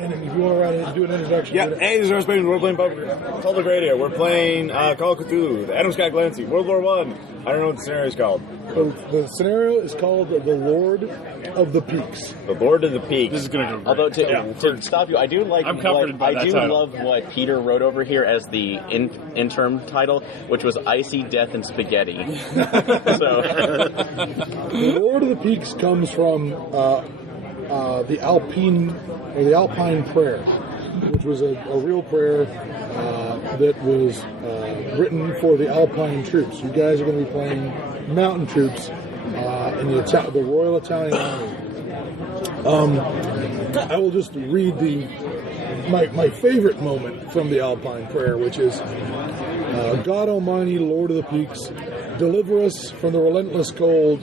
And if you want to do an introduction. Yeah, hey, this is our Spain. We're playing Public Radio. We're playing Call of Cthulhu, the Adam Scott Glancy, World War I. I don't know what the scenario is called. So the scenario is called The Lord of the Peaks. The Lord of the Peaks. This is going to go great. Although to stop you, I do like. I'm comforted by that title. Love what Peter wrote over here as the interim title, which was "Icy Death and Spaghetti." So, The Lord of the Peaks comes from the Alpine prayer, which was a real prayer that was written for the Alpine troops. You guys are going to be playing mountain troops in the Royal Italian Army. I will just read my favorite moment from the Alpine prayer, which is, God Almighty, Lord of the Peaks, deliver us from the relentless cold,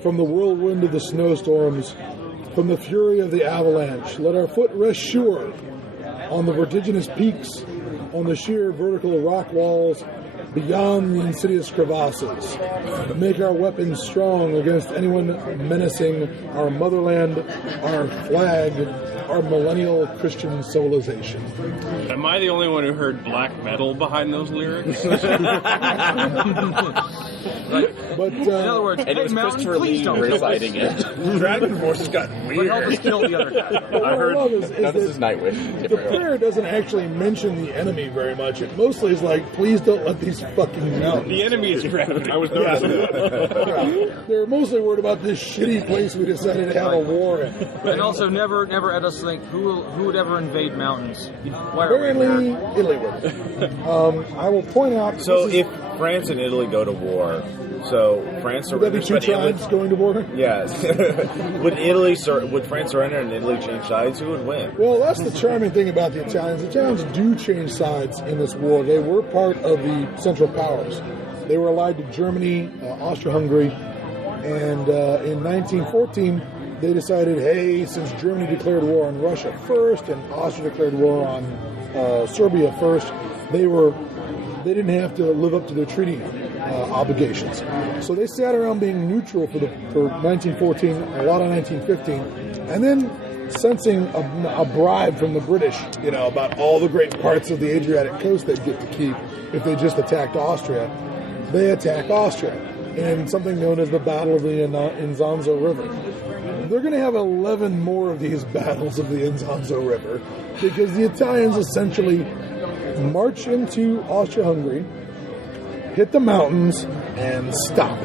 from the whirlwind of the snowstorms, from the fury of the avalanche. Let our foot rest sure on the vertiginous peaks, on the sheer vertical rock walls, beyond the insidious crevasses. Make our weapons strong against anyone menacing our motherland, our flag, our millennial Christian civilization. Am I the only one who heard black metal behind those lyrics? But in other words, and it was Mountain, Christopher Lee reciting it. Dragon Force has gotten But weird. help us kill the other guy. I heard This is Nightwish. the prayer doesn't actually mention the enemy very much. It mostly is like, please don't let these fucking mountains. The enemy is gravity. I was noticing that. They're mostly worried about this shitty place we decided to have a war in. And also, never let us think who would ever invade mountains. Why are we Apparently, here? Italy would. I will point out. So this is- if France and Italy go to war, so France would that be surrenders, two but Italy, tribes going to war? yes. would France surrender and Italy change sides? Who would win? Well, that's the charming thing about the Italians. The Italians do change sides in this war. They were part of the Central Powers. They were allied to Germany, Austria-Hungary, and in 1914, they decided, hey, since Germany declared war on Russia first and Austria declared war on Serbia first, they didn't have to live up to their treaty obligations. So they sat around being neutral for 1914, a lot of 1915, and then sensing a bribe from the British, about all the great parts of the Adriatic coast they'd get to keep if they just attacked Austria, they attack Austria in something known as the Battle of the Inzonzo River. They're going to have 11 more of these battles of the Inzonzo River because the Italians essentially march into Austria-Hungary, hit the mountains, and stop,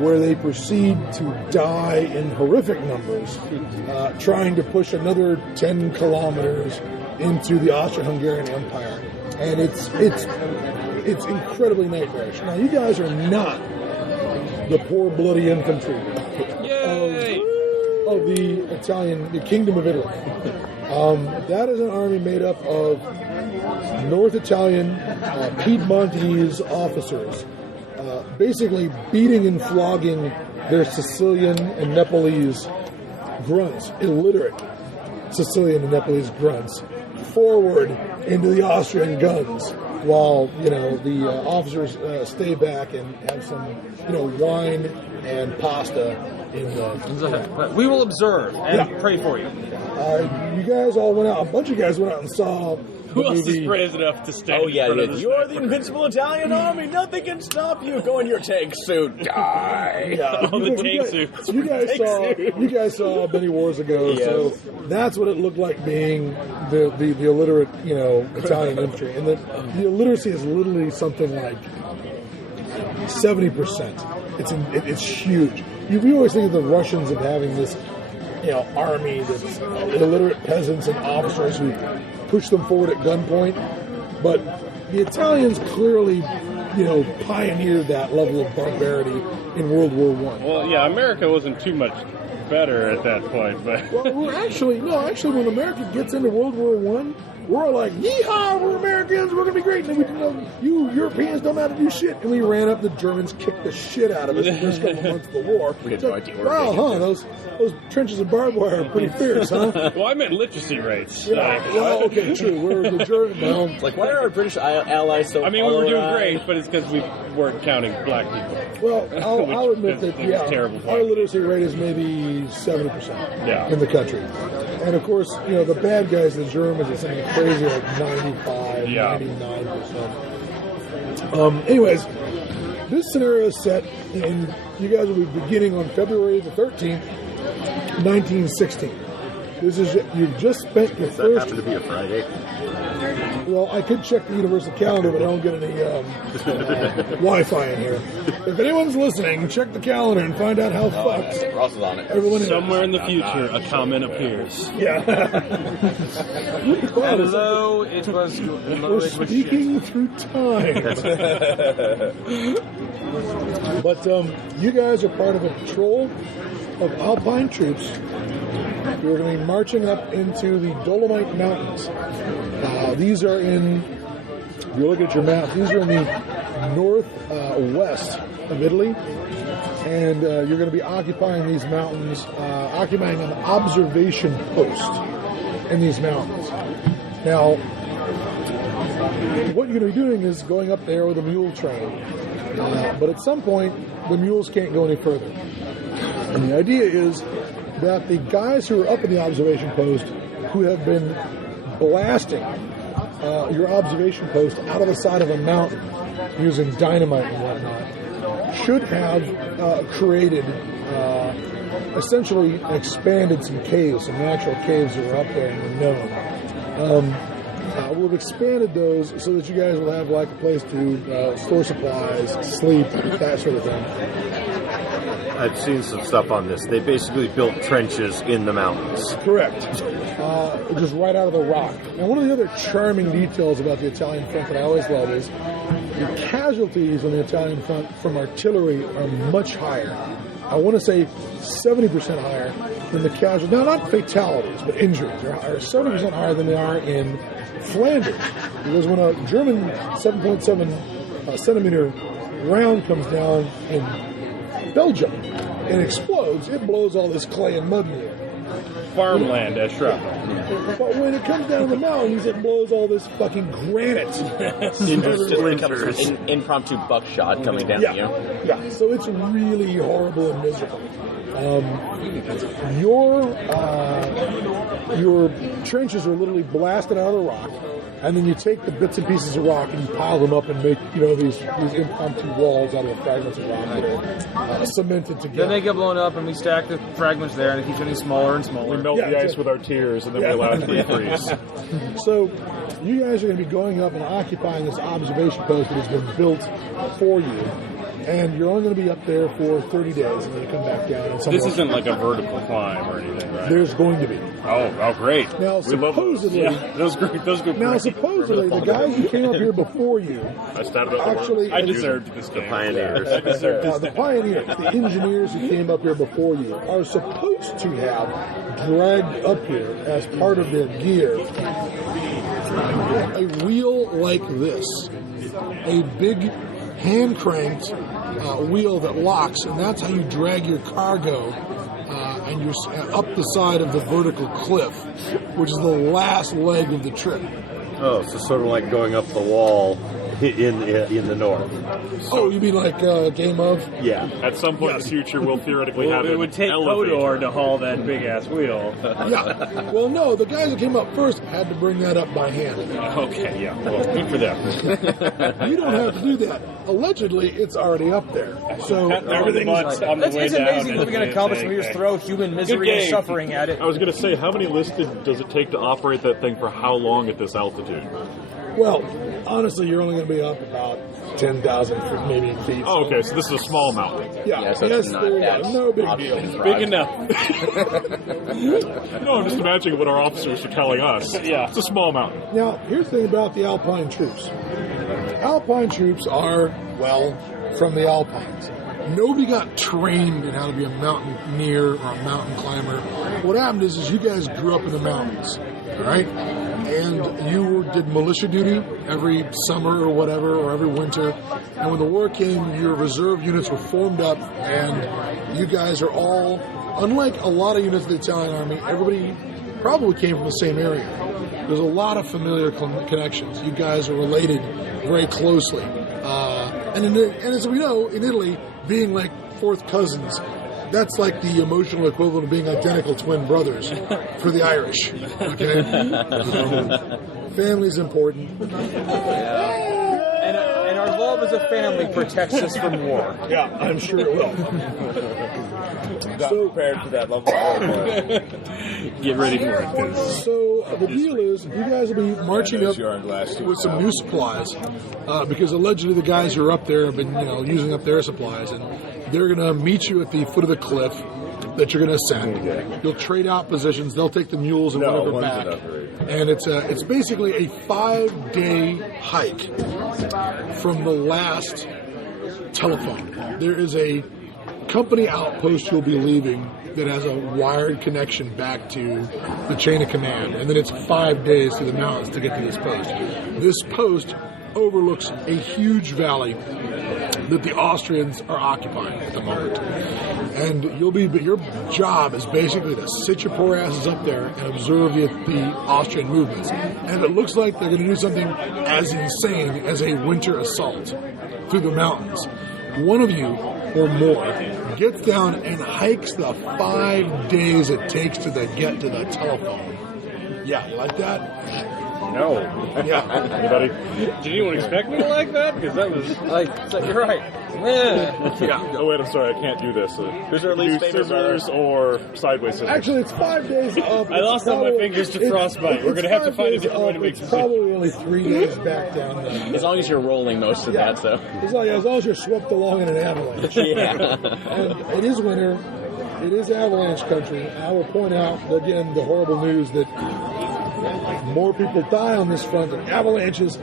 where they proceed to die in horrific numbers, trying to push another 10 kilometers into the Austro-Hungarian Empire. And it's incredibly nightmarish. Now, you guys are not the poor, bloody infantry of the Kingdom of Italy. That is an army made up of North Italian Piedmontese officers, basically beating and flogging their Sicilian and Nepalese grunts, illiterate Sicilian and Nepalese grunts, forward into the Austrian guns, while the officers stay back and have some wine and pasta in the. But we will observe and pray for you. You guys all went out. A bunch of guys went out and saw. Who else is brave enough to stand in front of this? You're the invincible Italian army. Nothing can stop you. Go in your tank suit. Die. Yeah, All the tank suits. You guys saw many wars ago, so that's what it looked like being the illiterate, Italian infantry. And the illiteracy is literally something like 70%. It's huge. You always think of the Russians of having this, army that's illiterate peasants and officers who push them forward at gunpoint, but the Italians clearly, pioneered that level of barbarity in World War I. Well, yeah, America wasn't too much better at that point, but Well, actually, when America gets into World War I, we're all like, yeehaw, we're Americans, we're going to be great. And then you Europeans don't know how to do shit. And we ran up, the Germans kicked the shit out of us in the first couple months of the war. We had no idea we were wow, being those trenches of barbed wire are pretty fierce, huh? Well, I meant literacy rates. Yeah, well, okay, true. We're the German. Well, Like, why are our British allies so... I mean, we were doing great, but it's because we weren't counting black people. well, I'll admit that, Which is terrible. our literacy rate is maybe 70% Yeah. in the country. And of course, the bad guys, the Germans, are something crazy like 95, Yeah. 99%. Anyways, this scenario is set in, you guys will be beginning on February the 13th, 1916. You've just spent your That first... happened to be a Friday. Well, I could check the universal calendar, but I don't get any Wi-Fi in here. If anyone's listening, check the calendar and find out how fucked Ross is on it. everyone is. Somewhere in the future, a comment appears. Yeah. And lo, it was We're speaking through time. But you guys are part of a patrol of Alpine troops. You're going to be marching up into the Dolomite Mountains. These are in, if you look at your map, these are in the northwest of Italy. And you're going to be occupying these mountains, occupying an observation post in these mountains. Now, what you're going to be doing is going up there with a mule train. But at some point, the mules can't go any further. And the idea is that the guys who are up in the observation post, who have been blasting your observation post out of the side of a mountain using dynamite and whatnot, should have created, essentially expanded some caves, some natural caves that were up there and were known. We've expanded those so that you guys will have like a place to store supplies, sleep, that sort of thing. I've seen some stuff on this. They basically built trenches in the mountains. Correct. Just right out of the rock. Now, one of the other charming details about the Italian front that I always love is the casualties on the Italian front from artillery are much higher. I want to say 70% higher than the casualties. Now, not fatalities, but injuries. They're 70% higher than they are in Flanders. Because when a German 7.7 centimeter round comes down in Belgium and explodes, it blows all this clay and mud in the air. Farmland as shrapnel. But when it comes down the mountains, it blows all this fucking granite. Impromptu buckshot coming down to you. Yeah, so it's really horrible and miserable. Your trenches are literally blasted out of the rock, and then you take the bits and pieces of rock and you pile them up and make these impromptu walls out of the fragments of rock that are cemented together. Then they get blown up, and we stack the fragments there, and it keeps getting smaller and smaller. We melt the ice with our tears, and then we allow it to refreeze. So you guys are going to be going up and occupying this observation post that has been built for you. And you're only going to be up there for 30 days, and then you come back down. And This isn't like a vertical climb or anything, right? There's going to be. Oh, great. Now, We love those. supposedly, Yeah, those great. Those good. now supposedly, the guys who came up here before you, I started up actually, I deserved this game. pioneers. I deserved this. the pioneers, the engineers who came up here before you, are supposed to have dragged up here as part of their gear a wheel like this, a big hand-cranked wheel that locks, and that's how you drag your cargo and you're up the side of the vertical cliff, which is the last leg of the trip. Oh, so sort of like going up the wall in the north. Oh, you mean like Game of? Yeah. At some point in the future, we'll theoretically have It an would take elevator. Hodor to haul that big ass wheel. Yeah. Well, no, the guys that came up first had to bring that up by hand. Okay, yeah. Well, good for them. You don't have to do that. Allegedly, it's already up there. So Everything It's amazing what we can accomplish when we just throw human misery and game. suffering at it. I was going to say, how many listed does it take to operate that thing for how long at this altitude? well, honestly, you're only going to be up about 10,000 feet, maybe feet. Oh, okay, so this is a small mountain. Yeah, Yeah, so yes, it's not there you that go. No big obvious. deal. Big enough. No, I'm just imagining what our officers are telling us. Yeah. It's a small mountain. Now, here's the thing about the Alpine troops. Alpine troops are, well, from the Alpines. Nobody got trained in how to be a mountaineer or a mountain climber. What happened is you guys grew up in the mountains, all right? and you did militia duty every summer or whatever, or every winter. And when the war came, your reserve units were formed up, and you guys are all, unlike a lot of units of the Italian Army, everybody probably came from the same area. There's a lot of familiar connections. You guys are related very closely. And as we know, in Italy, being like fourth cousins, that's like the emotional equivalent of being identical twin brothers for the Irish. Okay? Family's important. And our love as a family protects us from war. Yeah, I'm sure it will. Not prepared for that level of war. Get ready for it. 'Cause So the deal is, you guys will be marching up with some new supplies, because allegedly the guys who are up there have been, using up their supplies, and they're going to meet you at the foot of the cliff that you're going to ascend. You'll trade out positions. They'll take the mules and whatever back. And it's basically a 5-day hike from the last telephone. There is a company outpost you'll be leaving that has a wired connection back to the chain of command, and then it's 5 days through the mountains to get to this post. This post overlooks a huge valley that the Austrians are occupying at the moment. And your job is basically to sit your poor asses up there and observe the Austrian movements. And if it looks like they're going to do something as insane as a winter assault through the mountains, one of you or more gets down and hikes the 5 days it takes to get to the telephone. Yeah, you like that? No. Yeah. Anybody? Did anyone expect me to like that? Because that was So you're right. Yeah. Oh, wait, I'm sorry. I can't do this. Who's our least favorite scissors or sideways scissors? Actually, it's 5 days up. I lost all my fingers to frostbite. We're going to have to find a different way to make It's this. probably only 3 days back down there. As long as you're rolling most of that, so. As long as you're swept along in an avalanche. Yeah. And it is winter. It is avalanche country. And I will point out, again, the horrible news that more people die on this front in avalanches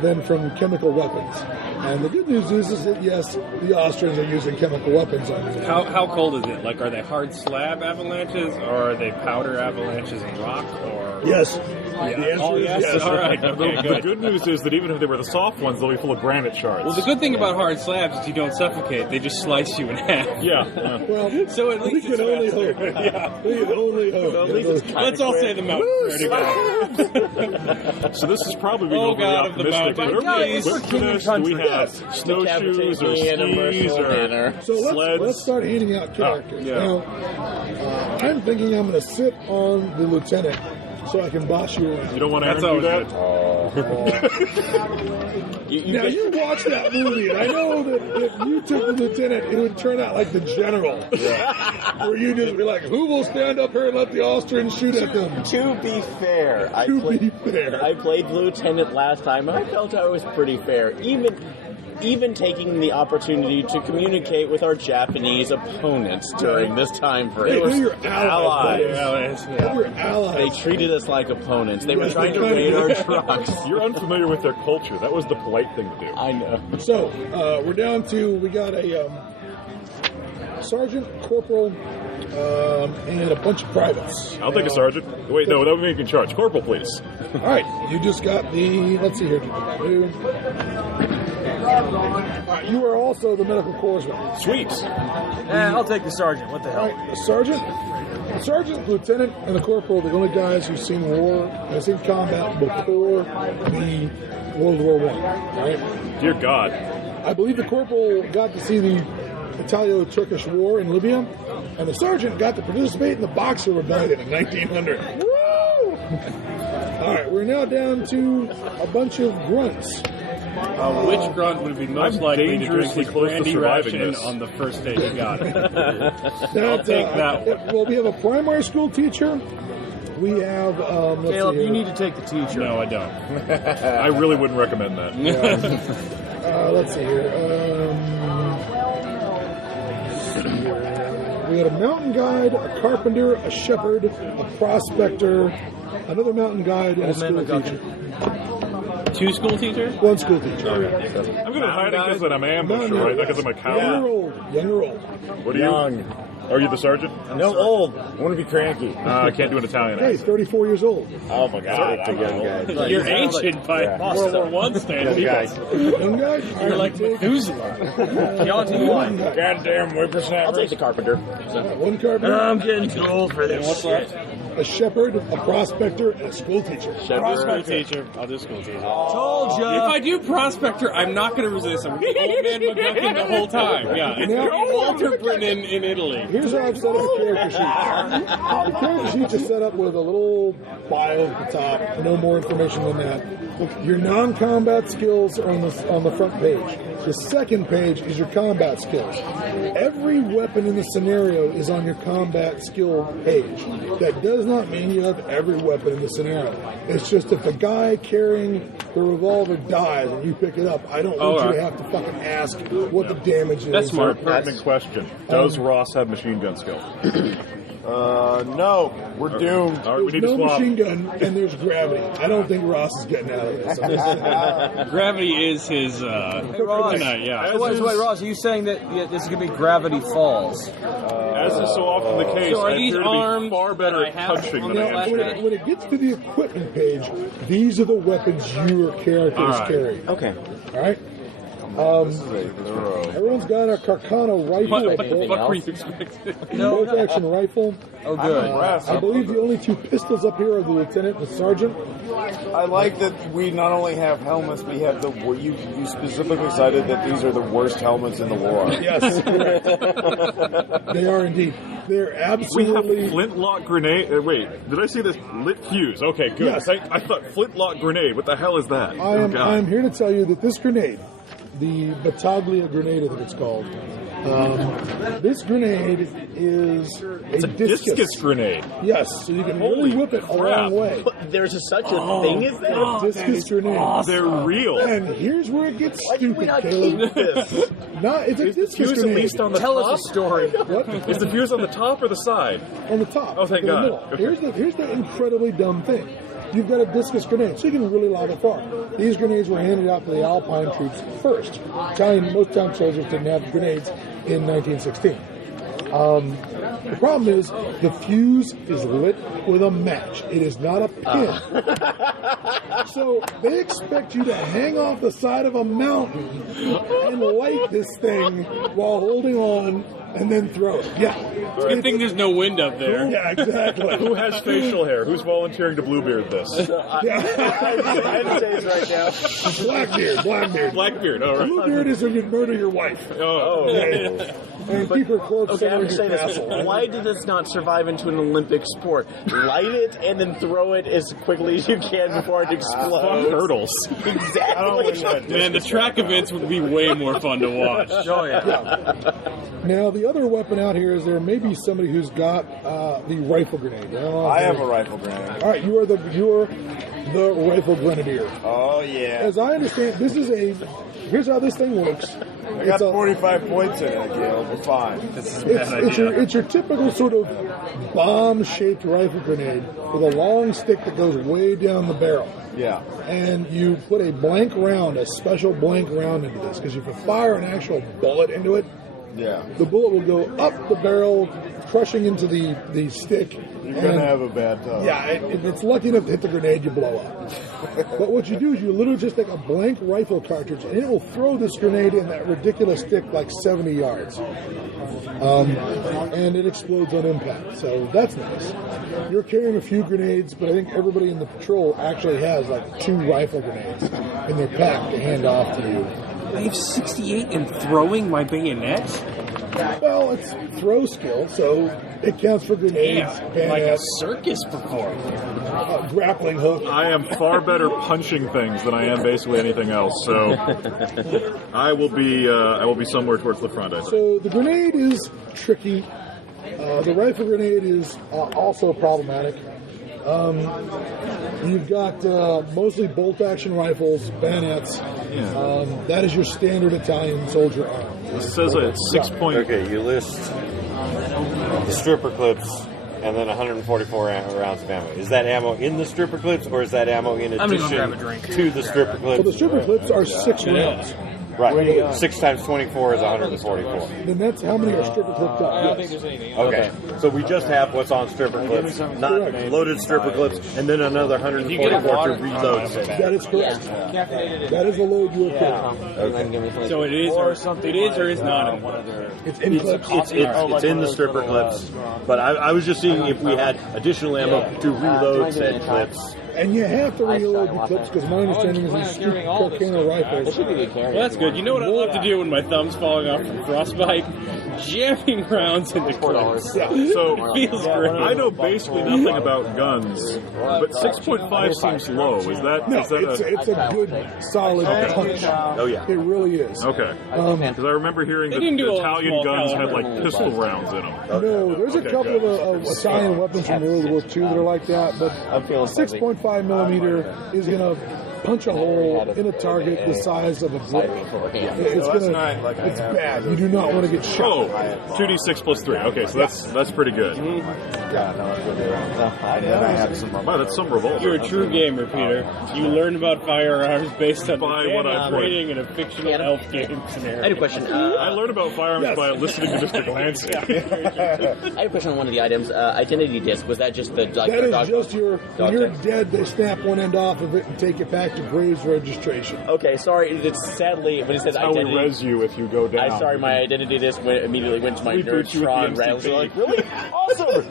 than from chemical weapons. And the good news is that, yes, the Austrians are using chemical weapons on these. How cold is it? Like, are they hard slab avalanches, or are they powder avalanches and rock, or? Yes. Yeah. The answer Oh, is yes. yes. All right. Okay, The good. good news is that even if they were the soft ones, they'll be full of granite shards. Well, the good thing about hard slabs is you don't suffocate. They just slice you in half. Yeah. Well, So at we least can it's only faster. hope. Yeah. We can only hope. At least it's Let's all say the mountain. So this is probably being Oh, overly God of the optimistic. mountain. But are we Please. equipped for this? Do we have snowshoes or in a skis merciful or manner. So sleds? let's start handing out characters. yeah. Now, I'm thinking I'm going to sit on the lieutenant so I can boss you around. You don't want That's Aaron to do always that? Now, you watched that movie, and I know that if you took the lieutenant, it would turn out like the general. Where you just be like, who will stand up here and let the Austrians shoot at them? To be fair, I To be fair. played Lieutenant last time, and I felt I was pretty fair. Even taking the opportunity to communicate with our Japanese opponents during this time Hey, frame. they're your allies. Allies. They're your They allies. treated us like opponents. They were Yes, trying they to kinda raid our did. trucks. You're unfamiliar with their culture. That was the polite thing to do. I know. So, we're down to, we got a sergeant, corporal, and a bunch of privates. I'll take a sergeant. Wait, no, that would make me in charge. Corporal, please. All right, you just got the, let's see here. You are also the medical corpsman. Sweet. I'll take the sergeant. What the All hell? right, the sergeant, lieutenant, and the corporal are the only guys who've seen war, have seen combat before the World War I. Right? Dear God. I believe the corporal got to see the Italo-Turkish War in Libya, and the sergeant got to participate in the Boxer Rebellion in 1900. Woo! All right, we're now down to a bunch of grunts. Which grunt would be most I'm likely to drink dangerously his close to brandy surviving ration this. on the first day you got it? I'll take that one. Well, we have a primary school teacher. We have, let's Caleb, see you here. need to take the teacher. No, I don't. I really wouldn't recommend that. Let's see here. We got a mountain guide, a carpenter, a shepherd, a prospector, another mountain guide, and a Old man school McGuckin. teacher. 2 school teachers? One school teacher. I'm going to hide it because I'm an ambusher, right? Not because I'm a coward. Young or old? What are you? Are you the sergeant? No, old. I want to be cranky. I can't do an Italian Hey, accent. 34 years old. Oh my god. I'm young old. guy. You're ancient by World War One standards. Young guy? You're like Methuselah. Yaunty one. Goddamn whippersnapper. I'll take the carpenter. One carpenter, I'm getting too old for this. What's left? a shepherd, a prospector, and a school teacher. School teacher. I'll do school teacher. Told If ya. I do prospector, I'm not going to resist. I'm going to old man McGuckin the whole time. Yeah, it's Now- going to be Walter Brennan in Italy. Here's how I've set up the character sheet. The character sheets are set up with a little bio at the top. No more information than that. Look, your non-combat skills are on the front page. The second page is your combat skills. Every weapon in the scenario is on your combat skill page. That does not mean you have every weapon in the scenario. It's just if the guy carrying the revolver dies and you pick it up, I don't want you to have to fucking ask what the damage is. That's smart. Pertinent question. Does Ross have machine gun skill? No, we're doomed. All right, we There's need to no swap. machine gun and there's gravity. I don't think Ross is getting out of this. I'm just saying. Gravity is his kryptonite, yeah. So wait, Ross, are you saying that this is going to be Gravity Falls? As is so often the case, So are I these appear to be arms far better that I at have punching on than I the am left shooting. hand? When it gets to the equipment page, these are the weapons your characters All right. carry. Okay. All right? Everyone's got a Carcano rifle, What a the fuck were you bolt expecting? action rifle. Oh, good. I believe the only two pistols up here are the lieutenant and the sergeant. I like that we not only have helmets, we have the. You specifically cited that these are the worst helmets in the war. Yes, correct. They are indeed. They're We have absolutely. flintlock grenade. Wait, did I see this? Lit fuse. Okay, good. Yes. I thought flintlock grenade. What the hell is that? I am here to tell you that this grenade, the Battaglia grenade, I think it's called. This grenade is It's a discus grenade. Yes, so you can Holy really whip it a crap. long way. There's such a thing as that? Discus grenade. They're real. And here's where it gets Why did we stupid, not Caleb. keep this? No, it's a Is the discus fuse at grenade. least on the Tell top? us a story. What? Is the fuse on the top or the side? On the top. Oh, thank in the God. middle. Okay. Here's the incredibly dumb thing. You've got a discus grenade, so you can really lob it far. These grenades were handed out to the Alpine troops first. Most Italian soldiers didn't have grenades in 1916. The problem is the fuse is lit with a match. It is not a pin. So they expect you to hang off the side of a mountain and light this thing while holding on and then throw it. Yeah. Good thing there's no wind up there. Yeah, exactly. Who has facial hair? Who's volunteering to bluebeard this? Yeah. I'd say right now. Blackbeard. Blackbeard. All right. Bluebeard is when you murder your wife. Oh, Okay. And keep her corpse Okay, I'm under just your saying this. castle. Why did this not survive into an Olympic sport? Light it and then throw it as quickly as you can before it explodes. hurdles. Exactly. Man, the track events would be way more fun to watch. Oh, yeah. Now, the other weapon out here is there may be somebody who's got the rifle grenade. I have a rifle grenade. All right, you are the rifle grenadier. Oh yeah. As I understand, this is here's how this thing works. I got 45 points in it, Caleb. We're fine. It's your typical sort of bomb-shaped rifle grenade with a long stick that goes way down the barrel. Yeah. And you put a blank round, a special blank round into this, because if you fire an actual bullet into it, Yeah. the bullet will go up the barrel, crushing into the stick. You're gonna have a bad time. Yeah, if it's lucky enough to hit the grenade, you blow up. But what you do is you literally just take a blank rifle cartridge, and it will throw this grenade in that ridiculous stick like 70 yards. And it explodes on impact. So that's nice. You're carrying a few grenades, but I think everybody in the patrol actually has like 2 rifle grenades in their pack to hand off to you. I have 68 in throwing my bayonet? Well, it's throw skill, so it counts for grenades, Like a bayonets, circus performer. grappling hook. I am far better punching things than I am basically anything else. So I will be somewhere towards the front. I think. So the grenade is tricky. The rifle grenade is also problematic. You've got mostly bolt-action rifles, bayonets. That is your standard Italian soldier arm. It says it's 6 point. Okay, you list the stripper clips and then 144 rounds of ammo. Is that ammo in the stripper clips, or is that ammo in I'm gonna go addition grab a drink. to the stripper clips? So the stripper clips are 6 rounds. Right. 6 times 24 is 144. Then that's how many are stripper clipped up. I don't think Yes. there's anything. Okay. So we just have what's on stripper clips, not loaded stripper clips, and then another 144 to reload. That is correct. That is the load you are putting. So it is or is not. It's in clips. It's in the stripper clips, but I was just seeing if we had additional ammo to reload said clips. And you have to reload the clips because my understanding is these stupid Carcano rifles. Well, that's good. You know what I love to do when my thumb's falling off from frostbite? Jamming rounds into clips. Yeah. So It feels great. I know basically nothing about guns, but 6.5 seems low. Is that No, is that it's a good, solid punch. Oh yeah. It really is. okay? Because I remember hearing that didn't do a Italian small guns had caliber. like pistol rounds in them. No, there's a couple of Italian weapons from World War II that are like that, but 6.5 millimeter is going to punch a hole in a target the size of a brick. It's bad. You do not want to get shot. Oh, 2d6 plus 3. Okay, so that's pretty good. Wow, that's some revolver. You're a true gamer, Peter. You learned about firearms based on By what I've read. reading in a fictional elf game scenario. I had a question. I learned about firearms by listening to Mr. Glancy. I had a question on one of the items. Identity disc. Was that just the That is just when you're dead, they snap one end off of it and take it back to Graves registration. Okay, sorry. It's sadly when it says How we identity. res you if you go down. Sorry, my identity disc immediately went to my We boot you with Nerdtron the rails. MCP. Like, really? Awesome!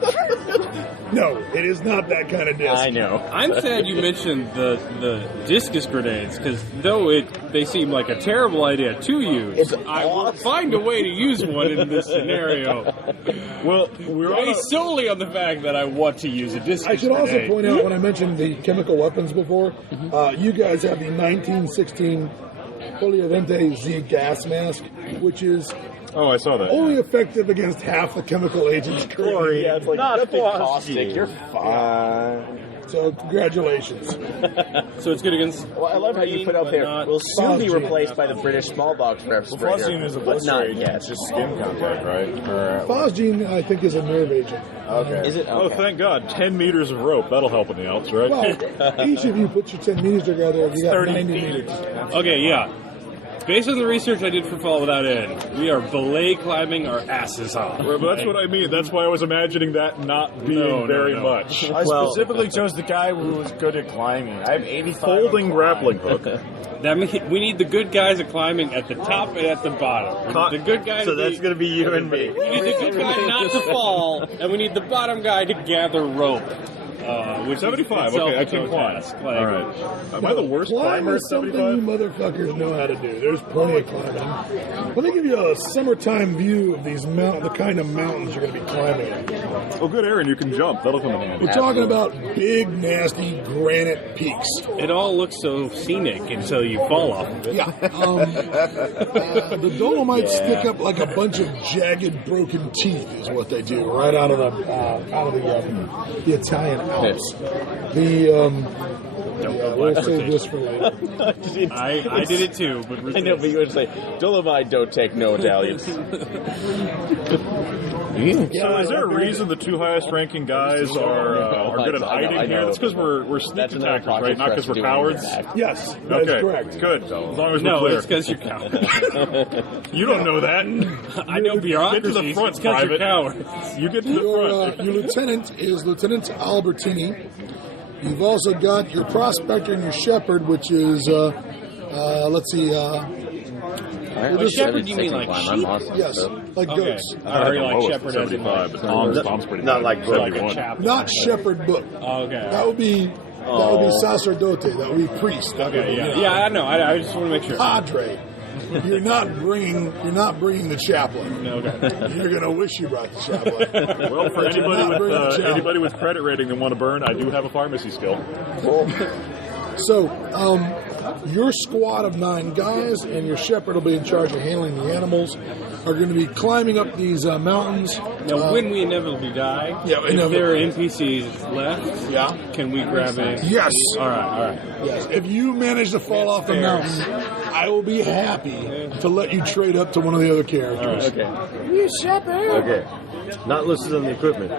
No, it is not that kind of disc. I know. I'm sad you mentioned the discus grenades because though they seem like a terrible idea to use, I will find a way to use one in this scenario. Well, we're on Based solely on the fact that I want to use a discus I should also grenade. point out when I mentioned the chemical weapons before, you guys have the 1916 Polivalente Z gas mask, which is Oh, I saw that. only effective against half the chemical agents currently. Yeah, it's like nothing caustic. You're fine. So congratulations. So it's good against. Well, I love how you put out there. Will soon be replaced by the British smallpox respirator. Phosgene is a but blister not agent. yet. It's just skin contact, right? Phosgene, I think, is a nerve agent. Okay. Is it? Oh, Okay. thank God. 10 meters of rope. That'll help in the Alps, right? Well, each of you put your 10 meters together, you got 30 90 feet. meters. Okay, yeah. Based on the research I did for Fall Without End, we are belay climbing our asses off. Well, that's what I mean. That's why I was imagining that not being No, very no. much. I specifically chose the guy who was good at climbing. I have 85. Folding on grappling hook. That means we need the good guys at climbing at the top and at the bottom. The good guy. So that's going to be you and me. We need the good guy not to fall, and we need the bottom guy to gather rope. Which 75. is Okay, I itself can a climb. task. All right. Am I the worst Climb climber is at something 75? you motherfuckers know how to do. There's plenty of climbing. Let me give you a summertime view of these the kind of mountains you're going to be climbing. Oh, good, Aaron. You can jump. That'll come in handy. We're talking about big, nasty granite peaks. It all looks so scenic until you fall off of it. Yeah. The Dolomites stick up like a bunch of jagged, broken teeth, is what they do, right out of the Italian Alps. We'll save this for later. I did it too, but I know, but you would say, Dolomite don't take no Italians. So is there a reason the two highest ranking guys are good at I know. hiding here? It's because we're sneak That's another attackers, right? Not because we're doing cowards? that. Yes, that is Okay, correct. good. As long as we're no, clear. it's because you're cowards. You don't know that. I know bureaucracy. Get to the front, it's because you're Private. cowards. You get to the front. Your lieutenant is Lieutenant Albertini. You've also got your prospector and your shepherd, which is, let's see, By shepherd, you mean like sheep? yes, like Okay. goats. Or like Lowest shepherd as in 75, but Tom's pretty Not good. like like a 71. chaplain. Not shepherd book. Okay. That would be sacerdote. That would be priest. That would Okay, be, yeah. Yeah, I know. I just want to make sure. Padre. You're not bringing the chaplain. Okay. You're gonna wish you brought the chaplain. Well, for But you're not bringing the chaplain. anybody with credit rating that want to burn, I do have a pharmacy skill. So, your squad of 9 guys and your shepherd will be in charge of handling the animals. Are going to be climbing up these mountains. Now, when we inevitably die, Yeah, if there are NPCs left, Yeah. can we grab it? Yes. All right. Yes. If you manage to fall off the mountain, I will be happy to let you trade up to one of the other characters. Okay. Okay. Not listed on the equipment.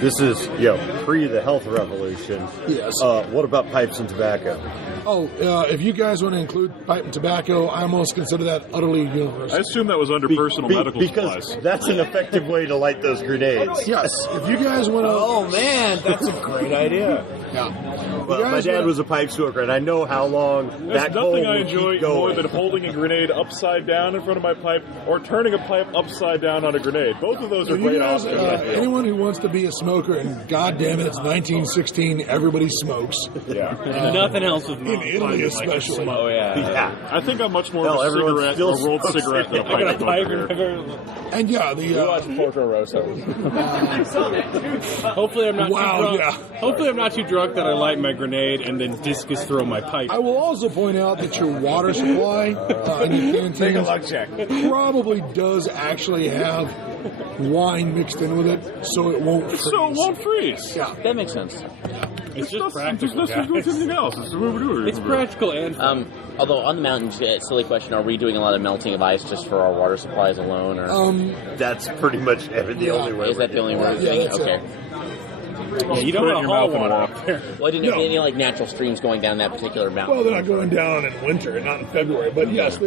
This is, pre the health revolution. Yes. What about pipes and tobacco? If you guys want to include pipe and tobacco, I almost consider that utterly universal. I assume that was under personal medical because supplies. that's an effective way to light those grenades. Yes, if you guys want to... Oh, man, that's a great idea. Yeah. Well, my dad was a pipe smoker, and I know how long There's that coal nothing I would enjoy keep going. more than holding a grenade upside down in front of my pipe or turning a pipe upside down on a grenade. Both of those are So you great guys, options, I feel. anyone who wants to be a smoker, and goddamn it, it's 1916, everybody smokes. Yeah. Nothing else with In Italy especially. Oh, yeah. I think I'm much more Hell, of a everyone cigarette, still a rolled smokes cigarette than a I got a pipe pipe. smoker. And yeah, the... Watch Porto Rosso. Hopefully I'm not Wow, too drunk. yeah. Hopefully I'm not too drunk that I light my grenade and then discus throw my pipe. I will also point out that your water supply in your Take a canteens luck check. probably does actually have wine mixed in with it, so it won't freeze. So it won't freeze. Yeah. That makes sense. It's just practical, Let's just do guys. something else. It's what we do. It's practical and fun. Although on the mountains, silly question: are we doing a lot of melting of ice just for our water supplies alone, or That's pretty much the only way. is that the only way we're Yeah, doing it? that's Okay. it. Yeah, you don't Put it in want to your haul mouth and water walk. up there. Well, I didn't know No. any natural streams going down that particular mountain. Well, they're not going down in winter, not in February, but yes,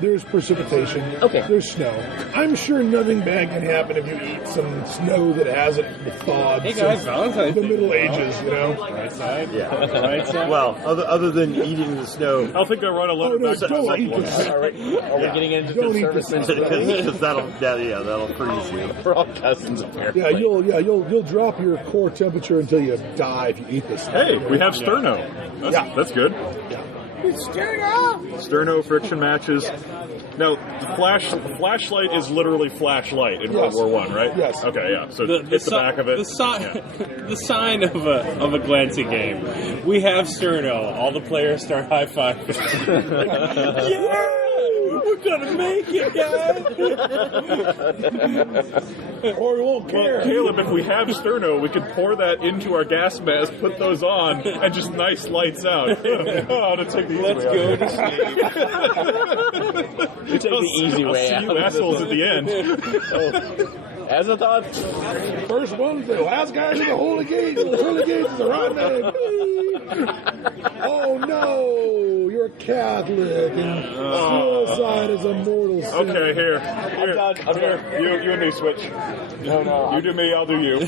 there's precipitation. Okay. There's snow. I'm sure nothing bad can happen if you eat some snow that hasn't thawed Hey guys, since Valentine's the Day. Middle Ages, you know? Right side. Yeah. Right side. Well, other than eating the snow, I think I write a letter Oh, no, back to don't my eat loved this. ones. Are we getting into Don't the eat service this. because that'll freeze you. We're all cousins apparently. Yeah, you'll drop your core temperature until you die if you eat this. Hey, we have sterno. That's good. Sterno friction matches. Now, the flashlight is literally flashlight in Yes. World War I, right? Yes. Okay, yeah. So hit the back of it. The sign of a Glancy game. We have Sterno. All the players start high fiving. Yeah, we're gonna make it, guys. Or we won't care. Well, Caleb, if we have sterno, we could pour that into our gas mask, put those on, and just nice lights out. Oh, to take the easy Let's way go out. to sleep. You take the easy I'll way see out. you assholes at the end. As I thought, First one, the last guy to the holy gate. The holy gate is the right man. Oh no, you're Catholic, and suicide is a mortal sin. Okay, here. You and me switch. No. You do me, I'll do you.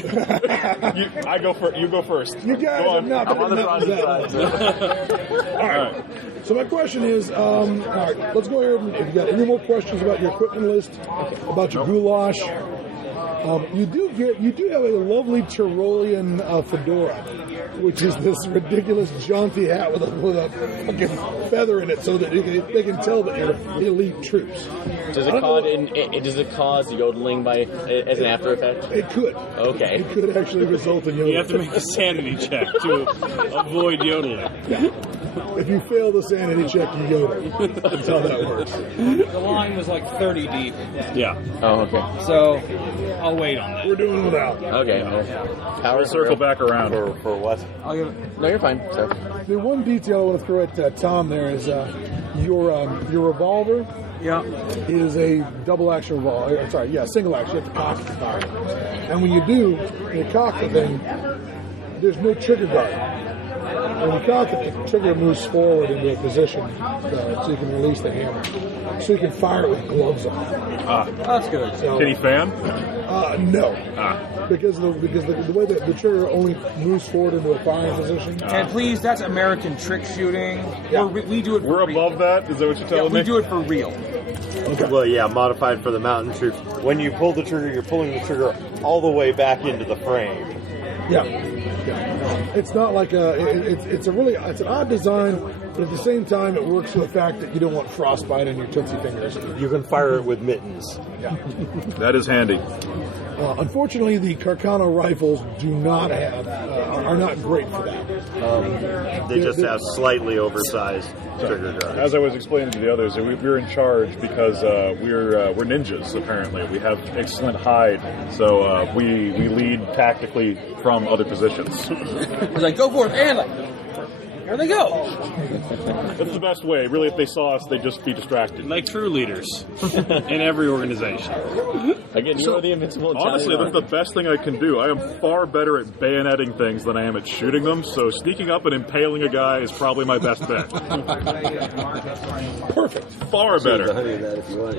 I go first. You go first. You guys Go have on. not I'm on the wrong that side. All right. So my question is, all right, let's go ahead and if you got any more questions about your equipment list, about your goulash. You do have a lovely Tyrolean fedora, which is this ridiculous jaunty hat with a fucking feather in it, so that they can tell that you're elite troops. does it cause yodeling as an after effect? It could. Okay. It could actually result in yodeling. You have to make a sanity check to avoid yodeling. If you fail the sanity check, you yodel. That's how that works. The line was like 30 deep, Yeah. Oh, okay. so I'll wait on that. We're doing it without. Okay. Power We'll circle back around. For what? I'll give it. No, you're fine. So, The one detail I want to throw at Tom there is your revolver Yeah. is a double action revolver. Single action. You have to cock it to fire. And when you do, when you cock the thing, there's no trigger guard. When you cock it, the trigger moves forward into a position so you can release the hammer. So you can fire it with gloves on. That's good. So, Can you fan? no. Because the way that the trigger only moves forward into a firing position. And please, that's American trick shooting. Yeah. We do it for We're real. above that? Is that what you're Yeah, telling we me? do it for real. Well, yeah, modified for the mountain troops. When you pull the trigger, you're pulling the trigger all the way back into the frame. Yeah. It's not like it's an odd design, but at the same time, it works with the fact that you don't want frostbite on your tootsie fingers. You can fire it with mittens. That is handy. Unfortunately, the Carcano rifles do not have are not great for that. They just have slightly oversized trigger guards. As I was explaining to the others, we're in charge because we're ninjas. Apparently, we have excellent hide, so we lead tactically from other positions. It's like, go for it, and like, There they go. That's the best way. Really, if they saw us, they'd just be distracted. Like true leaders in every organization. Again, you are the invincible Italian Honestly, that's army. the best thing I can do. I am far better at bayoneting things than I am at shooting them, so sneaking up and impaling a guy is probably my best bet. Perfect. Far better.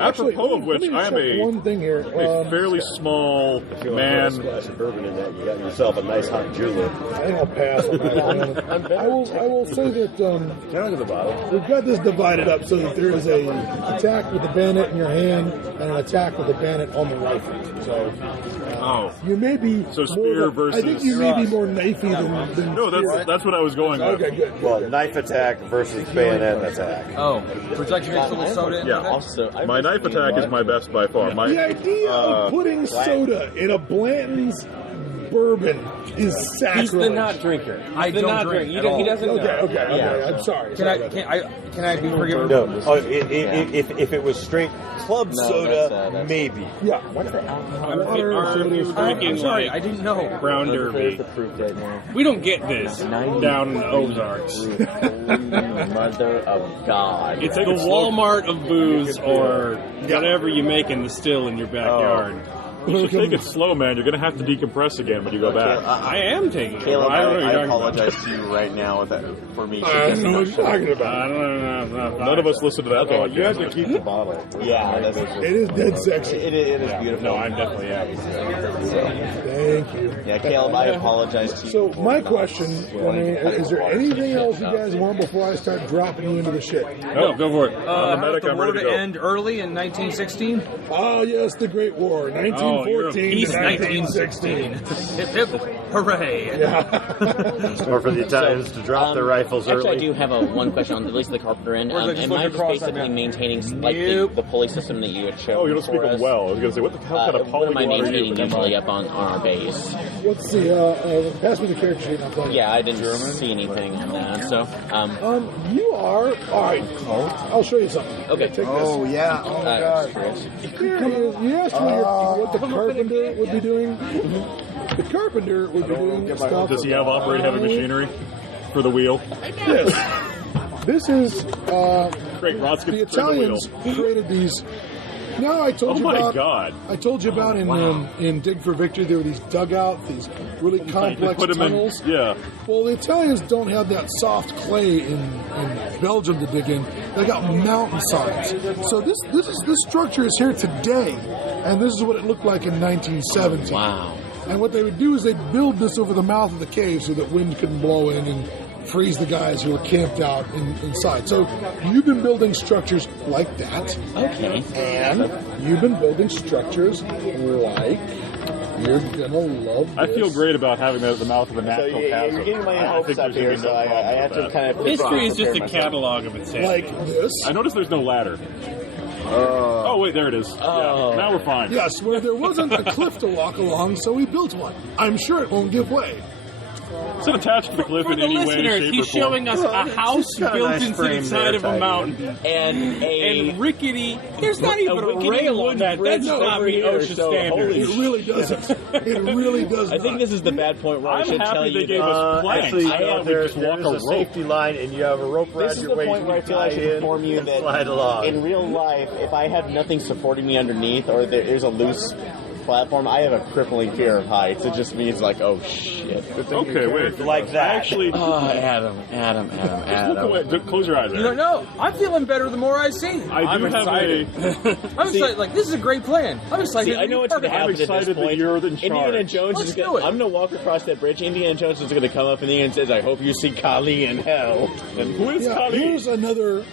Actually, Apropos of which, let me I am check one thing here. a fairly small man. Splash of bourbon in that, you got yourself a nice hot julep. I think I'll pass on that one. I will say that Down to the bottle. we've got this divided up so that there is a attack with the bayonet in your hand and an attack with the bayonet on the rifle. So you may be So spear I think you may be more knifey than No, that's what I was going with. Okay, good. Well, knife attack versus bayonet attack. Oh, protection against a little soda in Yeah. there? Also, I My knife attack is my best by far. The idea of putting soda in a Blanton's bourbon is sacrilege. He's the not drinker. I The don't not drink drinker. at all. He doesn't know. Okay. I'm sorry. Can I be forgiven? No, if it was straight club soda, that's- maybe. Yeah. What's the alcohol? Are you drinking I'm sorry, like I didn't know. Brown There's Derby? the proof right now. We don't get this down in the Ozarks. Mother of God. It's the Walmart of booze or whatever you make in the still in your backyard. You should take it slow, man. You're going to have to decompress again when you go back. I am taking it. Caleb, I don't know what I you're talking about. apologize to you right now for me. I don't know what you're talking about. I don't know. None of us listen to that You have to podcast. keep the bottle. Yeah, that's It is dead sexy. It is beautiful. No, I definitely am. Thank you. Yeah, Caleb, I apologize to you. So my question, is there anything else you guys want before I start dropping you into the shit? No, go for it. I'm the medic, The I'm war ready to to go. end early in 1916? Oh yes, the Great War, 1914 peace to 1916. Hip hip, hooray. Or for the Italians to drop their rifles Actually, I early. do have a one question on at least the carpenter end. Or just Am look I just across that basically map. maintaining like Nope. the pulley system that you had shown? Oh, you don't speak for us? well. I was going to say, what the hell kind of What am I polyglot are you? maintaining usually up on our base? Let's see. Pass me the character sheet. And I'll tell you. Yeah, I didn't see anything on that. So, You are all right. I'll show you something. okay. Take Oh, yeah. Oh, my God. Here is, you asked me what the carpenter would be doing. The carpenter would be doing stuff. Does he have operate heavy machinery for the wheel? This is Great, Rods the gets to turn the wheel. Italians created these. No, I told Oh you my about. God. I told you about in Dig for Victory. There were these dugouts, these really They complex put him in, tunnels. yeah. Well, the Italians don't have that soft clay in Belgium to dig in. They got mountainsides. So this structure is here today, and this is what it looked like in 1917. Wow. And what they would do is they'd build this over the mouth of the cave so that wind couldn't blow in and freeze the guys who were camped out inside. So you've been building structures like that. Okay. And you've been building structures like you're gonna love this. I feel great about having that at the mouth of a So natural chasm. you're getting my I hopes think up there's gonna here, be so no I problem have with to that. kind of History is just a prepare myself. catalog of insanity. Like this. I noticed there's no ladder. Oh, wait, there it is. Oh. Yeah, now we're fine. Yes, where there wasn't a cliff to walk along, so we built one. I'm sure it won't give way. Is it attached to the cliff For in the any way, listeners, shape, he's or form? showing us a house got a built nice into the frame side there, of a tidy. mountain. And And rickety, there's not even a rickety rail on wooden that. bridge That's over not the here, OSHA so standard. It really doesn't. It really does I think not. this is the bad point where I I'm should tell happy you they gave that us planks. Actually, I thought we'd there's just walk a a rope. safety line, and you have a rope around this is your the waist. point where I feel I should inform you that slide along. in real life, if I have nothing supporting me underneath or there's a loose platform, I have a crippling fear of heights. It just means like, oh shit. Okay, wait. Like that. Actually, Oh, Adam. look away. Close your eyes. You don't know. I'm feeling better the more I see. I do have excited. I'm See- excited. Like, this is a great plan. I'm excited. See, I know what's going to I'm happen at this excited that point. you're in Indiana charge. Jones Let's is do going it. I'm going to walk across that bridge. Indiana Jones is going to come up and the end says, I hope you see Kali in hell. And Who is Yeah, Kali? here's another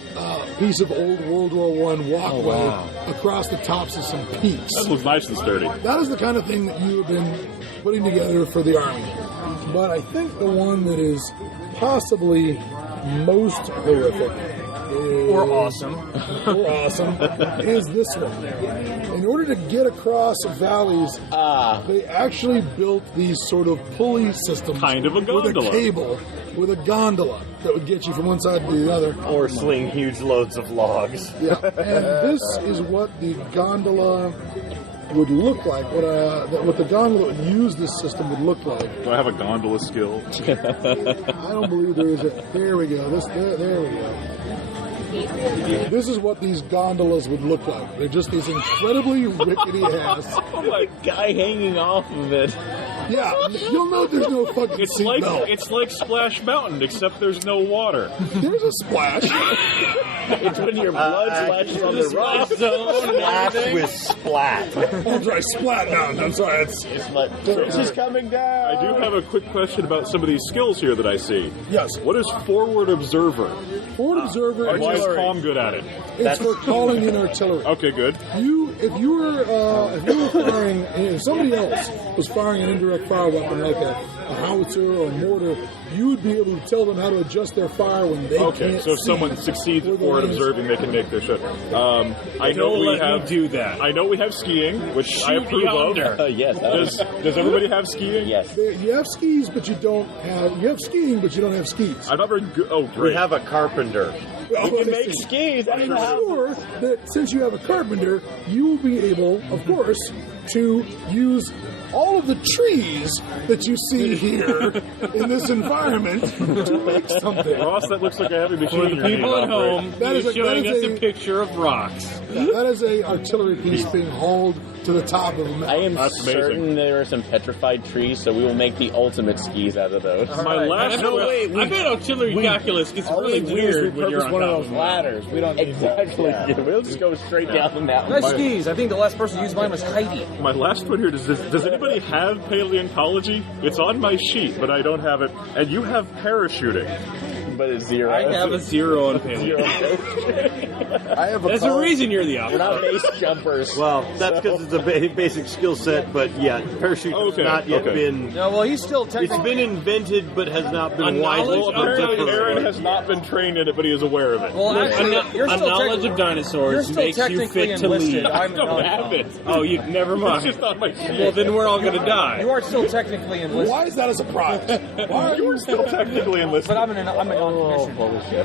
piece of old World War I walkway wow. across the tops of some peaks. That looks nice and sturdy. That is the kind of thing that you have been putting together for the Army. But I think the one that is possibly most horrific is, Or awesome. is this one. In order to get across valleys, they actually built these sort of pulley systems Kind of a with gondola. a cable, with a gondola that would get you from one side to the other. Or sling huge loads of logs. Yeah, and this is what the gondola would look like, what the gondola that used this system would look like. Do I have a gondola skill? I don't believe there is a. There we go. There we go. This is what these gondolas would look like. They're just these incredibly rickety ass. Oh my guy hanging off of it. Yeah, you'll know there's no fucking seatbelt. It's like Splash Mountain, except there's no water. There's a splash. It's when your blood splashes on the rock zone. Splash with splat. Oh, I'm sorry, Splat Mountain. I'm sorry. It's like, this is coming down. I do have a quick question about some of these skills here that I see. Yes. What is Forward Observer? Forward observer. Why is Tom good at it? It's for calling in artillery. Okay, good. If you were firing, if somebody else was firing an indirect fire weapon like a howitzer or a mortar, you would be able to tell them how to adjust their fire when they Okay, can't so if see someone succeeds at forward observing, they can make their shit. I know Don't we let have me do that. I know we have skiing, which I approve yonder. of. Yes. Does everybody have skiing? Yes. You have skis, but you don't have. You have skiing, but you don't have skis. I'm not very good. Oh, We great. have a carpenter. You can make skis. I'm sure that since you have a carpenter, you will be able, of course, to use all of the trees that you see here in this environment to make something. Ross, that looks like a heavy machine. For the people at home, That is he's showing us a a picture of rocks. That is a artillery piece being hauled to the top of a mountain. I am That's certain amazing. there are some petrified trees, so we will make the ultimate skis out of those. My last I bet auxiliary calculus gets really weird when you're on one of top those of it. ladders. We don't need Exactly. Yeah, we'll just go straight down the mountain. Nice skis. I think the last person who used mine was Heidi. My last one here, does anybody have paleontology? It's on my sheet, but I don't have it. And you have parachuting. But it's zero. I have a 0 on paleo. I have a There's a reason you're the We're opposite. not base jumpers. Well, that's because it's a basic skill set, but yeah, parachute has not yet been. No, well, he's still It's technically. been invented, but has not been A widely. knowledge of Apparently, dinosaurs. Aaron has not been trained in it, but he is aware of it. Well, actually, you're A still knowledge of you're dinosaurs still makes you technically fit to enlisted. lead. I'm don't not. have it. Oh, you never It's mind. just on my sheet. Well, then we're all gonna die. You are still technically enlisted. Why is that a surprise? Why are You were still technically enlisted. But I'm an on-commission. Okay,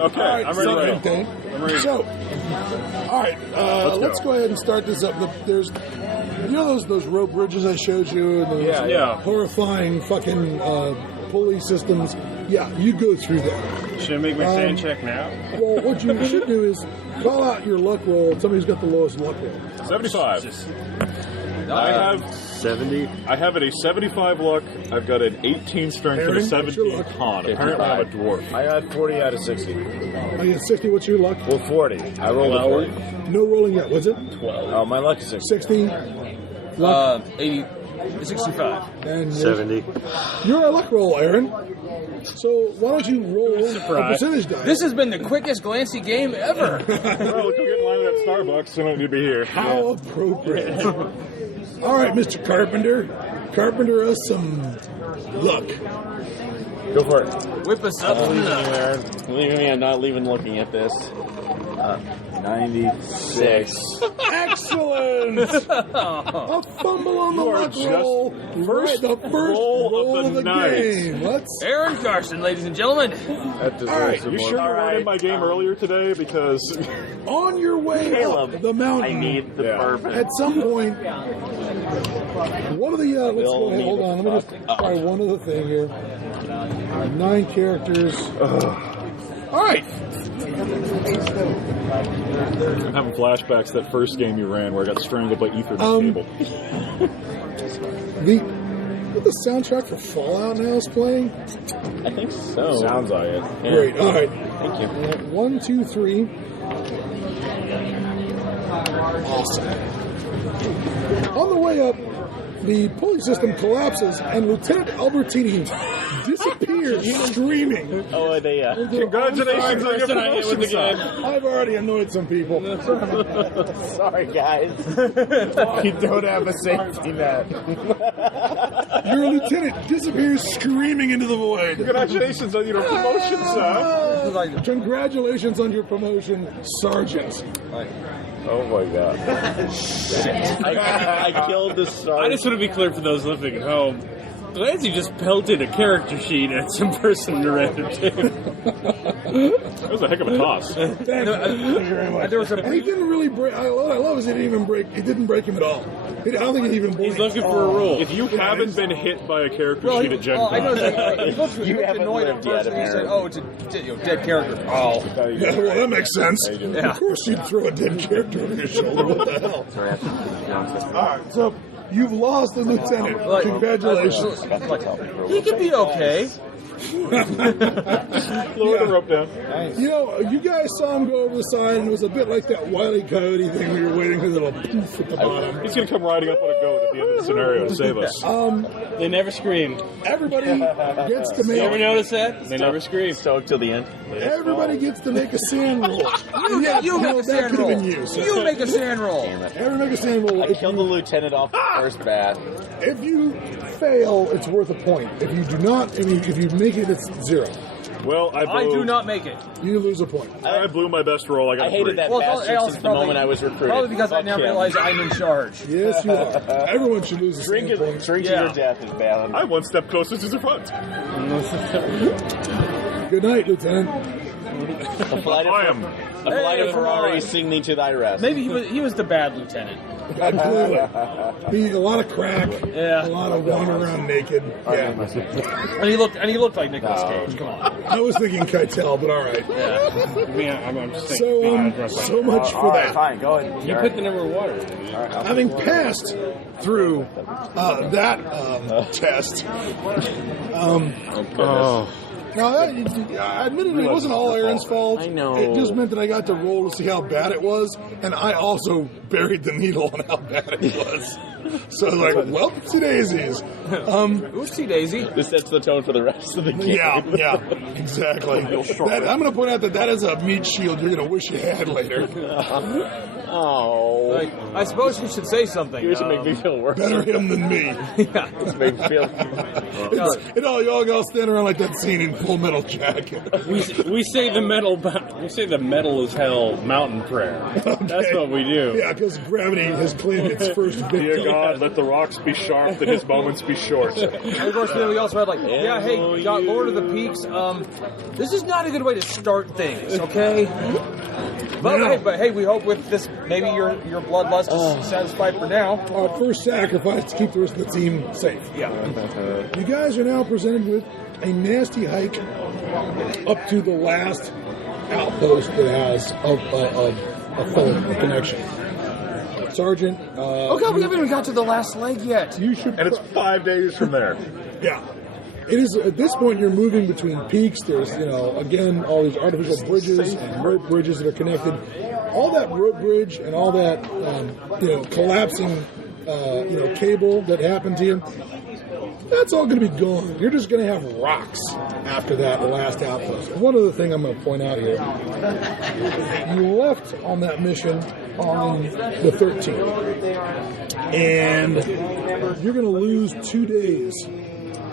All right, I'm ready to go. okay. So, all right, let's go ahead and start this up. There's, you know, those rope bridges I showed you, and those Yeah. horrifying fucking pulley systems. Yeah, you go through that. Should I make my sand check now? Well, what you should do is call out your luck roll. Tell me who's got the lowest luck roll. 75. I have 70. I have it a 75 luck. I've got an 18 strength and Aaron, a 17 what's your con. Apparently, I'm a dwarf. I got 40 out of 60. I get 60. What's your luck? Well, 40. I rolled a 40. No rolling yet. What's it? 12. Oh, my luck is 60. 60. 80, 65. And 70. you're a luck roll, Aaron. So why don't you roll a percentage die? This has been the quickest Glancy game ever. Well, let's go get in line at Starbucks. So I don't need to be here. How appropriate. All right, Mr. Carpenter. Carpenter us some luck. Go for it. Whip us up from the... Believe me, I'm not even looking at this. 96. Excellent! A fumble on the You are luck just roll. first The first roll roll of of the the night. game. Let's. Aaron Carson, ladies and gentlemen. That deserves some You more. sure you weren't in my game earlier today? Because On your way up the mountain. the bourbon. At some point, one of the let's go ahead. Hold on. Let me just try one other thing here. 9 characters. All right. I'm having flashbacks to that first game you ran where I got strangled by Ethernet cable. The soundtrack for Fallout now is playing. I think so. Sounds like it. Yeah. Great. All right. Thank you. 1, 2, 3. Awesome. On the way up, the pulley system collapses and Lieutenant Albertini disappears screaming. Oh, they, Congratulations on your promotion, son. I've already annoyed some people. sorry, guys. You don't have a safety net. Your lieutenant disappears screaming into the void. Congratulations on your promotion, son. Congratulations on your promotion, Sergeant. Oh my god. I killed the I sergeant. just want to be clear for those living at home. Glancy just pelted a character sheet at some person to read it to. That was a heck of a toss. Thank you very much. And he didn't really break. What I love is he didn't even break. It didn't break him at all. I don't think he even. He's looking for a roll. If you haven't been hit by a character sheet at Gen I know. Con, He looked annoyed at first, and he said, "Oh, it's a dead character." Oh, Yeah, well, that makes sense. Yeah. Of course, you'd throw a dead character over your shoulder. What the hell? All right, so you've lost the lieutenant. Congratulations. he could be okay. lower the rope down. You know, you guys saw him go over the side, and it was a bit like that Wile E. Coyote thing where you're waiting for the little poof at the bottom. He's going to come riding up on a goat at the end of the scenario to save us. They never scream. Everybody gets to You ever make. notice that? They never scream. Stoked till the end. Everybody gets to make a sand roll. You make a sand roll. You make a sand roll. Everybody make a sand roll. I killed the lieutenant off the first bat. If you fail, it's worth a point. If you do not, if you make it, it's 0. Well, I do not make it. You lose a point. I blew my best roll. I got I a 3. hated that bastard since the moment I was recruited. Probably because I Fuck now him. realize I'm in charge. Yes, you are. Everyone should lose a Drink sand point. to your death is bad. I'm one step closer to the front. Good night, Lieutenant. A flight of Ferrari sing me to thy rest. Maybe he was the bad lieutenant. Clearly. A lot of crack. Yeah. A lot of wandering around naked. Yeah. And he looked like Nicolas Cage. Come on. I was thinking Keitel, but all right. I'm just thinking. So much for that. Fine, go ahead. You put the number of water. Having passed through that test, now, admittedly, it wasn't all Aaron's fault. I know. It just meant that I got to roll to see how bad it was, and I also buried the needle on how bad it was. So I was like, well, whoopsie daisies. Oopsie daisy. This sets the tone for the rest of the game. Yeah, exactly. I'm going to point out that is a meat shield you're going to wish you had later. Oh. Like, I suppose you should say something. You should make me feel worse. Better him than me. Yeah. This makes me feel... You all stand around like that scene in Full Metal Jacket. We say the metal is hell mountain prayer. That's what we do. Yeah, because gravity has claimed its first victim. Dear God, let the rocks be sharp, that his moments be short. And of course, then we also had like, hey, got Lord of the Peaks. This is not a good way to start things, okay? But hey, we hope with this, maybe your bloodlust is satisfied for now. Our first sacrifice to keep the rest of the team safe. Yeah. You guys are now presented with a nasty hike up to the last outpost that has a phone connection. Sergeant. Oh God, we haven't even got to the last leg yet. You should. And it's 5 days from there. Yeah. It is at this point you're moving between peaks. There's, again, all these artificial bridges and rope bridges that are connected. All that rope bridge and all that, collapsing, cable that happened to you, that's all going to be gone. You're just going to have rocks after that, the last outpost. One other thing I'm going to point out here. You left on that mission on the 13th. And you're going to lose 2 days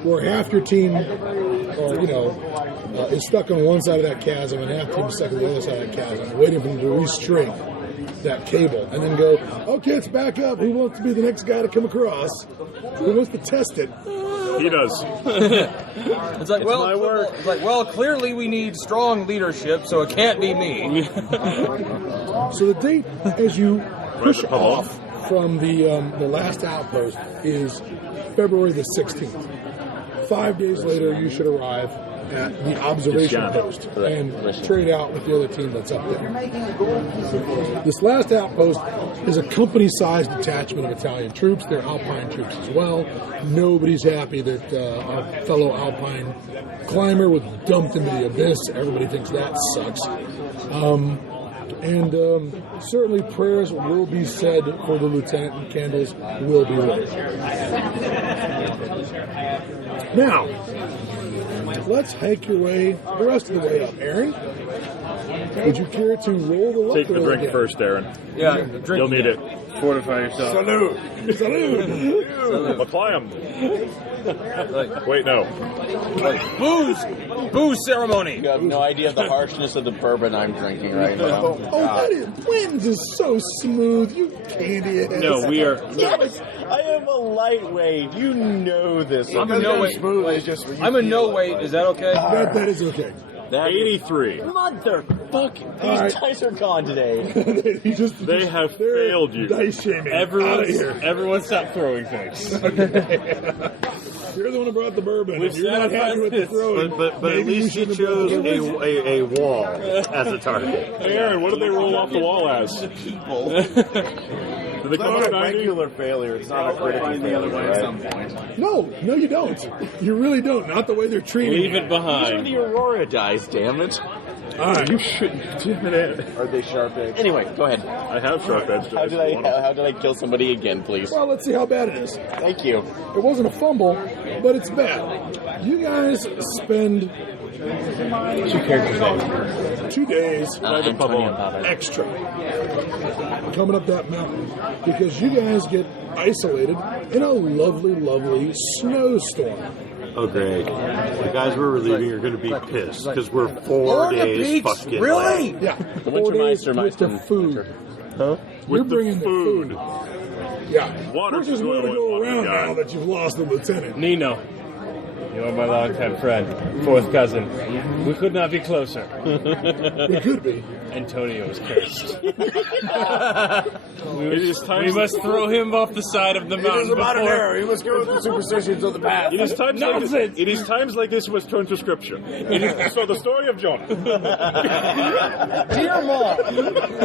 where half your team, is stuck on one side of that chasm and half the team is stuck on the other side of that chasm, waiting for them to restring that cable, and then go, okay, it's back up. Who wants to be the next guy to come across? Who wants to test it? He does. It's like, clearly we need strong leadership, so it can't be me. So the date, as you push off from the last outpost, is February the 16th. 5 days later, you should arrive at the observation post and trade out with the other team that's up there. This last outpost is a company-sized detachment of Italian troops. They're Alpine troops as well. Nobody's happy that our fellow Alpine climber was dumped into the abyss. Everybody thinks that sucks. And certainly prayers will be said for the lieutenant and candles will be lit. Now, let's hike your way the rest of the way up. Aaron, would you care to roll the luck Take the roll drink again? first, Aaron. Yeah, You'll need it. Fortify yourself. Salute. McClam. Wait, no. Booze ceremony. You have no idea the harshness of the bourbon I'm drinking right now. that is, Blanton's is so smooth. You candy it. No, we are. Yes, I am a lightweight. You know this. I'm a no weight. I'm a no weight. Is that okay? That is okay. 83. Motherfuck! These right. dice are gone today. They have failed you. Dice shaming. Out of here. Everyone stop throwing things. You're the one who brought the bourbon. We've If you're not happy with the throwing. But at maybe you least he shouldn't have brought chose the bourbon. a wall as a target. Hey, Aaron, what did they roll off the wall as? Did they It's come not out a 90? regular failure. It's not a critical failure, right? No, you don't. You really don't. Not the way they're treating Leave you. it These are behind. the Aurora dice, damn it. All right. You shouldn't. Damn it. Are they sharp edged? Anyway, go ahead. I have sharp edge How dice. did I kill somebody again, please? Well, let's see how bad it is. Thank you. It wasn't a fumble, but it's bad. You guys spend 2 days Antonio Papa. extra coming up that mountain because you guys get isolated in a lovely, lovely snowstorm. Oh, great. The guys we're relieving are going to be pissed because we're 4 days fucking Really? late. Yeah, The 4 days Wintermeister with the Meister. food. You're With the bringing food. the food. Yeah. Water There's just more to spoiling go on the around guy. now that you've lost the lieutenant. Nino, you are my longtime friend, fourth cousin. We could not be closer. It could be. Antonio is cursed. It is time. We must throw him off the side of the It mountain is about an before. error. You must go with the superstitions of the past. It is times like this. It is times like this was turned to scripture. It is, so the story of Jonah. Dear Mom.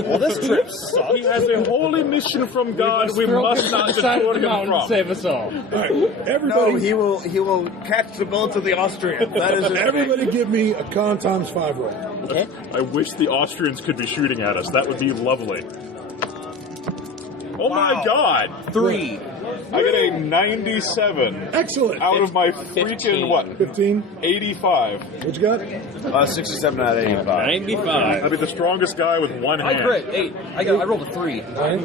Well, this trip sucks. He has a holy mission from God. We Throw must him not off the side of distort the him mountain from. and save us all. All right. Everybody, No, he will catch the bullets of the Austrians. That is everybody give me a con times 5 roll. I wish the Austrians could be shooting at us. That would be lovely. Oh my God! 3. I get a 97 Excellent. out of my freaking what? 15. 85. What you got? 67 out of 85. 95. I'd be the strongest guy with one I hand. crit. 8. I rolled a 3. 9.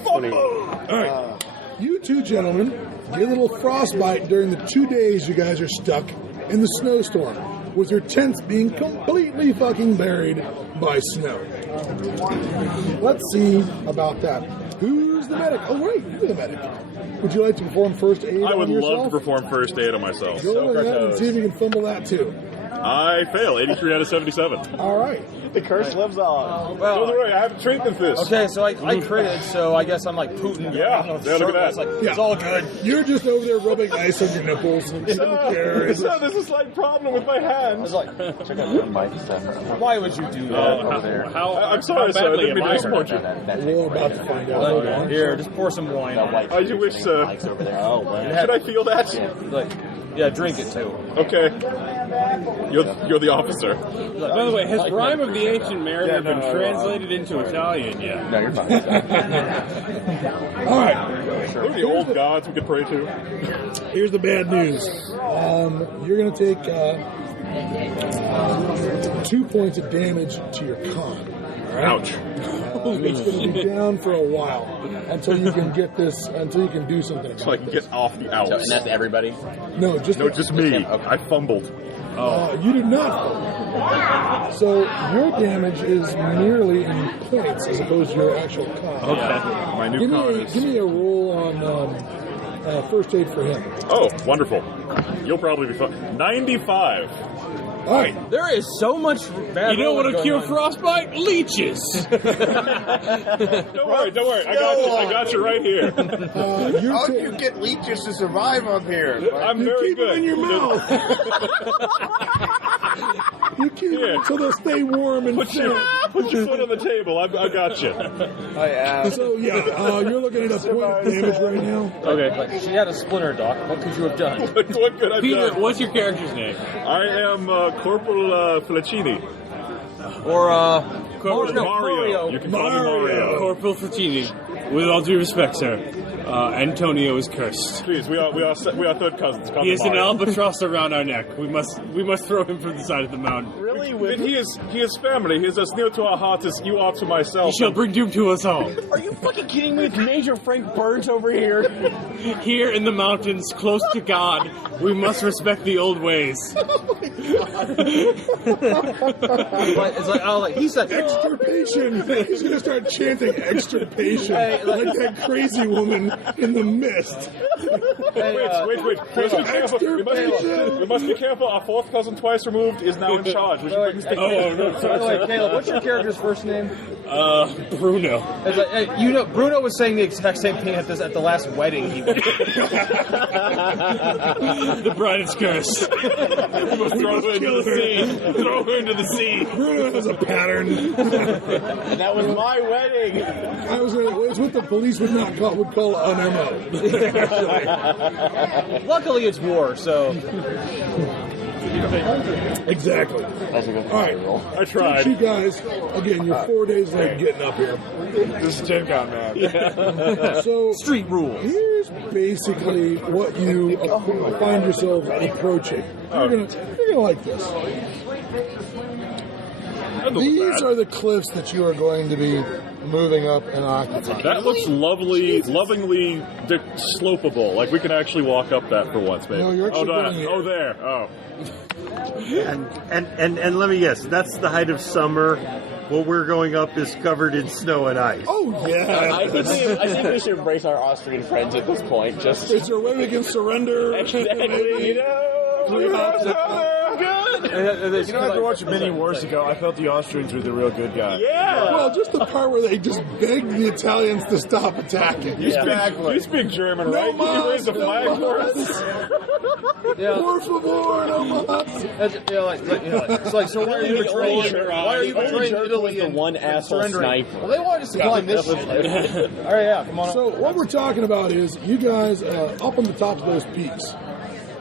20. All right. You two gentlemen get a little frostbite during the 2 days you guys are stuck in the snowstorm, with your tents being completely fucking buried by snow. Let's see about that. Who's the medic? Oh, wait, you're the medic. Would you like to perform first aid I would on yourself? love to perform first aid on myself. Go ahead and see if you can fumble that too. I fail. 83 out of 77. All right. The curse lives on. So I have treatment this. Okay, so I critted, so I guess I'm like Putin. Yeah, look at that. It's like, it's all good. You're just over there rubbing ice on your nipples. You don't care. There's a slight problem with my hand. I was like, why would you do that over there? I'm sorry, sir. I didn't mean to disappoint you. We're about to find out. Hold on. Here, just pour some wine on it. I do wish, sir. Should I feel that? Like, yeah, drink it too. Okay. You're the officer. By the way, has Rime of the Ancient Mariner been translated into Italian yet? No, you're fine. All right. Who are the old gods we could pray to? Here's the bad news. You're going to take 2 points of damage to your con. Ouch. It's going to be down for a while until you can get this, until you can do something. So I can get off the Alps. And that's everybody? No, just me. I fumbled. you did not. So your damage is merely in points as opposed to your actual con. Okay. My new con is... Give me a roll on first aid for him. Oh, wonderful. You'll probably be fine. 95. All right. There is so much bad. You know what will going cure on. frostbite? Leeches. Don't worry. I got you right here. How do you get leeches to survive up here? I'm You very keep good. them in your mouth. You keep them so they'll stay warm and Put your foot on the table. I got you. So yeah, you're looking at a point of damage right now. Okay, like, she had a splinter, Doc. What could you have done? What could I Peter, do? what's your character's name? I am Corporal Felicini. Or, Corporal no, Mario. You can call me Mario. Corporal Ficini. With all due respect, sir. Antonio is cursed. Please, we are third cousins. He is an albatross around our neck. We must throw him from the side of the mountain. Really? And he is family. He is as near to our heart as you are to myself. He shall bring doom to us all. Are you fucking kidding me? With Major Frank Burns over here. Here in the mountains, close to God, we must respect the old ways. It's like, he said, Extirpation! He's gonna start chanting extirpation like that crazy woman in the mist. Wait. We must be careful. Our fourth cousin, twice removed, is now in charge. We should bring this thing By the way, Caleb, what's your character's first name? Bruno. It's like, hey, Bruno was saying the exact same thing at the last wedding he went to. The bride is cursed. We must throw her into the sea. Throw her into the sea. Bruno has a pattern. And that was my wedding. It's what the police would call an MO. Luckily, it's war, so. Exactly. All right. I tried. You guys, again, you're 4 days late getting up here. This is Gencon, man. So Street rules. here's basically what you find yourselves approaching. You're gonna like this. These are the cliffs that you are going to be moving up and occupying. That looks lovingly slopeable. Like we can actually walk up that for once, maybe. No, you're actually going here. Oh, there. Oh. And let me guess, that's the height of summer. What we're going up is covered in snow and ice. Oh, yeah. I think we should embrace our Austrian friends at this point. Just Is there a way we can surrender? exactly. After watching many wars ago, I felt the Austrians were the real good guys. Yeah. Well, just the part where they just begged the Italians to stop attacking. You speak German, right? Can you raise a flag for us? Por favor, no mas. It's like, so why are you betraying Italy the and one asshole surrendering? sniper? Well, they wanted us to climb this shit. All right, yeah, come on. So what we're talking about is you guys up on the top of those peaks.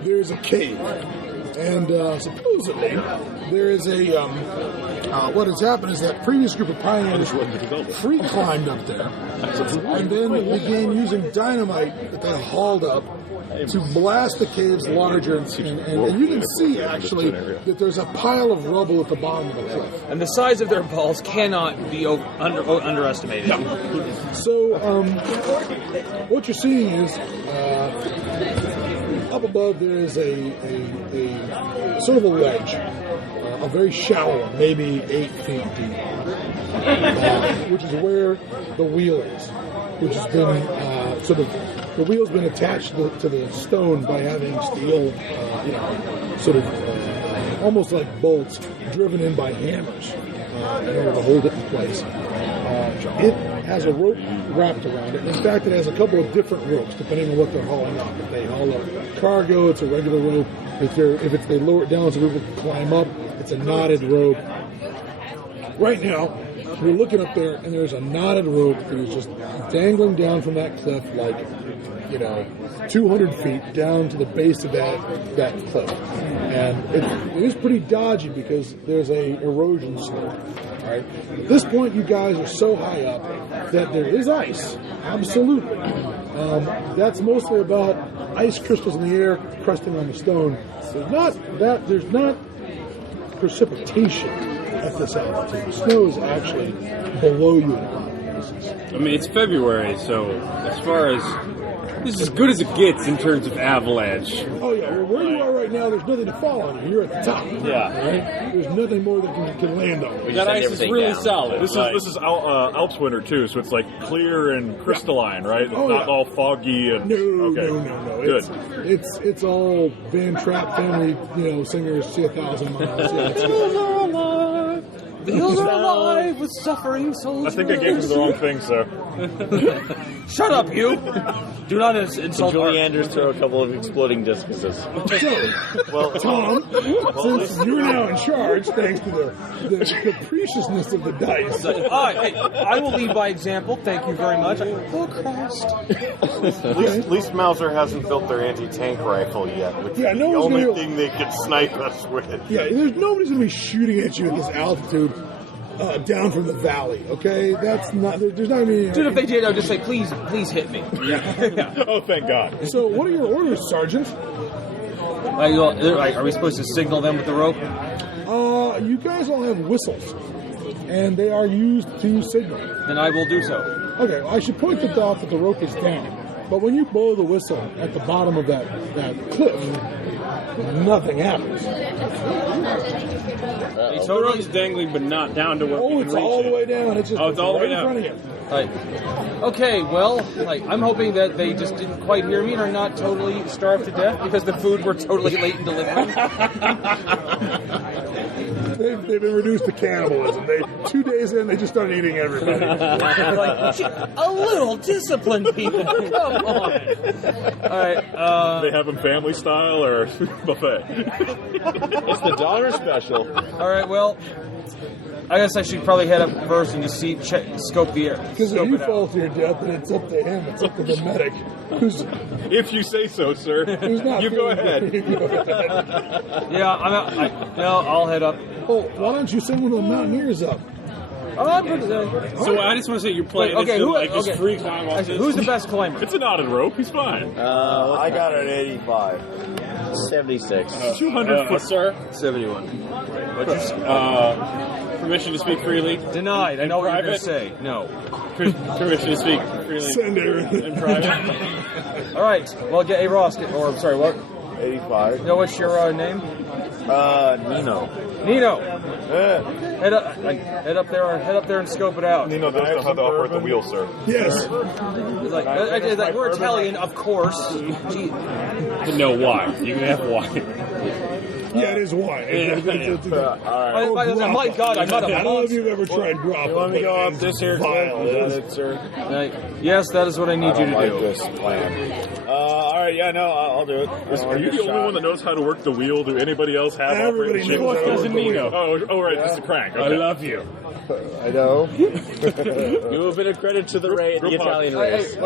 There's a cave, and supposedly there is a. What has happened is that previous group of pioneers free climbed up there, and then began using dynamite that they hauled up to blast the caves larger, and you can see actually that there's a pile of rubble at the bottom of the cliff. And the size of their balls cannot be underestimated. So what you're seeing is up above there is a sort of a ledge, a very shallow one, maybe 8 feet deep, which is where the wheel is, which has been the wheel's been attached to the stone by having steel, almost like bolts driven in by hammers in order to hold it in place. It has a rope wrapped around it. In fact, it has a couple of different ropes depending on what they're hauling up. If they haul up cargo, it's a regular rope. If they lower it down so people can climb up, it's a knotted rope. Right now, you're looking up there, and there's a knotted rope that is just dangling down from that cliff, like 200 feet down to the base of that cliff, and it is pretty dodgy because there's a erosion slope. Right? At this point, you guys are so high up that there is ice. Absolutely. That's mostly about ice crystals in the air crusting on the stone. There's not precipitation at this altitude. The snow is actually below you in a lot of places. I mean, it's February, so as far as this is as good as it gets in terms of avalanche. Oh yeah, well where you are right now, there's nothing to fall on you. You're at the top. Yeah. Right? There's nothing more that can land on you. That ice is really solid. This is Alps winter too, so it's like clear and crystalline, right? It's not all foggy and No. Good. It's all Van Trapp family, singers see 1,000 miles. Yeah, The hills are alive with suffering souls. I think I gave you the wrong thing, sir. Shut up, you! Do not insult Julie Anders throw a couple of exploding discuses. So, Tom, since you're now in charge, thanks to the capriciousness of the dice. I will lead by example. Thank you very much. Oh, Christ. At least Mauser hasn't built their anti-tank rifle yet, which is the no one's only gonna- thing they can snipe us with. Yeah, nobody's going to be shooting at you at this altitude. down from the valley. Okay, that's not. There's not even. Dude, if they did, I'd just say, please hit me. Yeah. Oh, thank God. So, what are your orders, Sergeant? Are we supposed to signal them with the rope? You guys all have whistles, and they are used to signal. Then I will do so. Okay, well, I should point it out that the rope is down. But when you blow the whistle at the bottom of that cliff, nothing happens. So the rope's dangling, but not down to where we can It's reach all the it. way down. It's just it's all the right way in front of down. you. Okay, well, I'm hoping that they just didn't quite hear me and are not totally starved to death because the food were totally late in delivering. They've been reduced to cannibalism. 2 days in, they just started eating everybody. A little discipline, people. Come on. All right. They have them family style or buffet? It's the dollar special. All right. Well, I guess I should probably head up first and just scope the air. Because if you fall to your death, then it's up to him. It's up to the medic. If you say so, sir. Who's not You go ahead. Yeah, I'll head up. Oh, why don't you send one of the mountaineers up? So I just want to say you're playing. Free climb off this. Who's the best climber? It's a knotted rope. He's fine. I got an 85. 76. 200 foot. Sir? 71. Permission to speak freely. Denied. I know what you're going to Private? say. No. Permission to speak freely Send Aaron. in private. All right. Well, get a Ross. I'm sorry. What? 85. No, what's your name? Nino. Nino. Yeah. Head up there and scope it out. Nino does know how to operate the wheel, sir. Yes. We're Italian, of course. Gee. No, why? You can have why. Yeah, it is wine. My God, I'm not a I don't know if monster. you've ever tried grappa. You want me to go up this here cliff, sir? Yes, that is what I need you to like do. this plan. All right, yeah, no, I'll do it. Are you the only one that knows how to work the wheel? Do anybody else have Everybody operating knows how to machines? work the wheel. Oh, right, this is a crank. I Okay. love you. I know. You a bit of credit to the Italian race.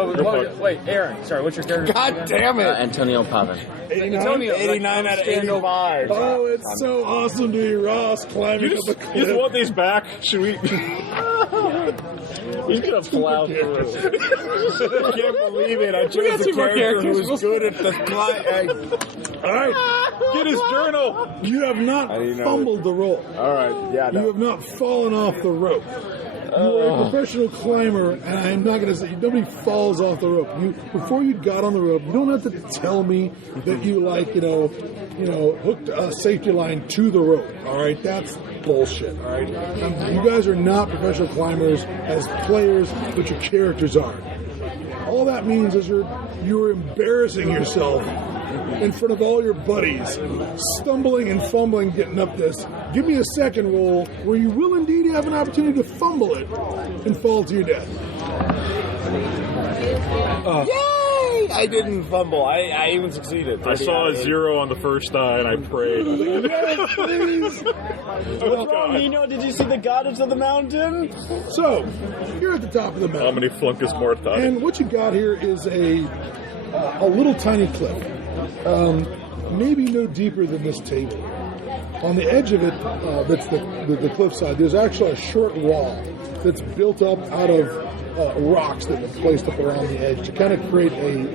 Wait, Aaron. Sorry, what's your character? God damn it. Antonio Pavin. 89 out of 85. Oh, it's so awesome to be Ross climbing up a You cliff. just want these back? Should we? He's gonna plow through. I can't believe it. I chose a character who was good at the climb. All right, Get his journal. you have not fumbled the rope. All right. Yeah, You no. have not fallen off the rope. You are a professional climber, and I'm not going to say nobody falls off the rope. Before you got on the rope, you don't have to tell me that you hooked a safety line to the rope. All right, that's bullshit. All right, you guys are not professional climbers as players, but your characters are. All that means is you're embarrassing yourself in front of all your buddies, stumbling and fumbling getting up this. Give me a second roll where you will indeed have an opportunity to fumble it and fall to your death. Yay! I didn't fumble. I even succeeded. I saw a 0 on the first die and I prayed. Yes, please. What's wrong, Nino? Did you see the goddess of the mountain? So, you're at the top of the mountain. Omni fluncus mortis. And what you got here is a little tiny cliff. Maybe no deeper than this table. On the edge of it, that's the cliffside, there's actually a short wall that's built up out of rocks that have been placed up around the edge to kind of create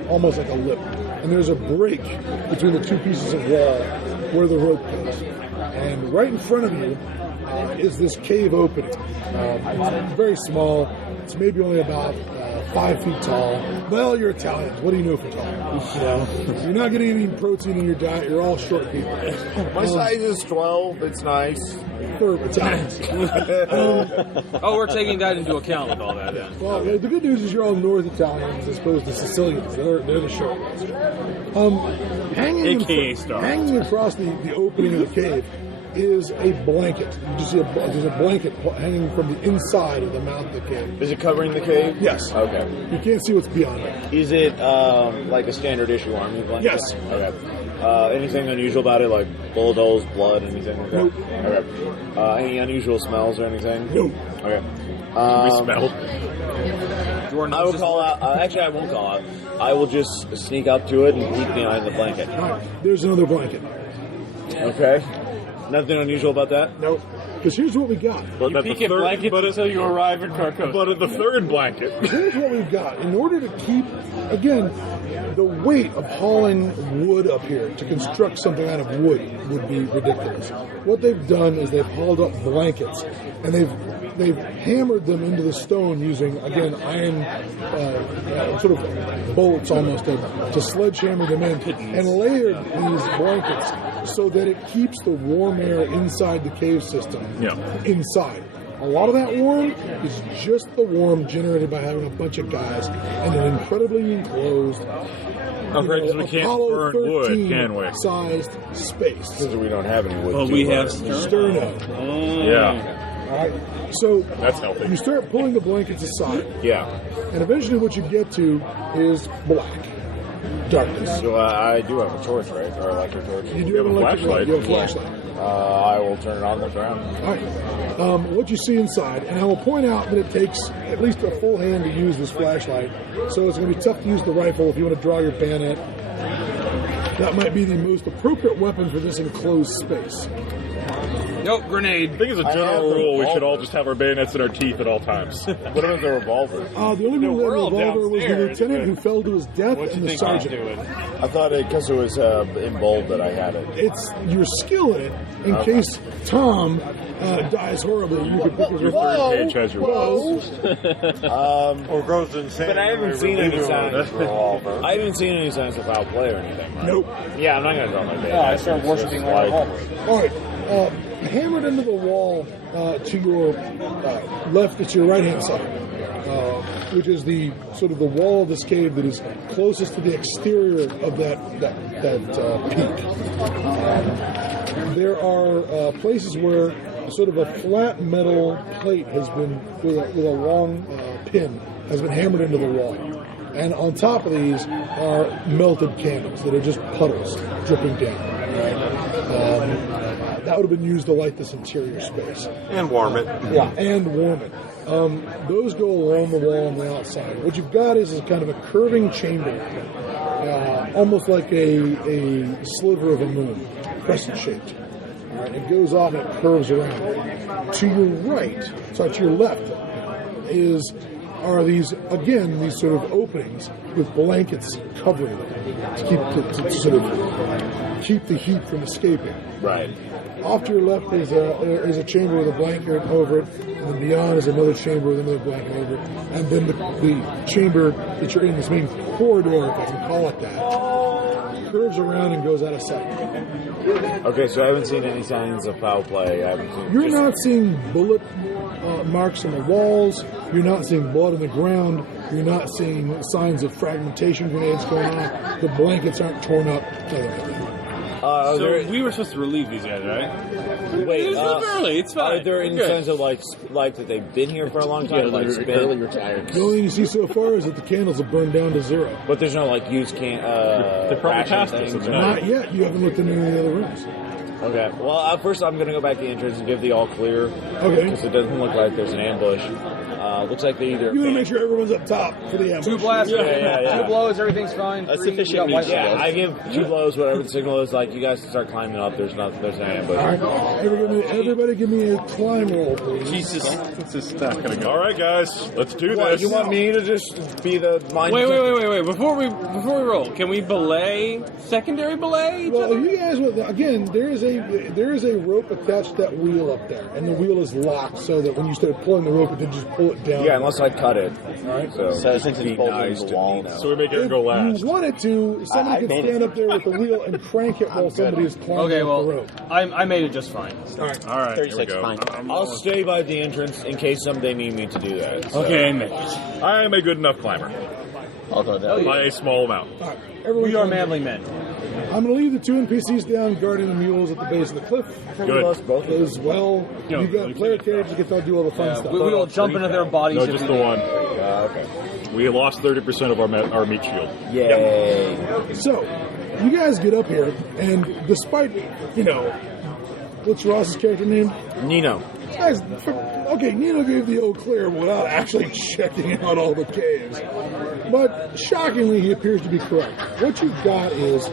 almost like a lip. And there's a break between the two pieces of wall where the rope goes. And right in front of you is this cave opening. It's very small. It's maybe only about 5 feet tall. Well, you're Italians. What do you know for tall? You're not getting any protein in your diet. You're all short people. My size is 12. It's nice. For Italians. We're taking that into account with all that. Then. Well, the good news is you're all North Italians as opposed to Sicilians. They're the short ones. Hanging across the opening of the cave is a blanket. You just see there's a blanket hanging from the inside of the mouth of the cave. Is it covering the cave? Yes. Okay. You can't see what's beyond it. Is it like a standard issue army blanket? Yes. Okay. Anything unusual about it, like bullet holes, blood, anything like that? Nope. Okay. Any unusual smells or anything? Nope. Okay. We smell. I will call out. Actually, I won't call out. I will just sneak up to it and peek behind the blanket. All right. There's another blanket. Okay. Nothing unusual about that? Nope. Because here's what we got. But You at the peek at third, blankets but until you arrive in Carcosa. But at the third blanket, Here's what we've got. In order to keep, again, the weight of hauling wood up here to construct something out of wood would be ridiculous. What they've done is they've hauled up blankets and they've hammered them into the stone using, again, iron sort of bolts almost to sledgehammer them in and layered these blankets so that it keeps the warm air inside the cave system inside. A lot of that warm is just the warm generated by having a bunch of guys in an incredibly enclosed we can't Apollo burn wood, 13 can we? sized space. Because we don't have any wood. Well, to we burn. have Sterno. Yeah. All right. So That's healthy. you start pulling the blankets aside, Yeah. and eventually what you get to is black. Darkness. So I do have a torch, right? Or electric torch. You do have an electric light. You have a flashlight. I will turn it on and look around. All right. What you see inside, and I will point out that it takes at least a full hand to use this flashlight, so it's going to be tough to use the rifle if you want to draw your bayonet. That might be the most appropriate weapon for this enclosed space. Nope, grenade. I think as a general rule, we should all just have our bayonets in our teeth at all times. What about the revolver? The only one who had a revolver was the lieutenant who fell to his death and the sergeant. I thought because it was in bold that I had it. It's your skill in it in case Tom dies horribly. You could pick his revolver. Page has your Or goes insane. But I haven't seen any signs. I haven't seen any signs of foul play or anything. Right? Nope. Yeah, I'm not going to draw my bayonet. I started worshiping my revolver. All right. Hammered into the wall to your left, it's your right-hand side, which is the sort of the wall of this cave that is closest to the exterior of that peak. There are places where sort of a flat metal plate has been, with a long pin, has been hammered into the wall. And on top of these are melted candles that are just puddles dripping down. That would have been used to light this interior space. And warm it. Yeah, and warm it. Those go along the wall on the outside. What you've got is kind of a curving chamber, almost like a sliver of a moon, crescent-shaped. All right, it goes off and it curves around. To your right, sorry, to your left, are these sort of openings with blankets covering them to sort of keep the heat from escaping. Right. Off to your left is a chamber with a blanket over it, and then beyond is another chamber with another blanket over it, and then the chamber that you're in, this main corridor, if I can call it that, curves around and goes out of sight. Okay, so I haven't seen any signs of foul play. You're not seeing bullet marks on the walls. You're not seeing blood on the ground. You're not seeing signs of fragmentation grenades going on. The blankets aren't torn up. So we were supposed to relieve these guys, right? Wait, it's early. It's fine. Are there any signs of like that they've been here for a long time? Like Early retired. The only thing you see so far is that the candles have burned down to zero. But there's no like used They're probably past us. things. Not yet. You haven't looked into any of the other rooms. Okay. Well, first I'm going to go back to the entrance and give the all clear. Okay. Because it doesn't look like there's an ambush. Looks like they either. You want to make sure everyone's up top for the ambush. 2 blasts, Yeah. 2 blows, everything's fine. A 3, sufficient white meat Yeah, blows. I give 2 blows, whatever the signal is. Like you guys can start climbing up. There's an ambush. All right. Everybody give me a climb roll, please. Jesus, this is not gonna go. All right, guys, let's do What, this. you want me to just be the mind? Wait! Before we roll, can we belay secondary belay? Well, if you guys, again, there is a rope attached to that wheel up there, and the wheel is locked so that when you start pulling the rope, it can just pull it down. Yeah, unless I cut it. All right. So since be it's bolted nice into to the wall. Nino. So we make Aaron go last. If you wanted to, somebody I could made stand it. up there with the wheel and crank it while somebody is climbing Okay, up well, the rope. I made it just fine. All right. All right, here we 36, go. fine. I'll stay by the entrance in case someday need me to do that. So. Okay, make it. I am a good enough climber I'll go that way. by a small amount. All right. Everyone, We are manly men. I'm going to leave the 2 NPCs down guarding the mules at the base of the cliff. Good. As well, you've got player characters you can do all the fun stuff. We will jump into their bodies. No, if just we the need. one. Okay. We lost 30% of our meat shield. Yay. So, you guys get up here, and despite, what's Ross's character name? Nino. Guys, okay, Nino gave the old clear without actually checking out all the caves. But shockingly, he appears to be correct. What you've got is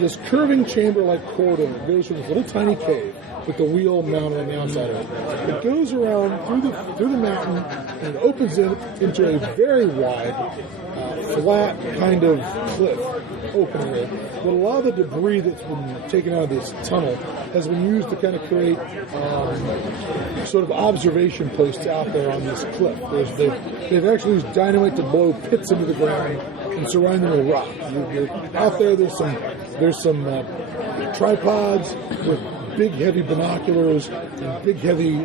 this curving chamber-like corridor that goes from this little tiny cave with the wheel mounted on the outside of it. It goes around through the mountain and opens it into a very wide, flat kind of cliff opening there. But a lot of the debris that's been taken out of this tunnel has been used to kind of create sort of observation posts out there on this cliff. They've actually used dynamite to blow pits into the ground and surround them with rock. Out there, there's some tripods with big, heavy binoculars and big, heavy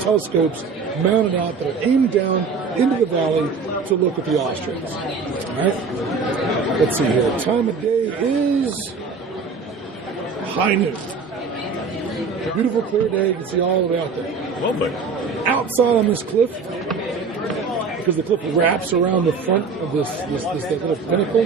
telescopes mounted out that are aimed down into the valley to look at the Austrians. All right? Let's see here. Time of day is high noon. Beautiful, clear day. You can see all the way out there. Lovely. Outside on this cliff, because the cliff wraps around the front of this little pinnacle,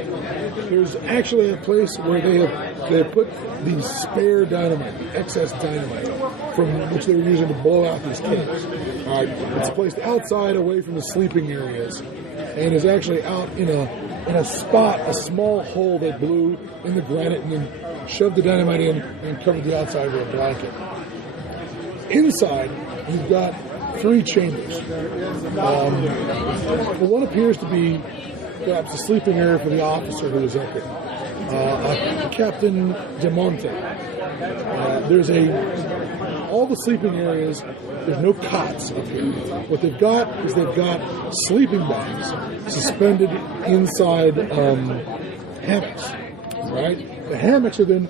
there's actually a place where they have put the spare dynamite, excess dynamite, from which they were using to blow out these caves. It's placed outside, away from the sleeping areas, and is actually out in a spot, a small hole they blew in the granite and then shoved the dynamite in and covered the outside with a blanket. Inside, you've got 3 chambers. One appears to be perhaps a sleeping area for the officer who was up there, Captain de Monte. All the sleeping areas, there's no cots up here. What they've got is sleeping bags suspended inside hammocks, right? The hammocks are then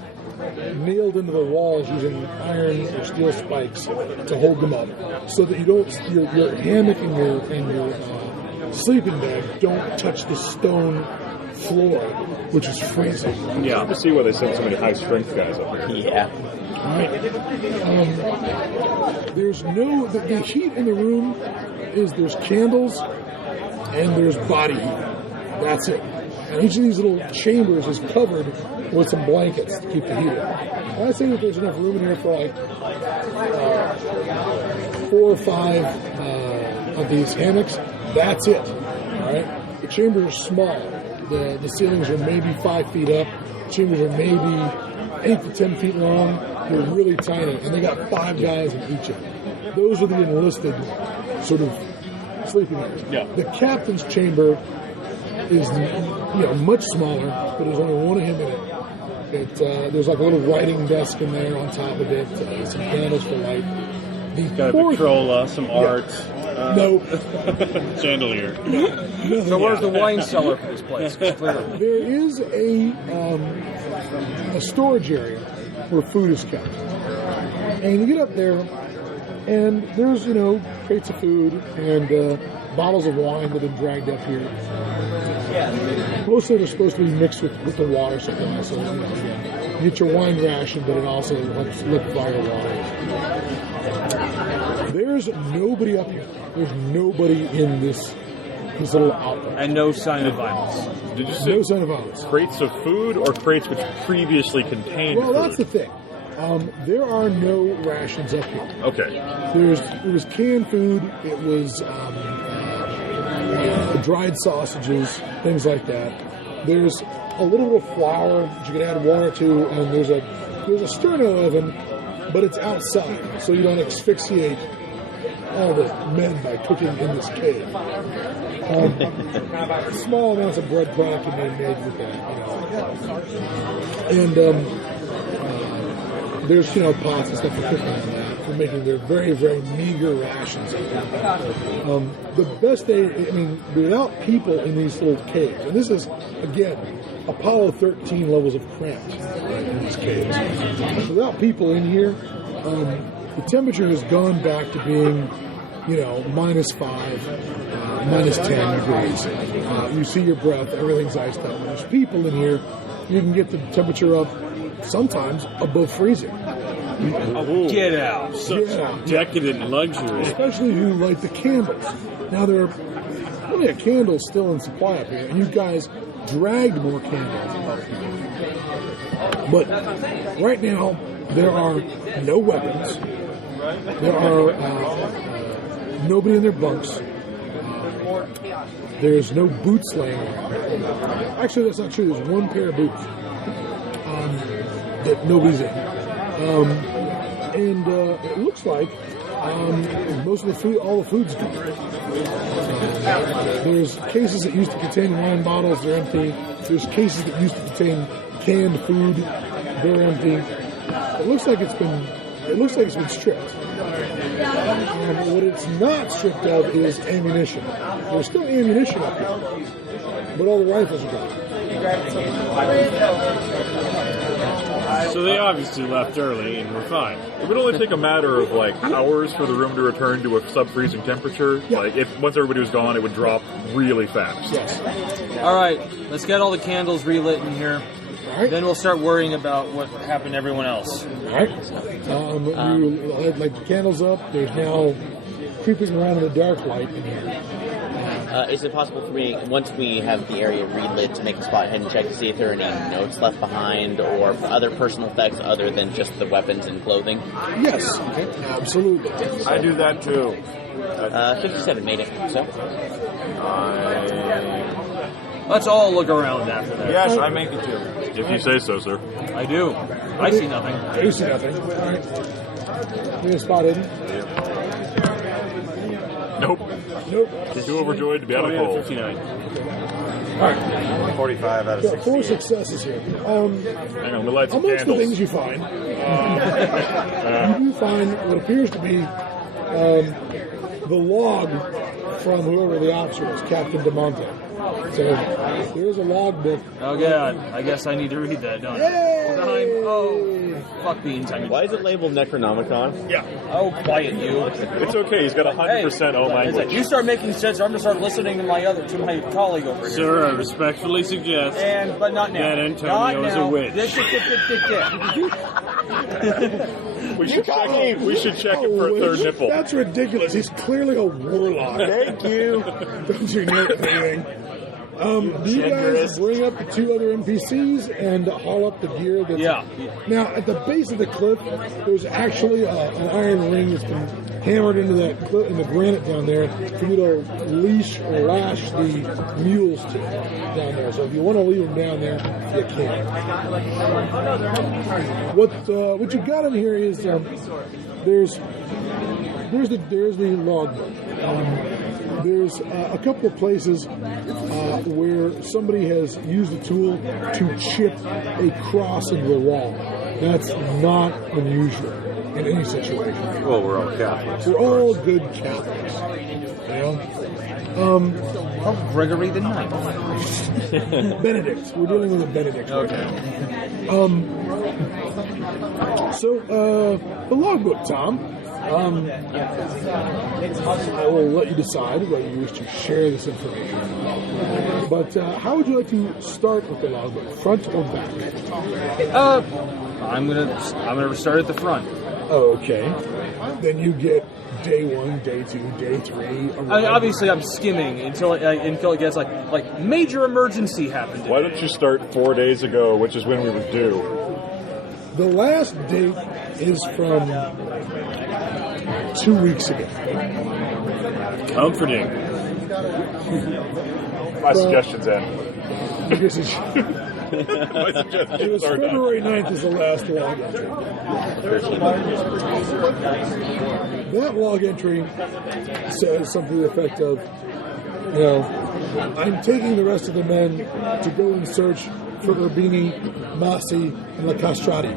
nailed into the walls using iron or steel spikes to hold them up, so that your hammock and your sleeping bag don't touch the stone floor, which is freezing. Yeah, I see why they send so many high strength guys up here. Yeah. Right. There's the heat in the room is there's candles and there's body heat. That's it. And each of these little chambers is covered with some blankets to keep the heat in. And I think that there's enough room in here for like 4 or 5 of these hammocks. That's it. All right. The chambers are small. The ceilings are maybe 5 feet up. The chambers are maybe 8 to 10 feet long. They're really tiny, and they got 5 guys in each of them. Those are the enlisted sort of sleeping areas. Yeah. The captain's chamber is much smaller, but there's only one of him in it. There's like a little writing desk in there on top of it, some candles for light. He's got a Victrola, some art. No. Chandelier. No. So where's the wine cellar for this place? There is a storage area where food is kept. And you get up there, and there's, crates of food and bottles of wine that have been dragged up here. Most of it are supposed to be mixed with the water supply, so you get your wine ration, but it also helps liquefy your water. There's nobody up here. There's nobody in this little outlet. And no sign of violence. Did you say no sign of violence? Crates of food or crates which previously contained Well, food? that's the thing. There are no rations up here. Okay. It was canned food. It was dried sausages, things like that. There's a little bit of flour that you can add water to, and there's a sterno oven, but it's outside, so you don't asphyxiate all the men by cooking in this cave. Small amounts of bread product can be made with that. And there's pots and stuff for cooking on that, for making their very, very meager rations. The best day, without people in these little caves, and this is, again, Apollo 13 levels of cramped in these caves. Without people in here, the temperature has gone back to being, -5, -10 degrees. You see your breath, everything's iced up. When there's people in here, you can get the temperature up sometimes above freezing. Get out. Such decadent luxury. Especially if you light the candles. Now, there are plenty of candles still in supply up here, and you guys dragged more candles up here. But right now, there are no weapons. There are nobody in their bunks. There's no boots laying around. Actually, that's not true. There's one pair of boots that nobody's in. And it looks like most of the food, all the food's gone. There's cases that used to contain wine bottles, they're empty. There's cases that used to contain canned food, they're empty. It looks like it's been stripped. And what it's not stripped of is ammunition. There's still ammunition up here, but all the rifles are gone. So they obviously left early and we're fine. It would only take a matter of like hours for the room to return to a sub-freezing temperature. Yeah. Like if once everybody was gone, it would drop really fast. Yes. All right, let's get all the candles relit in here. All right. Then we'll start worrying about what happened to everyone else. All right. You had like the candles up. There's now creeping around in the dark light in here. Is it possible for me, once we have the area relit, to make a spot head and check to see if there are any notes left behind or other personal effects other than just the weapons and clothing? Yes, absolutely. I do that too. 57 made it, so. Let's all look around after that. Yes, I make it too. If you say so, sir. I do. I see nothing. You see nothing. All right. You need a spot hidden? Nope. Nope. Too overjoyed to be out of the cold. 59. All right. 45 out of So 60. 4 successes here. Hang on, we light some Amongst the candles. things you find, you do find what appears to be the log from whoever the officer was, Captain DeMonte. So there's a logbook. Oh, God. I guess I need to read that, don't I? Yay! Oh, fuck beans. I mean, Why is it labeled Necronomicon? Yeah. oh, quiet you. It's okay. He's got 100% own language. You start making sense, or I'm going to start listening to my colleague over here. Sir, I respectfully suggest But not now. that Antonio is a witch. We should check him for a third nipple. That's ridiculous. He's clearly a warlock. Thank you. Don't you know anything? You guys bring up the 2 other NPCs and haul up the gear. Now, at the base of the cliff, there's actually an iron ring that's been hammered into that cliff, in the granite down there for you to leash or lash the mules to down there. So if you want to leave them down there, you can. What you got in here is there's the logbook. There's a couple of places where somebody has used a tool to chip a cross into the wall. That's not unusual in any situation. Well, we're all Catholics. We're all good Catholics. You know? Gregory the Ninth. Benedict. We're dealing with a Benedict. Okay. So, the logbook, Tom. I will let you decide whether you wish to share this information. But how would you like to start with the logbook, front or back? I'm gonna start at the front. Okay. Then you get day 1, day 2, day 3. Obviously, I'm skimming until it gets like major emergency happened. Why don't you start 4 days ago, which is when we were due? The last date is from 2 weeks ago. Comforting. My suggestion's in. This is, My it suggestions was are done. February 9th is the last log entry. That log entry says something to the effect of, I'm taking the rest of the men to go and search for Urbini, Masi, and La Castrati.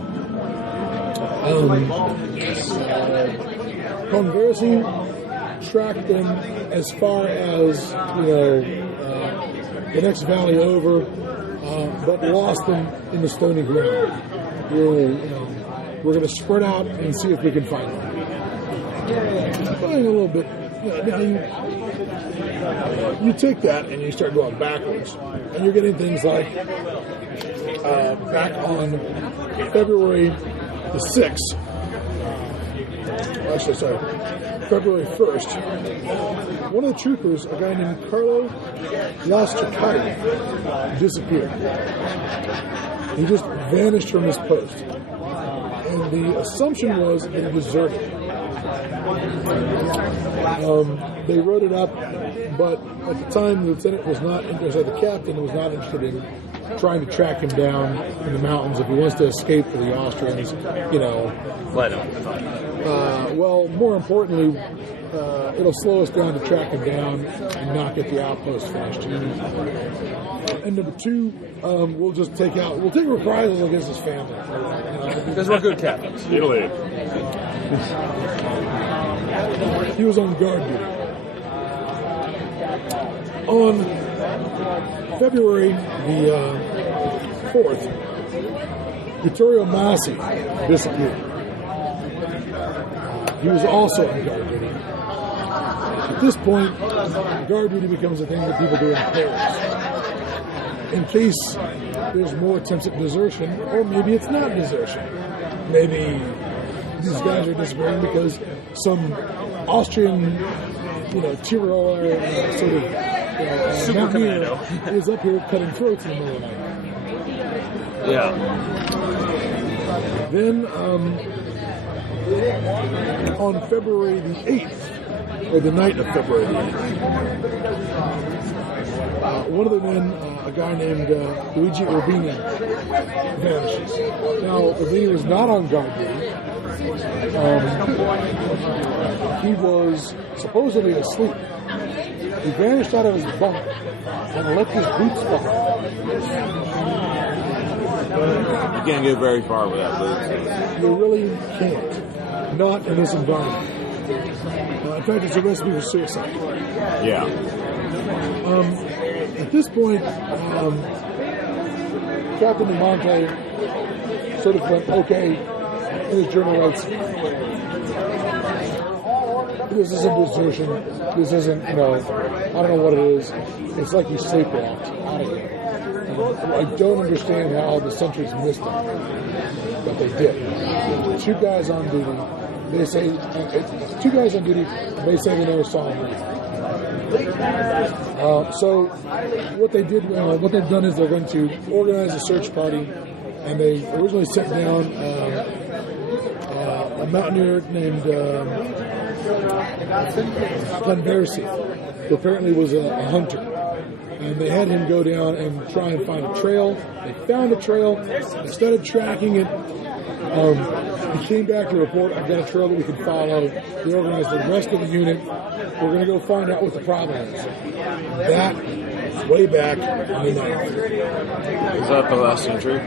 Conversi tracked them as far as, the next valley over, but lost them in the stony ground. We're going to spread out and see if we can find them. Going a little bit. Now you take that and you start going backwards, and you're getting things like back on February the 6th. Actually, sorry, February 1st. One of the troopers, a guy named Carlo Lastricati, disappeared. He just vanished from his post. And the assumption was that he deserted. They wrote it up, but at the time the lieutenant was not interested, the captain was not interested in trying to track him down in the mountains. If he wants to escape for the Austrians, Let him. well, more importantly, it'll slow us down to track him down and not get the outpost finished. And number two, we'll take reprisals against his family. Because we're good Catholics. Italy. He was on guard duty. On February the 4th, Vittorio Massi disappeared. He was also on guard duty. At this point, guard duty becomes a thing that people do in pairs. In case there's more attempts at desertion, or maybe it's not desertion. Maybe these guys are disappearing because some Austrian, Tiroler sort of mountaineer is up here cutting throats in the middle of the night. Yeah. Then on February the 8th, or the night of February the 8th, one of the men, a guy named Luigi Urbini, vanishes. Now, Urbini was not on guard duty. He was supposedly asleep. He vanished out of his bunk and left his boots behind. You can't get very far without boots. You really can't. Not in this environment. In fact, it's a recipe for suicide. Yeah. At this point, Captain Monte sort of went, okay, in his journal writes, this isn't desertion, this isn't, I don't know what it is. It's like you sleepwalked out of here. I don't understand how the sentries missed them, but they did. Two guys on duty, they say they never saw him leave. So what they've done is they're going to organize a search party, and they originally sent down a mountaineer named Glenbercy, who apparently was a hunter. And they had him go down and try and find a trail. They found a trail. Instead of tracking it, he came back to report, I've got a trail that we can follow. They organized the rest of the unit. We're going to go find out what the problem is. That is way back on the 9th. Is that the last entry?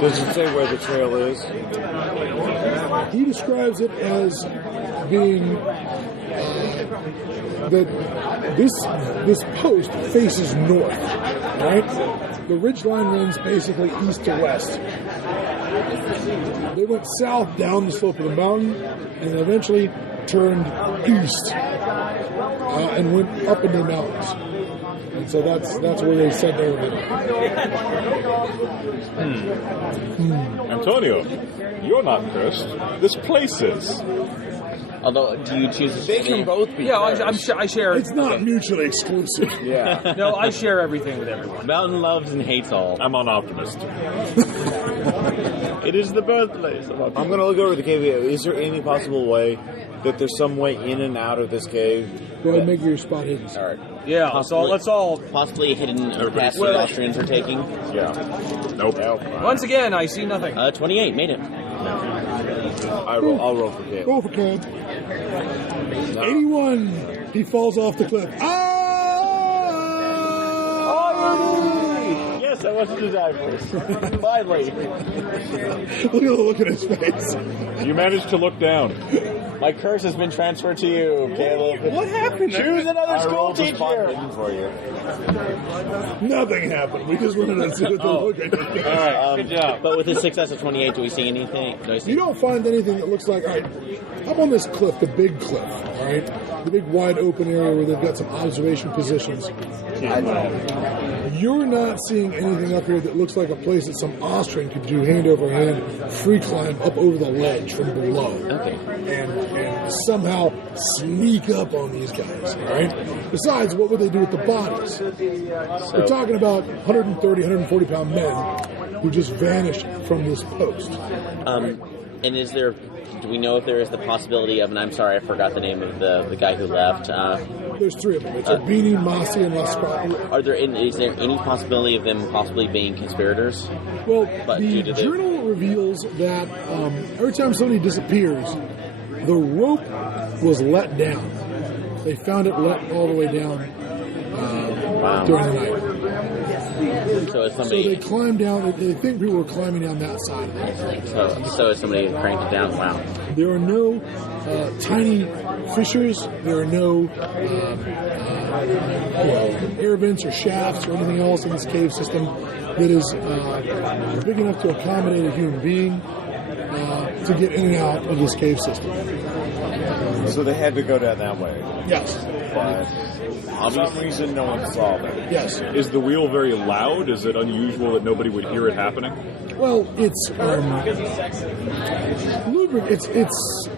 Does it say where the trail is? He describes it as being that this post faces north, right? The ridgeline runs basically east to west. They went south down the slope of the mountain and eventually turned east and went up into the mountains. And so that's where they said they were headed. Antonio, you're not cursed. This place is. Although, do you choose to They can both be. Yeah, cursed. I share. It's not mutually exclusive. Yeah. No, I share everything with everyone. Mountain loves and hates all. I'm an optimist. It is the birthplace of I'm going to look over the cave. Is there any possible way that there's some way in and out of this cave? Go ahead and make your spot hidden. All right. Yeah, so let's all... Possibly hidden or past the Austrians are taking. Yeah. Nope. Once again, I see nothing. 28, made it. I'll roll for Caleb. Go for Cam. 81. He falls off the cliff. Yes, I wanted to die first. Finally. Look at the look in his face. You managed to look down. My curse has been transferred to you, Caleb. What happened? Choose another I school rolled a spot teacher. hidden for you. Nothing happened. We just wanted to see what the look in his face. All right, good job. But with a success of 28, do we see anything? You don't find anything that looks like, all right, up on this cliff, the big cliff, all right? The big wide open area where they've got some observation positions. You're not seeing anything up here that looks like a place that some Austrian could do hand over hand, free climb up over the ledge from below. Okay. And somehow sneak up on these guys, all right? Besides, what would they do with the bodies? We're talking about 130, 140-pound men who just vanished from this post. And is there do we know if there is the possibility of? And I'm sorry, I forgot the name of the guy who left. There's 3 of them. It's Urbini, Masi, and Lascaux. Is there any possibility of them possibly being conspirators? Well, the journal reveals that every time somebody disappears, the rope was let down. They found it let all the way down during the night. So they climbed down. They think people were climbing down that side of it. So somebody cranked it down. Wow. There are no tiny fissures. There are no air vents or shafts or anything else in this cave system that is big enough to accommodate a human being to get in and out of this cave system. So they had to go down that way. Yes. But for some reason, no one saw it. Yes. Is the wheel very loud? Is it unusual that nobody would hear it happening? Well, it's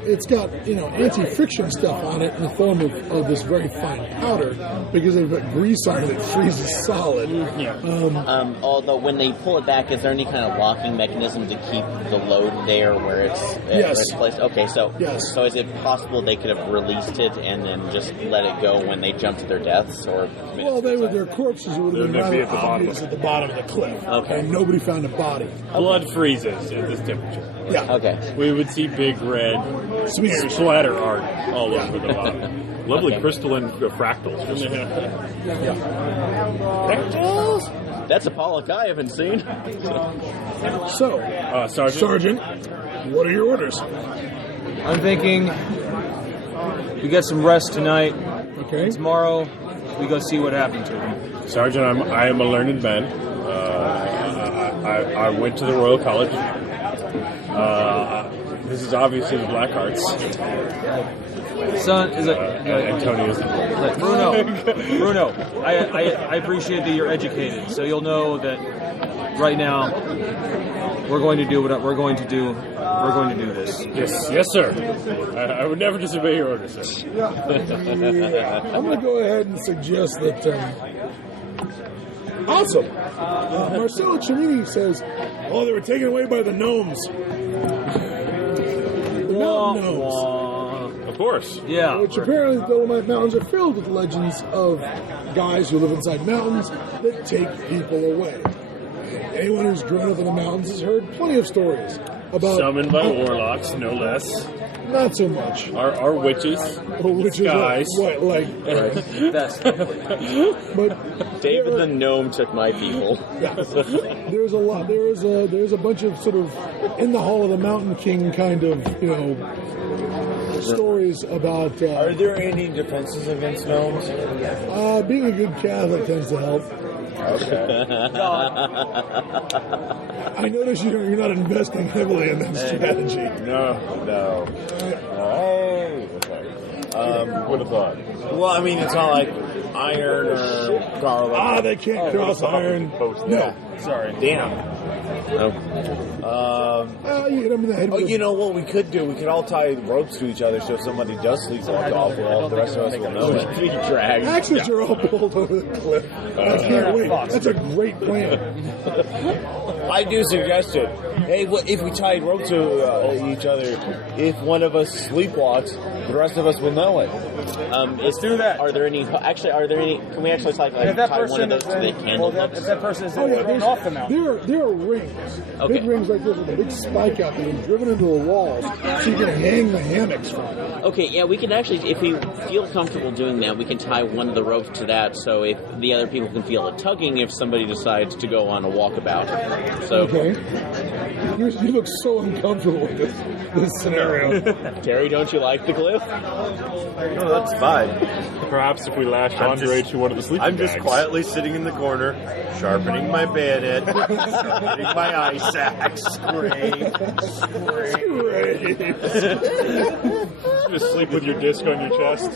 it's got anti-friction stuff on it in the form of this very fine powder because they've got grease on it that freezes solid. Yeah. Although when they pull it back, is there any kind of locking mechanism to keep the load there where it's placed? Okay, so is it possible they could have released it and then just let it go when they jumped to their deaths? Or their corpses would have been rather obvious at the bottom of the cliff. Okay. And nobody found a body. Blood freezes at this temperature. Yeah. Okay. We would see big red splatter art all over the bottom. Lovely crystalline fractals. Fractals? That's a Pollock I haven't seen. So, Sergeant, what are your orders? I'm thinking we get some rest tonight. Okay. Tomorrow we go see what happened to him. Sergeant, I am a learned man. I went to the Royal College. This is obviously the Black Arts. Son, is it Antonio's? Bruno, I appreciate that you're educated, so you'll know that right now we're going to do what we're going to do. We're going to do this. Yes, sir. I would never disobey your orders, sir. I'm going to go ahead and suggest that. Awesome. Marcelo Cimini says, they were taken away by the gnomes. The mountain gnomes. Of course. Yeah. Which apparently the Dolomite Mountains are filled with legends of guys who live inside mountains that take people away. Anyone who's grown up in the mountains has heard plenty of stories about... Summoned by warlocks, no less. Not so much. Our witches. Guys. That's... But David the gnome took my people. Yeah. There's a lot. There's a bunch of sort of in the Hall of the Mountain King kind of stories about. Are there any defenses against gnomes? Being a good Catholic tends to help. Okay. I notice you're not investing heavily in that strategy. No. Oh, okay. Would have thought. Well, I mean, it's not like iron or garlic. They can't cross iron. No. Sorry. Damn. You hit him in the head. You know what we could do? We could all tie ropes to each other so if somebody does sleepwalk off, the rest of us will know it. Axes are all pulled over the cliff. I can't wait. That's a great plan. I do suggest it. Hey, if we tied ropes to each other, if one of us sleepwalks, the rest of us will know it. Let's do that. Are there any? Can we actually tie one of those to the candle hooks? If that person is thrown off the mountain. There are rings. Okay. Big rings like this with a big spike out there and driven into the walls so you can hang the hammocks from it. Okay, yeah, we can actually, if we feel comfortable doing that, we can tie one of the ropes to that so if the other people can feel it tugging if somebody decides to go on a walkabout. So. Okay. You look so uncomfortable with this scenario. Terry, don't you like the cliff? No, that's fine. Perhaps if we lashed Andre to one of the sleeping I'm just bags. quietly sitting in the corner, sharpening my bayonet, sharpening my ice axe. Just sleep with your disc on your chest.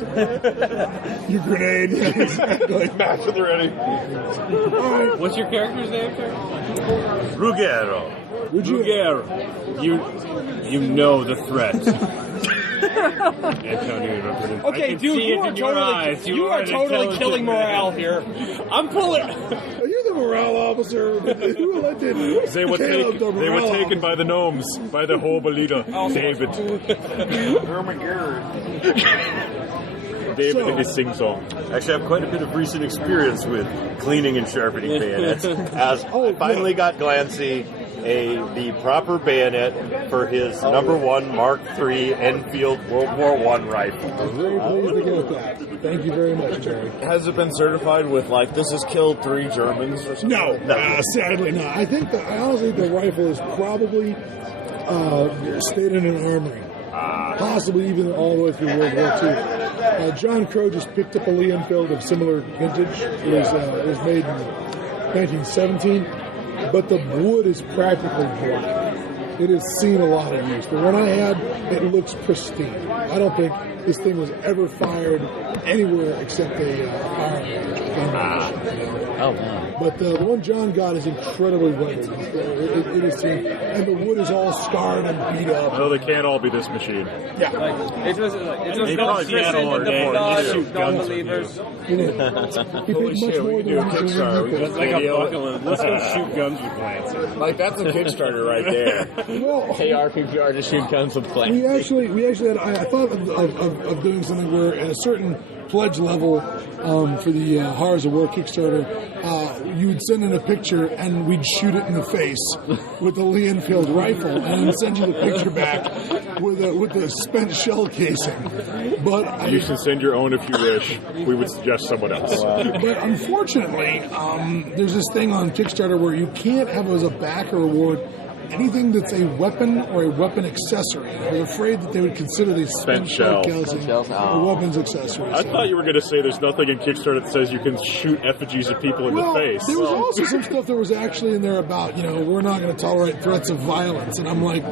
Your grenade. Yeah, exactly. Match at the ready. Right. What's your character's name, sir? Ruggero. Ruggero. You know the threat. Antonio, Okay, dude, you are totally killing morale here. I'm pulling. Are you the morale officer who elected They were Caleb the morale taken officer. by the gnomes, by the hobo leader, David. David and his sing-song. Actually, I have quite a bit of recent experience with cleaning and sharpening bayonets, as I finally got Glancy the proper bayonet for his #1 Mark III Enfield World War I rifle. I'm very pleased to get that. Thank you very much, Jerry. Has it been certified with, like, this has killed 3 Germans or something? No, sadly not. I honestly think the rifle is probably stayed in an armory. Possibly even all the way through World War II. John Crow just picked up a Lee Enfield of similar vintage. It was made in 1917, but the wood is practically black. It has seen a lot of use, but when I had, it looks pristine. I don't think this thing was ever fired anywhere except a fire. Oh, wow. But the one John got is incredibly weathered. It is seen, and the wood is all scarred and beat up. No, they can't all be this machine. Yeah. It was probably Seattle or shoot guns with non-believers. He paid Holy much shit, more we can than do a he Kickstarter. paid. That's like a bucket list. Let's go shoot guns with Clancy. Like, that's a Kickstarter right there. Well, Hey, RPPR to shoot guns with Clancy. we actually had. I thought of doing something where at a certain pledge level for the Horrors of War Kickstarter, you would send in a picture and we'd shoot it in the face with the Lee Enfield rifle, and then send you the picture back with the spent shell casing. But You can send your own if you wish. We would suggest someone else. But unfortunately, there's this thing on Kickstarter where you can't have as a backer reward anything that's a weapon or a weapon accessory. I was afraid that they would consider these spent shell casing a weapons accessory. I thought you were going to say there's nothing in Kickstarter that says you can shoot effigies of people in the face. There was also some stuff that was actually in there about, we're not going to tolerate threats of violence. And I'm like,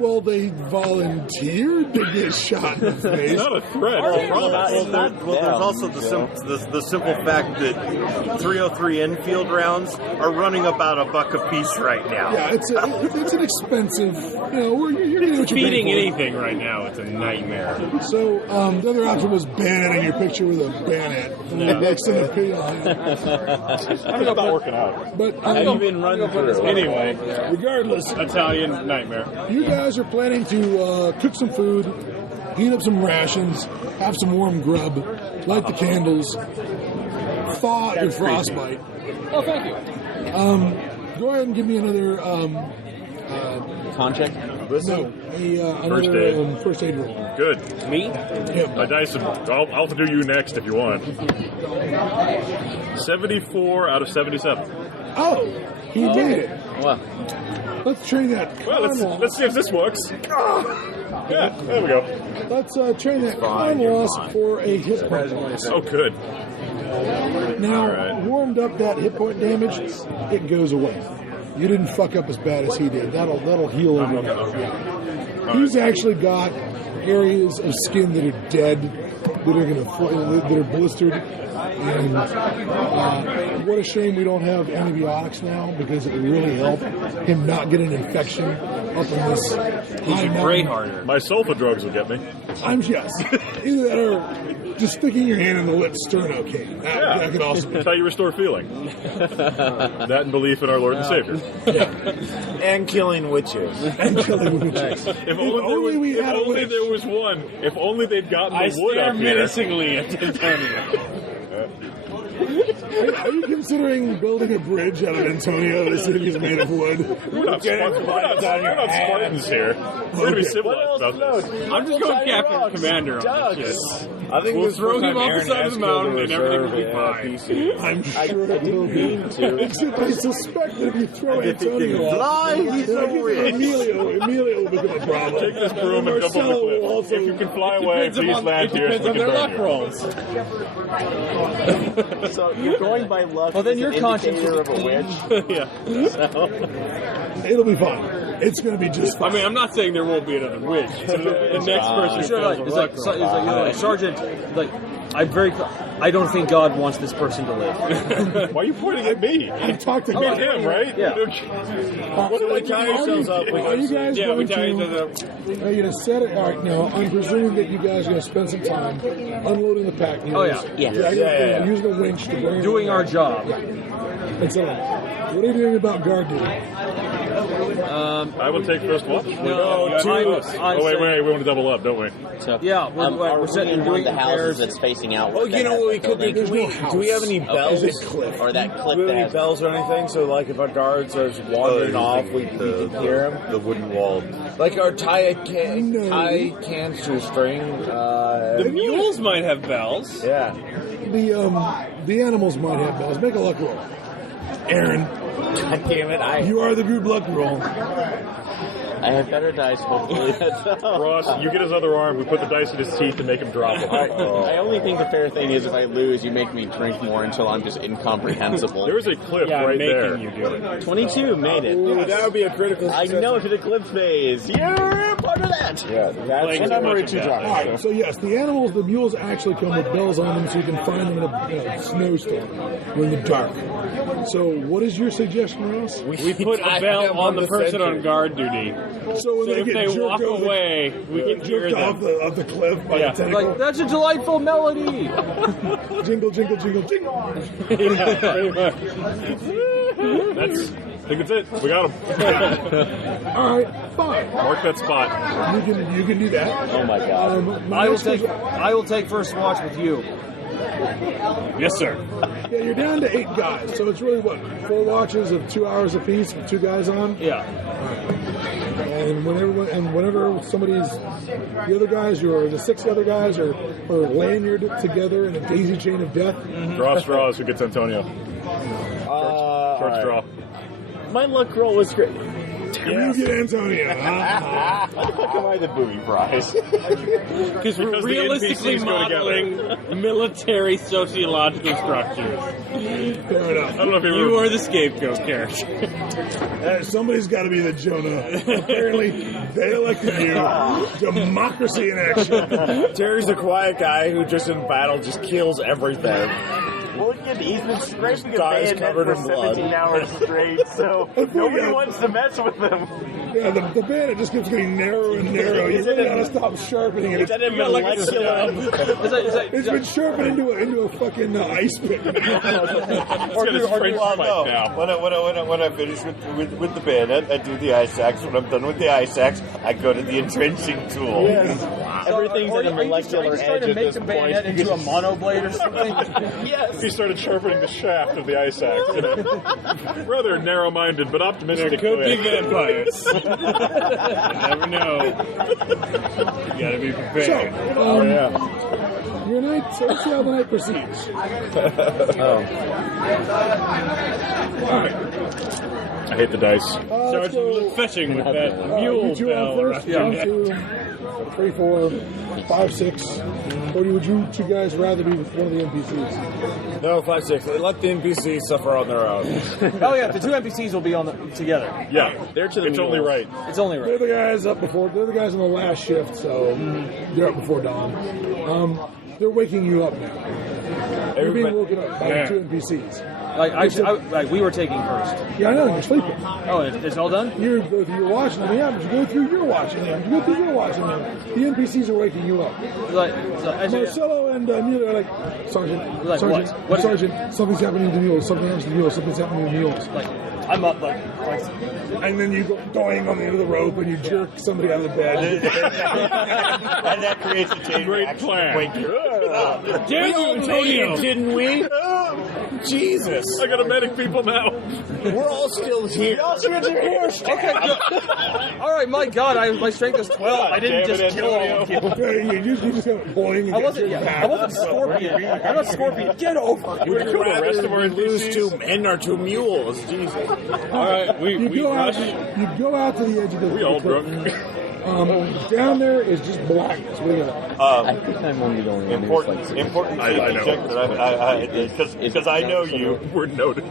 well, they volunteered to get shot in the face. It's not a threat. There's also the simple fact that 303 Enfield rounds are running about $1 a piece right now. Yeah, it's an expensive, you're getting what you're Feeding paying anything right now, it's a nightmare. for. So the other option was bayoneting your picture with a bayonet next to the pillion. It's not working out. But Have you been run through? Anyway, regardless, Italian nightmare. you guys are planning to cook some food, heat up some rations, have some warm grub, light the candles, thaw your frostbite. Oh, thank you. Go ahead and give me another Contract? another first aid roll. Good. Me? Yeah. Dyson, I'll do you next if you want. 74 out of 77. Oh, he made it. Wow. Let's train that. Well, let's see if this works. Yeah, there we go. Let's train that con loss for a hit point loss. Oh, good. Now, Alright. warmed up that hit point damage, it goes away. You didn't fuck up as bad as he did. That'll heal over. He's actually got areas of skin that are dead, that are blistered. And what a shame we don't have antibiotics now, because it would really help him not get an infection up in this high mountain. harder. My sulfa drugs will get me. Yes. Either that or just sticking your hand in the lip sternocane. That could also be. That's how you restore feeling. That and belief in our Lord and Savior. And killing witches. And killing witches. If only there was one. If only they'd gotten the wood stare up here. menacingly at Antonio. Are you considering building a bridge out of Antonio the city is made of wood? We're not Spartans here. We're going to be civilized about this. I'm just going Captain Commander on this shit. I think We'll this throw first him time off the Aaron side of has the killed mountain a and everything will be reserve fine. PC. I'm sure it will be. Except I suspect that if you throw Antonio off, he's a witch. Emilio will become a problem. Take this broom and jump over the cliff. If you can fly away, please land here so we can burn you. So you're going by luck. Well, then as your an conscience indicator is of a witch. It'll be fine. It's going to be just I fine. mean, I'm not saying there won't be another witch. So the next person who Sure, feels a rock like Sergeant, I don't think God wants this person to live. Why are you pointing at me? I talked to You meant him, right? Yeah. What do they tie yourselves up with? Are you guys Yeah, we going tie to... Are you going to set it? All right, now, I'm presuming that you guys are going to spend some time unloading the pack mules. Oh, yeah. Yeah. Using a winch to bring Doing our job. And so, what are you doing about guard duty? I will take first watch. No, wait, we want to double up, don't we? So, yeah, we're sitting and doing the houses repairs. that's facing out. Oh, you know what we could do? Do we have any bells? Or that cliff Do we that have any has bells or anything? So, like, if our guards are wandering off, we can hear them? The wooden wall. Like our tie cans to a string. The mules might have bells. Yeah. The animals might have bells. Make a luck roll. Aaron. God damn it! You are the good luck roll. I have better dice, hopefully. Ross, you get his other arm, we put the dice in his teeth to make him drop them. I only think the fair thing is if I lose, you make me drink more until I'm just incomprehensible. There's a cliff right there. You do it. 22 made it. Ooh, that would be a critical I success. know to the cliff phase. You're part of that. Yeah, that's Playing number too 2 much of drop. that. All right, so yes, the mules actually come with bells on them so you can find them in a snowstorm or in the dark. So what is your suggestion, Ross? We put a bell on the person on guard duty. So when If they walk away, we can hear jerked them. off the cliff by Yeah. the tentacle. Like, that's a delightful melody. Jingle, jingle, jingle, jingle. Yeah, pretty much. I think that's it. We got him. All right, fine. Mark that spot. You can do that. Oh my god. I will take first watch with you. Yes, sir. Yeah, you're down to 8 guys, so it's really 4 watches of 2 hours apiece with 2 guys on. Yeah. And whenever somebody's the other guys, the 6 other guys are laying together in a daisy chain of death. Draw straws. Who gets Antonio? Short straw. My luck roll was great. You get Antonio. Why the fuck am I the booby prize? Because we're the realistically NPCs go modeling military sociological structures. Fair enough. I don't know if You are the scapegoat character. Somebody's got to be the Jonah. Apparently, they elected you. Democracy in action. Terry's the quiet guy who just in battle just kills everything. Well, again, he's been scraping a Guy's bayonet covered for in blood. 17 hours straight, so nobody wants to mess with him. Yeah, the bayonet just keeps getting narrower and narrower. You really got to stop sharpening it. Is that a molecular? It's been sharpened into a fucking ice pick. It's got his French Well, spike no. now. When I finish with the bayonet, I do the ice axe. When I'm done with the ice axe, I go to the entrenching tool. Everything's at a molecular trying edge to at make this the point. bayonet into a monoblade or something? Yes. He started sharpening the shaft of the ice axe. Rather narrow-minded, but optimistic. Could be way. vampires. You never know. You gotta be prepared. So, your night, so let's see how the night proceeds. All right. I hate the dice. Sergeant, we look fetching with that mule You 2 on bell. first. 1, 2, 3, 4, 5, 6. Or would you 2 guys rather be with one of the NPCs? No, 5, 6. Let the NPCs suffer on their own. Oh yeah, the 2 NPCs will be on together. Yeah, They're to the it's only mules. right. It's only They're right. the guys up before. They're the guys on the last shift, so they're up before dawn. They're waking you up now. You're being woken up by the 2 NPCs. Like we were taking first. Yeah, I know. You're sleeping. Oh, it's all done. You go through your watching them. Yeah, but you go through your watching them. You go through your watching them. The NPCs are waking you up. Marcelo and Amelia are like, Sergeant, Like Sergeant, what? Sergeant, something's happening to the mules. Something happens to the mules. Something's happening to the mules. Like I'm up. Like And then you go doing on the end of the rope and you jerk somebody out of the bed. And that creates a chain Great reaction. plan. Wink. Damn you, Antonio! Didn't we? Jesus. I gotta medic people now. We're all still here. okay. All right. My God, my strength is 12. I didn't Damn it, just kill all of you. You just got boing. And I wasn't Scorpion. I'm not Scorpion. Get over it. Would you kill the rest of our We lose NPCs? 2 men or 2 mules. Jesus. All right, we rush. You go out to the edge of the We all cliff. drunk. Down there is just blackness. What do you got? I think I'm only the only one who's Important I safety know. check that because I know you. We're noted.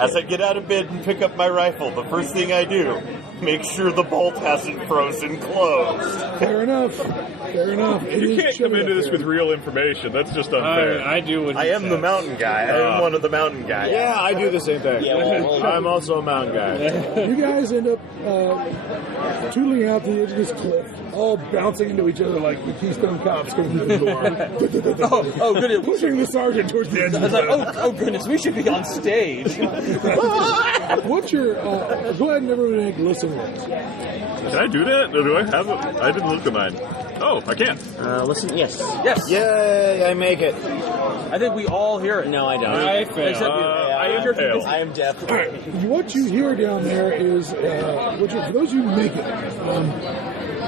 As I get out of bed and pick up my rifle, the first thing I do, make sure the bolt hasn't frozen closed. Fair enough. Fair enough. It You is can't come chilly into up this there. with real information. That's just unfair. I do what I he am the says. mountain guy. I am one of the mountain guys. Yeah, I do the same thing. Yeah, well, I'm also a mountain guy. You guys end up tootling out to the edge of this cliff, all bouncing into each other like the Keystone Cops going through the door. Oh, goodness. Pushing the sergeant towards the edge I of was the like, oh goodness, we should be on stage. What's your? Go ahead and everyone make listen rolls. Can I do that? Or do I have it? I didn't look at mine. Oh, I can. Listen, yes. Yes. Yay! I make it. I think we all hear it. No, I don't. I fail. Except you. I am pale. I am deaf. All right. What you hear down there is, for those who make it,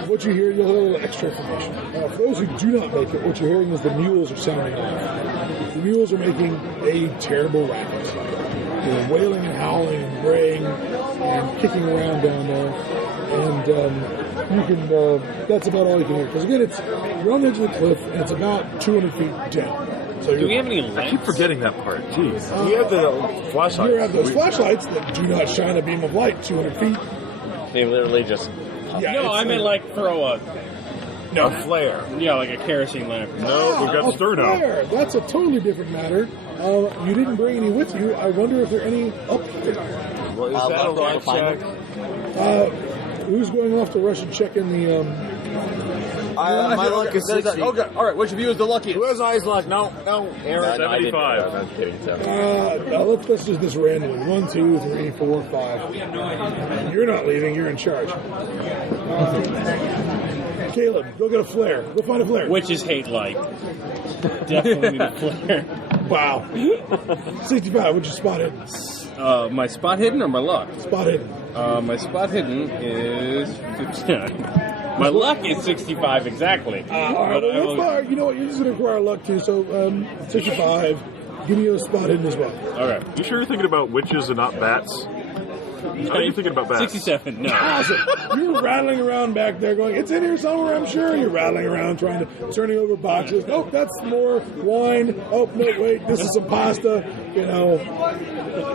what you hear, you'll hear a little extra information. For those who do not make it, what you're hearing is the mules are sounding off. The mules are making a terrible racket. They're wailing and howling and braying and kicking around down there. And you can, that's about all you can hear. Because again, you're on the edge of the cliff and it's about 200 feet down. So Do we have any lights? I keep forgetting that part. Jeez. You have the flashlights. You have those flashlights that do not shine a beam of light 200 feet. They literally just. Yeah, No, I meant like throw a flare. Yeah, like a kerosene lamp. No, we've got the sterno. Flare. That's a totally different matter. You didn't bring any with you. I wonder if there are any up there. Well, is that a light check? Who's going off to rush and check in the? My luck is 60. Okay, all right. Which of you is the luckiest? Who has eyes luck? No, Aaron. 75. I'm kidding. So. Let's do this randomly. 1, 2, 3, 4, 5. You're not leaving. You're in charge. Caleb, go get a flare. Go find a flare. Witches hate light. Definitely the flare. Wow. 65. What's your spot hidden? My spot hidden or my luck? Spot hidden. My spot hidden is 59. My luck is 65 exactly. All right, well, that's fine. You know what? You're just going to require luck too. So 65. Give me a spot hidden as well. Okay. You sure you're thinking about witches and not bats? How are you thinking about bats? 67. No. You're rattling around back there going, it's in here somewhere, I'm sure. You're rattling around turning over boxes. Oh, that's more wine. Oh, no, wait, this is some pasta.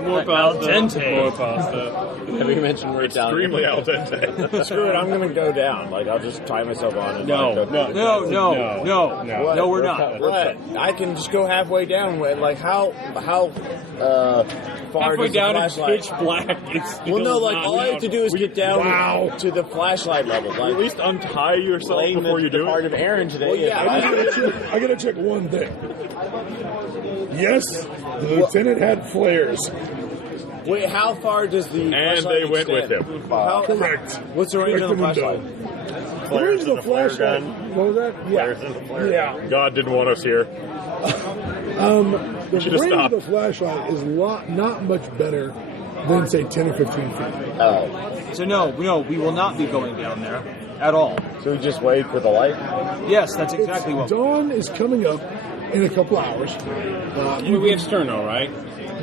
More pasta. More pasta. Have you mentioned we're down? Extremely al dente. Screw it, I'm going to go down. Like, I'll just tie myself on and No, we're not. What? I can just go halfway down. Like, how far Halfway does down, the it's flashlight? pitch black. Well, no, like, all I have to do is get down to the flashlight level. Like, At least untie yourself before you do Part it. of Aaron today. Well, yeah, I got to check one thing. Yes, the lieutenant had flares. wait, how far does the And flashlight they went with extend? him. Correct. What's the range of the flashlight? The range of the flare flashlight. gun. What was that? Flares in the flare. Yeah. God didn't want us here. The should have range stopped. of the flashlight is not much better than, say, 10 or 15 feet. Oh. So no, we will not be going down there at all. So we just wait for the light? Yes, that's exactly what. Dawn is coming up in a couple hours. We have sterno, right?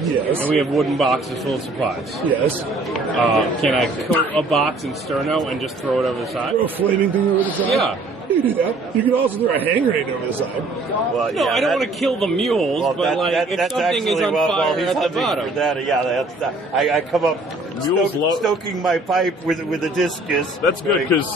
Yes. And we have wooden boxes full of supplies. Yes. Can I coat a box in sterno and just throw it over the side? Throw a flaming thing over the side? Yeah. You can do that. You can also throw a hand grenade over the side. Well, No, I don't want to kill the mules, but if that's something is actually on well, fire he's at the hunting bottom. for that. Yeah, that's that. I come up stoking my pipe with a discus. That's good because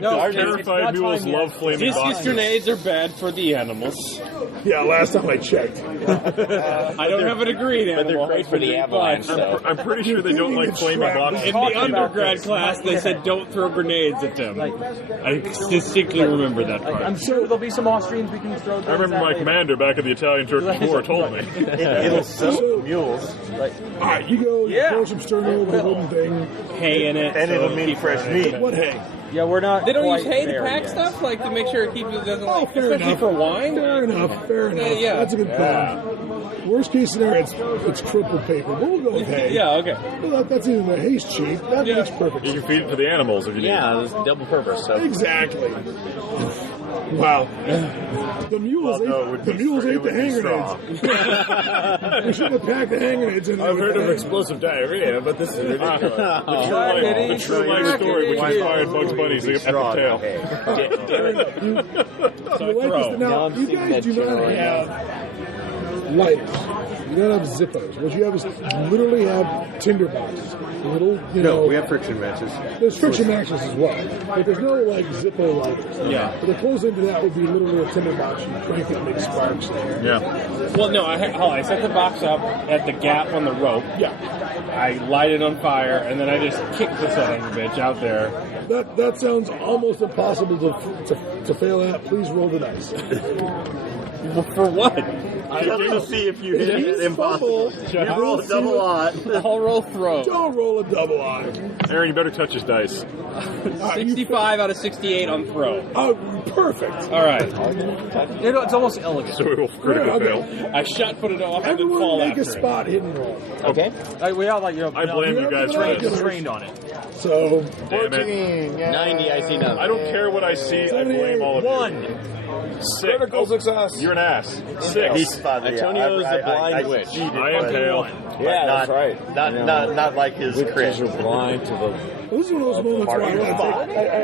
no, terrified mules love flaming Discus boxes. grenades are bad for the animals. Yeah, last time I checked. I don't have a degree in But they're animal great for the husbandry, avalanche, but so. I'm pretty sure they don't like flaming boxes. in the undergrad class, they said don't throw grenades at them. I distinctly remember that part. I'm sure there'll be some Austrians we can throw. I remember my commander back in the Italian Church War told me. It'll soak mules, All right, you go, you throw some sterno with a wooden thing. Hay in it. and so it'll mean keep fresh it- meat. What hay? Yeah, we're not. They don't use quite hay to there pack yet. stuff, like to make sure it keeps it doesn't Oh, like, fair especially enough. for wine. Fair enough. Yeah. That's a good plan. Worst case scenario, it's crumpled paper, but we'll go with hay. Yeah, okay. Well, that's even the hay's cheap. That makes perfect You sense. can feed it to the animals if you Yeah, it's double purpose. So. Exactly. Wow. The mules ate the hand grenades. We should have packed the hand grenades in there. I've heard of explosive diarrhea, but this is ridiculous. The true life story which inspired Bugs Bunny's epic tale. Now, you guys do not have lighters. You don't have zippos. What you have is literally have tinder boxes. Little, No, we have friction matches. There's friction matches as well, but there's no like Zippo lighters. Yeah. But the close into that would be literally a tinder box. You crank it and make sparks. Yeah. Well, no, I set the box up at the gap on the rope. Yeah. I light it on fire, and then I just kick the son of a bitch out there. That sounds almost impossible to fail at. Please roll the dice. For what? Just to see if you hit it impossible. You roll a double odd. I'll roll throw. Don't roll a double odd. Aaron, you better touch his dice. 65 out of 68 on throw. Oh, perfect. All right. It's almost elegant. So we will critical fail. I shot put it off and then fall Everyone make a after it. spot hidden roll. Okay. We all like I blame you guys for this. trained on it. So, Damn it. 90, I see nothing. I don't care what I see. I blame all of you. 6. Critical success. You're an ass. 6. He's fun. Antonio's a blind witch. cheated, I am but pale. Yeah, that's not, right. Not like his Witches crit. are blind to the... this is one of those moments where I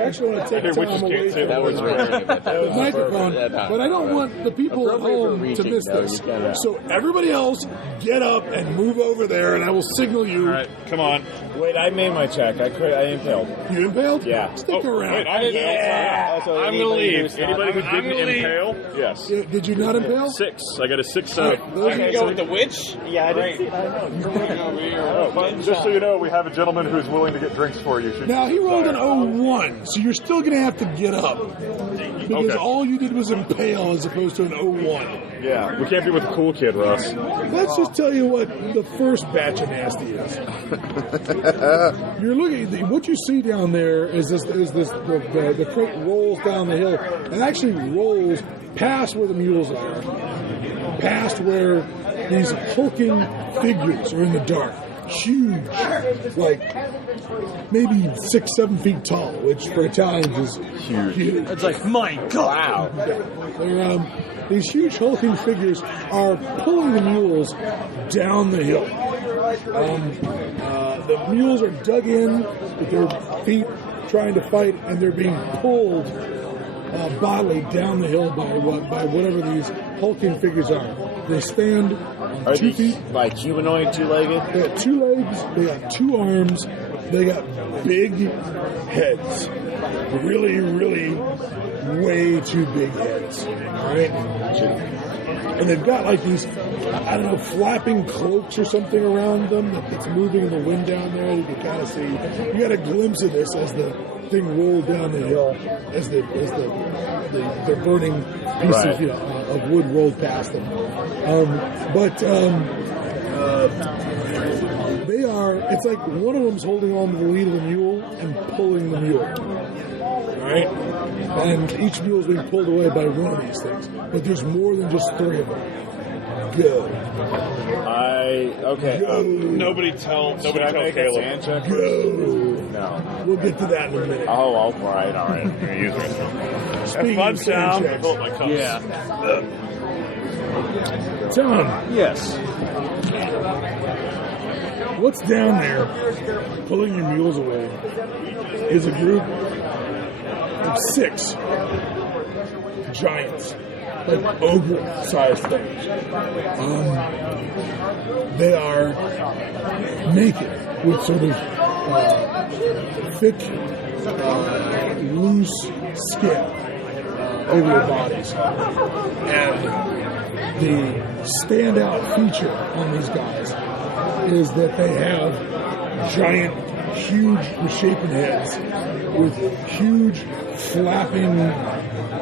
actually want to take Witches time away can't say from that was very good. That the was microphone, but I don't want the people at home to miss this. So everybody else, get up and move over there, and I will signal you. All right, come on. Wait, I made my check. I impaled. You impaled? Yeah. Stick around. Wait, I didn't. Yeah. I'm going to leave. Anybody who didn't impale? Yes. Did you not impale? 6. I got a 6 out of... I'm going to go with the witch? Yeah, I didn't see Just so you know, we have a gentleman who's willing to get drinks for you. Now, he rolled an 01, so you're still going to have to get up. Because Okay. all you did was impale as opposed to an 01. Yeah, we can't be with the cool kid, Russ. Let's just tell you what the first batch of nasty is. You're looking. What you see down there is the crate rolls down the hill and actually rolls past where the mules are, past where these hulking figures are in the dark. Huge, like maybe 6-7 feet tall, which for Italians is huge. It's like, my God! They're, these huge hulking figures are pulling the mules down the hill. The mules are dug in with their feet trying to fight, and they're being pulled bodily down the hill by whatever these hulking figures are. They stand on 2 feet. Like humanoid, two-legged? They got 2 legs, they got 2 arms, they got big heads. Really, really way too big heads. Alright? And they've got like these, I don't know, flapping cloaks or something around them that's moving in the wind down there. You can kind of see. You got a glimpse of this as the thing rolled down the hill, as the burning piece of wood rolled past them. They are, it's like one of them's holding on to the lead of the mule and pulling the mule. Right? And each mule is being pulled away by one of these things. But there's more than just 3 of them. Go. Okay. Nobody tell Caleb. Go. No. We'll get to that in a minute. Oh, all right. I'm gonna use it. Speaking Fun of sound. checks, Fill up my cups. Yeah. Tom, Yes. what's down there pulling your mules away is a group of 6 giants, like ogre-sized things. They are naked with sort of thick, loose skin over their bodies. And the standout feature on these guys is that they have giant, huge, misshapen heads with huge, flapping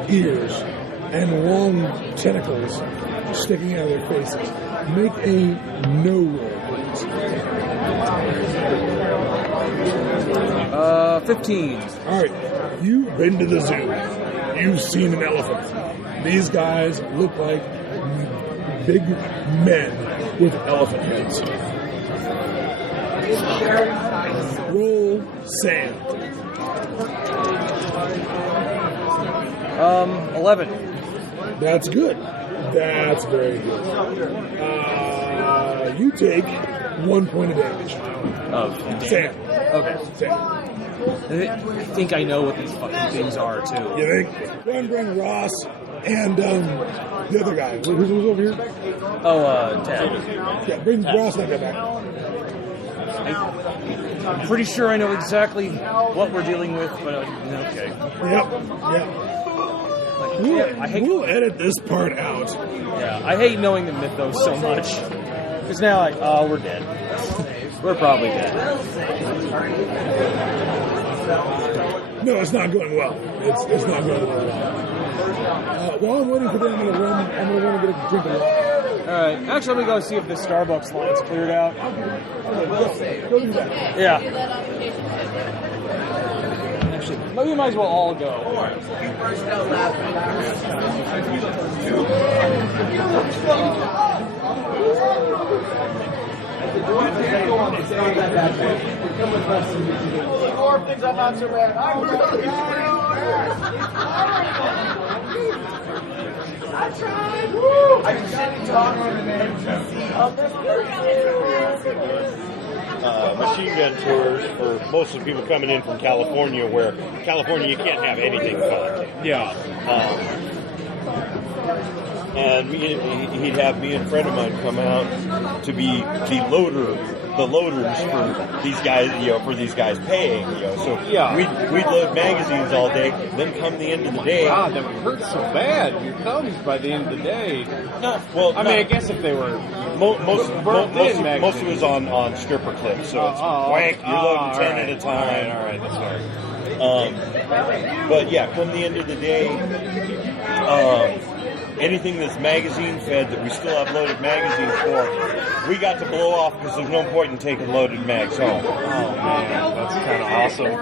ears and long tentacles sticking out of their faces. Make a no roll, please. 15. All right, you've been to the zoo. You've seen an elephant. These guys look like big men with elephant heads. Roll sand. 11. That's good. That's very good. You take 1 point of damage. Of Sand. Okay. Sand. I think I know what these fucking things are, too. You think? Go and bring Ross and the other guy. Who's over here? Oh, Ted. Yeah, bring Ross and that guy back. I'm pretty sure I know exactly what we're dealing with, but okay. Yep. We'll edit this part out. Yeah, I hate knowing the mythos so much. Because now, like, oh, we're dead. We're probably dead. No, it's not going well. It's not going well. While I'm waiting for them, I'm gonna run and get a drink of water. Alright, actually, let me go see if this Starbucks line's cleared out. Go do that. Yeah. Actually, maybe we might as well all go. Things I'm not so bad. I tried. I just didn't talk to machine gun tours for most of the people coming in from California, where California you can't have anything fun. Yeah. And he'd have me and a friend of mine come out to be the loaders for these guys, for these guys paying, So we'd load magazines all day. Then come the end of the day, God, that would hurt so bad. Your thumbs by the end of the day. I guess if they were most of it was on stripper clips, so it's whack. You're loading 10 at a time. All right, that's right. But yeah, come the end of the day. Anything that's magazine fed that we still have loaded magazines for, we got to blow off because there's no point in taking loaded mags home. Oh man, that's kind of awesome.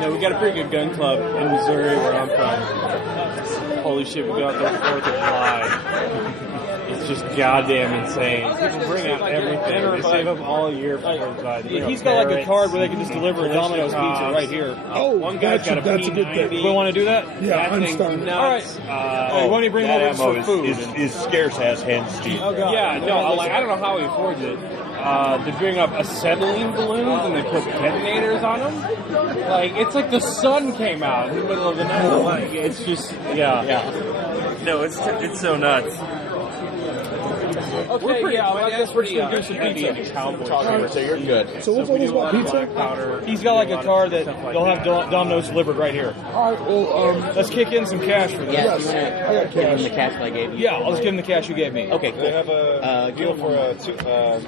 No, we got a pretty good gun club in Missouri where I'm from. Holy shit, we go out there 4th of July. It's just goddamn insane. People bring out everything. They save up all year for 4th of July. He's got like a card where they can just deliver a Domino's pizza right here. One guy's got a that's a good thing. We want to do that? Yeah, that I'm thing's starting. nuts. All right. Why don't you bring that over ammo some food? is scarce as hen's teeth. Oh, God. Yeah, no, I don't know how he affords it. They bring up acetylene balloons and they put detonators on them. Like, it's like the sun came out in the middle of the night. Like, it's just, yeah. No, it's so nuts. Okay, I guess we're just going to do some pizza. So you're good. So what's all this about pizza? He's got like a card that they'll have Domino's delivered right here. All right, well, let's kick in some cash for this. Yes, I got give him cash. the cash that I gave you. Yeah, I'll just give him the cash you gave me. Okay, cool. They have a deal for a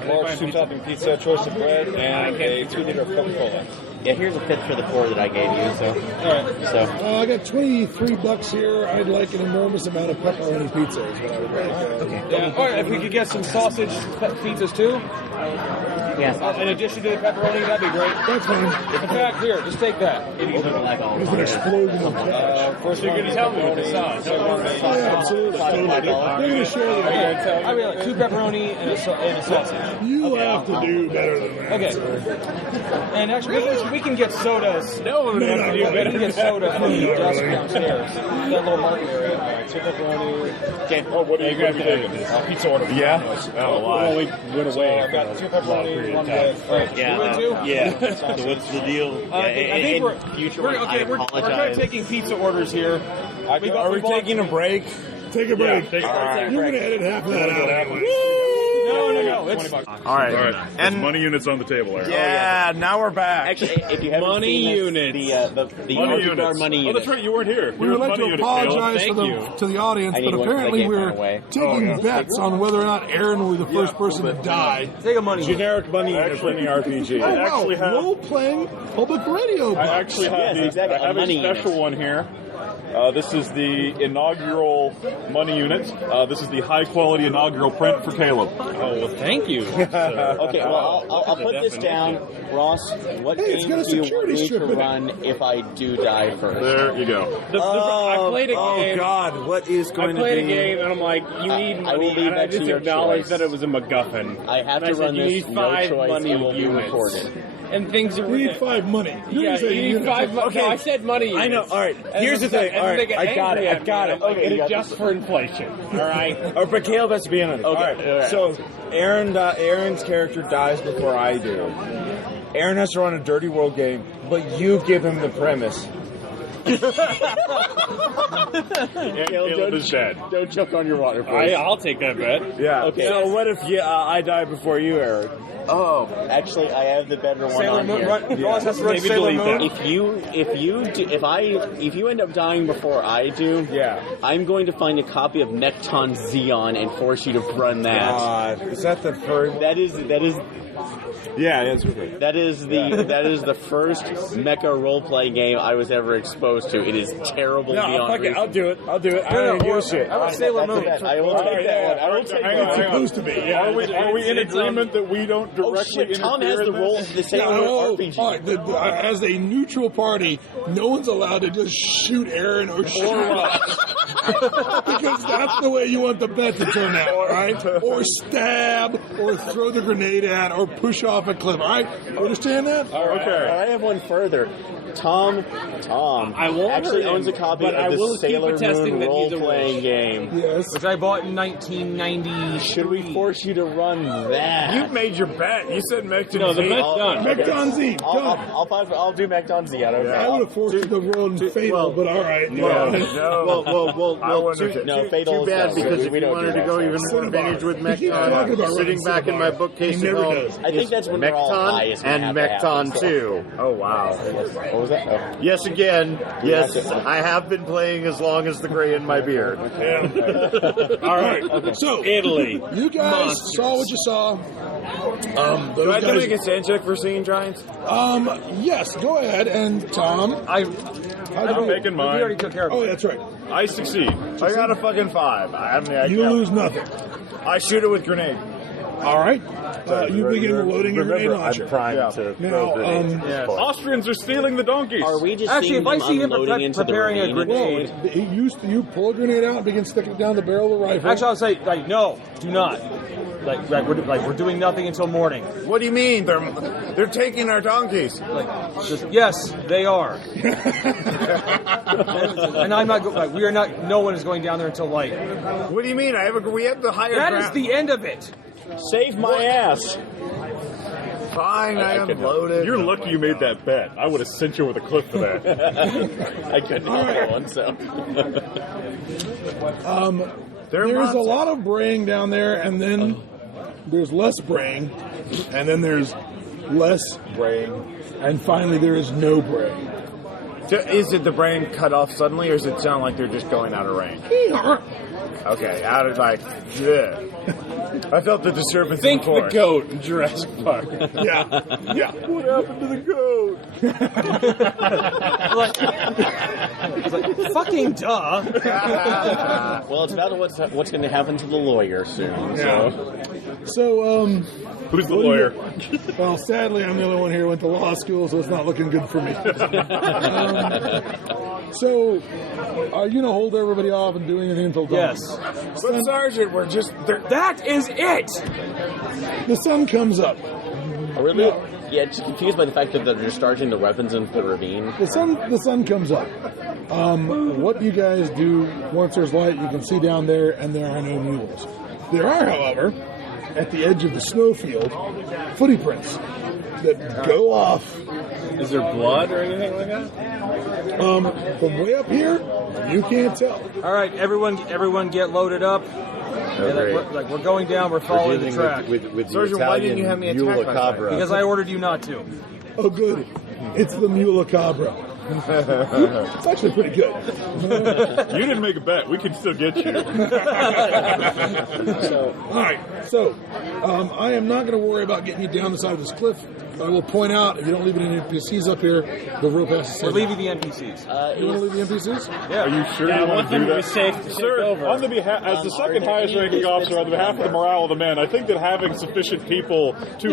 large two-topping pizza, choice of bread, and a 2-liter of Coca-Cola. Yeah, here's a fifth for the 4 that I gave you. So, all right. So I got $23 here. I'd like an enormous amount of pepperoni pizza. Is what I would like. Yeah. All right. If we could get some sausage pizzas too. yeah, In addition to the pepperoni, that'd be great. That's fine. In fact, here, just take that. we'll put like all There's an explosion of cash. First, You're going to tell me what this is. Yeah, absolutely. They're going to share the I mean, like 2 pepperoni and a sausage. You have to do better than that. Okay. And actually, we can get sodas. No one would have to do We can better. get soda from the desk downstairs. That little market area. 2 pepperoni. Okay. Oh, what are you going to be taking? Pizza order. Yeah. Well, we went away. I've got 2 pepperoni, 1 with. yeah, So what's the deal? I think we're kind of taking pizza orders here. Are we taking a break? Take a break. Take a break. You're going to edit half of that out. No. It's All right. And money units on the table, Aaron. Yeah, now we're back. Actually, if you haven't Money seen this, units. the Money RPPR units. money Oh, units. that's right. You weren't here. We would like to apologize Thank you. to the audience, I but need one, apparently I gave we're mine away. taking bets on whether or not Aaron will be the first person to die. Take a money. Generic money unit from the RPG. Oh, wow. actually have- Role-playing public radio. I actually have, Yes, exactly. I have a Money special units. one here. This is the inaugural money unit. This is the high-quality inaugural print for Caleb. Oh, well, thank you. Okay, well, I'll put this down. Ross, what Hey, it's game got a do you want security me strip to in it. run if I do die first? There you go. I played a game. God, what is I going to played a be? game, and I'm like, you need I will money, leave and I that to just your acknowledged choice. that it was a MacGuffin. I have And to said, run you this, need no 5 choice, money it will be units. recorded. And things are... We need 5 money. You're Yeah, gonna say you need units. 5 money. Okay. No, I said money units. I know. All right. And Here's the then- thing. and All then right. they get I got angry it. at I got me. it. I'm like, Okay. it you got adjusts this. for inflation. All right? Oh, but Caleb has to be in on it. Okay. All right. So Aaron's character dies before I do. Aaron has to run a Dirty World game, but you give him the premise. Caleb is dead. Don't choke on your water, please. I'll take that bet. Yeah. Okay. So what if I die before you, Eric? Oh, actually, I have the better one Sailor on Moon. here. Ross has to run Maybe Sailor delete Moon. that. If you end up dying before I do, Yeah. I'm going to find a copy of Necton Xeon and force you to run that. Is that the furry one? That is Yeah, that's right. That is the first mecha role-play game I was ever exposed to. It is terrible beyond reason. I'll do it. I don't give a shit. I like Sailor Moon. I will take that one. I will take that one. Supposed to be. Yeah. Are we in agreement that we don't directly interfere? Tom has the role of the Sailor Moon RPG. All right, as a neutral party, no one's allowed to just shoot Aaron or shoot us. Because that's the way you want the bet to turn out, right? Or stab, or throw the grenade at, or push off a cliff, all right? Understand that? All right. Okay. I have one further. Tom actually owns a copy of the Sailor Moon role-playing game. Yes. Which I bought in 1990. Should we force you to run that? You've made your bet. You said Mech No, the bet's done. McDonzie, done. I'll do McDonzie. I don't know. I would have forced you to roll in Fatal, but all right. Well, Fatal too bad is because if we you don't wanted do to go that. even more vintage with He keeps talking Mecton, about sitting back in my bookcase He at never home, does. I think that's when we're all highest. Mecton and Mecton 2. Oh, wow. What was that? Oh. Yes, again. Yes, I have been playing as long as the gray in my beard. All right. So, Italy. you guys saw what you saw. Do I have to make a sand check for seeing giants? Yes, go ahead. And Tom, I'm making We mine. already took care of it. oh, that's right. I succeed. I got a fucking 5. You lose nothing. I shoot it with grenade. All right. You begin loading your grenade launcher. I'm primed to Now, throw grenades. Austrians are stealing the donkeys. Are we just Actually, seeing if I them see him unloading into the preparing a ravine? grenade, you pull a grenade out and begin sticking it down the barrel of the rifle. actually, I'll say, no, do not. We're doing nothing until morning. What do you mean? They're taking our donkeys. Yes, they are. And I'm not. We are not. No one is going down there until light. What do you mean? We have the higher That ground. is the end of it. Save my ass. Fine, I unloaded. You're lucky you made that bet. I would have sent you over the cliff for that. I couldn't help that one, so. There's a lot of braying down there, and then there's less braying, and then there's less braying, and finally there is no braying. Is it the brain cut off suddenly, or does it sound like they're just going out of range? Okay, out of like, yeah. I felt the disturbance. Think in the goat in Jurassic Park. Yeah. What happened to the goat? Fucking duh. Well, it's about what's going to happen to the lawyer soon. So, Who's the lawyer? well, sadly, I'm the only one here who went to law school, so it's not looking good for me. So, are you going to hold everybody off and do anything until dawn? Yes. But Sergeant, we're just... That is it. The sun comes up. Really? Yeah, just confused by the fact that they're discharging the weapons into the ravine. The sun comes up. What you guys do once there's light, you can see down there, and there are no mules. There are, however, at the edge of the snowfield, footy prints that go off. Is there blood or anything like that? From way up here, you can't tell. All right, everyone, get loaded up. We're going down. We're following the track. With Sergeant, why didn't you have me attack Mula my Cabra. Because I ordered you not to. Oh, good. It's the Mula Cabra. It's actually pretty good. You didn't make a bet. We can still get you. All right. So, I am not going to worry about getting you down the side of this cliff. I will point out, if you don't leave any NPCs up here, the rope has to stay. We're leaving the NPCs. You want to leave the NPCs? Yeah. Are you sure you want to do that? Safe Sir, over. on the behalf, as the second highest ranking officer, on the behalf of the morale of the men, I think that having sufficient people to...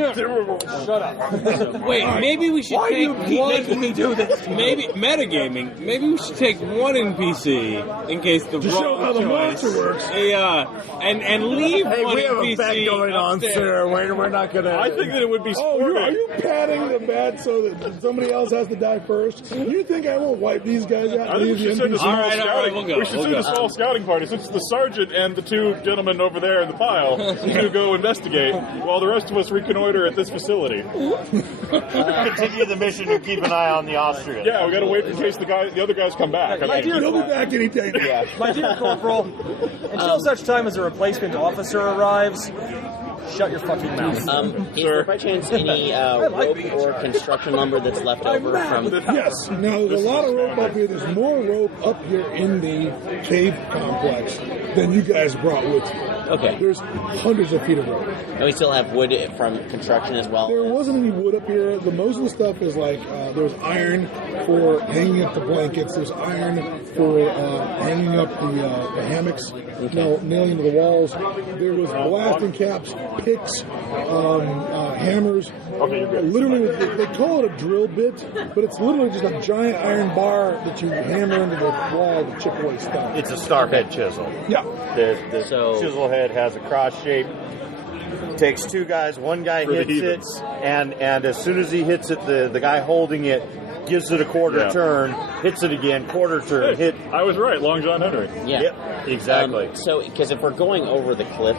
Shut up. Wait, maybe we should Why take are you making me do this? Maybe metagaming. Maybe we should take one NPC in case the To wrong show how the choice. monster works. Yeah, and leave Hey, one we have NPC a bet going on, upstairs. sir. We're not going to... I think that it would be Oh, sporting. are you padding the bet so that somebody else has to die first? You think I won't wipe these guys out I and think we leave the should send a NPCs? small All right, scouting. we'll go, We should we'll send go. a small scouting party, since the sergeant and the two gentlemen over there in the pile to go investigate, while the rest of us reconnoiter at this facility. Continue the mission and keep an eye on the Austrian. Yeah, we got to wait in case the other guys come back. He'll be back any day. My dear Corporal, until such time as a replacement officer arrives, shut your fucking mouth. Is there by chance any rope or construction lumber that's left over from... Yes. Now, there's a lot of rope up here. There's more rope up here in the cave complex than you guys brought with you. Okay. There's hundreds of feet of road. And we still have wood from construction as well? There wasn't any wood up here. Most of the stuff is like, there's iron for hanging up the blankets. There's iron for hanging up the hammocks, nailing to the walls. There was blasting caps, picks, hammers. Okay, you're good. Literally, they call it a drill bit, but it's literally just a giant iron bar that you hammer into the wall to chip away stuff. It's a starhead chisel. Yeah. The chisel head has a cross shape. Takes two guys. One guy hits it, and as soon as he hits it, the guy holding it gives it a quarter turn, hits it again, quarter turn, hit. I was right, Long John Henry. Yeah. Yep, exactly. So, because if we're going over the cliff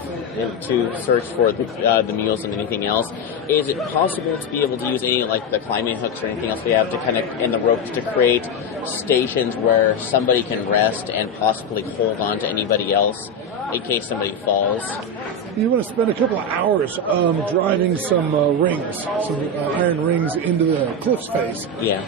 to search for the mules and anything else, is it possible to be able to use any like the climbing hooks or anything else we have to kind of and the ropes to create stations where somebody can rest and possibly hold on to anybody else in case somebody falls? You want to spend a couple of hours driving some rings, some iron rings into the cliff's face. Yeah.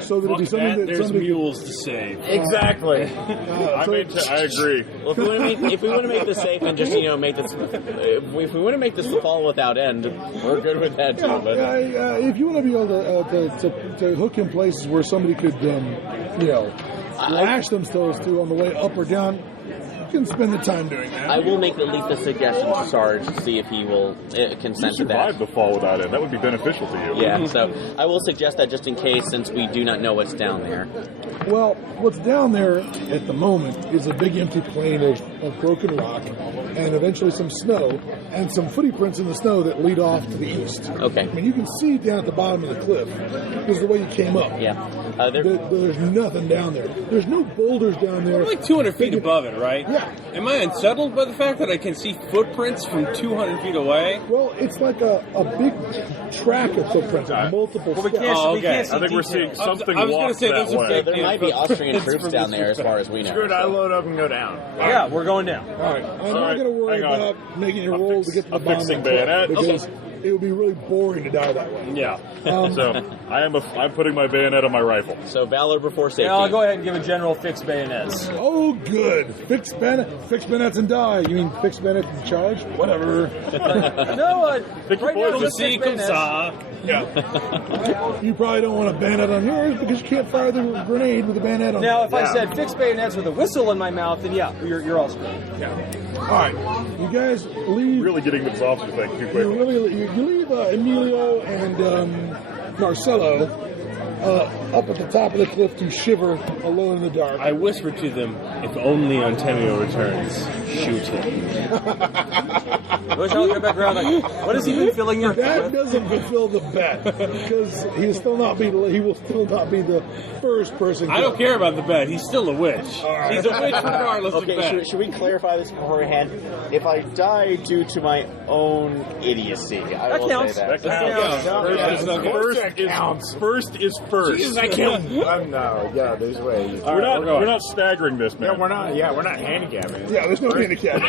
So that it'd be something that there's somebody... mules to save. Exactly. I agree. Well, if we want to make this safe and just make this, if we want to make this the fall without end, we're good with that too. But if you want to be able to hook in places where somebody could, lash themselves to on the way up or down, you can spend the time doing that. I will make at least a suggestion to Sarge to see if he will consent to that. Survive the fall without end. That would be beneficial to you. Yeah, so I will suggest that just in case, since we do not know what's down there. Well, what's down there at the moment is a big empty plain of broken rock and eventually some snow and some footy prints in the snow that lead off to the east. Okay. I mean, you can see down at the bottom of the cliff. This is the way you came up. Yeah. There's nothing down there. There's no boulders down there. We're like 200 feet above it, right? Yeah. Am I unsettled by the fact that I can see footprints from 200 feet away? Well, it's like a big track of footprints, multiple steps. We can't see I think we're details. seeing something I was walk gonna say, that those are way. There might be Austrian troops down there as far as we know. Screw it, I load up and go down. Yeah, we're going down. All right. I'm not going to worry hang on. about making you roll to get to the I'm bottom fixing of the cliff bayonet. because it would be really boring to die that way. Yeah. So I'm putting my bayonet on my rifle. So valor before safety. Yeah, I'll go ahead and give a general fixed bayonets. Oh, good. Fix bayonets and die. You mean fix bayonets and charge? Whatever. No, right now, To just see, fixed bayonets. Yeah. You probably don't want a bayonet on yours because you can't fire the grenade with a bayonet on Now, it. if I said fixed bayonets with a whistle in my mouth, then yeah, you're all screwed. All right. You guys leave. Really getting this off the thing too quickly. You leave Emilio and Marcelo up at the top of the cliff to shiver alone in the dark. I whisper to them, if only Antonio returns, shoot him. Wish I was back around like, what has he been filling your head That with? doesn't fulfill the bet because he will still not be the first person. I don't care about the bet. He's still a witch. He's a witch regardless of Okay, bet. should we clarify this beforehand? If I die due to my own idiocy, I will counts. say that. That counts. First is first. Jesus, I killed him. There's ways. We're not staggering this, man. We're not handicapping. Yeah, there's no handicap.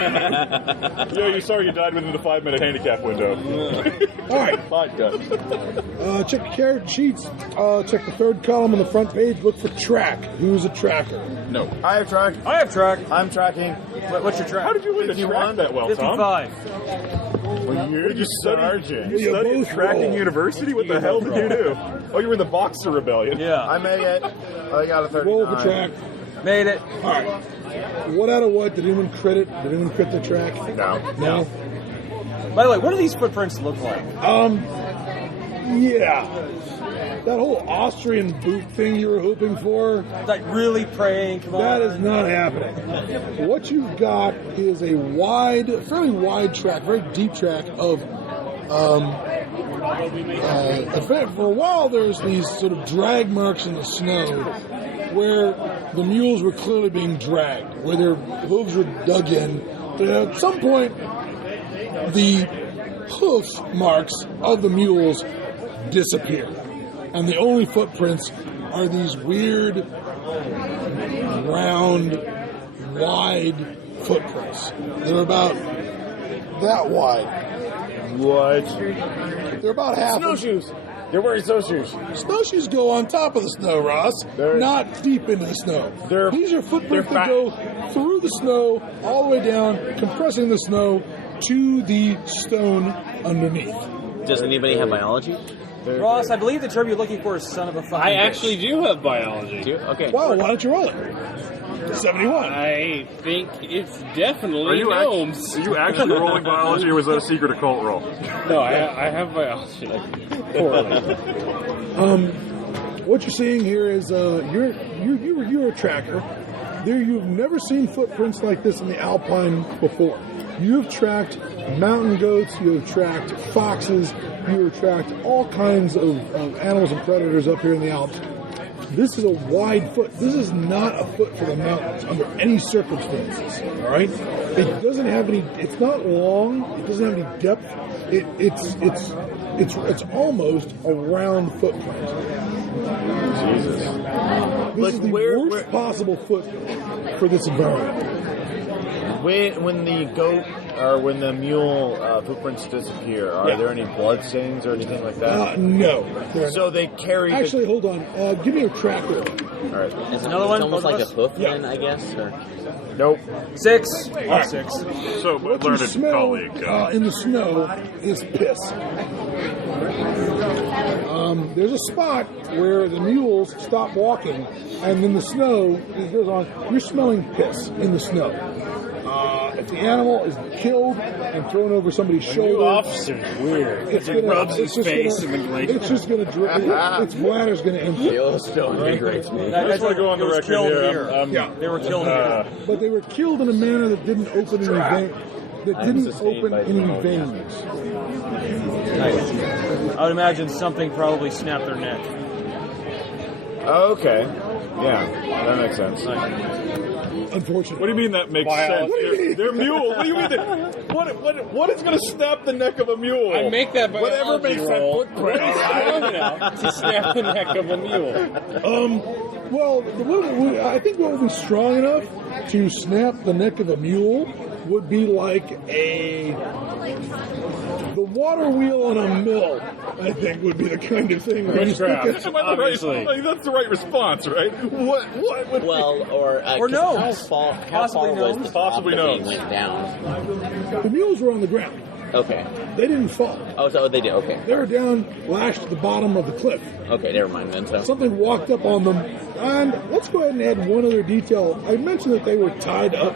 You saw you died within the 5-minute handicap window. All right. Check the character sheets. Check the third column on the front page. Look for track. Who's a tracker? No. I have track. I have track. I'm tracking. What's your track? How did you learn to track that well, Tom? 55. Well, you're just sergeant. You Studied both tracking roll. university? What the hell did you do? Oh, you were in the Boxer Rebellion. Yeah. I made it. I got a 39. Roll for track. Made it. All right. What out of what? Did anyone crit it? Did anyone crit the track? No. By the way, what do these footprints look like? Yeah. That whole Austrian boot thing you were hoping for, Like really praying, come on. that is not happening. What you've got is a fairly wide track, very deep track of, for a while there's these sort of drag marks in the snow where the mules were clearly being dragged, where their hooves were dug in. But at some point, the hoof marks of the mules disappear. And the only footprints are these weird, round, wide footprints. They're about that wide. What? They're about half. Snowshoes. They're wearing snowshoes. Snowshoes go on top of the snow, Ross. Not deep into the snow. These are footprints that go through the snow, all the way down, compressing the snow to the stone underneath. Does anybody have biology? Ross, I believe the term you're looking for is son of a fucking I actually do have biology. Okay. Wow, why don't you roll it? 71. I think it's definitely gnomes. Are you actually rolling biology, or was that a secret occult roll? No, I have biology. What you're seeing here is you're a tracker. You've never seen footprints like this in the Alpine before. You've tracked mountain goats, you have tracked foxes, you have tracked all kinds of animals and predators up here in the Alps. This is a wide foot. This is not a foot for the mountains under any circumstances. All right, it doesn't have any. It's not long. It doesn't have any depth. It's almost a round footprint. Jesus. This is the worst possible foot for this environment. When the goat or when the mule footprints disappear, are there any blood stains or anything like that? No. So they carry. Actually, hold on. Give me a tracker. All right. It's another one. It's almost like a hoof, then, I guess. Or? Nope. 6. All right. 6. So, what you learned smell colleague. in the snow is piss. There's a spot where the mules stop walking, and then the snow goes on. You're smelling piss in the snow. If the animal is killed and thrown over somebody's shoulder, New officer's weird. It's He rubs his face in the glacier. It's just going to drip. Its bladder's going to empty. Yellowstone invigorates me. I just want to go on the record here. They were killed here. But they were killed in a manner that didn't open any veins. I would imagine something probably snapped their neck. Okay. Yeah, that makes sense. Unfortunately. What do you mean that makes sense? They're mules. What do you mean? What is going to snap the neck of a mule? I make that Whatever makes that footprint. to snap the neck of a mule. Well, I think what would be strong enough to snap the neck of a mule would be like the water wheel on a mill. I think would be the kind of thing. Witchcraft, obviously. That's the right response, right? What would or no? How far was the Possibly top that no. they went down? The mules were on the ground. Okay. They didn't fall. Oh, so they did. Okay. They were down, lashed to the bottom of the cliff. Okay, never mind then. So. Something walked up on them. And let's go ahead and add one other detail. I mentioned that they were tied up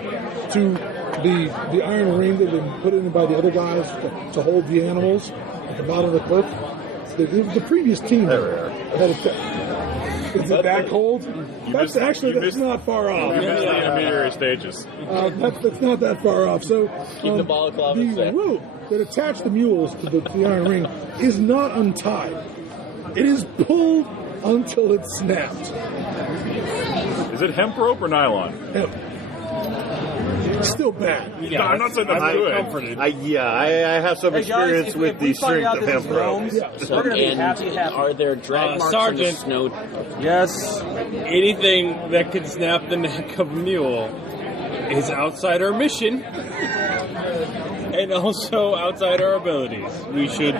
to the iron ring that had been put in by the other guys to hold the animals at the bottom of the cliff. The previous team had it. Is it back hold? That's not far off. You missed the intermediary stages. That's not that far off. So Keep the balaclava the set. rope that attached the mules to the iron ring is not untied. It is pulled until it snapped. Is it hemp rope or nylon? Hemp. It's still bad. Yeah, I'm not saying that's good. I have some experience with the strength of hemp rope. So, and are there drag marks on the Sergeant. snow? Yes, anything that could snap the neck of a mule is outside our mission and also outside our abilities. We should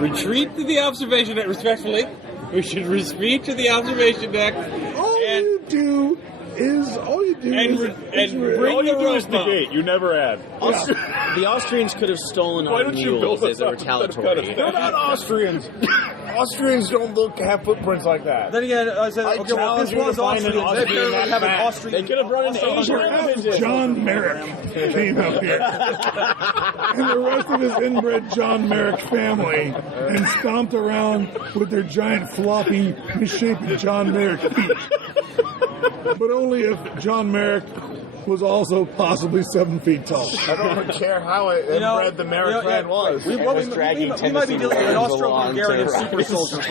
retreat to the observation deck respectfully. We should retreat to the observation deck. All you do is negate. You never add. The Austrians could have stolen Why our don't you mules build as a us up retaliatory. They're not Austrians. Austrians don't have footprints like that. Then again, I said, okay, well, this was Austrian. They could have an Austrian. They could have run into Asian. John Merrick came up here. And the rest of his inbred John Merrick family and stomped around with their giant floppy, misshapen John Merrick feet. But only if John Merrick was also possibly 7 feet tall. I don't care how inbred the Merrick man was. We might be dealing with an Austro-Hungarian super soldier.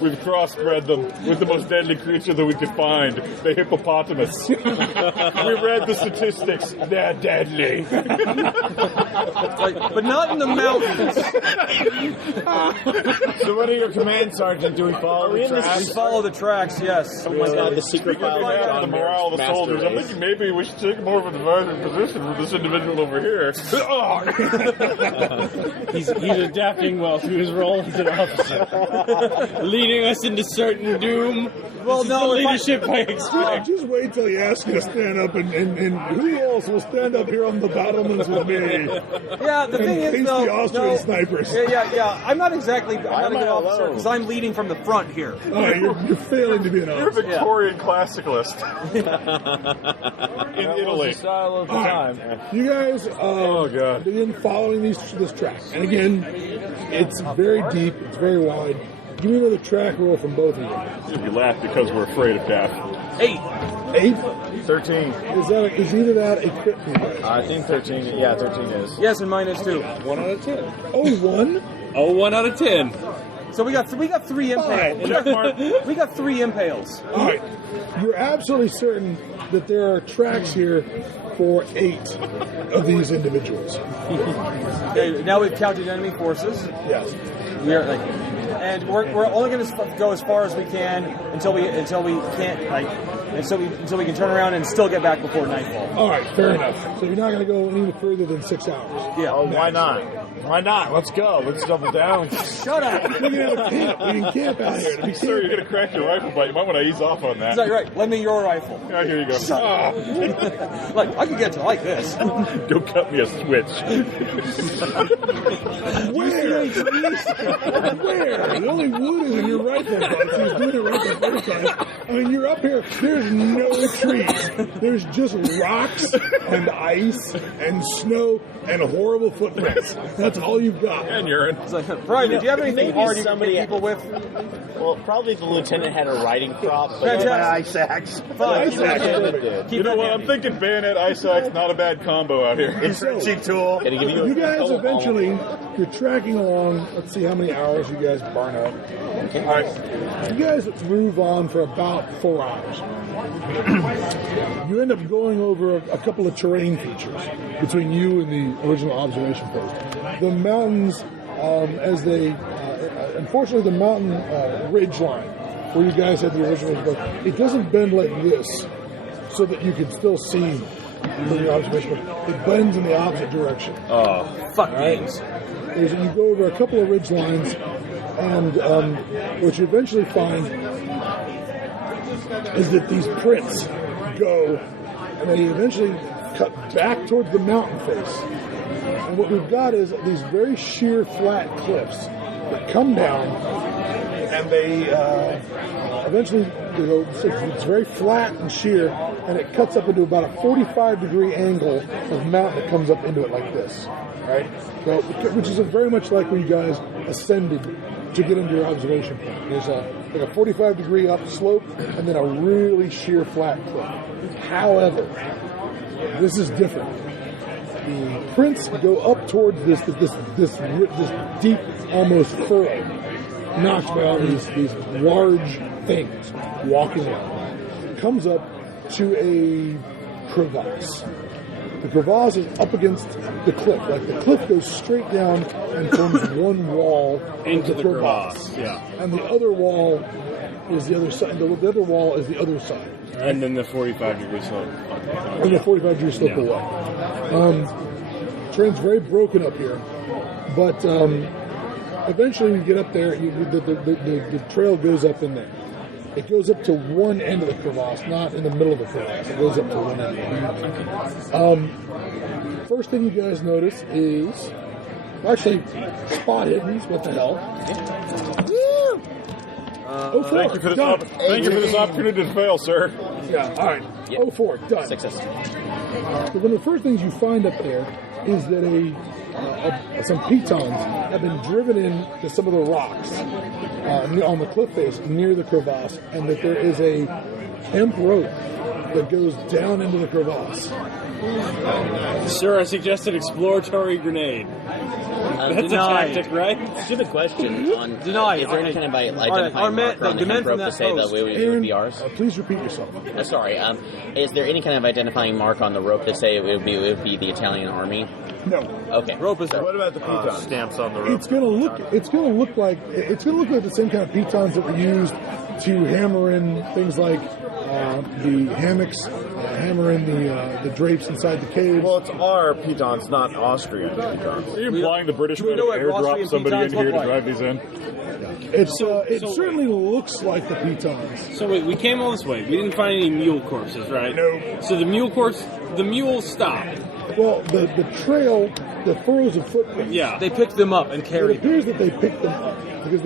We've crossbred them with the most deadly creature that we could find, the hippopotamus. We read the statistics. They're deadly. But not in the mountains. So what are your commands, Sergeant? Do we follow the tracks? We follow the tracks, yes. Oh my God, the secret file. The morale of the soldiers. I'm thinking maybe we should take more of an advisory position with this individual over here. He's adapting well to his role as an officer, leading us into certain doom. Well, no, leadership by experience. Just wait till he asks you to stand up, and who else will stand up here on the battlements with me? Yeah, the thing is, though, the Austrian snipers. Yeah. I'm not a good officer because I'm leading from the front here. Oh, you're failing to be an officer. You're a Victorian classicalist. In Italy. The style of the time. You guys begin following this track. And again, it's very deep, it's very wide. Give me another track roll from both of you. You laugh because we're afraid of death. 8. 13. Is either that a crit? I think 13. Yeah, 13 is. Yes, and mine is too. 1 out of 10. Oh, 1? Oh, 1 out of 10. So we got 3 impales. We got 3 impales. All right. You're absolutely certain that there are tracks here for 8 of these individuals. Okay, now we've counted enemy forces. Yes. And we're only going to go as far as we can until we can turn around and still get back before nightfall. All right, fair enough. So you're not going to go any further than 6 hours. Yeah. Oh, why not? Why not? Let's go. Let's double down. Shut up. We can have a camp. We can camp out here. Sir, you're going to crack your rifle butt. You might want to ease off on that. Is that right? Lend me your rifle. Yeah, here you go. Like, I can get you like this. Go cut me a switch. Where? The only wood is in your rifle butt. So he's doing it right the first time. I mean, you're up here. There's no trees. There's just rocks and ice and snow and horrible footprints. That's all you've got. And urine. Brian, did you have anything hard you can hit people with? Well, probably the lieutenant had a riding crop, but Fantastic. Ice axe. Ice axe. You know what? I'm thinking bayonet, ice axe, not a bad combo out here. Entrenching tool. You guys eventually, you're tracking along. Let's see how many hours you guys burn up. All right. You guys move on for about 4 hours. You end up going over a couple of terrain features between you and the original observation post. The mountains, unfortunately, the mountain ridge line where you guys had the original post, it doesn't bend like this so that you can still see from your observation post. It bends in the opposite direction. Oh, fuck games. You go over a couple of ridge lines, and what you eventually find is that these prints go, and they eventually cut back towards the mountain face. And what we've got is these very sheer, flat cliffs that come down, and they eventually go. It's very flat and sheer, and it cuts up into about a 45-degree angle of mountain that comes up into it like this, right? So, which is very much like when you guys ascended to get into your observation point. There's a 45-degree up slope, and then a really sheer, flat cliff. However, this is different. The prints go up towards this deep, almost furrow, notched by all these large things walking up. It comes up to a crevasse. The crevasse is up against the cliff. Like the cliff goes straight down and forms one wall into the crevasse. Yeah. And the other wall is the other side. The other wall is the other side. Right? And then the 45-degree slope. And the 45-degree slope away. Terrain's very broken up here, but eventually when you get up there, the trail goes up in there. It goes up to one end of the crevasse, not in the middle of the crevasse. It goes up to one end. First thing you guys notice is actually spot hidden. What the hell? Thank you for this opportunity to fail, sir. Yeah. All right. Yep. 04 done. Success. So one of the first things you find up there is that some pitons have been driven into some of the rocks on the cliff face near the crevasse, and that there is a hemp rope that goes down into the crevasse. Sir, I suggest an exploratory grenade. That's denied. a tactic, right? Stupid question. On, Denied. Is there any kind of identifying marker on the hemp rope to say that it would be ours? Please repeat yourself. Sorry. Is there any kind of identifying mark on the rope to say it would be the Italian army? No. Okay. Rope is What about the pitons? Stamps on the rope. It's gonna look like the same kind of pitons that were used to hammer in things like the hammocks, hammer in the drapes inside the caves. Well, it's our pitons, not Austrian pitons. Are you implying the British we might know have what airdropped Austrian somebody in pitons here look to like? drive these in? It certainly looks like the pitons. So wait, we came all this way. We didn't find any mule corpses, right? No. So the mules stopped. Well, the trail, the furrows of footprints. Yeah. They picked them up and It carried them. appears that they picked them up because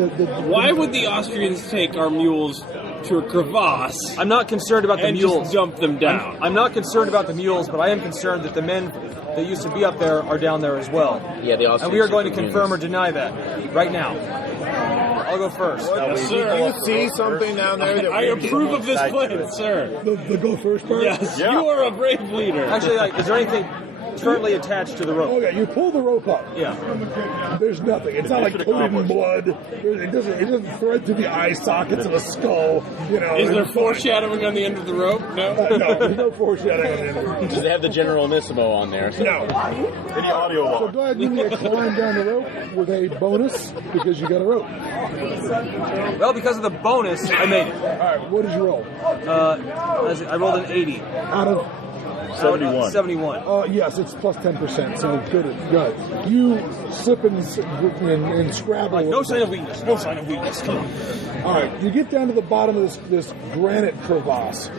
Why would the Austrians take our mules to a crevasse I'm not concerned about the and mules. just dump them down? I'm not concerned about the mules, but I am concerned that the men that used to be up there are down there as well. Yeah, the Austrians. And we are going to confirm or deny that right now. I'll go first. Sir, you see something down there that I approve of this plan, sir. the go first part? Yes, you are a brave leader. Actually, is there anything currently attached to the rope? Okay, you pull the rope up. Yeah. There's nothing. It's not like coated in blood. It doesn't thread through the eye sockets of a skull. Is there foreshadowing on the end of the rope? No. No, there's no foreshadowing on the end of the rope. Does it have the Generalissimo on there? So. No. Any audio So log? go ahead and give me a climb down the rope with a bonus because you got a rope. Well, because of the bonus, I made it. All right, what did you roll? I rolled an 80. Out of 71. 71. yes, it's plus 10%. So good. You slip and scrabble. No sign of weakness. No sign of weakness. Come on. All right, you get down to the bottom of this granite crevasse,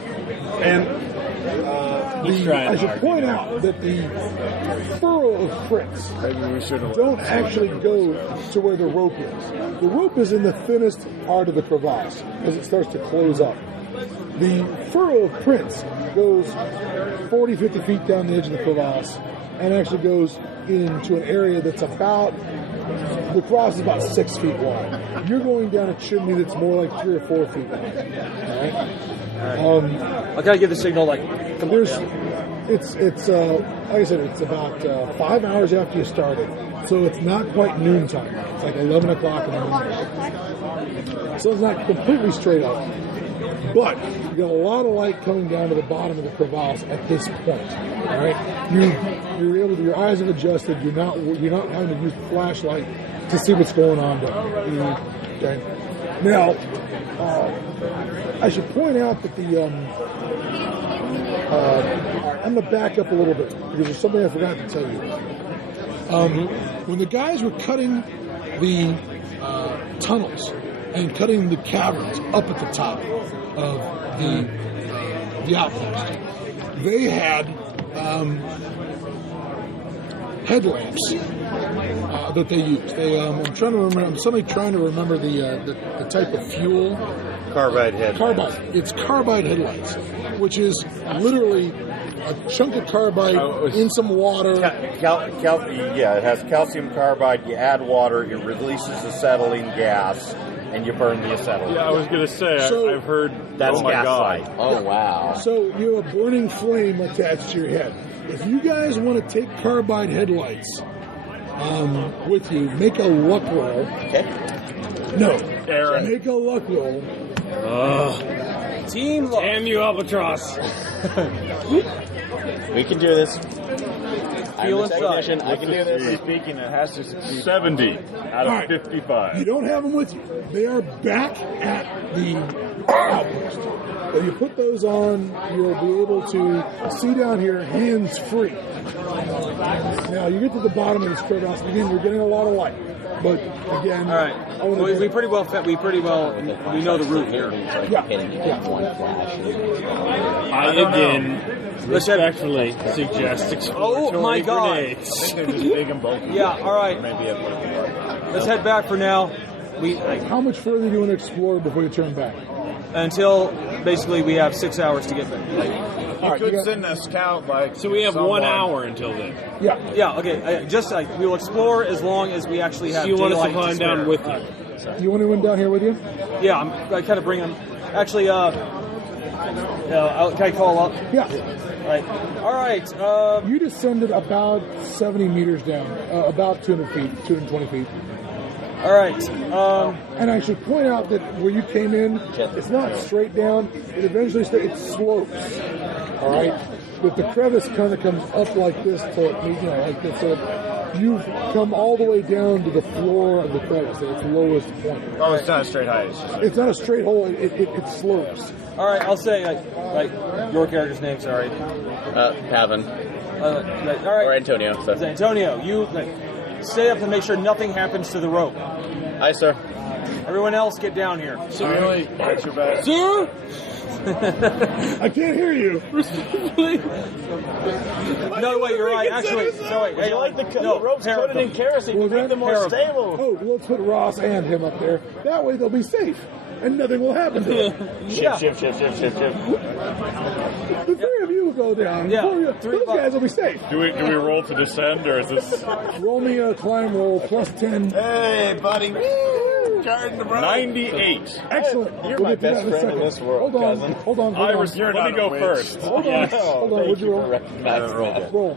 and I should point out that the furrow of prints don't actually go to where the rope is. The rope is in the thinnest part of the crevasse as it starts to close up. The furrow of prints goes 40, 50 feet down the edge of the crevasse and actually goes into an area that's about, the crevasse is about 6 feet wide. You're going down a chimney that's more like 3 or 4 feet wide. All right? I gotta give the signal like, come on. It's like I said, it's about 5 hours after you started, so it's not quite noontime. It's like 11 o'clock in the morning. So it's not completely straight up. But you got a lot of light coming down to the bottom of the crevasse at this point. All right, your eyes have adjusted. You're not having to use the flashlight to see what's going on down. Okay. Now, I should point out that I'm going to back up a little bit because there's something I forgot to tell you. When the guys were cutting the tunnels and cutting the caverns up at the top of the outpost, they had headlamps that they used. I'm trying to remember. I'm suddenly trying to remember the type of fuel. Carbide headlights. Carbide. It's carbide headlights, which is literally a chunk of carbide in some water. It has calcium carbide. You add water, it releases acetylene gas, and you burn the acetylene. Yeah, I was going to say, I've heard that's oh my gaslight. God. Oh, wow. So you have a burning flame attached to your head. If you guys want to take carbide headlights with you, make a luck roll. Okay. No. Aaron. Make a luck roll. Team luck. Damn you, Albatross. We can do this. I'm the inside. technician. I can do this. Speaking, it has to succeed. 70 out of All right. 55. You don't have them with you. They are back at the outpost. If you put those on, you'll be able to see down here hands free. Now, you get to the bottom of this crevasse. Again, you're getting a lot of light. But, again... All right. We pretty well we know the route here. I again respectfully suggest exploratory my God. grenades. I think they're just big and bulky. Yeah, all right. Maybe Let's head back for now. How much further do you want to explore before you turn back? Until basically we have 6 hours to get there. You could send a scout like. So we have someone. 1 hour until then. Yeah. Yeah, okay. Just like we will explore as long as we actually have So you want us to daylight climb spare. down with you? You want anyone down here with you? Yeah, I kind of bring them. Actually, Can I call up? Yeah. All right. You descended about 70 meters down, about 200 feet, 220 feet. All right. And I should point out that where you came in, it's not straight down. It eventually it slopes. All right. But the crevice kind of comes up like this to, like this. So you've come all the way down to the floor of the crevice at its lowest point. Oh, it's not a straight height. It's not a straight hole. It slopes. All right. I'll say like your character's name. Sorry. Pavan. All right. Or Antonio. So. Antonio, you stay up to make sure nothing happens to the rope. Aye, sir. Everyone else, get down here. Really? That's your bad. Sir? I can't hear you. No, wait, you're right. Actually, no, wait. Hey, like the ropes coated in kerosene to make them more stable. Oh, let's put Ross and him up there. That way they'll be safe, and nothing will happen to them. Shift. The three of you will go down. Yeah. Those guys will be safe. Do we roll to descend, or is this... Roll me a climb roll, plus 10. Hey, buddy. Guarding the rope. 98. Excellent. You're We'll my get to that best in a friend in second. this world, cousin. Hold on. Iris, let me go first. Hold on. Yes. Hold on. What'd you roll? Roll.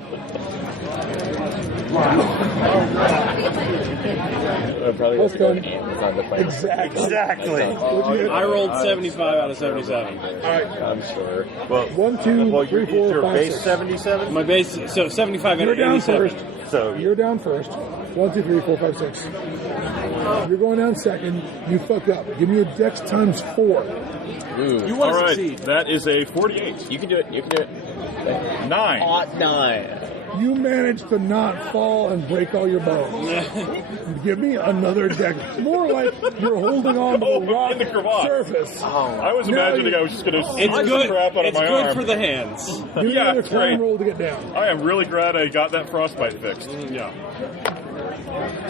Probably Plus 10. Amazon to play. Exactly. I rolled 75 out of 77. I'm sure. Well, 1, 2, 3, 4, your 5, base 6. 77? My base, so 75 out You're of down 87. first. So You're down first. 1, 2, 3, 4, 5, 6. You're going down second. You fuck up. Give me a dex times 4. You want All to right, succeed. that is a 48. You can do it. 9. Ought 9. You managed to not fall and break all your bones. Give me another dex. More like you're holding on to the rock in the crevasse. surface. I was imagining I was just going to It's slice the good. crap out of It's my good arm. for the hands. Give me Yeah, another climb great. roll to get down. I am really glad I got that frostbite fixed. Yeah.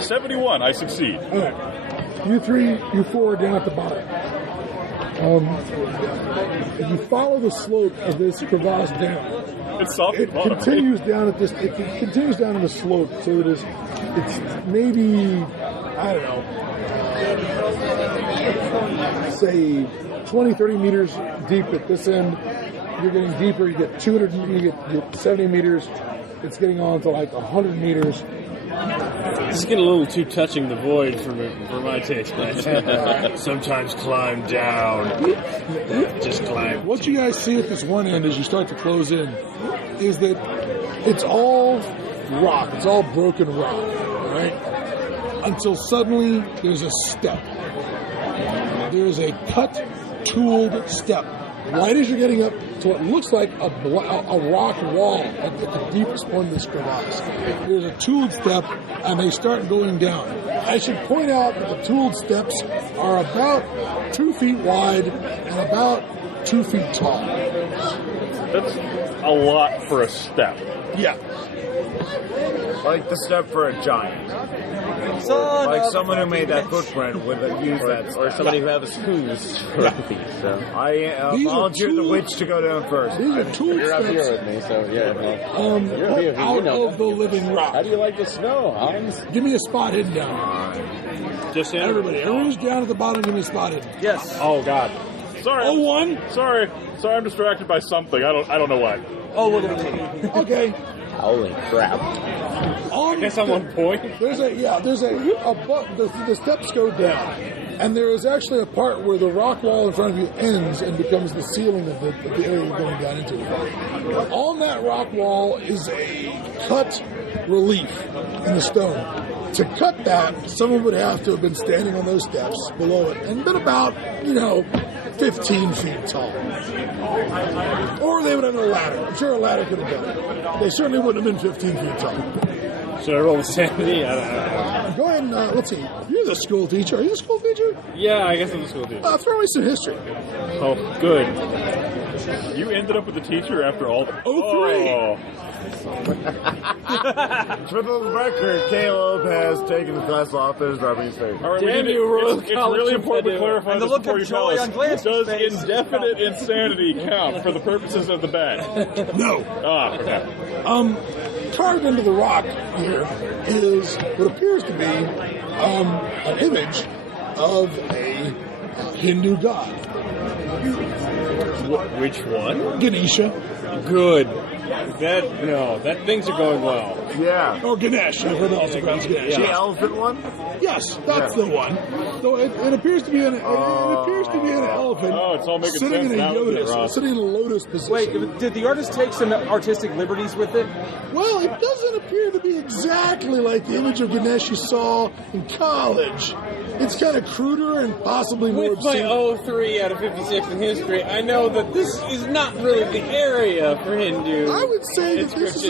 71, I succeed. All right. You 4 are down at the bottom. If you follow the slope of this crevasse down, It's soft it bottom. continues down at this. It continues down in the slope, so it's maybe, I don't know, say 20, 30 meters deep at this end. You're getting deeper. You get 200. You get 70 meters. It's getting on to like 100 meters. This is getting a little too touching the void for my taste, man. Sometimes climb down. Just climb. What you guys see at this one end as you start to close in is that it's all rock. It's all broken rock, right? Until suddenly there's a step. There's a cut, tooled step. Right as you're getting up to what looks like a rock wall at the deepest point of this crevasse, there's a tooled step, and they start going down. I should point out that the tooled steps are about 2 feet wide and about 2 feet tall. That's a lot for a step. Yeah. Like the step for a giant. Like someone who made that footprint would have used that step. Or somebody who has who's for feet, so. I volunteer the witch to go down first. These are tool You're up steps here with me, so yeah. out of the living rock. How do you like the snow, Hans? Give me a spot hidden down. Just Everybody's down at the bottom. Give me a spot hidden. Yes. Oh God. Sorry. 01? Sorry, I'm distracted by something. I don't know what. Oh, look at me. Okay. Holy crap. I guess I'm on point. The steps go down, and there is actually a part where the rock wall in front of you ends and becomes the ceiling of the area you're going down into. On that rock wall is a cut relief in the stone. To cut that, someone would have to have been standing on those steps below it and been about, 15 feet tall. Or they would have a ladder. I'm sure a ladder could have done it. They certainly wouldn't have been 15 feet tall. Should I roll with sanity? I don't know. Go ahead and, let's see. You're the school teacher. Are you the school teacher? Yeah, I guess I'm the school teacher. Throw me some history. Oh, good. You ended up with a teacher after all. 03. Oh. For the record, Caleb has taken the class off and is rubbing his face. All right, Damn you, Royal it's College really of important to Purdue. clarify And the this look before of you tell joy us. on Glance's Does face. indefinite insanity count for the purposes of the bet? No. Okay. Carved into the rock here is what appears to be an image of a Hindu god. Which one? Ganesha. Good. That things are going well. Yeah. Or Ganesh. I've heard it also pronounced Ganesh. The elephant one? Yes, that's the one. So it appears to be an elephant. Oh, it's all making sitting sense in a now, isn't it, Ross? sitting in a lotus position. Wait, did the artist take some artistic liberties with it? Well, it doesn't appear to be exactly like the image of Ganesh you saw in college. It's kind of cruder and possibly more With my obscene. 03 out of 56 in history, I know that this is not really the area for Hindu. I would say that this is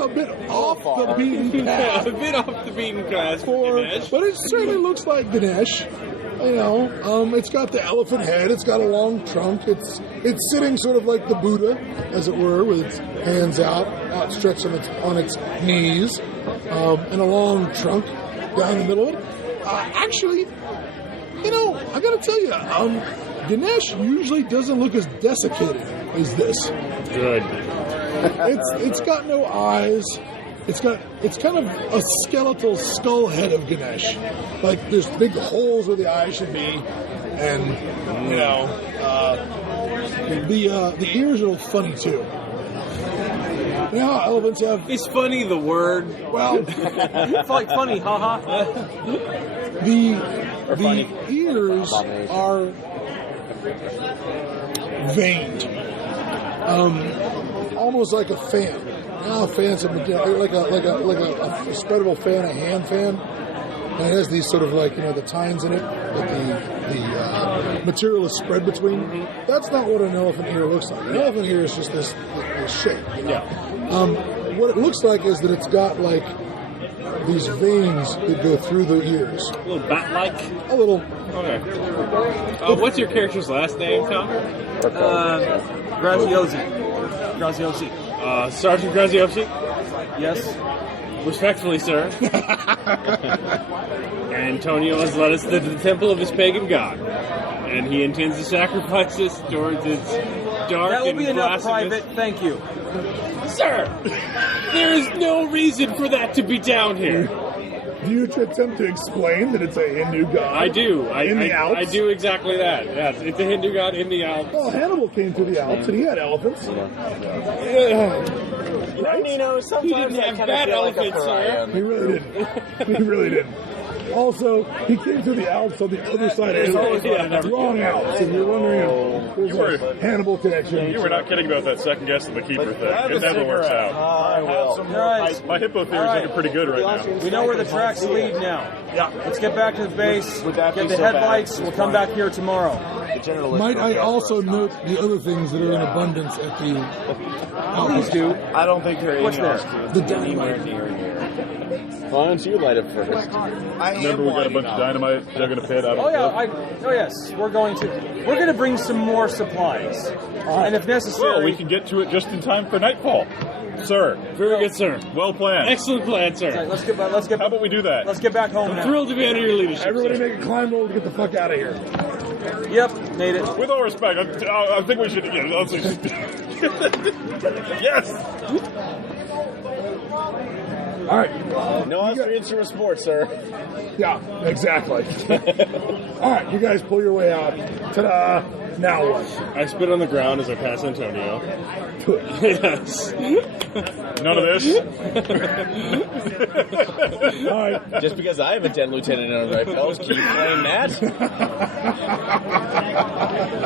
a bit off the beaten path. A bit off the beaten path for Ganesh. But it certainly looks like Ganesh. It's got the elephant head. It's got a long trunk. It's sitting sort of like the Buddha, as it were, with its hands outstretched on its knees, and a long trunk down the middle of it. Actually, I got to tell you, Ganesh usually doesn't look as desiccated as this. Good. It's got no eyes. It's kind of a skeletal skull head of Ganesh. Like there's big holes where the eyes should be, and the ears are funny too. You know how elephants have... Is funny the word? Well... It's like funny, haha. The ears are veined. Almost like a fan. A fan's like a spreadable fan, a hand fan. And it has these sort of the tines in it that the material is spread between. That's not what an elephant ear looks like. An elephant ear is just this shape. Yeah. What it looks like is that it's got these veins that go through the ears. A little bat-like? A little. Okay. What's your character's last name, Tom? Graziosi. Sergeant Graziosi? Yes. Respectfully, sir. Antonio has led us to the temple of his pagan god, and he intends to sacrifice us towards its dark That will and be enough blasphemous... private, thank you. Sir! There is no reason for that to be down here. Do you attempt to explain that it's a Hindu god? I do. In the Alps? I do exactly that. Yes, it's a Hindu god in the Alps. Well, Hannibal came through the Alps and he had elephants. Right? Sometimes He didn't have bad elephants, sir. He really didn't. He really didn't. Also, he came through the Alps on the other side of Italy. Wrong Alps. And you're wondering if there's a Hannibal connection. You were not kidding about that second guess of the keeper thing. It never works out. I will. My hippo theory is looking pretty good right now. We know where the tracks lead now. Yeah. Let's get back to the base, Would that get be the so headlights, bad? we'll come back here tomorrow. Might I also note the other things that are in abundance at the Please do. I don't think there are What's any there? Austrians The anywhere dynamite. near here. Why don't you light it first? Remember, we got a bunch of dynamite dug in a pit out of Oh yeah, yes. We're going to bring some more supplies, and if necessary, Well, we can get to it just in time for nightfall. Sir. Very good, sir. Well planned. Excellent plan, sir. Right, let's get. How about we do that? Let's get back home I'm now. thrilled to be under your leadership. Everybody sir. make a climb roll to get the fuck out of here. Yep, made it. With all respect, I think we should. Yes. All right. No Austrian instrument sport, sir. Yeah, exactly. All right, you guys pull your way out. Ta-da! Now what? I spit on the ground as I pass Antonio. Good. Yes. None of this. All right. Just because I have a 10 lieutenant under my belt, can you claim that?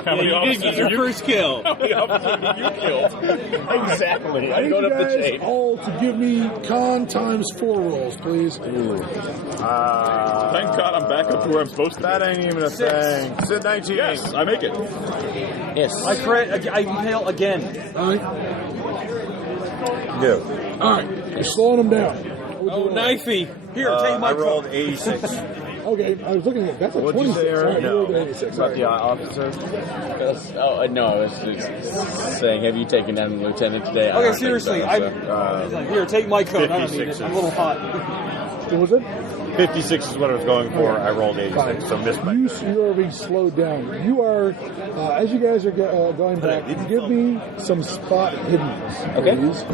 How many You did officers get your are you? first kill. How many officers have you killed? Exactly. I I'm need going you up the guys chain. all to give me con times 4 rolls, please. Thank God I'm back up to where I'm supposed to be. That ain't even a thing. Sid 19. Yes, I make it. Yes. I fail again. All right. No. All right. You're slowing them down. Oh, knifey. Here, take my I rolled coat. 86. Okay, I was looking at that's a What'd you 26. say, Aaron? All right, you rolled an 86. All About the right. officer. No, I was just saying, have you taken down the lieutenant today? I Okay, don't think seriously, so, I. so. Here, take my coat. I don't need it. 56. I'm a little hot. What was it? 56 is what I was going for. I rolled 86, Fine. so missed my. You are being slowed down. You are, as you guys are going back, give me some spot hiddenness, Okay. please.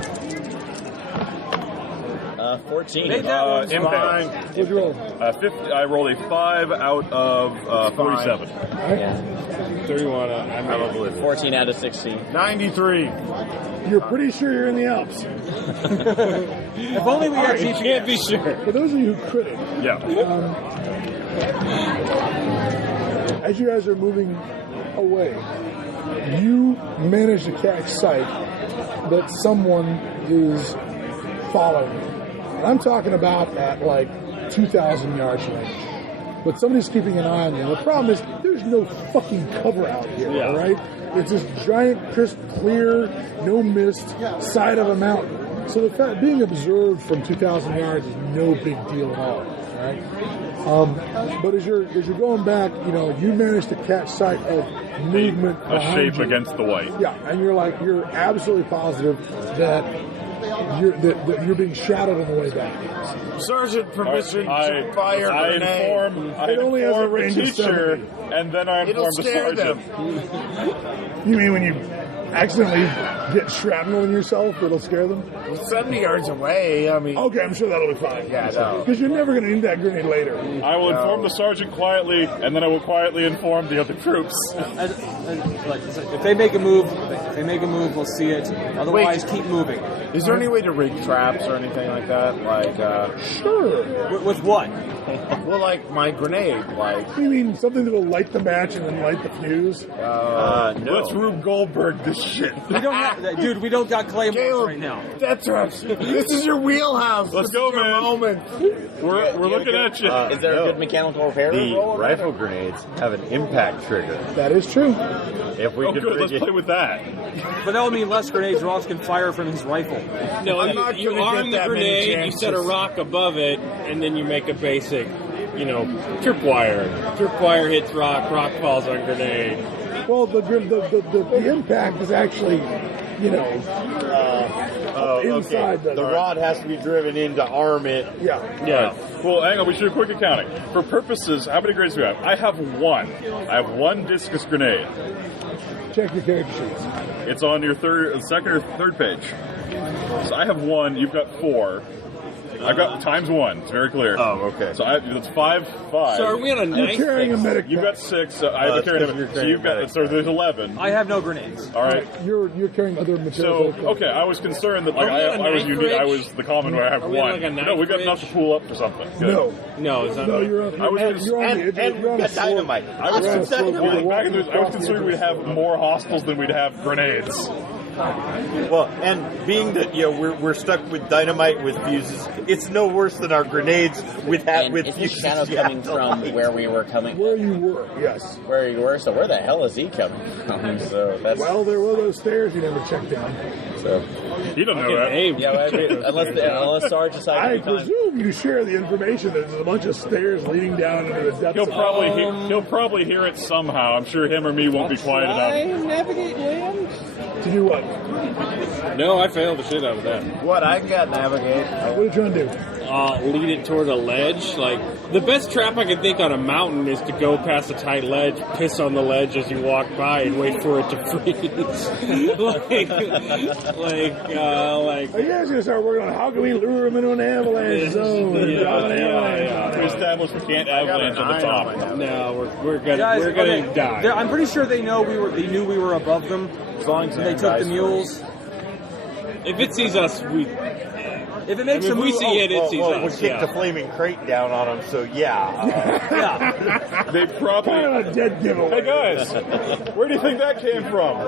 14. Made that one. Impact. What'd you roll? 50, I rolled a 5 out of 47. Yeah. 31. I'm level 14 out of 16. 93. You're pretty sure you're in the Alps. If only we had GPS. Can't be sure. For those of you who couldn't, Yeah. as you guys are moving away, you manage to catch sight that someone is following. And I'm talking about at like 2,000 yards range. But somebody's keeping an eye on you. The problem is there's no fucking cover out here, all right? It's this giant, crisp, clear, no mist side of a mountain. So the fact being observed from 2,000 yards is no big deal at all, right? But as you're going back, you manage to catch sight of movement A behind shape you. against the white. Yeah, and you're absolutely positive that you're being shadowed on the way back. Sergeant, permission to fire I grenade. only has a inform the range of teacher, 70. and then I It'll inform the scare sergeant. You mean when you accidentally get shrapnel in yourself, it'll scare them? Well, 70 yards away, I mean... Okay, I'm sure that'll be fine. Yeah, no. Because you're never going to need that grenade later. I will inform the sergeant quietly, and then I will quietly inform the other troops. If they make a move, we'll see it. Otherwise, keep moving. Is there any way to rig traps or anything like that? Like, Sure. With what? well, like my grenade, like... You mean something that will light the match and then light the fuse? No. Let's Rube Goldberg this shit. We don't have, dude. We don't got claymores Caleb, right now. That's right. This is your wheelhouse. Let's This go, is your man. moment. We're looking at you. Is there a good mechanical repair? The rifle grenades have an impact trigger. That is true. If we Oh, could good. Let's rig play it, with that. But that would mean less grenades. Ross can fire from his rifle. No, I'm not you gonna arm get the that many grenade, you chances. set a rock above it, and then you make a basic, tripwire. Tripwire hits rock, rock falls on grenade. Well, the impact is actually, inside the rod has to be driven in to arm it. Yeah. Yeah. Well, hang on. We should do quick accounting. For purposes, how many grenades do we have? I have one. I have one discus grenade. Check your character sheets. It's on your second or third page. So I have one. You've got 4. I've got times 1. It's very clear. Oh, okay. So that's 5. So are we on a You're ninth? carrying a medic. You've got 6. So I have a carrying. So you've got. So there's 11. I have no grenades. All right. You're carrying other So materials. okay, I was concerned that like Are we on a I was ninth unique. I bridge? was the common where I have Are we one. on like a ninth No, we got enough to bridge? pull up for something. Good. No. No, it's not. No, you're on. I was you're on the edge. And You're on we a got slope. dynamite. You're on a slope where you're Back in walking the, I was across the concerned we'd edge. have more hostiles than we'd have grenades. Well, and being that we're stuck with dynamite with fuses, it's no worse than our grenades with And with is the fuses. shadow coming from where we were coming? Where you were, yes. Where you were? So where the hell is he coming from? So that's... Well, there were those stairs you never checked down. So, You don't know that. Yeah, unless Sarge decides I to be kind. presume you share the information that there's a bunch of stairs leading down into the depths He'll of he'll probably hear it somehow. I'm sure him or me won't be quiet enough. navigate land? To do what? No, I failed the shit out of that. What? I got navigate. What are you trying to do? Lead it toward a ledge. Like, the best trap I can think on a mountain is to go past a tight ledge, piss on the ledge as you walk by, and wait for it to freeze. Are you guys going to start working on how can we lure them into an avalanche zone? To establish we can't avalanche on the top. No, we're gonna Guys, we're gonna okay, die. I'm pretty sure they know they knew we were above them. As long as They took the mules. If it sees us, we. If it makes If a we move, see it, it sees we us. kicked the flaming crate down on them, so yeah. yeah. They probably. Kind of a dead giveaway. Hey guys, where do you think that came from?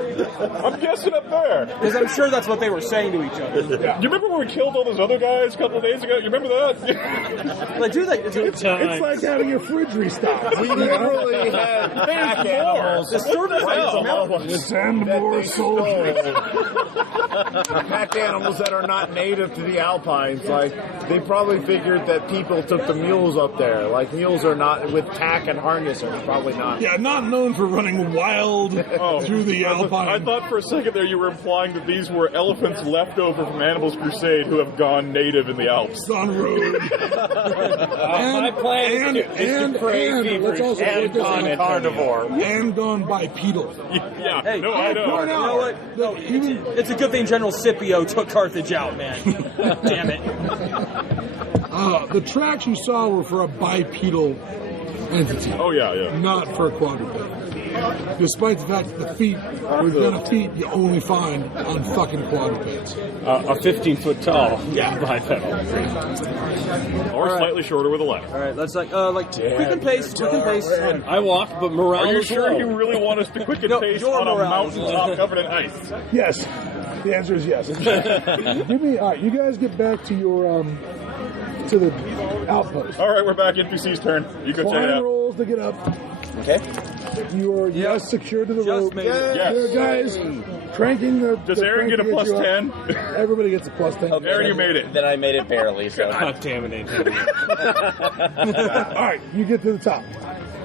I'm guessing up there. Because I'm sure that's what they were saying to each other. You remember when we killed all those other guys a couple of days ago? You remember that? Like, dude, like, It's like having your fridge restocked. We literally had pack animals. the service items Send more soldiers. Pack animals that are not native to the Alpines. Like, they probably figured that people took the mules up there. Like, mules are not, with tack and harness, are probably not. Yeah, not known for running wild through the Alpine. I thought for a second there you were implying that these were elephants left over from Animals Crusade who have gone native in the Alps. On road. My plan is to pray let's also And put this on in carnivore. and gone bipedal. Yeah, Hey, no, I know. you know what? No, it's a good thing General Scipio Leto took Carthage out, man. Damn it. The tracks you saw were for a bipedal entity. Oh, yeah. Not for a quadruped. Despite the fact that the feet, with the amount of feet you only find on fucking quadrupeds. A 15-foot tall bipedal. Or slightly shorter with a leg. All right, let's quicken pace. I walk, but morale Are you is sure low. you really want us to quicken pace your on a morale is mountaintop covered in ice? Yes. The answer is yes. All right, you guys get back to your, to the outpost. All right, we're back. NPC's turn. You can take it Climb out. rolls to get up. Okay. You are secured to the rope. made it. Yes. There, guys, cranking the. Does the Aaron crank get a to plus you up. 10? Everybody gets a plus 10. Okay. Aaron, you made it. Then I made it barely, so. God damn it, All right, you get to the top.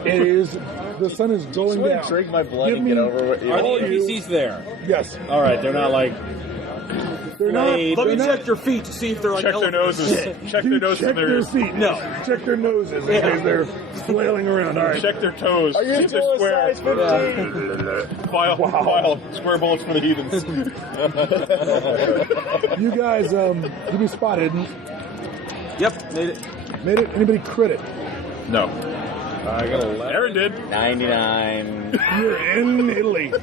It is the sun is going want down. to drink my blood Give and me- get over with Are the all you- NPCs there? Yes, All right, they're not like they're not. Let me they're not- check your feet to see if they're like Check their elephants. noses. Check their noses Check and their their ears. feet. No. Check their noses in case they're flailing around. All right. Check their toes. Are you See if they're still a square. size 15? File square bullets for the heathens. You guys, you be spotted. Yep, made it. Made it. Anybody crit it? No. I got 11. Aaron did. 99. You're in Italy.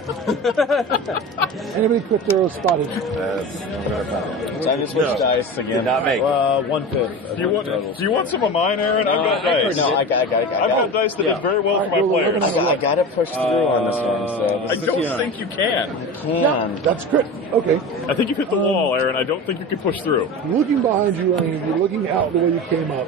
Anybody crit their spotted? Time to switch dice again. Not make. 1/5. Do you want some of mine, Aaron? I've got dice. No, I got I've got dice that did very well for my players. I gotta push through on this one. So I don't think you can. That's crit. Okay. I think you hit the wall, Aaron. I don't think you can push through. Looking behind you, I mean, you're looking out the way you came up.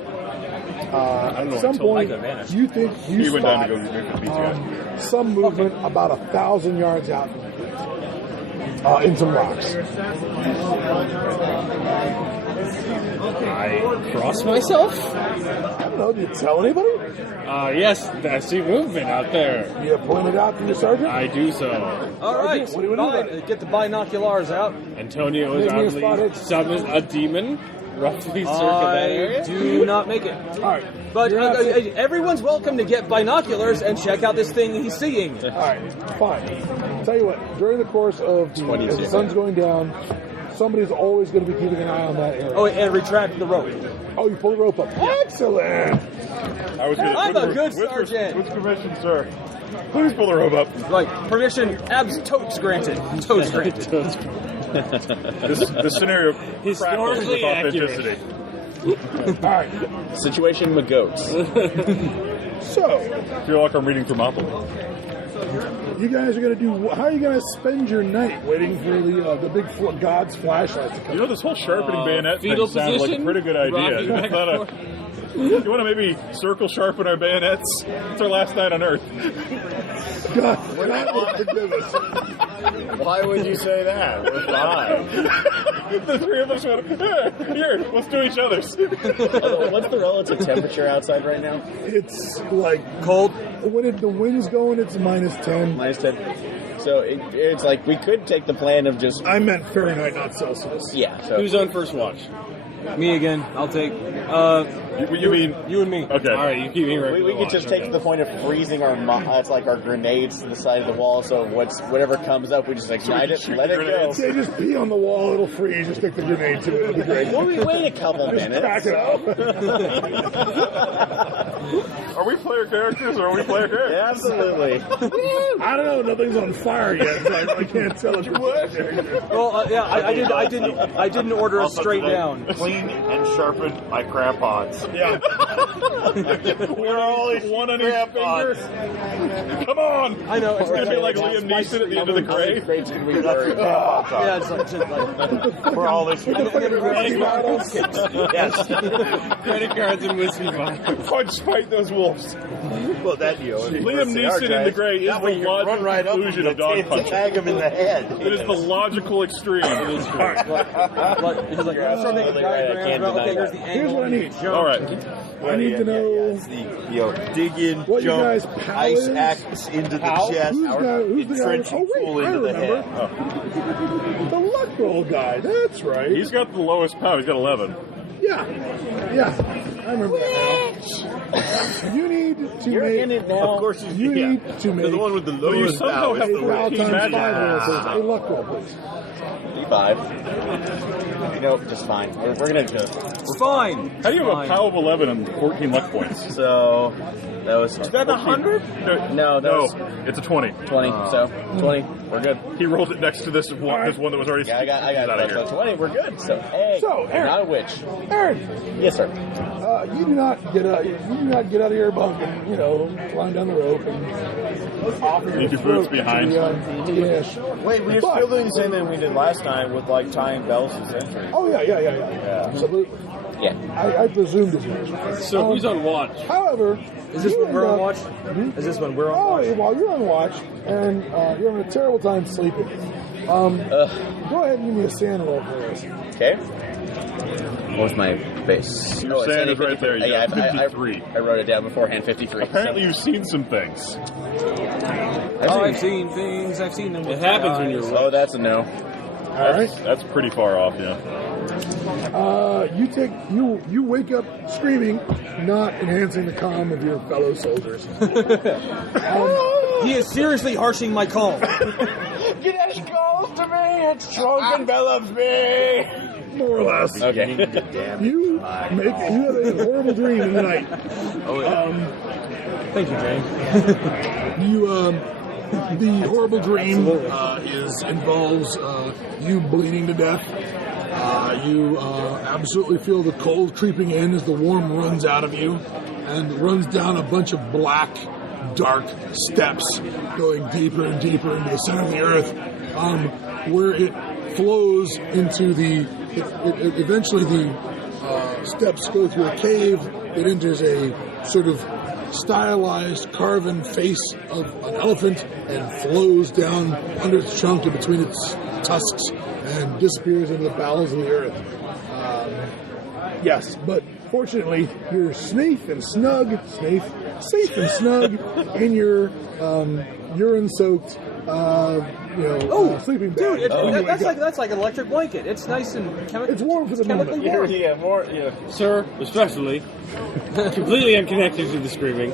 At some point, you think He you went down spot to go make the pizza. some movement about 1,000 yards out in some rocks. I cross myself? I don't know. Did you tell anybody? Yes, I see movement out there. You pointed out to your sergeant? I do so. All right, What do you do? get the binoculars out. Antonio is Make me a obviously spotted. summoned a demon, roughly circa that I area. do not make it. All right. But You're not- everyone's welcome to get binoculars and check out this thing he's seeing. All right, fine. Tell you what, during the course of as the sun's going down, somebody's always going to be keeping an eye on that area. Oh, and retract the rope. Oh, you pull the rope up. Excellent. I was gonna, I'm with a the- good with sergeant. With permission, sir. Please pull the rope up. Like, permission, totes granted. Totes granted. This scenario crackles with Historically accurate. authenticity. All right. situation with goats. So, I feel like I'm reading Thermopylae. you guys are going to do. How are you going to spend your night waiting for the big god's flashlight to come? You know, this whole sharpening bayonet thing fetal sounds like a position? pretty good idea. Rocking back and forth. You want to maybe circle sharpen our bayonets? It's our last night on Earth. God, forgive us. Why would you say that? We're fine. The three of us went, here, let's do each other's. What's the relative temperature outside right now? It's like Cold. when the wind's going, it's -10. -10. So it's like we could take the plan of just I meant Fahrenheit, not Celsius. So Who's on first watch? Me again. I'll take. You mean You and me. okay? All right, you keep me right. we could just take the point of freezing our it's like our grenades to the side of the wall. So whatever comes up, we just ignite it, shoot let the it go. grenades. Say just pee on the wall, it'll freeze. Just stick the grenade to it. It'll be great. Well, we wait a couple Just crack minutes. it up. Are we player characters or are we player characters? Yeah, absolutely. I don't know. Nothing's on fire yet, so I really can't tell if Well, I didn't order it straight down. Clean and sharpen my crampons. Yeah. We're all one on each finger. Come on! I know. It's gonna be like Liam Neeson at the end of the grave. Crates can we burn? Yeah, it's like, just like For all this. Yes. Credit cards and whiskey bottles. Punch fight those wolves. Well, that Liam Neeson in the gray is the logical conclusion of dog punching. Tag him in the head. It is the logical extreme. But he's like, let's start making diagrams about, okay, here's the Here's angle. what I need. All right. I need to know Dig in, what you jump, guys' POW ice is. axe into the chest, Who's the guy? entrenching full I into the remember. head. The luck roll guy. That's right. He's got the lowest power. He's got 11. Yeah. I remember that now. You need to You're make. in it now. Of course, You need to You're make the one with the you lowest somehow power. have a the roll team times magic. 5 roll, please. A luck roll, please. E5. just fine. We're gonna just. We're fine. How do you have a POW of 11 and 14 luck points? So that was. Is that 100? No, it's a 20. 20. So 20. We're good. He rolled it next to this one that was already. Yeah, I got out so 20. We're good. So hey, Aaron, not a witch. Aaron, Yes, sir. you do not get out. You do not get out of your bunk and climb down the rope and offer Leave your boots behind. Yes. Wait, we're still doing the same thing we did last time with like tying bells to sentries. Oh yeah. Absolutely. Yeah. I presumed as much. So who's on watch? However, Is this when we're on watch? Is this when we're on watch? Oh, while you're on watch and you're having a terrible time sleeping, go ahead and give me a sand roll for us. Okay. What was my base? Your sand is right there. You got 53. I wrote it down beforehand. 53. Apparently, you've seen some things. I've seen things. I've seen them. It happens when you're. Oh, that's a no. All right. That's pretty far off, yeah. You wake up screaming, not enhancing the calm of your fellow soldiers. He is seriously harshing my calm. Ganesh calls to me, its trunk envelops me. More or less. Okay. You have a horrible dream in the night. Oh yeah. Thank you, Jane. The horrible dream involves you bleeding to death. You absolutely feel the cold creeping in as the warm runs out of you and runs down a bunch of black, dark steps going deeper and deeper into the center of the earth, where it flows into eventually the steps go through a cave. It enters a sort of stylized carven face of an elephant and flows down under its trunk and between its tusks and disappears into the bowels of the earth. Yes, but fortunately you're safe and snug in your urine-soaked sleeping bag. Dude, that's like an electric blanket. It's nice and it's warm for the moment. Sir, respectfully, completely unconnected to the screaming,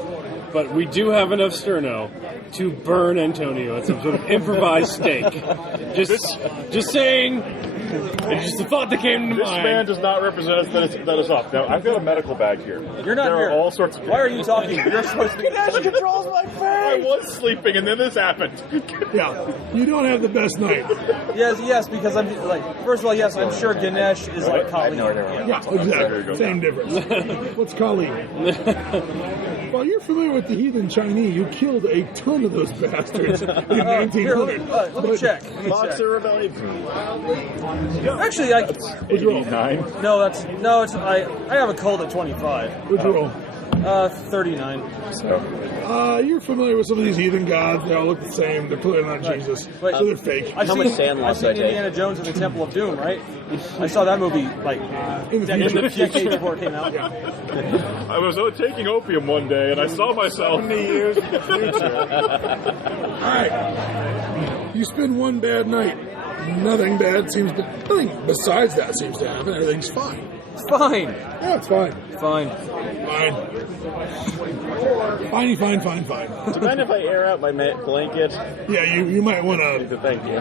but we do have enough sterno to burn Antonio at some sort of improvised stake. Just saying. It's just a thought that came to mind. This man does not represent us that is off. Now, I've got a medical bag here. You're not there here. Are all sorts of. Why are you talking? You're supposed to be. Ganesh controls my face. I was sleeping, and then this happened. Yeah, you don't have the best night. Yes, because I'm like, first of all, yes, I'm sure Ganesh is like Kali. Yeah, exactly. Same difference. What's Kali? Well, you're familiar with the heathen Chinese. You killed a ton of those bastards in 1900. Let me check. Boxer rebellion. Actually, I. 89. I have a cold at 25. What'd you roll? 39. You're familiar with some of these heathen gods. They all look the same. They're clearly not Jesus. Wait, so they're fake. How much sand loss did I take? Indiana Jones and the Temple of Doom, right? I saw that movie like decades before it came out. I was taking opium one day, and I saw myself. 70 years in the future. All right. You spend one bad night. Nothing besides that seems to happen. Everything's fine. It's fine. Yeah, it's fine. Fine. Fine. Do you mind if I air out my blanket? Yeah, you might want to. Thank you.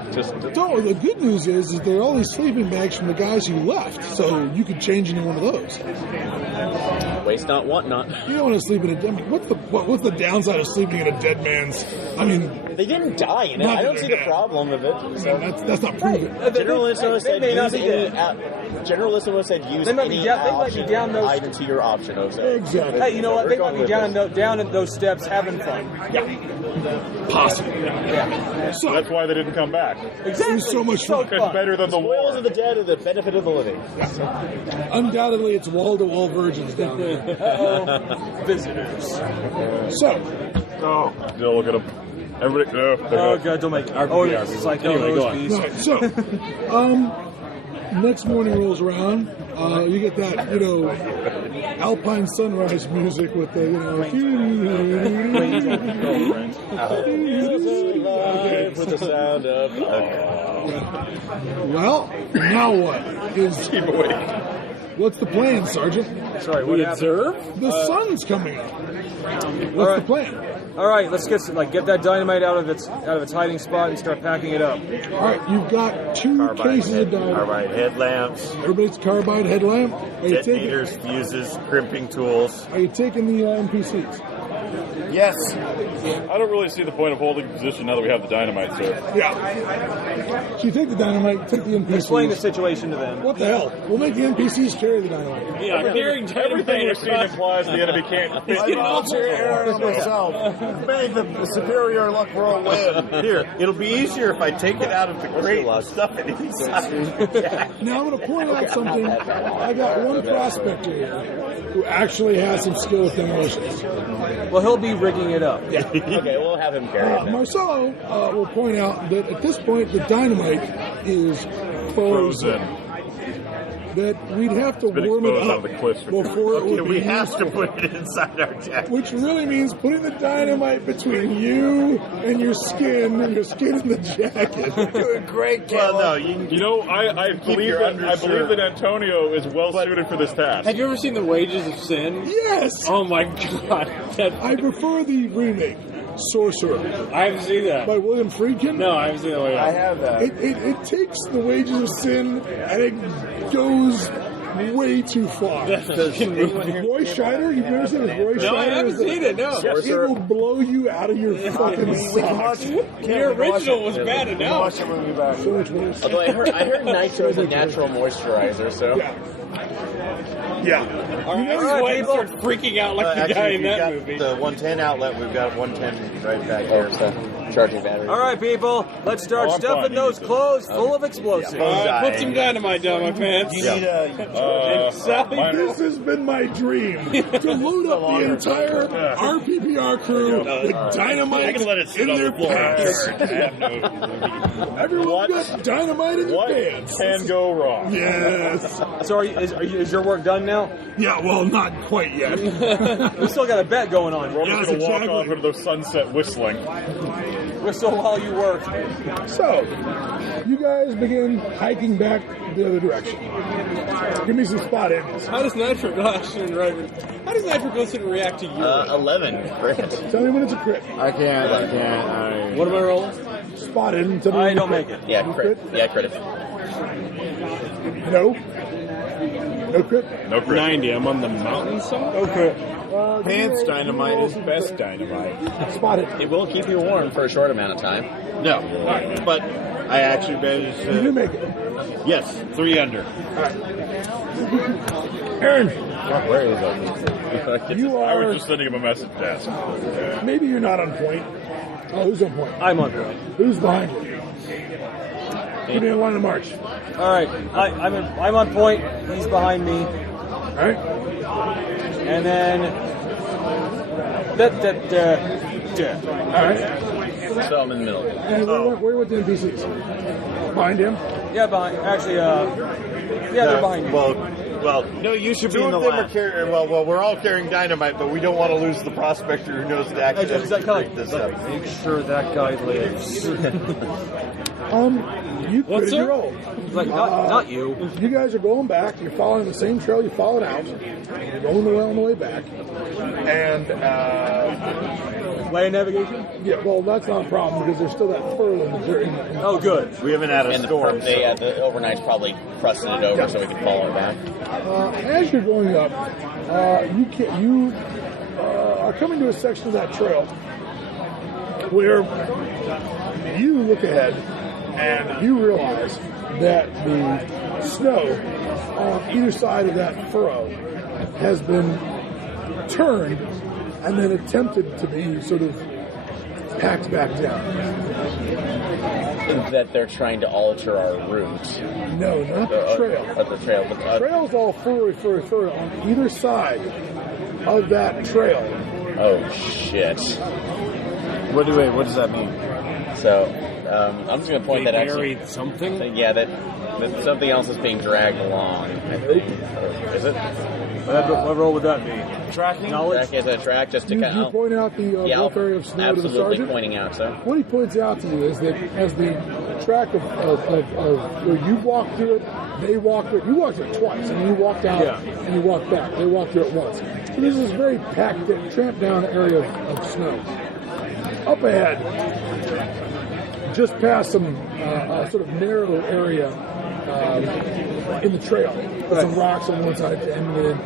No, the good news is there are all these sleeping bags from the guys who left, so you could change into one of those. Waste not, want not. You don't want to sleep in a dead. What's the downside of sleeping in a dead man's? I mean, they didn't die in it. I don't see the problem of it. So. That's not proven. General Listen said use any item to your option. Jose. Exactly. Hey, you know what? They might be down at those steps having fun. Yeah. Possibly. Yeah. So that's why they didn't come back. Exactly. So much fun. It's better than the spoils war. of the dead are the benefit of the living. Undoubtedly, it's wall-to-wall virgins down there. Visitors. Oh, look at them. Everybody. Oh God, don't make RPPR. It's like anyway, go on. Right, so, next morning rolls around. You get that, Alpine sunrise music with the, with the sound of. Well, now what? Keep awake. What's the plan, Sergeant? Sorry, what happened? The sun's coming up. What's the plan? All right, let's get that dynamite out of its hiding spot and start packing it up. All right, you've got 2 cases of dynamite. Carbide headlamps. Everybody's carbide headlamp. Detonators, fuses, crimping tools. Are you taking the NPCs? Yes. I don't really see the point of holding position now that we have the dynamite, sir. Yeah. So you take the dynamite, take the NPCs. Explain the situation to them. What the hell? We'll make the NPCs carry the dynamite. Yeah, carrying dynamite. Everything we've seen implies the enemy can't. I volunteer myself. May the superior luck roll win. Here, it'll be easier if I take it out of the crate and stuff it inside. Now I'm going to point out something. I got one prospector here who actually has some skill with demolitions. Well, he'll be rigging it up. Yeah. Okay, we'll have him carry it. Marcelo will point out that at this point the dynamite is frozen. That we'd have to warm it up before it would be we have to put it inside our jacket. Which really means putting the dynamite between you and your skin and the jacket. Doing great, Caleb. Well, no, I believe that Antonio is well suited for this task. Have you ever seen The Wages of Sin? Yes! Oh my god. I prefer the remake. Sorcerer. I haven't seen that. By William Friedkin? No, I haven't seen that. I have that. It takes the wages of sin and it goes way too far. Roy Scheider? You've never seen this? Roy Scheider? No, I haven't seen it, no. It will blow you out of your fucking socks. Your original was bad enough. So much worse. Although I heard nitro is a natural moisturizer, so... Yeah. All right, start freaking out like the guy in that movie. The 110 outlet, we've got 110 right back here. So charging battery. All right, people, let's start stuffing those clothes full of explosives. Put some dynamite down my pants. You need a... This has been my dream, to load up the entire RPPR crew with dynamite in their pants. Everyone got dynamite in their pants. What can go wrong? Yes. So is your work done now? Yeah, well, not quite yet. We still got a bet going on. We're just going to walk off into the sunset whistling. Whistle while you work. So, you guys begin hiking back the other direction. Give me some spot ends. How does nitroglycerin react to you? 11. Crit. Tell me when it's a crit. I can't. What am I rolling? Spot in. I don't make it. Yeah, crit. Yeah, crit. No. No crit? No crit. 90. I'm on the mountain somewhere? No crit. Pants dynamite is best dynamite. Spot it. It will keep you warm for a short amount of time. No, but I actually managed to... You do make it. Yes, 3 under. Aaron. Where is that? You I are... was just sending him a message to ask. Maybe you're not on point. Oh, who's on point? I'm on point. Who's behind you? Give me a line of march. All right, I'm on point. He's behind me. All right. And then all right. So I'm in the middle. And where with the NPCs? Behind him? Yeah, behind. Actually, they're behind me. Well, no, you should be two in the of them left. are carrying. Well, we're all carrying dynamite, but we don't want to lose the prospector who knows to accidentally break this up. Make sure that guy lives. You quit your roll. Like, not you. You guys are going back. You're following the same trail you followed out. You're going on the way back. And, land navigation? yeah, well, that's not a problem because there's still that furrow in the journey. Oh, good. We haven't had a And storm. the overnight's probably crusting it over so we can follow it back. As you're going up, you are coming to a section of that trail where you look ahead and you realize that the snow on either side of that furrow has been turned and then attempted to be sort of packed back down. That they're trying to alter our route. No, not the trail. The trail. The trail's all furry on either side of that trail. Oh, shit. What does that mean? So, I'm just going to point They that actually... buried something? Yeah, that something else is being dragged along. Is it? What role would that be? Tracking? Knowledge? Track is a track just to You kind of... point out the rough area of snow to the Absolutely sergeant. pointing out, sir. What he points out to you is that as the track of where you walk through it, they walk through it. You walked through it twice, and you walked out and you walked back. They walked through it once. So this is a very packed, tramped down area of snow. Up ahead, just past some sort of narrow area in the trail, with some rocks on one side and then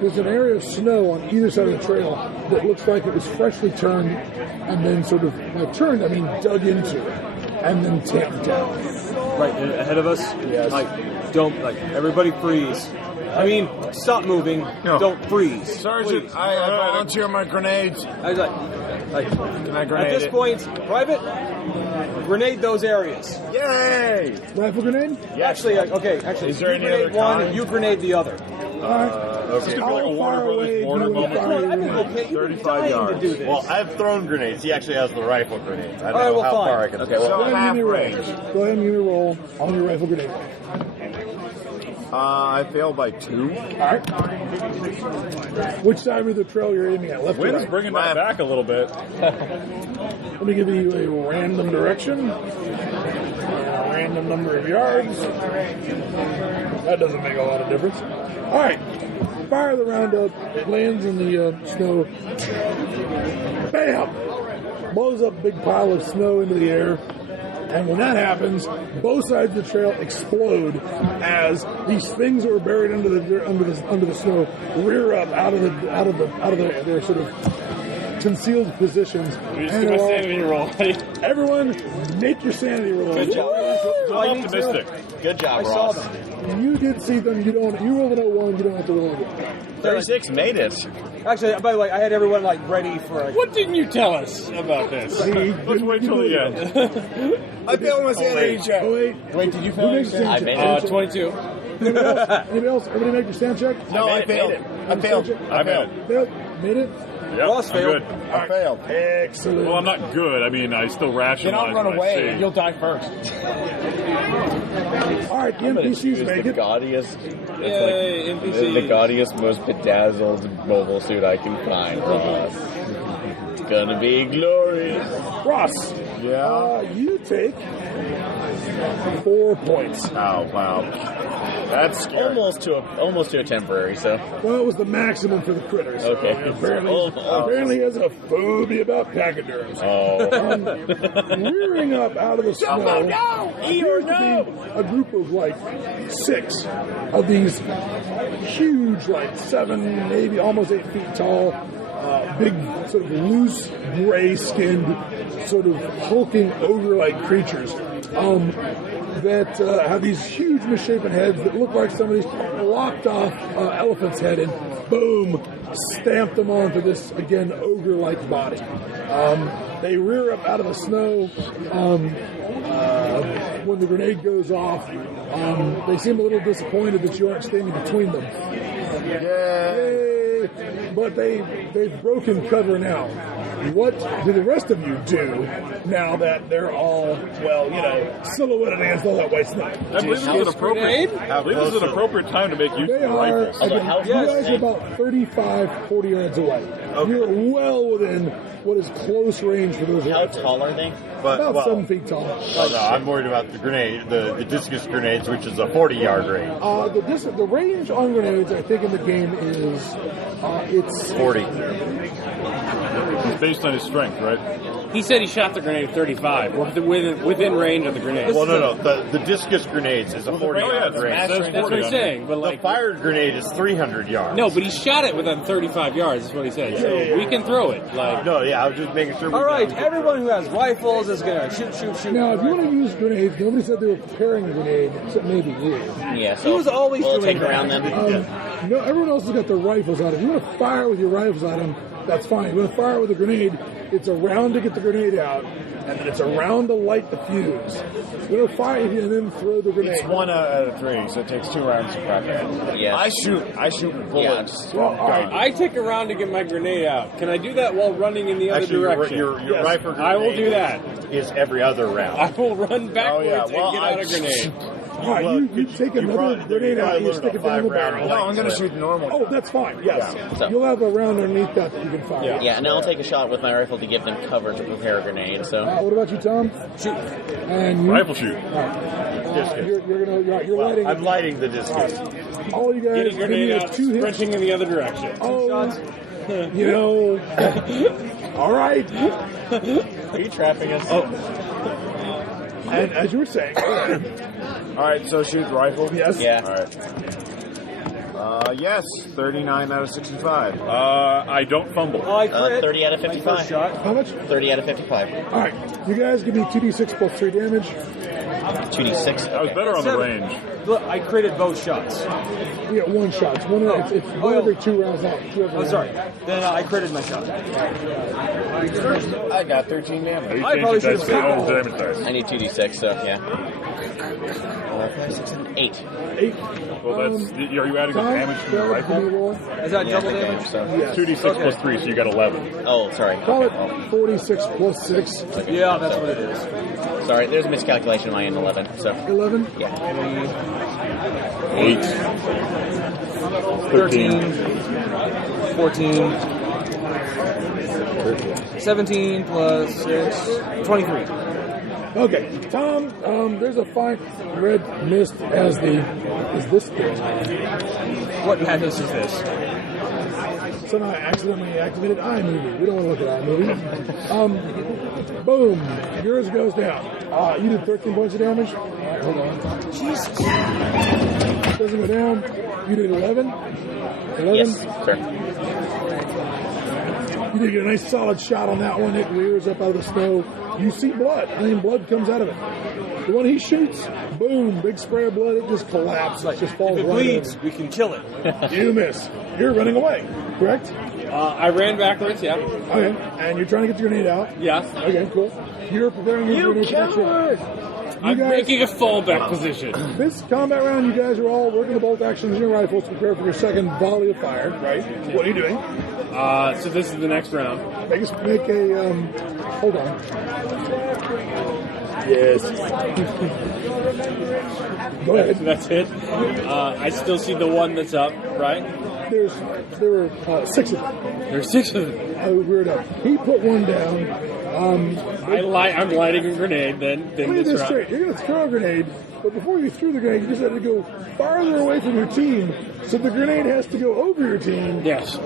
there's an area of snow on either side of the trail that looks like it was freshly turned and then sort of, turned, I mean dug into it, and then tamped down. Right, ahead of us? Yes. Everybody freeze. I mean, stop moving, don't freeze. Sergeant, I volunteer my grenades. Can I grenade At this point, Private, grenade those areas. Yay! Rifle grenade? Yeah. Actually, Is there you any grenade other one, kind? and you grenade the other. This is going to be like a Warner Brothers border moment. Okay, you've been dying to do this. Well, I've thrown grenades. He actually has the rifle grenades. I don't All right, know well, how fine. far I can throw. So Go ahead half and give me a range. roll. Go ahead and give me a roll on your rifle grenade. I failed by 2. Alright. Which side of the trail you're aiming at? Left or Wind's right? bringing that back a little bit. Let me give you a random direction. A random number of yards. That doesn't make a lot of difference. Alright. Fire the round up. It lands in the snow. Bam! Blows up a big pile of snow into the air. And when that happens, both sides of the trail explode as these things that were buried under the snow rear up out of their sort of concealed positions. You just do my sanity roll. Everyone, make your sanity roll. Good job. I'm optimistic. Good job, I Ross. saw them. You did see them. You rolled an 01. You don't have to roll again. 36 made it. Actually, by the way, I had everyone ready for. What didn't you tell us about this? Let's wait till the end. I failed my sanity check. Oh, wait. Wait, did you Who fail? makes a stand I check? made Stand check. 22. Anybody else? Anybody else? Everybody make your stand check? No, I failed. I failed. I made it. Failed. Made it? Yep, Ross I'm failed. good. I failed. Excellent. Well, I'm not good. I mean, I still rationalize. Then I'll run what I away see. and you'll die first. All right, the NPCs It's make the it. gaudiest, Yay, NPC. the gaudiest, most bedazzled mobile suit I can find. Ross. It's gonna be glorious. Ross. Yeah. You take 4 points. Oh, wow. That's scary. Almost to a temporary. So Well, it was the maximum for the critters. So Okay. apparently he has a phobia about pachyderms. Rearing up out of the snow. Appears to be a group of 6 of these huge, 7, maybe almost 8 feet tall, big, sort of loose, gray-skinned, sort of hulking ogre-like creatures. That have these huge misshapen heads that look like somebody's lopped off elephant's head and boom, stamped them onto this, again, ogre-like body. They rear up out of the snow when the grenade goes off. They seem a little disappointed that you aren't standing between them. Yay! But they've broken cover now. What do the rest of you do now that they're all, silhouetted against all that white snow? I believe this is an appropriate time to make use of They the are, rifles. you guys are about 35, 40 yards away. Okay. You're well within what is close range for those How rifles. tall are they? About 7 feet tall. Oh, no, I'm worried about the grenade, the discus grenades, which is a 40-yard range. The range on grenades, I think, in the game is it's 40. It's based on his strength, right? He said he shot the grenade at 35, within range of the grenade. Well, no. The discus grenades is a 40-yard range. That's what he's saying. But The fired grenade is 300 yards. no, but he shot it within 35 yards. Is what he said. So we can throw it. I was just making sure. All right, everyone who has rifles is going to shoot. Now, if you want to use grenades, nobody said they were preparing a grenade, except maybe you. Yeah, so He was always we'll doing take around that. then. No, everyone else has got their rifles out. If you want to fire with your rifles at them, that's fine. If you want to fire with a grenade, it's a round to get the grenade out, and then it's a round to light the fuse. You want to fire and then throw the grenade. It's 1 out of 3, so it takes 2 rounds to crack it. Yes. I shoot bullets. Well, all right. I take a round to get my grenade out. Can I do that while running in the other Actually, direction? your rifle grenade I will do that. is every other round. I will run backwards Well, and get out a grenade. All right, you take another grenade out and you stick it down the barrel. No, I'm going to shoot the normal. Oh, that's fine. Yes. Yeah. So, you'll have a round underneath that you can fire. Yeah, and I'll take a shot with my rifle to give them cover to prepare a grenade. So. What about you, Tom? Shoot. And you? Rifle shoot. You're lighting. I'm lighting the discus. All you guys Get a grenade out, 2 hits. stretching in the other direction. Oh, you know. All right. Are you trapping us? Oh. And as you were saying. All right, so shoot the rifle? Yes. Yeah. All right. Yes, 39 out of 65. I don't fumble. Oh, I crit. 30 out of 55. Shot. How much? 30 out of 55. All right. You guys give me 2d6 plus 3 damage. 2d6. I was better on the range. Look, I critted both shots. You get 1 shot. It's one every 2 rounds out. Oh, sorry. Then I critted my shot. I got 13 damage. I probably should have Oh, damage dice. I need 2d6, so yeah. 8. 8. Well, are you adding the damage from the rifle? Is that double damage? So. Yes. 2d6 plus 3, so you got 11. Oh, sorry. Call it 46 plus 6. Yeah, that's what it is. Sorry, there's a miscalculation on my end. 11. So 11. yeah. 8. 13. 14. 17 plus 6. 23. Okay, Tom, there's a fine red mist as this thing. What madness is this? Somehow I accidentally activated iMovie. We don't want to look at iMovie. Boom. Yours goes down. You did 13 points of damage. Hold on. Jesus. Doesn't go down. You did 11. 11? Yes, sir. You did get a nice solid shot on that one. It rears up out of the snow. You see blood. Blood comes out of it. The one he shoots, boom, big spray of blood. It just collapses. It just falls If it right bleeds, over. we can kill it. You miss. You're running away, correct? I ran backwards, yeah. Okay. And you're trying to get your grenade out. Yes. Okay, cool. You're preparing your grenade for next round. I'm making a fallback position. This combat round, you guys are all working the bolt actions in your rifles to prepare for your second volley of fire, right? What are you doing? So this is the next round. Make a hold on. Yes. Go ahead. That's it. I still see the one that's up, right? There were 6 of them. There's 6 of them. Weird up. He put one down. I'm lighting a grenade. Then Let me get this straight. You're going to throw a grenade, but before you threw the grenade, you just had to go farther away from your team, so the grenade has to go over your team. Yes.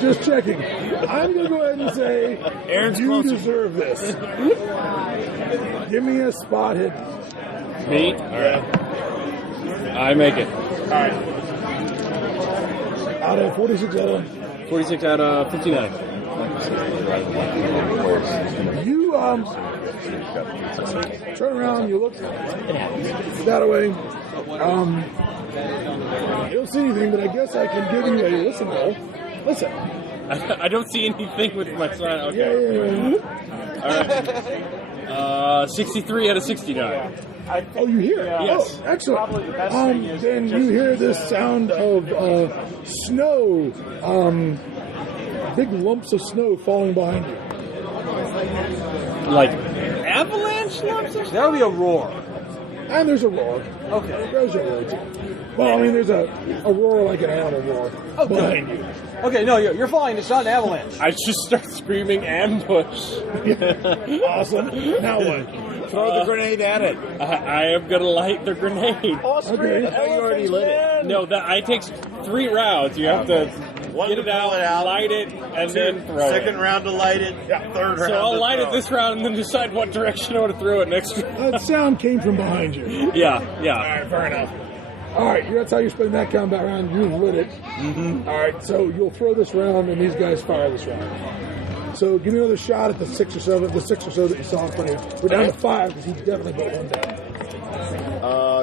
Just checking. I'm going to go ahead and say, Aaron's you closer. deserve this. Give me a spot hit. Me? All right. I make it. All right. Out of 46 out of 46 out of 59. You turn around, you look that way. You don't see anything, but I guess I can give you a listen roll. Listen. I don't see anything with my sign. Okay. Yeah. All right. 63 out of 69. Oh, you hear it? Yes. Oh, excellent. Then you hear this sound of snow, big lumps of snow falling behind you. Like avalanche lumps? That would be a roar. And there's a roar. Okay. There's a roar, too. Well, there's a roar like an animal roar behind you. Okay, no, you're fine. It's not an avalanche. I just start screaming ambush. Awesome. Now what? Throw the grenade at it. I am going to light the grenade. Okay. I thought you already lit it. No, I takes 3 rounds. You have to get it out, light it, and then throw it. Second round to light it. Third round. So I'll to light throw it this round and then decide what direction I want to throw it next round. That sound came from behind you. Yeah. All right, fair enough. All right, that's how you spend that combat round. You lit it. Mm-hmm. All right, so you'll throw this round, and these guys fire this round. So give me another shot at the 6 or so that you saw in front of you. We're down to 5 because he definitely put one down.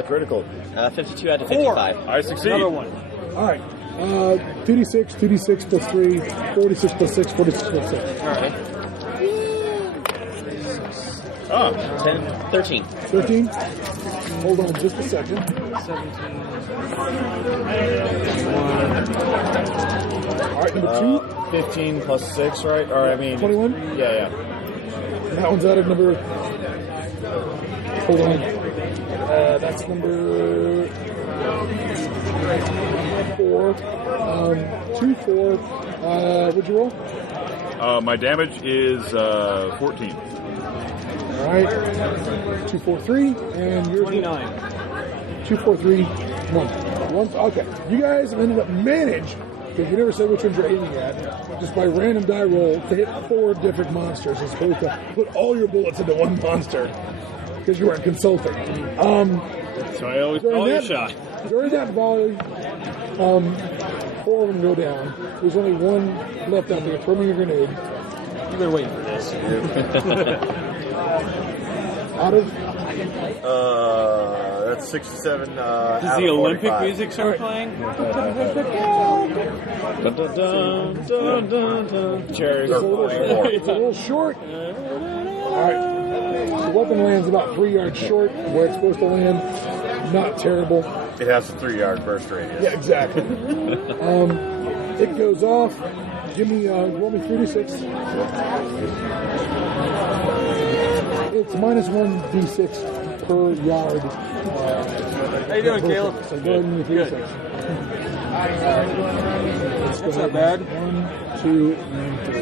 Critical. 52 out of 55. I succeed. Another one. All right. 2d6 plus 3, 46 plus 6, 46 plus 6. All right. 10, 13. 13. Hold on just a second. 17. All right, number 2. 15 plus 6, right? Or 21? Yeah. And that one's out of number... Hold on. That's number 4. 2, 4. What'd you roll? My damage is 14. All right. 2, 4, 3, and yours 29. 2, 4, 3, 1. Okay. You guys have ended up managed, because you never said which ones you're aiming at, just by random die roll to hit 4 different monsters as opposed to put all your bullets into one monster because you weren't consulting. So I always call your shot. During that volley, 4 of them go down. There's only one left out there. Throw me your grenade. You've been waiting for this. Out of... That's 67. Does the Olympic music start playing? Cherries. It's a little short. Alright. The weapon lands about 3 yards short where it's supposed to land. Not terrible. It has a 3-yard burst radius. Yeah, exactly. It goes off. Give me, roll me 3d6. It's minus 1d6 per yard. How you doing, Caleb? So go ahead and give me 3d6. That's not bad. 1, 2, and 3.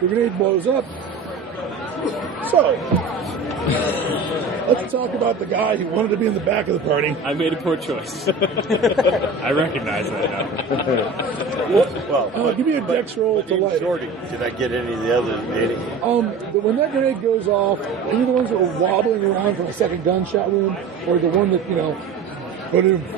The grenade blows up. So, let's talk about the guy who wanted to be in the back of the party. I made a poor choice. I recognize that now. Well, give me a dex roll to light. Shorty, did I get any of the others, Danny? When that grenade goes off, either the ones that were wobbling around from a second gunshot wound, or the one that, boom,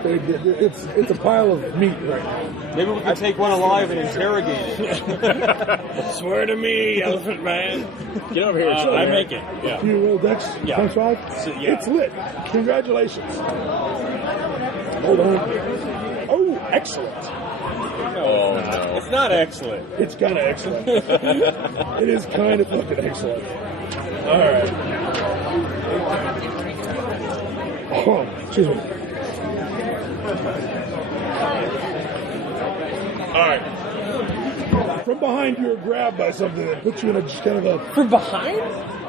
it's a pile of meat right now. Maybe we can take one alive and interrogate it. Swear to me, Elephant Man. Get over here. I make it. Yeah. You roll dex? Yeah. Times 5? Yeah. It's lit. Congratulations. Hold on. Oh, excellent. No, it's not excellent. It's kind of excellent. It is kind of fucking excellent. All right. Oh, excuse me. All right. From behind, you were grabbed by something that puts you in a just kind of a... From behind?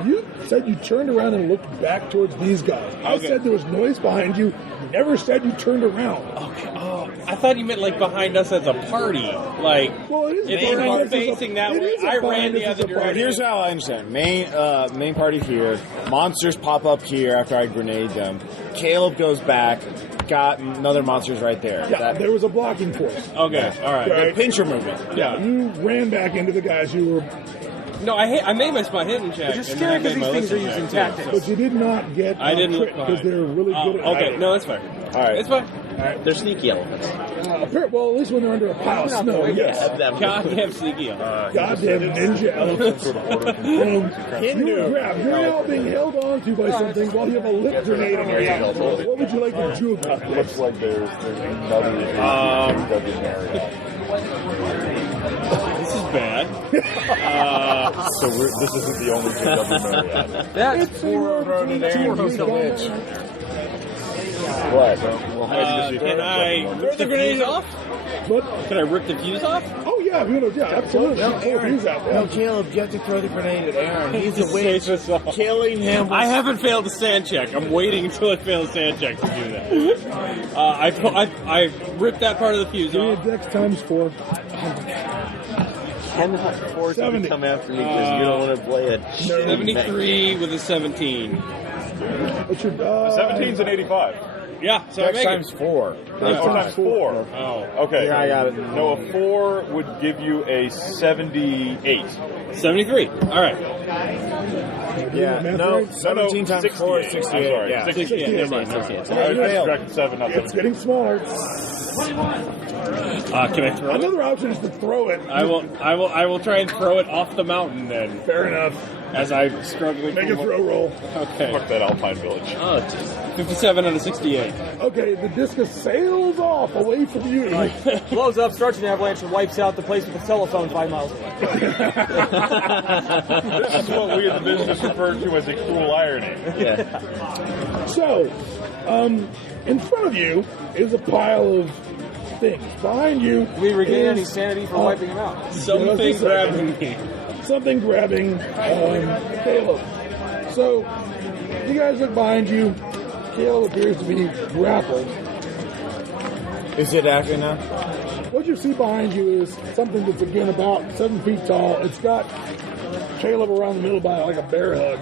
You said you turned around and looked back towards these guys. I said there was noise behind you. You never said you turned around. Okay. Oh, I thought you meant like behind us as a party. Like, well, it is if they were facing that way, I ran the other direction. Here's how I understand. Main party here. Monsters pop up here after I grenade them. Caleb goes back. Got another monsters right there. Yeah, there was a blocking force. Okay, all right. Right. The pincher movement. Yeah, you ran back into the guys you were... No, I made my spot hidden check. But you're scared because these things are using tactics. But you did not get I didn't look because they're really good at okay, hiding. no, that's fine. All right. It's fine. All right. They're sneaky elephants. Well, at least when they're under a pile of snow, yes. Goddamn sneaky. Goddamn ninja elephants. You were grabbed. You're now being held on to by something while you have a lip grenade in your hand. What would you like to do about It this? looks like there's another This is bad. So this isn't the only thing double Marriott. That's poor Ronan Aaron, he's a witch. What? Can I rip the fuse off? What? Can I rip the fuse off? Oh, yeah, absolutely. No, Caleb, you have to throw the grenade at Aaron. He's a witch. Killing him. I haven't failed a sand check. I'm waiting until I fail a sand check to do that. I ripped that part of the fuse Give me off. a dex times 4. Cannot force you to come after me because you don't want to play it. 73 with a 17. What's your... 17's an 85. Yeah, so I Dex make times 4. Times 4. Oh. Okay. Yeah, I got it. No, a 4 would give you a 78. 73. All right. Yeah, no, 17 times 4 is 68. I'm sorry, Yeah. 68. Never mind. I subtracted 7, not It's getting smaller. Can I throw it? Another option is to throw it. I will try and throw it off the mountain then. Fair enough. As I'm struggling. Make a throw roll. Okay. Fuck that Alpine Village. Oh, 57 out of 68. Okay, the discus sails off away from you. Blows up, starts an avalanche, and wipes out the place with the telephone 5 miles away. This is what we in the business refer to as a cool irony. Yeah. So, in front of you is a pile of things. Behind you, Do we regain any is, sanity for wiping them out? Something grabbing me. something grabbing Caleb. So, You guys look behind you. Caleb appears to be grappled. Is it acting now? What you see behind you is something that's, again, about 7 feet tall. It's got Caleb around the middle by like a bear hug.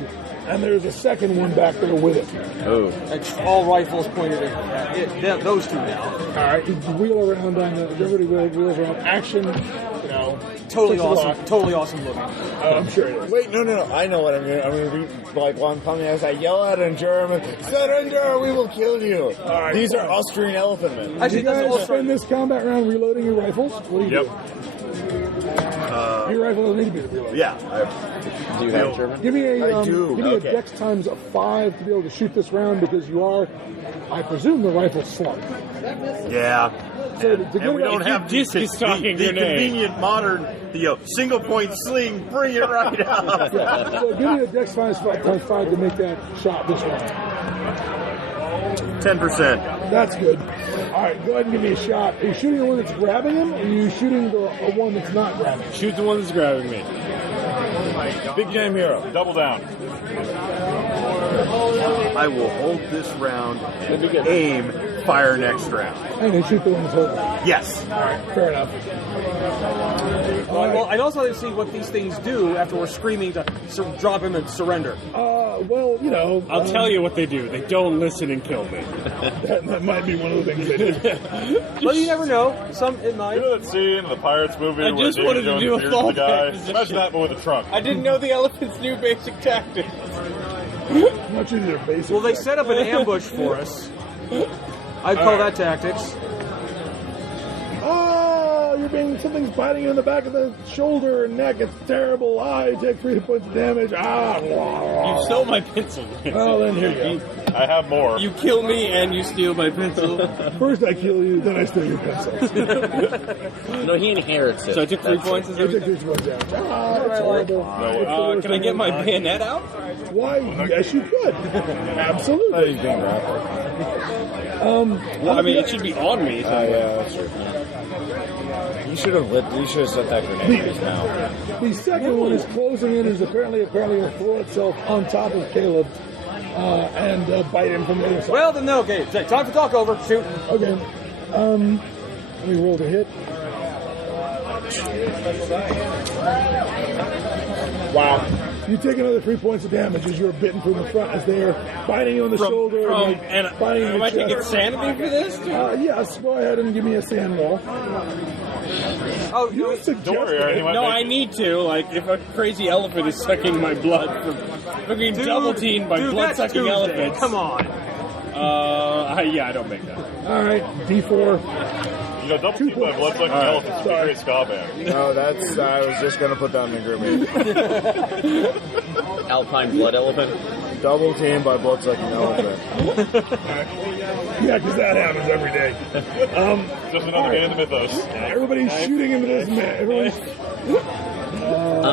And there's a second one back there with it. Oh. It's all rifles pointed at it, those two now. All right, you wheel around on the... Everybody wheels around. Action, you know... Totally awesome. Totally awesome looking. I'm sure it is. Wait, no. I know what I'm going to do. I'm going to be, like, while I'm coming, as I yell out in German, "Surrender, we will kill you." All right, These are Austrian elephant men. You guys spend this combat round reloading your rifles? What do you do? Your rifle doesn't need to be reloaded. Yeah. Do you have German? Give me a dex times 5 to be able to shoot this round because you are, I presume, the rifle slug. Yeah. So and we don't have the convenient modern, single point sling. Bring it right up. Yeah. So give me a dex times 5 to make that shot this round. 10%. That's good. All right, go ahead and give me a shot. Are you shooting the one that's grabbing him, or are you shooting the one that's not grabbing him? Shoot the one that's grabbing me. Big game hero. Double down. I will hold this round and aim, fire next round. And then shoot the one that's holding. Yes. All right, fair enough. Well, I'd also like to see what these things do after we're screaming to drop him and surrender. Well, I'll tell you what they do. They don't listen and kill me. that might be one of the things they do. But you never know. It might. You know that scene in the Pirates movie I where just David wanted to Jones do a appears the guy? fallback Imagine that, but with a trunk. I didn't know the elephants knew basic tactics. Much easier basic. Well, they set up an ambush for us. I'd call that tactics. Oh, something's biting you in the back of the shoulder and neck. It's terrible. You take 3 points of damage. You stole my pencil. Oh, then here you go. I have more. You kill me and you steal my pencil. First I kill you, then I steal your pencil. No, he inherits it. So I took 3 points. I took 3 points damage. It's horrible. Can I get my bayonet out? Why? Yes, you could. Absolutely. Well, I mean, it should be on me. So. Yeah, that's true. You should have set that grenade now. The second one is closing in. Is apparently will throw itself on top of Caleb and bite him from the other side. Well, then, no, okay. Time for talk over. Shoot. Okay. Let me roll to hit. Wow. You take another 3 points of damage as you're bitten from the front as they're biting you on the shoulder. Biting am I taking sanity for this? Yes, go ahead and give me a sand roll. Oh, you don't worry. No, I need to. Like, if a crazy elephant is sucking my blood from being double-teamed by blood-sucking elephants. Come on. I don't make that. All right, D4. Double team by blood-sucking elephants. Sorry, ska band. No, I was just going to put that in the group. Alpine blood elephant. Double team by blood-sucking elephant. Yeah, because that happens every day. Just another day in the mythos. Everybody's shooting into this man.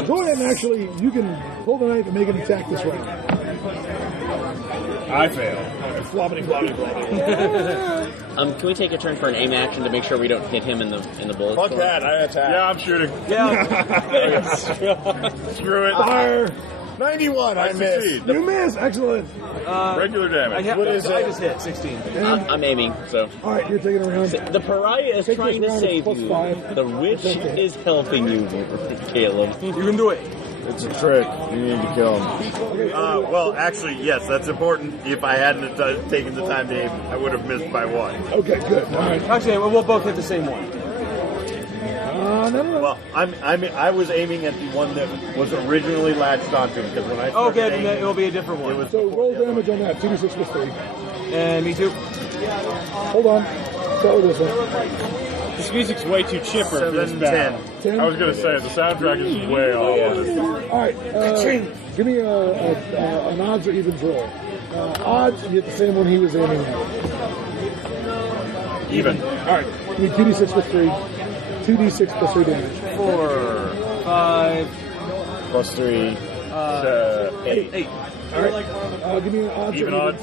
Go ahead and actually, you can pull the knife and make an attack this round. I fail. Floppity. Can we take a turn for an aim action to make sure we don't hit him in the bullet? Fuck that, I attack. Yeah, I'm shooting. Yeah. Screw it. Fire. 91, I missed. You missed. Excellent. Regular damage. What is it? I just hit 16. I'm aiming, so. All right, you're taking a round. The pariah is trying to save you. 5. The witch is helping you, Caleb. You can do it. It's a trick. You need to kill him. Well, actually, yes, that's important. If I hadn't taken the time to aim, I would have missed by 1. Okay, good. All right. Actually, we'll both hit the same one. No. Well, I was aiming at the one that was originally latched onto him, because when I started Okay, aiming, then it'll be a different one. So roll damage on that. 2d6 plus 3. And me too. Hold on. Start with this one. This music's way too chipper for this 7, battle. 10. I was going to say, the soundtrack is way off. All right. Give me an odds or evens roll. Odds, you get the same one he was aiming at. Even. All right. Give me 2d6 plus 3. 2d6 plus 3 damage. 4, 5, Plus 3. 8. All right. Give me an odds. Even or odds.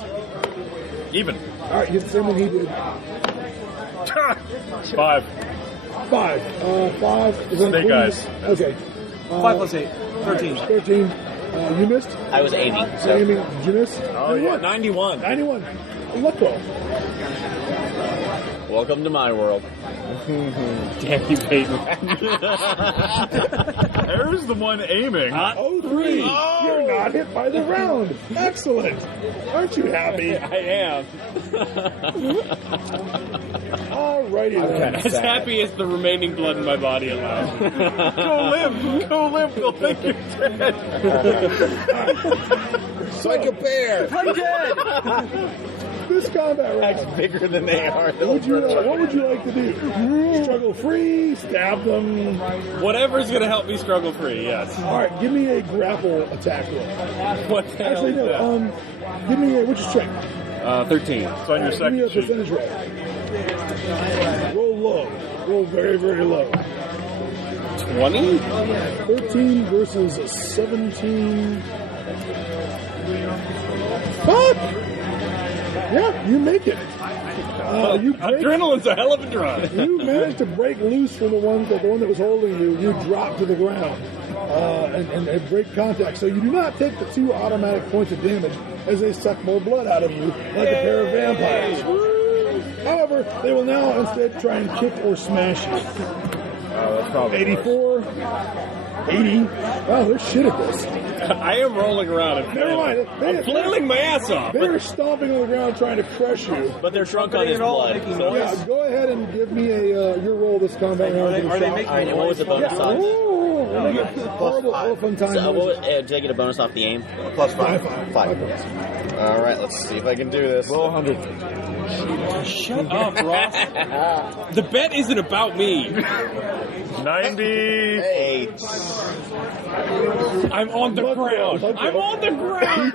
Even. All right. You get the same one he did. 5. 5. 5 is Snake eyes. Okay. 5 plus 8. 13. 13. You missed? I was 80. So. Amy, did you miss? Oh, yeah, 91. 91. What the? Welcome to my world. Damn you, Peyton. There's the one aiming. 03. You're not hit by the round. Excellent. Aren't you happy? I am. Alrighty then. As happy as the remaining blood in my body allows. Go live. They'll think you're dead. Like a bear. I'm dead. This combat round. Bigger than they are. What would you like to do? Struggle free? Stab them? Whatever's going to help me struggle free, yes. Alright, give me a grapple attack roll. What the hell Actually, is that? no. Give me a, which is strength? 13. It's on your Give me second a sheet. percentage roll. Roll low. Roll very, very low. 20? 13 versus 17. Fuck! Yeah, you make it. Adrenaline's a hell of a drug. You managed to break loose from the one that was holding you. You drop to the ground and break contact. So you do not take the 2 automatic points of damage as they suck more blood out of you like a pair of vampires. However, they will now instead try and kick or smash you. That's probably 84, 80. Wow, they're shit at this. I am rolling around. Never mind. I'm flailing my ass off. They're stomping on the ground trying to crush you. But they're drunk on his blood. Yeah, go ahead and give me your roll this combat round. Are they making Alright, and what was the bonus on? Horrible orphan time. So, did I get a bonus off the aim? Plus 5. 5. Alright, let's see if I can do this. roll 100. Shut up, Ross. The bet isn't about me. 98. I'm on the ground. I'm on the ground.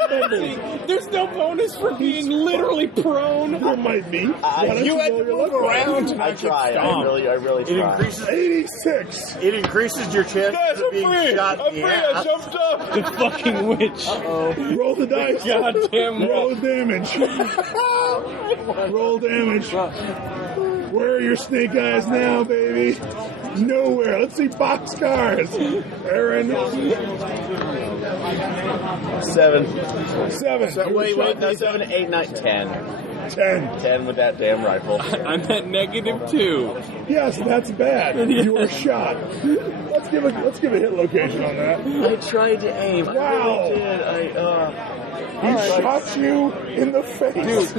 There's no bonus for being literally prone. There might be. You had to move around. I try. I really It try. increases 86. It increases your chances Guys, of I'm being free. shot I'm in free. the I ass. jumped up. The fucking witch. Roll the dice. Goddamn Roll damage. Roll damage. Where are your snake eyes now, baby? Nowhere. Let's see boxcars. Aaron. 7. 7. Wait, no, 7, 8, 9, 10. 10. 10 with that damn rifle. I'm at -2. Yes, that's bad. You are shot. Let's give a hit location on that. I tried to aim. Wow. I really did. He shot you in the face.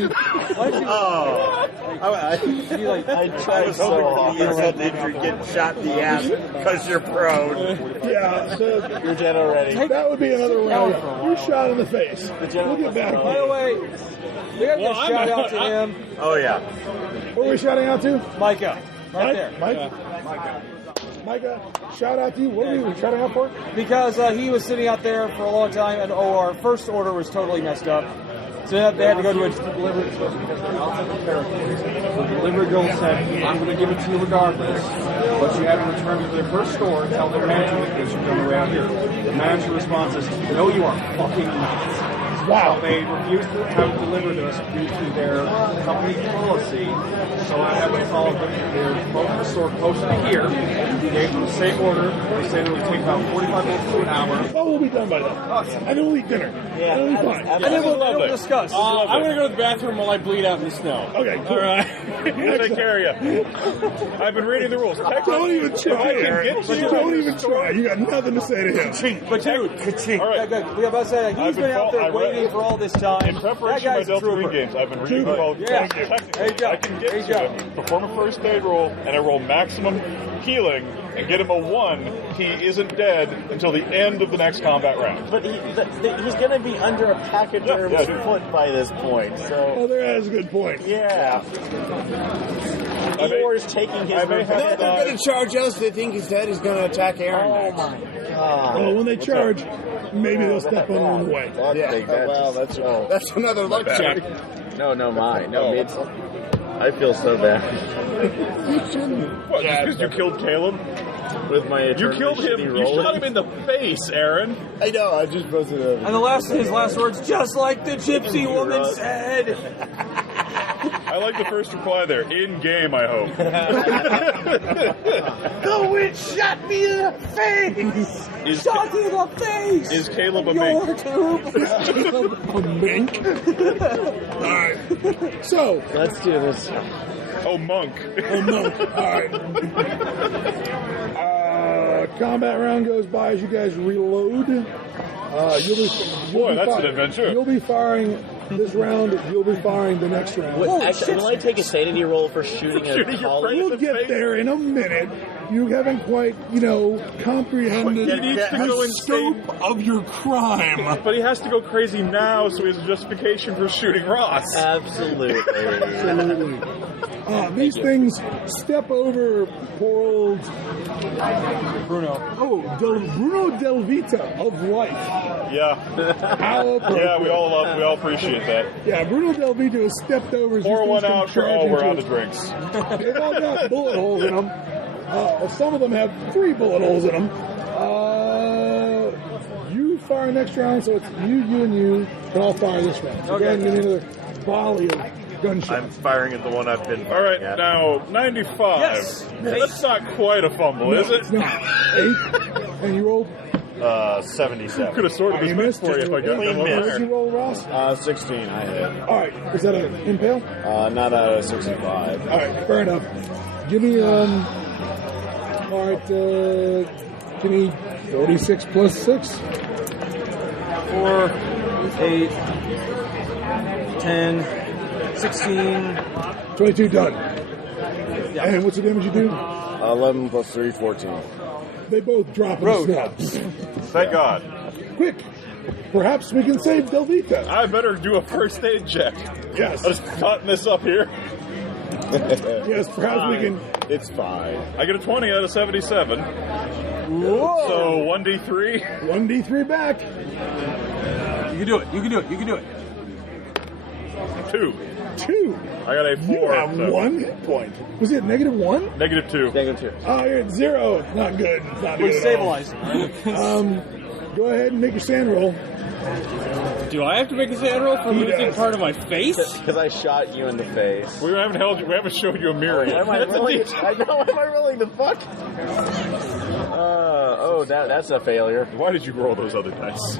I tried so hard. You said that you're getting shot in the ass because you're prone. Yeah, You're dead already. that would be another round. You're shot in the face. We'll get back. By the way, we got to give a shout out to him. Oh, yeah. Who are we shouting out to? Micah. Right there. Micah, shout out to you. What are we shouting out for? Because he was sitting out there for a long time, and our first order was totally messed up. So they had to go to a delivery. The delivery girl said, I'm going to give it to you regardless, but you have to return to the first store and tell their manager that you're on the way out here. The manager response is, no, you are fucking not. Wow. They refused to have it delivered to us due to their company policy. So I have to call their store closer to here. They gave them the same order. They said it would take about 45 minutes to an hour. Oh, we'll be done by then. And then we'll eat dinner. Yeah, It'll be fine. And then we'll discuss. I'm going to go to the bathroom while I bleed out in the snow. Okay, cool. All right. We'll take care of you. I've been reading the rules. Don't even try, Aaron. get you. Don't even try. You got nothing to say to him. But dude, All right. we have about to say, he's been out there waiting for all this time. In preparation for my Delta Green games, I've been reading about technically, I can get to him, perform a first aid roll, and I roll maximum healing and get him a 1. He isn't dead until the end of the next combat round. But he's going to be under a pachyderm's foot by this point, so... Oh, there is a good point. Yeah. Eeyore's taking his revenge. No, they're going to charge us. They think he's dead. He's going to attack Aaron next. Oh, when they charge, maybe they'll step on the way. That's another luck check. No, mine. No, I feel so bad. What, just because you killed Caleb? With my You killed him. You shot him in the face, Aaron. I know. I just posted And his last words, just like the gypsy woman said. I like the first reply there. In game, I hope. The witch shot me in the face! Shot in the face! Is Caleb a mink? Is Caleb a mink? Alright. So. Let's do this. Oh, monk. Oh, monk. Alright. Combat round goes by as you guys reload. Boy, that's an adventure. You'll be firing this round. You'll be firing the next round. Will I take a sanity roll for shooting a collie? We'll get there in a minute. You haven't quite, comprehended the scope of your crime. But he has to go crazy now, so he has a justification for shooting Ross. Absolutely. These things step over poor old Bruno. Oh, Bruno Del Vita of life. Yeah. Yeah, we all appreciate that. Yeah, Bruno Del Vita has stepped over. Pour one out for all we're out of drinks. They've all got bullet holes in them. Some of them have 3 bullet holes in them. You fire next round, so it's you, and you, and I'll fire this round. So okay. Give me another volley of gunshots. I'm firing at the one I've been. All right, now 95. Yes. That's not quite a fumble, is it? It's not. 8, and you roll. 77. Could have sorted this missed for you if I got them over What did you roll, Ross? 16, I hit. All right, is that an impale? Not a 65. All right, fair enough. Give me all right, give me 46 plus 6. 4, 8, 10, 16. 22 done. Yeah. And what's the damage you do? 11 plus 3, 14. They both drop in the snow. Thank God. Quick! Perhaps we can save Del Vita. I better do a first aid check. Yes. I'll just cotton this up here. Yes, perhaps we can. It's fine. I get a 20 out of 77. Whoa. So 1d3. 1d3 back. You can do it. You can do it. You can do it. 2. 2. I got a 4. You have so. 1 hit point. Was it -1? -2. -2. Oh, you're at 0. It's not good. It's not We good. stabilized. Go ahead and make your sand roll. Do I have to make a sand roll for losing part of my face? Because I shot you in the face. We haven't showed you a mirror yet. Am I rolling? I know. Am I rolling the fuck? That's a failure. Why did you roll those other dice?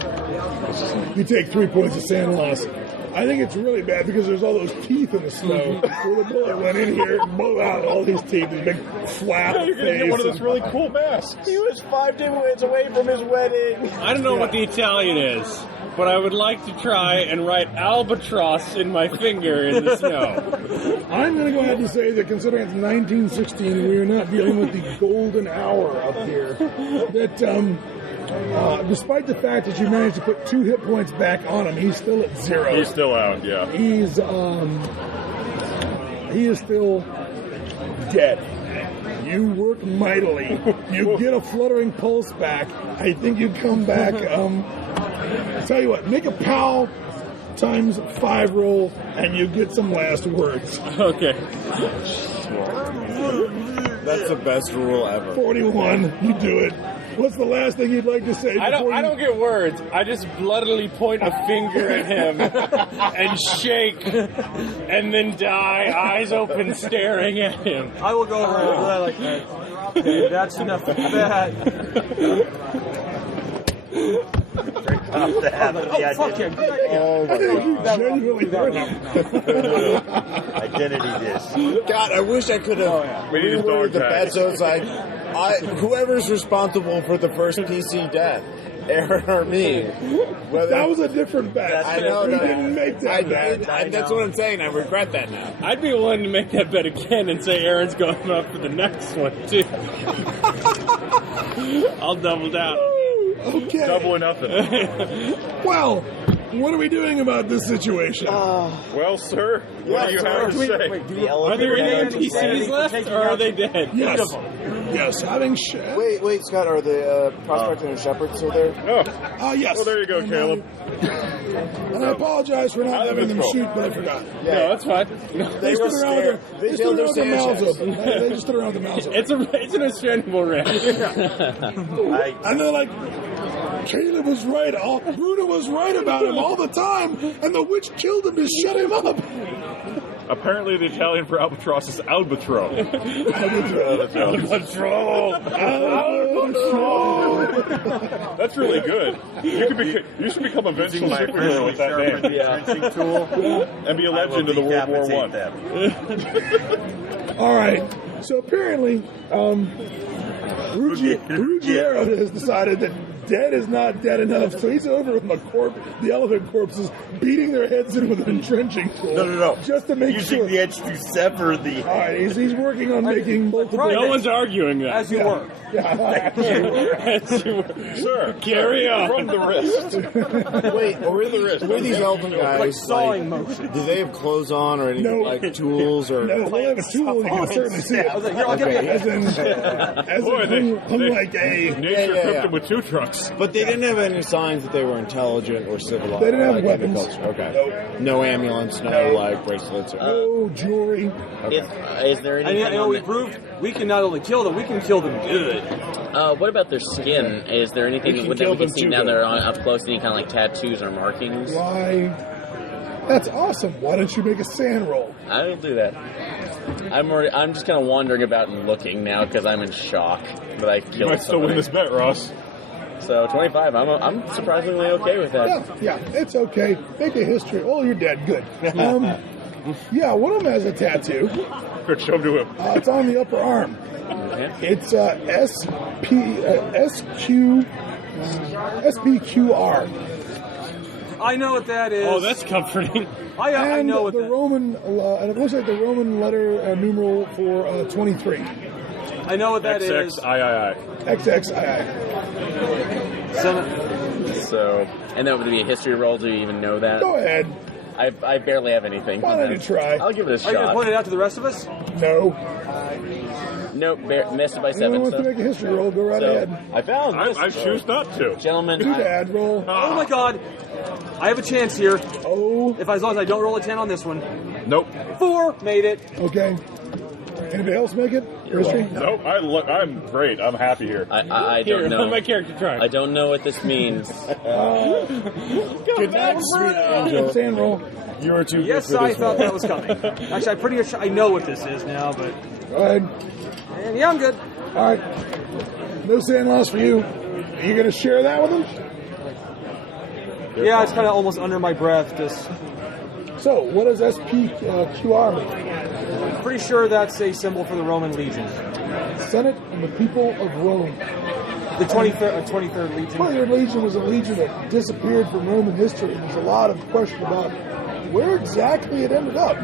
You take 3 points of sand loss. I think it's really bad because there's all those teeth in the snow. Where the bullet went in here and blew out all these teeth, this big flap You're going to get one of those really cool masks. He was 5 minutes away from his wedding. I don't know what the Italian is, but I would like to try and write albatross in my finger in the snow. I'm going to go ahead and say that considering it's 1916, we are not dealing with the golden hour up here. That, despite the fact that you managed to put 2 hit points back on him, he's still at 0. He's still out, yeah. He is still dead. You work mightily. You get a fluttering pulse back. I think you come back. I'll tell you what, make a POW times 5 roll, and you get some last words. Okay. That's the best rule ever. 41, you do it. What's the last thing you'd like to say? I don't get words. I just bloodily point a finger at him and shake, and then die, eyes open, staring at him. I will go over like that. Okay, that's enough of that. Off the hat of the identity. Identity disc. God, I wish I could have reworded the bet so it's like, whoever's responsible for the first PC death, Aaron or me. That was a different bet. I know. We didn't make that bet. That's what I'm saying. I regret that now. I'd be willing to make that bet again and say Aaron's going up for the next one, too. I'll double down. Okay. Double or nothing. Well, what are we doing about this situation? Well, sir, what do you have to say? Are there any NPCs left, or are they dead? Yes. Yes, having Wait, Scott, are the Prospector and Shepherd still there? Yes. Well, there you go, Caleb. And I apologize for not having them shoot, but I forgot. Yeah, no, that's fine. They stood around with their mouths open. They just stood around with their mouths open. It's an understandable risk. And they're like, Caleb was right. Bruno was right about him all the time, and the witch killed him to shut him up. Apparently, the Italian for albatross is albatro. Albatro. That's really good. You should become a vengeful superhero with that name. Tool. And be a legend of the World War I. All right. So apparently, Ruggiero has decided that dead is not dead enough, so he's over with the elephant corpses, beating their heads in with an entrenching tool. No. Just to make Using sure. the edge to sever the... All right, he's working on making multiple... No one's arguing that. As you were. Yeah. Sir, carry on. From the wrist. Wait, were these elven guys Like sawing motion. do they have clothes on or anything like tools or? No, they have a tool, you can certainly see it. I was like, here, I'll get As in like a... Nature equipped them with 2 trucks. But they didn't have any signs that they were intelligent or civilized. They didn't have like, weapons. Okay. Nope. No ambulance, no like bracelets. Or, No jewelry. Is there anything? And we proved we can not only kill them, we can kill them good. What about their skin? Is there anything We can that kill we can them see too, now though. that are up close? Any kind of like tattoos or markings? Why? That's awesome. Why don't you make a sand roll? I don't do that. I'm just kind of wandering about and looking now because I'm in shock that I killed You might still win somebody. this bet, Ross. So 25. I'm surprisingly okay with that. Yeah, it's okay. Make a history. Oh, you're dead. Good. Yeah, one of them has a tattoo. Good, show to him. It's on the upper arm. Okay. It's SPQR. I know what that is. Oh, that's comforting. I know what the that Roman, and it looks like the Roman letter numeral for 23. I know what that is. XXIII. XXII. So, and that would be a history roll. Do you even know that? Go ahead. I barely have anything. Why don't you try? I'll give it a Are you going to shot. point it out to the rest of us? No. Nope, missed it by Anyone 7. wants to make a history roll, go right ahead. I found this. I choose not to. Gentlemen, Too bad, roll. Oh my god. I have a chance here. Oh. As long as I don't roll a 10 on this one. Nope. 4. Made it. Okay. Anybody else make it? History? Nope. I'm great. I'm happy here. I Here, don't know. let my character try. I don't know what this means. Good night, sweet angel. Sand roll. You were too Yes, good for I this thought one. that was coming. Actually, I'm pretty sure I know what this is now, but... Go ahead. And yeah, I'm good. All right. No sand loss for you. Are you going to share that with them? Yeah, it's kind of almost under my breath. Just So, what does SPQR mean? pretty sure that's a symbol for the Roman Legion. Senate and the people of Rome. The 23rd Legion. 23rd Legion was a legion that disappeared from Roman history. There's a lot of question about where exactly it ended up.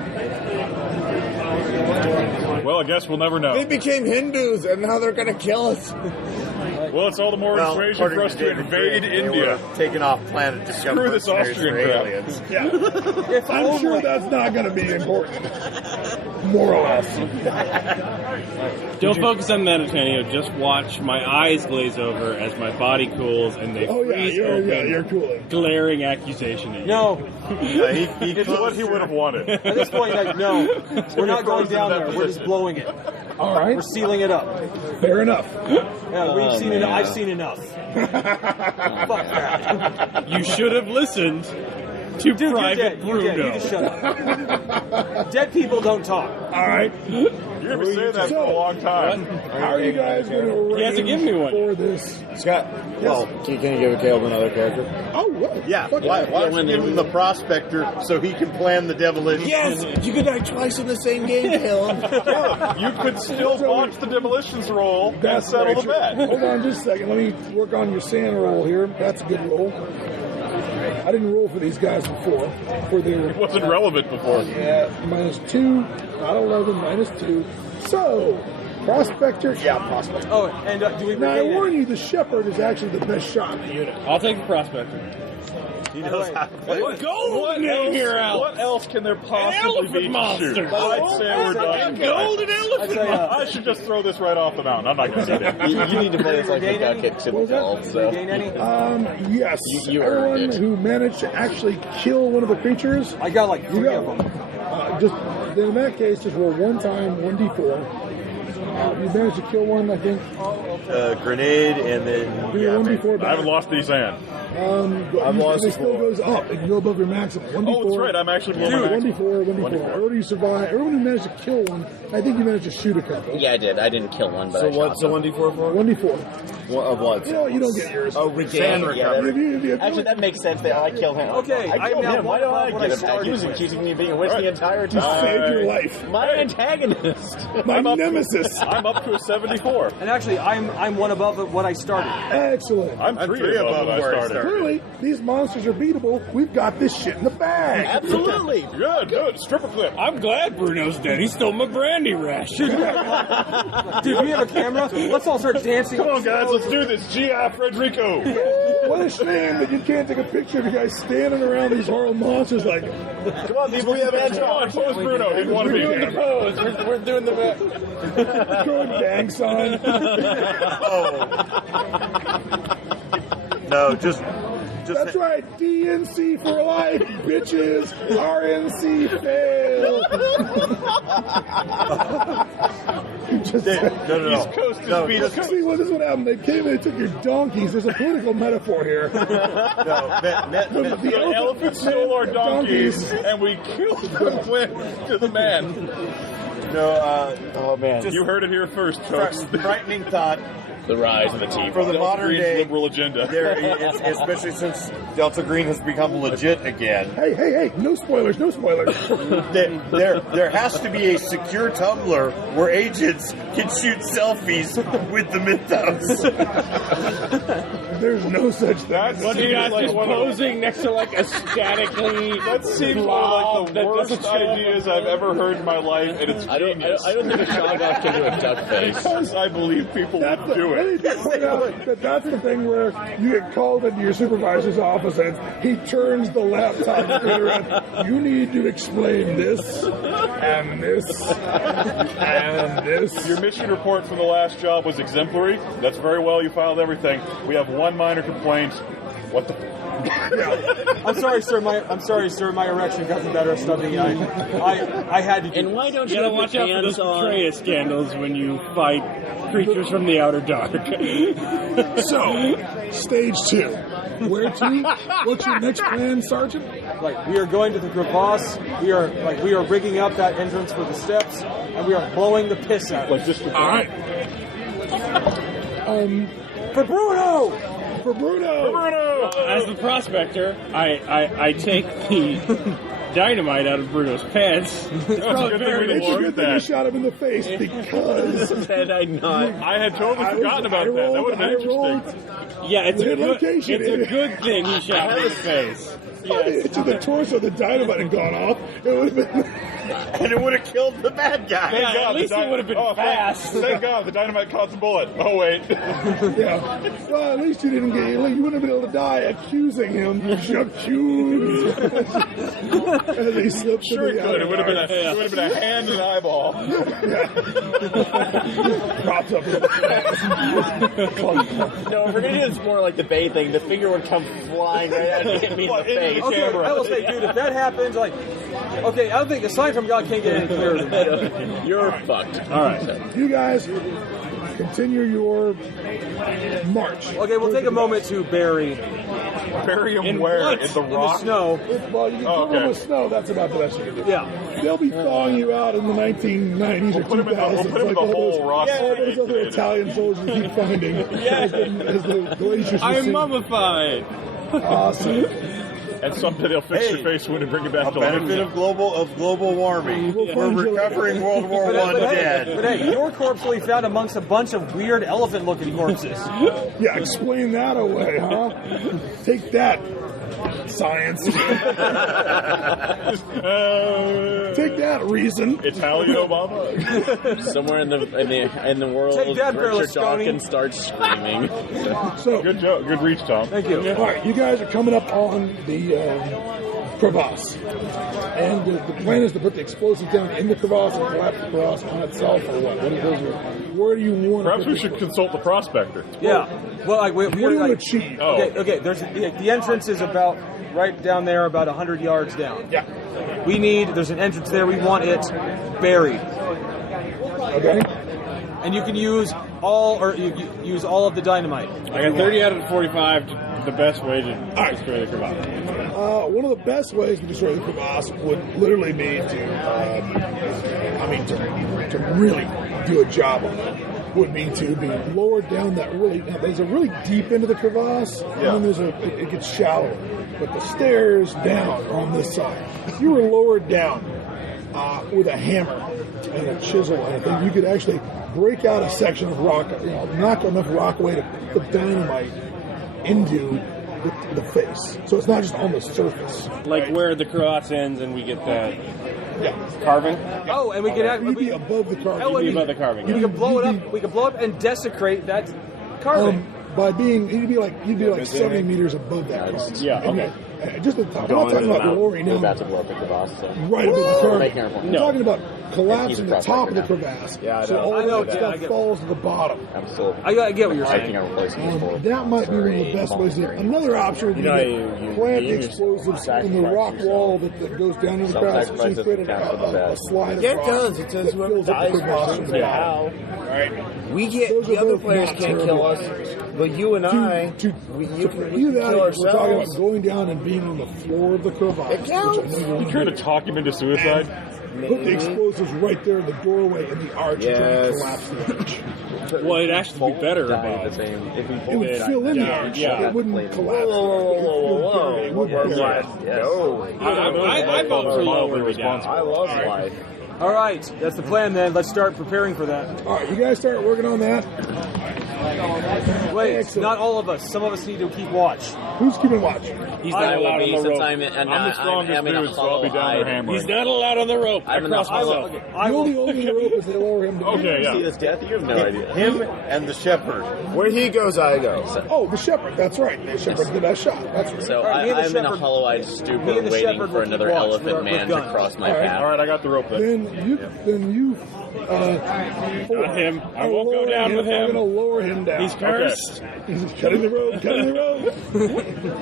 Well, I guess we'll never know. They became Hindus, and now they're going to kill us. Well, it's all the more persuasion for us to invade India. Taking off planet to Screw this Austrian crap. aliens. Yeah. I'm sure that's not going to be important. More or less. Don't focus on that, Antonio. Just watch my eyes glaze over as my body cools and they freeze open. You're cooling. Glaring accusation at you. No. It's what he would have wanted. At this point, like, no. We're not going down there. We're just blowing it. All right. We're sealing it up. Fair enough. Yeah, we've seen enough. I've seen enough. Fuck that. You should have listened to Dude, Private you're dead. Bruno. You just shut up. Dead people don't talk. All right. You're going to be saying that for a long time. How are you guys going to arrange He hasn't given me one. for this? Scott, well, can you give Caleb another character? Oh, what? Yeah, why don't you give him the prospector so he can plan the demolition? Yes! You could die twice in the same game, Caleb. You could still watch the demolitions roll and That's settle very the true. bet. Hold on just a second. Let me work on your sand roll here. That's a good roll. I didn't roll for these guys before. For their It wasn't relevant before. -2, not 11, -2. So, prospector. Yeah, prospector. Oh, and do we Now, I regain warn it? you, the shepherd is actually the best shot in the unit. I'll take the prospector. He knows how to play. What What else can there possibly elephant be to monster. shoot? I'd say we're done. Golden elephant. I'd say, I should just throw this right off the mountain. I'm not going to do that. You need to play this like Regain the any? kick to What was the that? belt. Do we So. gain any? Yes. You earned Everyone it. who managed to actually kill one of the creatures, I got like you 3 got of them. just in that case, just roll one time, 1d4. You managed to kill one, I think. grenade, and then... Yeah, 1d4 I haven't lost these hands. I've lost. It still goes up. It can go above your maximum. 1d4. Oh, that's right. I'm actually below my maximum. 1d4. Everybody survived. Everyone who managed to kill one, I think you managed to shoot a couple. Yeah, I did. I didn't kill one, but So I shot what's the one. 1d4 for? 1d4. Of what? You know what? You don't get yours. Oh, regain recovery. Actually, that makes sense. I killed him. Okay, I killed him. Why do I what I get him back? He was started accusing me of being a witch the entire You time. saved your life. My antagonist. My nemesis. I'm up to a 74. And actually, I'm one above what I started. Excellent. I'm three above where I started. Clearly, these monsters are beatable. We've got this shit in the bag. Absolutely. Good. Stripper clip. I'm glad Bruno's dead. He stole my brandy rash. Dude, we have a camera. Let's all start dancing. Come on, guys. Let's do this. G.I. Frederico. What a shame that you can't take a picture of you guys standing around these horrible monsters like, Come on, people. Come on, pose Bruno. He want to be doing the pose. We're doing the going gang sign. No, just That's right, DNC for life, bitches. RNC fail. no. East Coast is beat. See, well, this is what happened. They came and they took your donkeys. There's a political metaphor here. The elephants stole our donkeys, and we killed them to the man. Oh man! You heard it here first, folks. Frightening thought. The rise of the team. For the modern Green's day liberal agenda. especially since Delta Green has become legit again. Hey, no spoilers. There has to be a secure Tumblr where agents can shoot selfies with the mythos. There's no such thing. What you guys just posing next to like a statically. That seems like the worst ideas I've ever heard in my life, and it's genius. I don't think a Shoggoth can do a duck face. Because I believe people would do it. I need to point out that that's the thing where you get called into your supervisor's office and he turns the laptop screen around. You need to explain this and this and this. Your mission report from the last job was exemplary. That's very well. You filed everything. We have one minor complaint. What the? I'm sorry, sir. My erection got the better of studying. I had to. And why don't You gotta watch out for those Betrayus scandals when you fight creatures from the outer dark. So, stage 2. Where to? What's your next plan, Sergeant? Like, we are going to the crevasse. We are rigging up that entrance for the steps, and we are blowing the piss out. Like just for All right. For Bruno. As the prospector, I take the dynamite out of Bruno's pants. It's a good thing you shot him in the face because Had I not. I had totally forgotten about that. That would have been interesting. Yeah, it's a location, good thing he shot him in the face. to the torso, the dynamite had gone off. It would have been. And it would have killed the bad guy. Yeah, at least it would have been fast. Thank God, the dynamite caught the bullet. Oh, wait. Yeah. Well, at least you didn't get. You wouldn't have been able to die accusing him. Accused. As he slipped Sure it could. It would have been a hand and an eyeball. Propped up. No, if we're gonna do this more like the Bay thing, the finger would come flying right out and hit me in the face. Okay, I will say, dude, if that happens, I don't think, aside from God, can't get any clearer than that. You're fucked. All right. You guys continue your march. Okay, we'll take a moment to bury Bury him where? In the in rock? the snow. Well, you can cover them with snow. That's about the best you can do. Yeah. They'll be thawing you out in the 1990s or 2000s. We'll put him in the hole, Ross. All those other Italian soldiers you keep finding as the glaciers I'm recede. mummified. Awesome. And someday they'll fix your face wound and bring it back to life. Benefit of global warming. We'll We're find you recovering World War I dead. But hey, your corpse will be found amongst a bunch of weird elephant-looking corpses. Yeah, explain that away, huh? Take that, science. Take that, reason. Italian Obama. Somewhere in the world, Take that, Richard Berlusconi. Dawkins starts screaming. So, Good joke. Good reach, Tom. Thank you. all right, you guys are coming up on the crevasse. And the plan is to put the explosive down in the crevasse and collapse the crevasse on itself, or what? Where do you want Perhaps to we should consult the prospector. Yeah. Well, What do you want to achieve? Oh. Okay. There's the entrance is about right down there, about 100 yards down. Yeah. There's an entrance there. We want it buried. Okay. And you can use you use all of the dynamite. I got 30 out of 45. The best way to destroy the crevasse. One of the best ways to destroy the crevasse would literally be to really do a job on it. Would be to be lowered down there's a really deep into the crevasse, and then it gets shallower. But the stairs down are on this side. If you were lowered down with a hammer and a chisel, I think you could actually break out a section of rock, knock enough rock away to put dynamite into the face. So it's not just on the surface. Like where the crevasse ends and we get that carving? Oh, and we could be above the carving. You'd be above the carving. We could blow it up. We could blow up and desecrate that carving. You'd be like 70 meters above that carving. Yeah, okay. Just at the top. I'm not talking about lowering down. About to blow up the crevasse. So. Right above the carving. Careful. I'm talking about collapsing the top of the crevasse. Yeah, I so know. all that stuff falls to the bottom. Absolutely. I get what you're saying. That might be one of the best ways. Another option would be to plant explosives in the rock wall that goes down to the crevasse. So you create a slide Yeah, it does. It says whoever dies first. How? Right. We get the other players can't kill us, but you and I, we can kill ourselves. We're talking about going down and being on the floor of the crevasse. It counts. You trying to talk him into suicide? Put the explosives right there in the doorway in the arch and collapse the arch. Well, it'd actually be better about the same. If we It would fill in the arch. It wouldn't collapse. Whoa. I vote for lower down. I love life. All right, that's the plan then. Let's start preparing for that. All right, you guys start working on that. Wait, not all of us. Some of us need to keep watch. Who's keeping watch? He's not allowed on the rope. I'm the strongest dude, so I'll be down there hammering. He's not allowed on the rope. I cross myself. The only on the rope is they lower him down. Okay, See this death? You have no idea. Him and the shepherd. Where he goes, I go. Oh, the shepherd. That's right. The shepherd's the best shot. That's right. So Right, me and the I'm in a shepherd- hollow-eyed me stupor and the waiting shepherd for will another keep watch elephant with man guns. to cross my All right. path. All right, I got the rope then. Then you Not him. I won't go down with I'm him. going to lower him down. He's cursed. He's cutting the rope.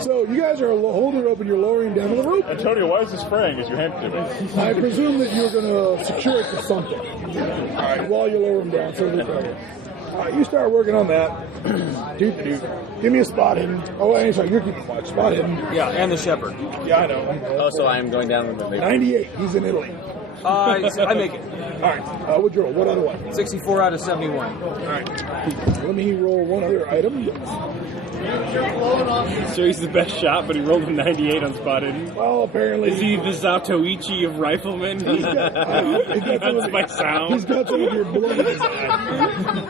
So you guys are holding the rope and you're lowering him down to the rope. Antonio, why is this fraying as you hand it to me? I presume that you're going to secure it to something. All right, while you lower him down. So all right, you start working on that. Give me a spot hidden. Oh, I'm sorry, you're keeping watch. Spot hidden. Yeah, and the shepherd. Yeah, I know. Oh, so I am going down with the 98. He's in Italy. I make it. All right. What'd you roll? What other one? 64 out of 71. All right. Let me roll one other item. So he's the best shot, but he rolled a 98 on spotted. Well, apparently. Is he the Zatoichi of riflemen? That's my sound. He's got some of your blood in his eye.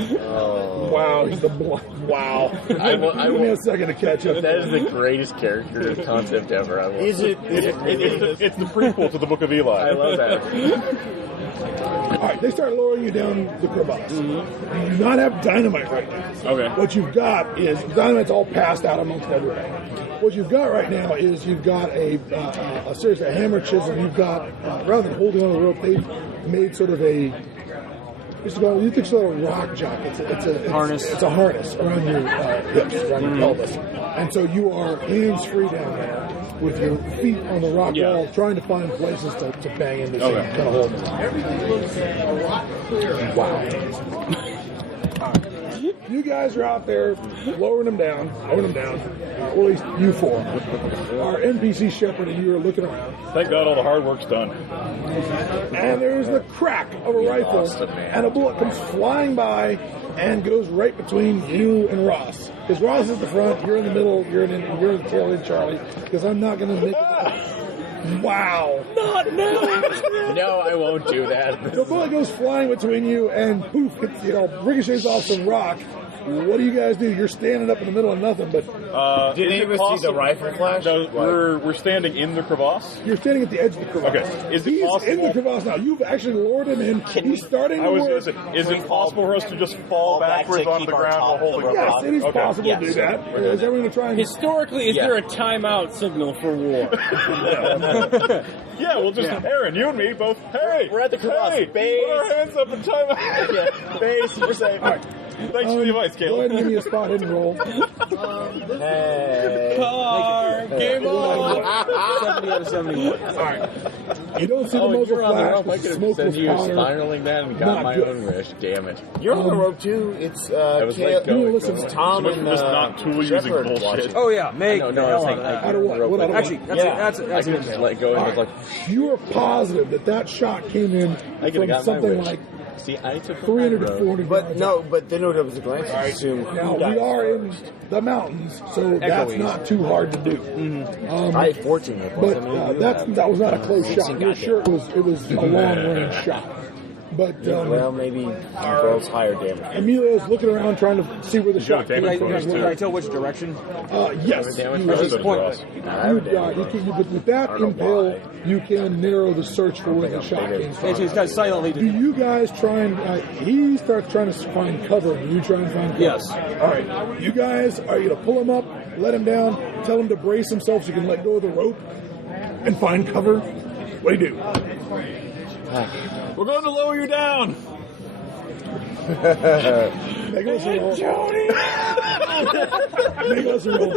Wow, he's the blood. Wow. Give me a second to catch up. That is the greatest character concept ever. I love It's the prequel to the Book of Eli. I love that. All right, they start lowering you down the crevasse. You do not have dynamite right now. Okay. What you've got is dynamite's all passed out amongst everybody. What you've got right now is you've got a series of hammer chisel. You've got rather than holding on the rope, they've made sort of a. You think sort of rock jock. It's a harness. It's a harness around your hips, around your pelvis, and so you are hands free down there with your feet on the rock wall, trying to find places to bang into, so kind of hold them. Wow. You guys are out there lowering them down, or at least you four. Our NPC shepherd and you are looking around. Thank God all the hard work's done. And there's the crack of a rifle, and a bullet comes flying by and goes right between you and Ross. Because Ross is at the front, you're in the middle, you're in the tail end, Charlie, because I'm not going to make it. Wow. Not now. No, I won't do that. The bullet goes flying between you and poof, ricochets off some rock. What do you guys do? You're standing up in the middle of nothing, but... Did anyone see the rifle flash? No, we're standing in the crevasse? You're standing at the edge of the crevasse. Okay. Is it He's possible... in the crevasse now. You've actually lured him in. He's starting to work. Is it possible for us to just fall backwards onto the ground while holding the Yes, rope? it is possible to do that. Is everyone going to try and... Historically, is there a timeout signal for war? Yeah, we'll just... Aaron, you and me both... Hey! We're at the crevasse. Hey! Base. Put our hands up in time out. Base, we're safe. All right. Thanks for the advice, Go ahead and give me a spot hidden roll. Car, game on! 70 out of 71. All right. You don't see the muzzle flash. I could have smoke said was you were powder. spiraling that and got Not my good. own wish. Damn it. You're on the rope too. It's Tom So much and for just not tool using Shepard bullshit. watching. Oh yeah, make No, the I hell was out saying of that. Out of what? What out of Actually, what? that's I an could just example. let go and was like, You are positive that that shot came in I could from have got my something wish. like See, I took the 300 to road. 400 But yards. no, but then it was a glance. I assume. Now, we are in the mountains, so that's not too hard to do. I 14. But that was not a close shot. You're sure it was a long-range shot. But well, maybe girls higher damage. Emilio's looking around trying to see where the shot came Can from. I tell which direction? Yes. But with that impale, you can narrow the search for where the shot came from. He's got silently. Do you guys try and... he starts trying to find cover. Do you try and find cover? Yes. All right. You guys, are you going to pull him up, let him down, tell him to brace himself so you can let go of the rope and find cover? What do you do? We're going to lower you down. Make us a roll. Make us a roll.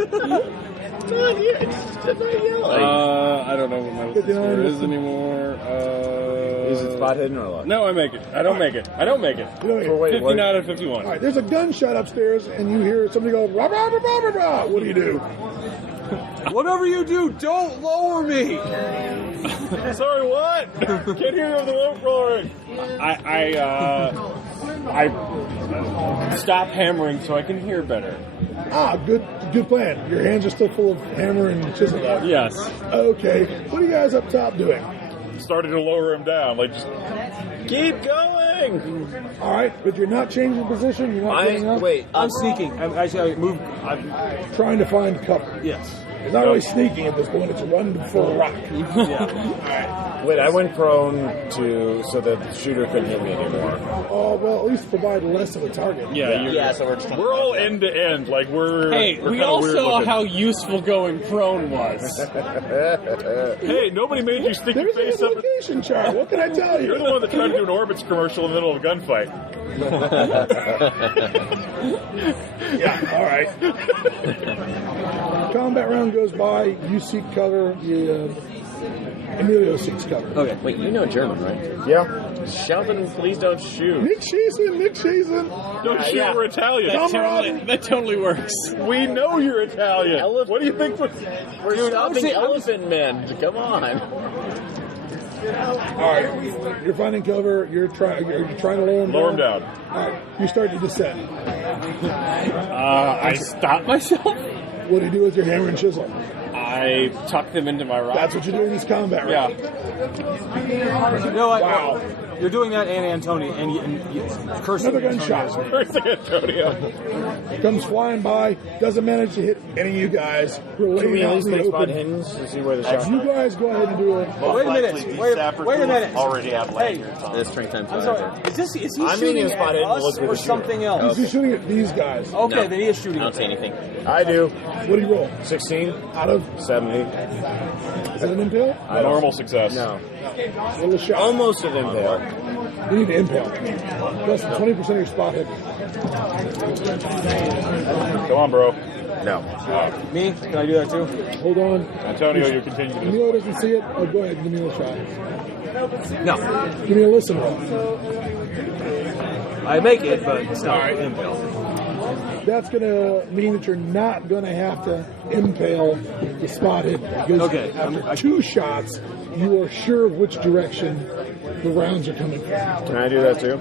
I don't know what my score is anymore. Is it spot hidden or what? No, I make it. I don't make it. I don't make it. You know, 59 out of 51. all right, there's a gunshot upstairs, and you hear somebody go, rah, rah, rah, rah, rah, rah. What do you do? Whatever you do, don't lower me. Sorry, what? Can't hear you over the rope roaring. I stop hammering so I can hear better. Good plan. Your hands are still full of hammer and chisel. Yes. Okay. What are you guys up top doing? Started to lower him down. Like, just Keep going. All right, but you're not changing position. You're not getting up. Wait. I'm sneaking. I move. Trying to find cover. Yes. It's not really sneaking at this point. It's run for a rock. Wait, I went prone so that the shooter couldn't hit me anymore. Oh, well, at least provide less of a target. So we're all end to end. Like Hey, we all saw how useful going prone was. Hey, nobody made you stick your There's face an up. location chart. What can I tell you? You're the one that tried to do an Orbitz commercial in the middle of a gunfight. Yeah, all right. Combat round goes by. You seek cover. Emilio seeks cover. Okay. Wait, you know German, right? Yeah. Shout at him, please don't shoot. Nick Sheeson. Don't shoot, we're Italian. That totally works. We know you're Italian. What do you think? We're stopping elephant men. Come on. All right, you're finding cover. You're trying to lower him down. Lower him down. All right, you start to descend. I stop myself. What do you do with your hammer and chisel? I tuck them into my rock. That's what you do in this combat round. You know what? Wow. You're doing that, and Antonio, and cursing. Another gunshot. Cursing Antonio. Comes flying by. Doesn't manage to hit any of you guys. We're Can we laying at out least in the make spot open. hidden to see where the shot You guys go ahead and do it. Wait a minute. Wait a minute. Already have lanyards on. That's strength times I'm sorry. Is he I'm shooting meaning at spot hidden to us look for or the shooter. something else? He's shooting at these guys. Okay, No. then he is shooting. I at don't see them. anything. I do. What do you roll? 16 Out of 70. is it an impale? Normal success. No. Roll a shot. Almost an impale. You need to impale. Plus 20% of your spot hit. Come on, bro. No. Me? Can I do that too? Hold on. Antonio, you continue to do Emilio doesn't see it. Oh, go ahead. Give me a shot. No. Give me a listen roll. I make it, but it's not impale. That's going to mean that you're not going to have to impale the spot hit. Because Okay. after 2 shots, you are sure of which direction the rounds are coming from. Can I do that too?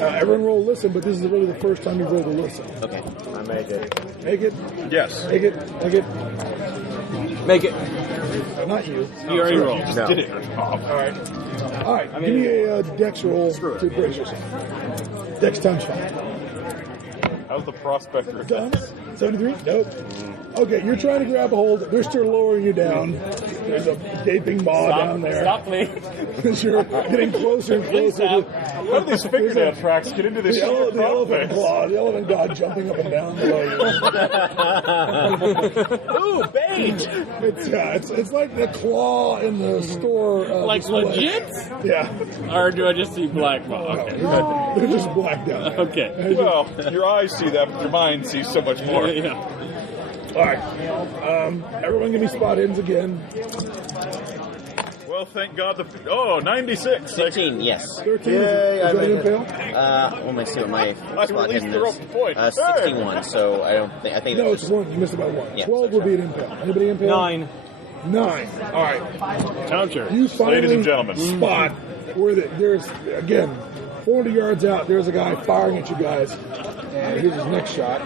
Everyone roll listen, but this is really the first time you've rolled a listen. Okay. I make it. Make it. Yes. Make it. Make it. Make it. Not you. You already rolled. No. Did it. All right. Give me a dex roll to brace yourself. Dex times 5. How's the prospector? Done. 73? Nope. Okay, you're trying to grab a hold. They're still lowering you down. There's a gaping maw down there. Stop, please. As you're getting closer and closer to How do these fingernail tracks get into this the shit? elephant claw, the elephant god jumping up and down below you. Ooh, bait! It's like the claw in the store. Like display. legit? Yeah. Or do I just see black? Okay. They're just blacked out. Okay. Well, your eyes see that, but your mind sees so much more. Yeah. All right. Everyone give me spot ins again. Well, thank God. 96. 15, yes. 13. Yay, Is I that made an it. impale? Let me see what my I spot released hidden the is. rope point. 61, so I don't think... I think No, that's it's just... 1. You missed it by 1. Yeah, 12 so would be an impale. Anybody impale? 9. 9. All right. Town church. You finally Ladies and gentlemen. spot where there's, again, 400 yards out, there's a guy firing at you guys. Here's his next shot.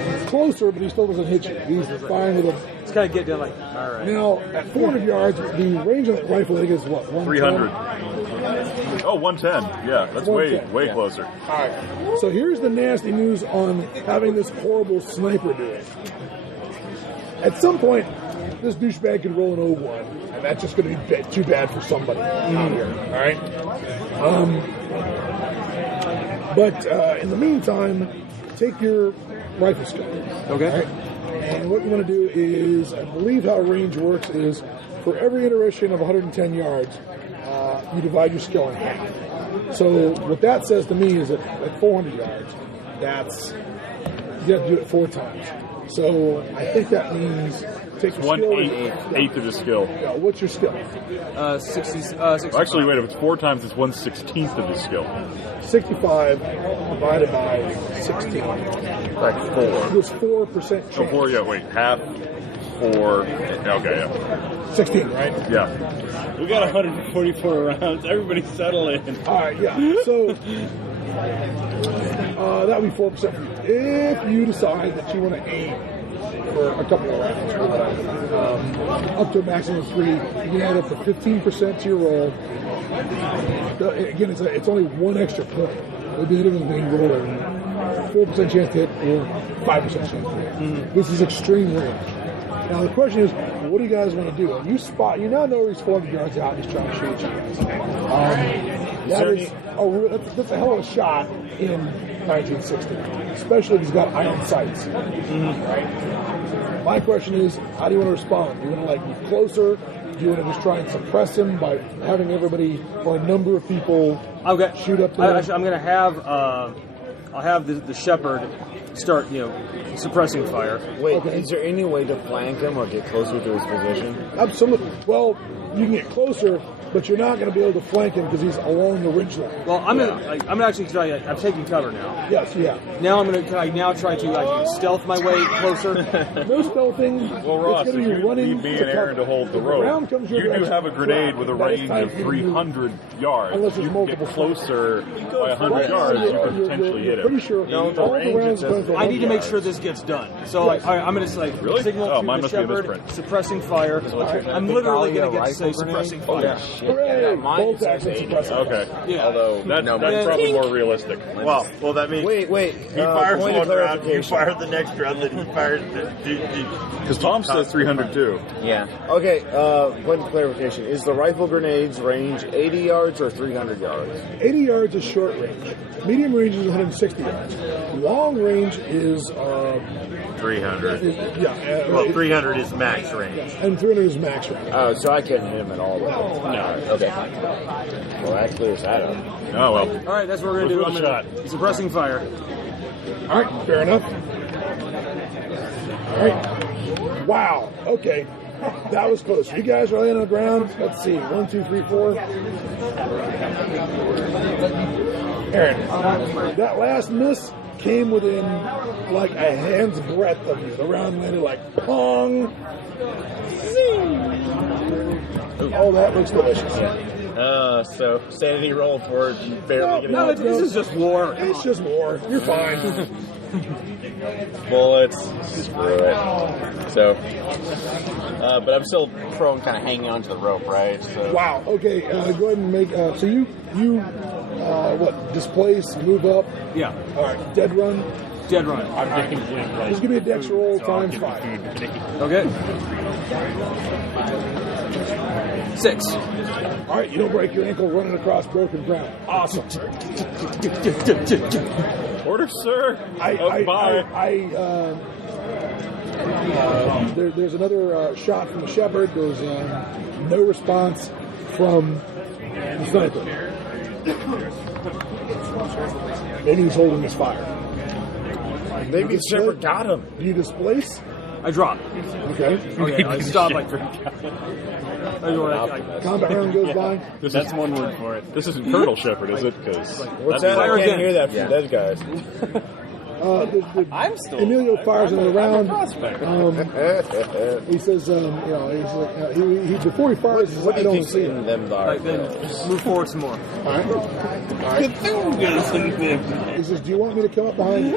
He's closer, but he still doesn't hit you. He's firing with a... It's kind of get down like, all right. Now, at 400 yards, the range of the rifle, I think, is what? 300. Oh, 110. Yeah, that's 110, way yeah. closer. All right. So here's the nasty news on having this horrible sniper do it. At some point, this douchebag could roll an 01, and that's just going to be too bad for somebody out here. All right. But in the meantime, take your rifle skill. Okay. All right? And what you want to do is, I believe how range works is, for every iteration of 110 yards, you divide your skill in half. So what that says to me is that at 400 yards, you have to do it 4 times. So I think that means take your skill. 1/8 of the skill. Yeah, what's your skill? 60. Actually, wait, if it's 4 times, it's 1/16 of the skill. 65 divided by 16. Like 4. There's 4% chance. Oh, 4, yeah, wait, half, 4, okay, yeah. 16, right? Yeah. We got 144 rounds. Everybody settle in. All right, yeah. So that would be 4% for you. If you decide that you want to aim for a couple of rounds, up to a maximum of 3, you can add up to 15% to your roll. Again, it's only 1 extra point. It would be the difference between rolling 4% chance to hit or 5% chance to hit. Mm-hmm. This is extreme range. Now the question is, what do you guys want to do? You now know he's 400 yards out and he's trying to shoot you guys. That's a hell of a shot in 1960, especially if he's got iron sights. Mm-hmm. Right? My question is, how do you want to respond? Do you want to move closer? Do you want to just try and suppress him by having everybody or a number of people shoot up there? I'm going to have I'll have the shepherd start, suppressing fire. Wait, is there any way to flank him or get closer to his position? Absolutely. Well, you can get closer, but you're not going to be able to flank him because he's along the ridgeline. Well, I'm gonna actually try. I'm taking cover now. Yes, yeah. Now can I now try to stealth my way closer? No stealthing. Well, Ross, it's if going to be running. need me and Aaron to hold the rope, you do have a grenade with a range of 300 yards. Unless you can get closer by 100 yards, you could potentially hit him. Pretty sure. I need to make sure this gets done. So I'm going to really? signal to mine the must be this shepherd, print. suppressing fire. I'm literally going to get to say suppressing fire. Bolt action suppressor. Okay. Yeah. Although that's probably more realistic. Well, that means wait. He fires one round, you fire the next round, then he fires. Because Tom says 300 too. Yeah. Okay. Point of clarification: is the rifle grenades range 80 yards or 300 yards? 80 yards is short range. Medium range is 160 yards. Long range is 300. Well, 300 is max range. And 300 is max range. Oh, so I couldn't hit him at all. No. Okay. Well, that clears that up. Oh well. All right, that's what we're going to do. I'm suppressing fire. All right, fair enough. All right. Wow. Okay. That was close. You guys are laying on the ground. Let's see. 1, 2, 3, 4. Aaron, that last miss came within like a hand's breadth of you. The round landed like pong. Zing. Oh, that looks delicious. So sanity roll for barely getting. No, this is just war. It's just war. You're fine. Bullets. Screw it. So, but I'm still prone, kind of hanging onto the rope, right? So. Wow. Okay. Go ahead and make. So you displace, move up. Yeah. All right. Dead run. Dead run. Just give me a dex roll times 5. Okay. 6. All right. You don't break your ankle running across broken ground. Awesome. Order, sir. There's another shot from the shepherd. There's no response from the sniper. Maybe he's holding his fire. Maybe the shepherd got him. Do you displace? I drop. Okay. Okay, I stop. Combat round goes by. That's one word for it. This isn't Colonel Shepard, is it? Because what's that? I can't hear that from dead guys. I'm still. Emilio fires another round. Prospect. He says, before he fires, he says, I don't see him. Them Right, then move forward some more. All right. He says, do you want me to come up behind you?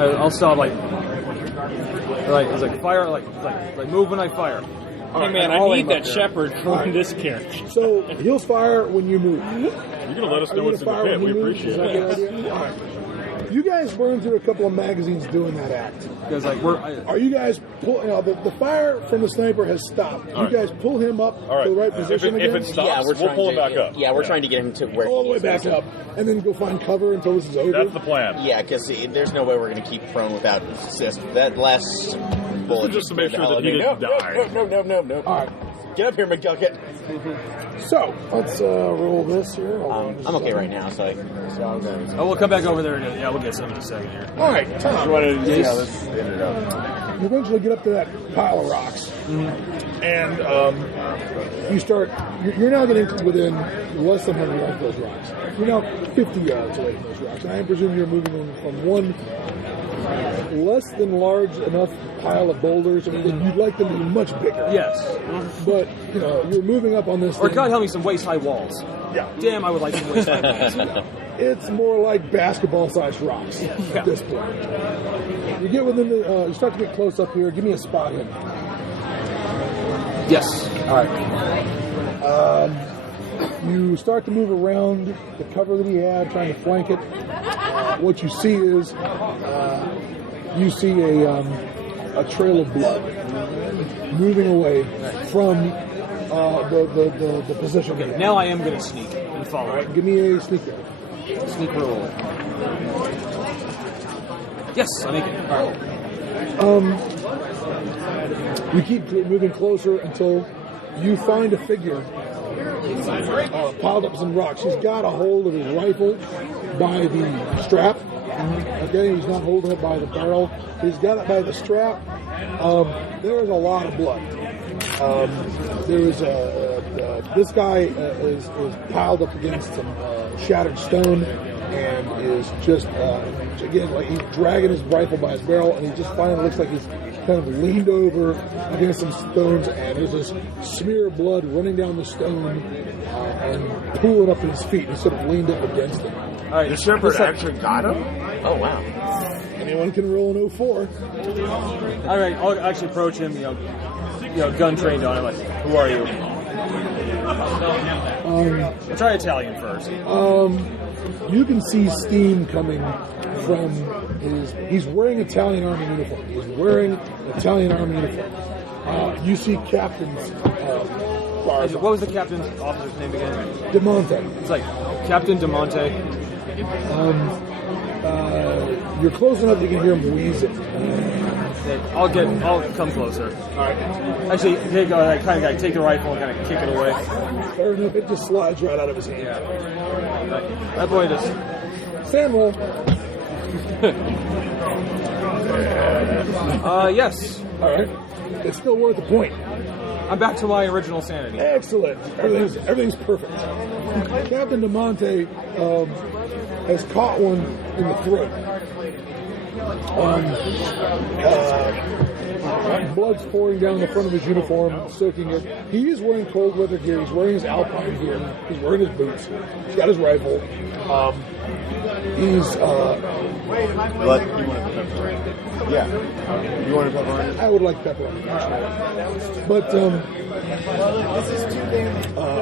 I'll stop. It's like fire. Like move when I fire. Hey man, I need that Shepard from this character. So he'll fire when you move. you're going to let us know what's in the pit. We appreciate it. All right. You guys burned through a couple of magazines doing that act. Because are you guys pull? The fire from the sniper has stopped. You guys pull him up to the right position if it stops, we'll pull him back up. Yeah, we're trying to get him to where all the way back up, and then go find cover until this is over. That's the plan. Yeah, because there's no way we're going to keep prone without assist. That last bullet just to make sure that he didn't die. No. All right. Get up here, McGucket. So let's roll this here. I'm okay right now, so we'll come back over there again. Yeah, we'll get some in a second here. All right, Tom. You want to see how this ended up? You eventually get up to that pile of rocks, and you start. You're now getting within less than 100 yards of those rocks. You're now 50 yards away from those rocks. And I presume you're moving them from one less than large enough pile of boulders. I mean, you'd like them to be much bigger. Yes. But, you're moving up on this Or thing. God help me, some waist-high walls. Yeah. Damn, I would like some waist-high walls. It's more like basketball-sized rocks at this point. You get within you start to get close up here. Give me a spot hit. Yes. All right. You start to move around the cover that he had, trying to flank it. What you see is a trail of blood moving away from the position. Okay, now I am going to sneak and follow. All right, give me a sneak roll. Sneak roll. Yes, I make it. All right. You keep moving closer until you find a figure piled up some rocks. He's got a hold of his rifle by the strap. Okay, he's not holding it by the barrel. He's got it by the strap. There's a lot of blood. This guy is piled up against some shattered stone and is just again like he's dragging his rifle by his barrel, and he just finally looks like he's kind of leaned over against some stones, and there's this smear of blood running down the stone and pooling up at his feet. He's sort of leaned up against them. All right, the shepherd actually got him? Oh, wow. Anyone can roll an 04. All right, I'll actually approach him, gun trained on him. Like, who are you? I'll try Italian first. You can see steam coming from he's wearing Italian Army uniform. He's wearing Italian Army uniform. You see captains. What was the captain's officer's name again? DeMonte. It's like Captain DeMonte. You're close enough you can hear him wheezing. I'll come closer. Alright. Actually, go ahead, kind of take the rifle and kind of kick it away. Fair enough, it just slides right out of his hand. Yeah. That boy just... Sand roll. Yes. Alright. It's still worth a point. I'm back to my original sanity. Excellent. Everything's perfect. Captain DeMonte has caught one in the throat. Blood's pouring down the front of his uniform, soaking it. He is wearing cold weather gear. He's wearing his alpine gear. He's wearing his boots. He's got his rifle. He's. But you want to pepper? Yeah. You want to pepper? I would like pepper. But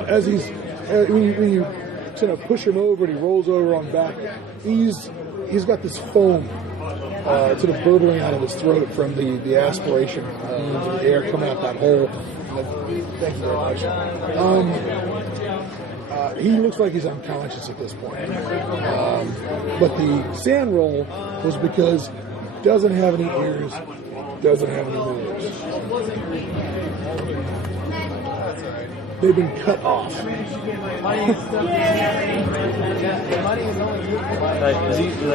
as when you sort of push him over and he rolls over on back, he's got this foam sort of burbling out of his throat from the aspiration the air coming out that hole. Thank you very much. He looks like he's unconscious at this point. But the sand roll was because doesn't have any ears, doesn't have any nose. they've been cut off.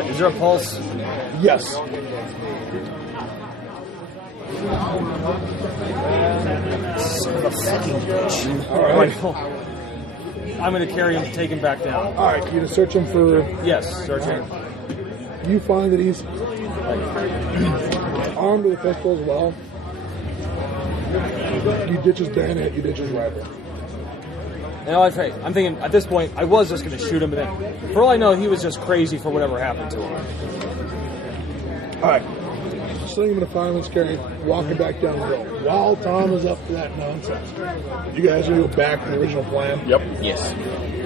Is there a pulse? Yes. Son of a fucking bitch. All right. I'm going to carry him, take him back down. All right, you gonna search him for? Yes, search him. You find that he's armed with a pistol as well. You ditch his bayonet, you ditch his rifle. Now, I'm thinking, at this point, I was just going to shoot him, and then, for all I know, he was just crazy for whatever happened to him. All right. Sling him in a fireman's carry, walking back down the hill. While Tom is up to that nonsense. You guys are going to go back to the original plan? Yep. Yes.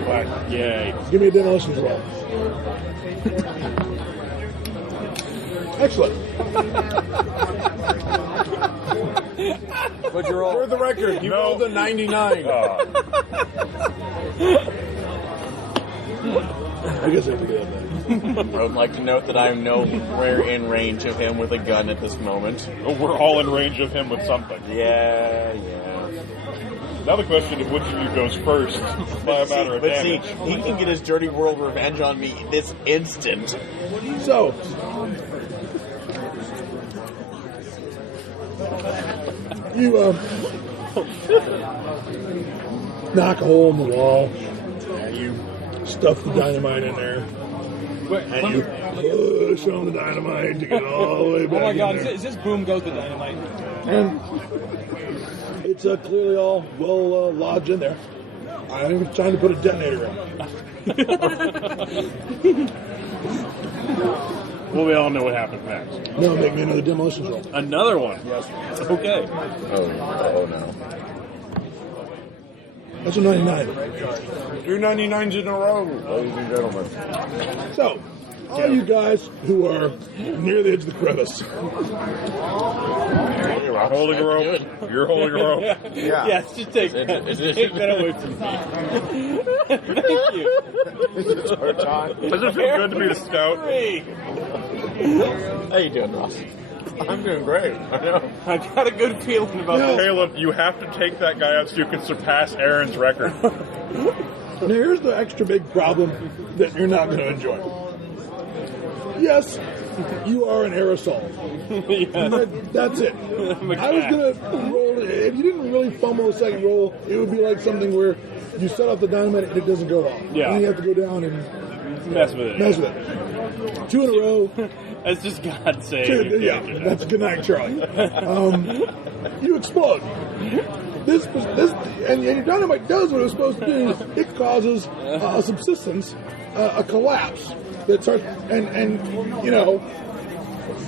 Right. Yay. Give me a demolition roll. Excellent. What'd you roll? For the record, you rolled a 99. I guess I forget that. I would like to note that I am nowhere in range of him with a gun at this moment. Oh, we're all in range of him with something. Yeah. Now the question is which of you goes first by a matter of damage. See, he can get his dirty world revenge on me this instant. So, you knock a hole in the wall. You stuff the dynamite in there. And you push on the dynamite to get all the way back. Oh my god, in there. is this boom goes the dynamite? And it's clearly all well lodged in there. I'm even trying to put a detonator in. Well, we all know what happens next. No, make me another demolition roll. Another one? Yes. Okay. Oh no. That's a 99. 2 99s in a row, ladies and gentlemen. So, all you guys who are near the edge of the crevice. I'm holding a rope. You're holding a rope. Yeah. Yes, just take that away from me. Thank you. It's our time. Does it feel good to be the scout? How you doing, Ross? I'm doing great. I know. I got a good feeling about this. Caleb, you have to take that guy out so you can surpass Aaron's record. Now, here's the extra big problem that you're not going to enjoy. Yes, you are an aerosol. That's it. I was going to roll it. If you didn't really fumble a second roll, it would be like something where you set off the dynamite and it doesn't go off. Yeah. And you have to go down and Mess with it. 2 in a row. That's just God saying. Yeah, that's good night, Charlie. You explode. This and your dynamite does what it's supposed to do. It causes a subsidence, a collapse that starts, and you know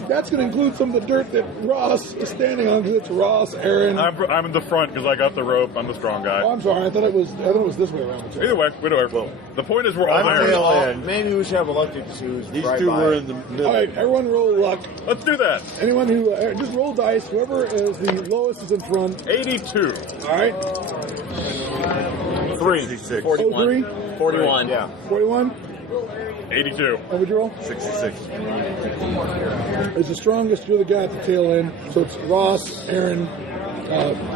that's going to include some of the dirt that Ross is standing on because it's Ross, Aaron. I'm in the front because I got the rope. I'm the strong guy. Oh, I'm sorry. I thought it was this way around. Either way, whatever. The point is we're all I'm there. maybe we should have elected to These right two by. were in the middle. All right, everyone roll luck. Let's do that. Anyone who just roll dice. Whoever is the lowest is in front. 82. All right. 3. 41. 03? 41. Yeah. 41. 82. What would you roll? 66. Is the strongest. You're the guy at the tail end. So it's Ross, Aaron,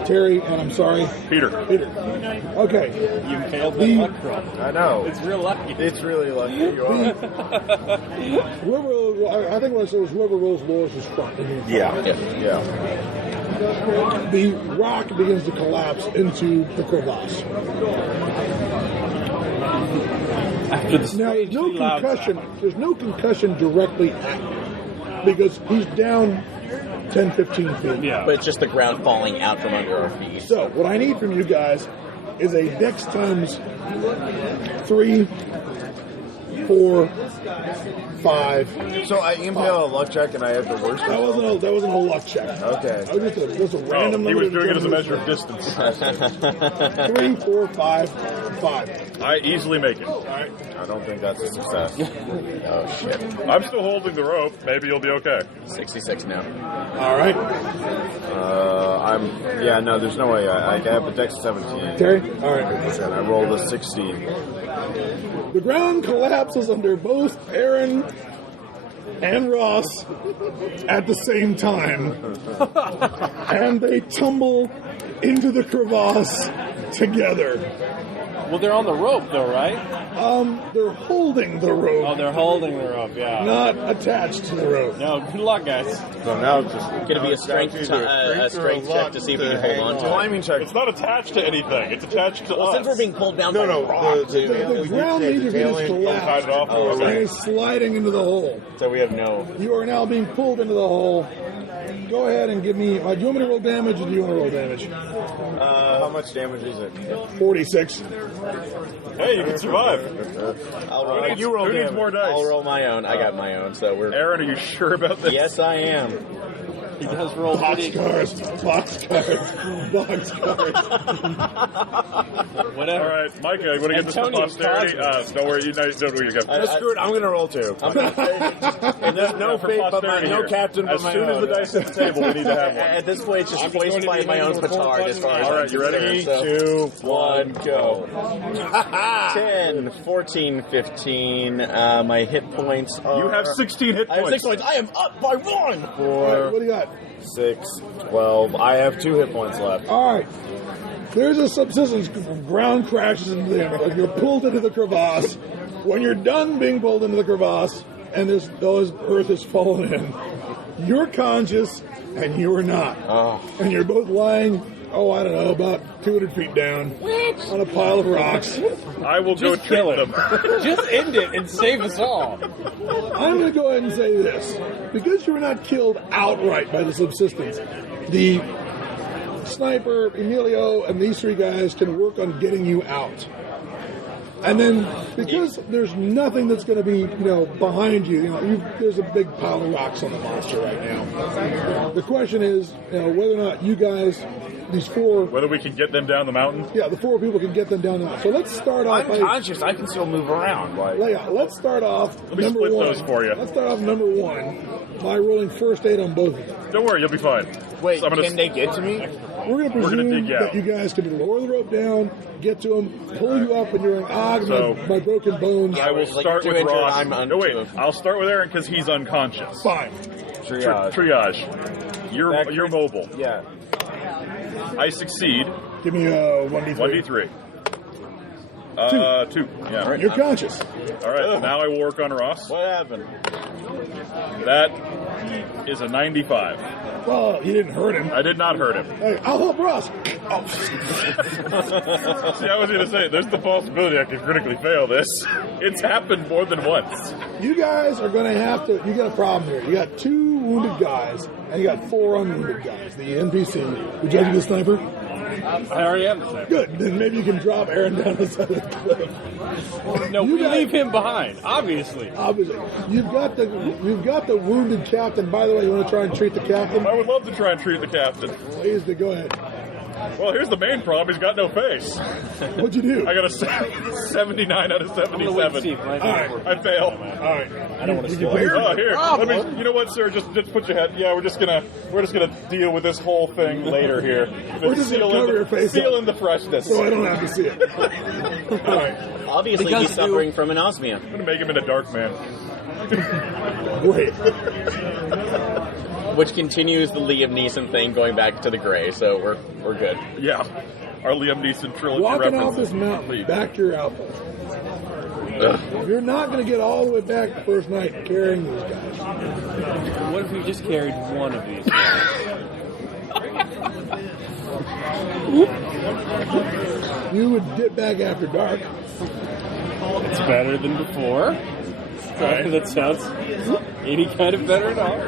Terry, and I'm sorry, Peter. Okay. You failed the luck roll. I know. It's real lucky. It's really lucky you are. I think what I said was whoever rolls lowest is front. Yeah. The rock begins to collapse into the crevasse. After the Now, there's no concussion directly at you because he's down 10, 15 feet. Yeah. But it's just the ground falling out from under our feet. So, what I need from you guys is a dex times 3, 4, 5. So I impale a luck check and I have the worst. That wasn't a luck check. Okay. That was just a random He was number. doing it as a measure of distance. 3, 4, 5, 5. I easily make it. All right. I don't think that's a success. Oh, shit. I'm still holding the rope. Maybe you'll be okay. 66 now. All right. No, there's no way. I have a dex 17. Terry? All right. And I rolled a 16. The ground collapses under both Aaron and Ross at the same time. And they tumble into the crevasse together. Well, they're on the rope, though, right? They're holding the rope. Oh, they're holding the rope, yeah. Not attached to the rope. No, good luck, guys. So now it's just going to be a strength check to see if we can hold on to it. Climbing check. It's not attached to anything. It's attached to us. Since we're being pulled down by rocks. The ground needs to be collapsed. And he's sliding into the hole. So we have no... You are now being pulled into the hole. Go ahead and give me... do you want me to roll damage or do you want to roll damage? How much damage is it? 46. Hey, you can survive. I'll roll. Who needs more dice? I'll roll my own. I got my own, so we're... Aaron, are you sure about this? Yes, I am. He does roll Boxcars. Whatever. All right, Micah, you want to get this to posterity? Don't worry, you don't do it. Screw it, I'm going to roll 2. And there's no fate, but no captain but my own. As soon as the dice hit the table, we need to have one. At this point, it's just hoist by my own petard as far as... All right, you ready? 3, 2, 1, go. 10, 14, 15. My hit points are... You have 16 hit points. I have 6 points. I am up by 1. 4. Right, what do you got? 6, 12. I have 2 hit points left. All right. There's a subsistence. Ground crashes into them. Like you're pulled into the crevasse. When you're done being pulled into the crevasse, and earth is falling in, you're conscious and you are not. Oh. And you're both lying, I don't know, about 200 feet down on a pile of rocks. I will go kill them. Just end it and save us all. I'm going to go ahead and say this. Because you were not killed outright by the subsistence, the sniper, Emilio, and these 3 guys can work on getting you out. And then, because there's nothing that's going to be, behind you, there's a big pile of rocks on the monster right now. The question is, whether or not you guys, these 4... Whether we can get them down the mountain? Yeah, the 4 people can get them down the mountain. So let's start off I'm conscious. I can still move around. Let's start off Let me number split 1. those for you. Let's start off number 1 by rolling first aid on both of them. Don't worry, you'll be fine. Wait, can they get to me? We're going to presume that you guys can lower the rope down, get to them, pull you up, and you're like, my broken bones. I will start with Ross. No, wait. I'll start with Aaron because he's unconscious. Fine. Triage. You're mobile. Yeah. I succeed. Give me a 1d3. 2. Yeah. You're conscious. All right. Now I will work on Ross. What happened? That is a 95. Well, you didn't hurt him. I did not hurt him. Hey, I'll help Ross. Oh. See, I was going to say, there's the possibility I could critically fail this. It's happened more than once. You guys are going to have to... You got a problem here. You got 2 wounded guys, and you got 4 unwounded guys. The NPC. Would you like to be the sniper? I already am the sniper. Good. Then maybe you can drop Aaron down the side of the cliff. No, we leave him behind. Obviously. You've got the wounded captain. By the way, you want to try and treat the captain? I would love to try and treat the captain. Please, go ahead. Well, here's the main problem. He's got no face. What'd you do? I got a 79 out of 77. All right. I fail. All right. I don't want to steal it. Oh, here. You know what, sir? Just put your head. Yeah, we're just gonna deal with this whole thing later here. We're just gonna cover your face seal in the freshness. So I don't have to see it. All right. Obviously, he's suffering from anosmia. I'm gonna make him into Dark Man. Wait. Which continues the Liam Neeson thing going back to the gray, so we're good. Yeah. Our Liam Neeson trilogy Walking off this mountain, back to your outpost. You're not going to get all the way back the first night carrying these guys. What if we just carried one of these guys? You would get back after dark. It's better than before. Right. That sounds any kind of better at all.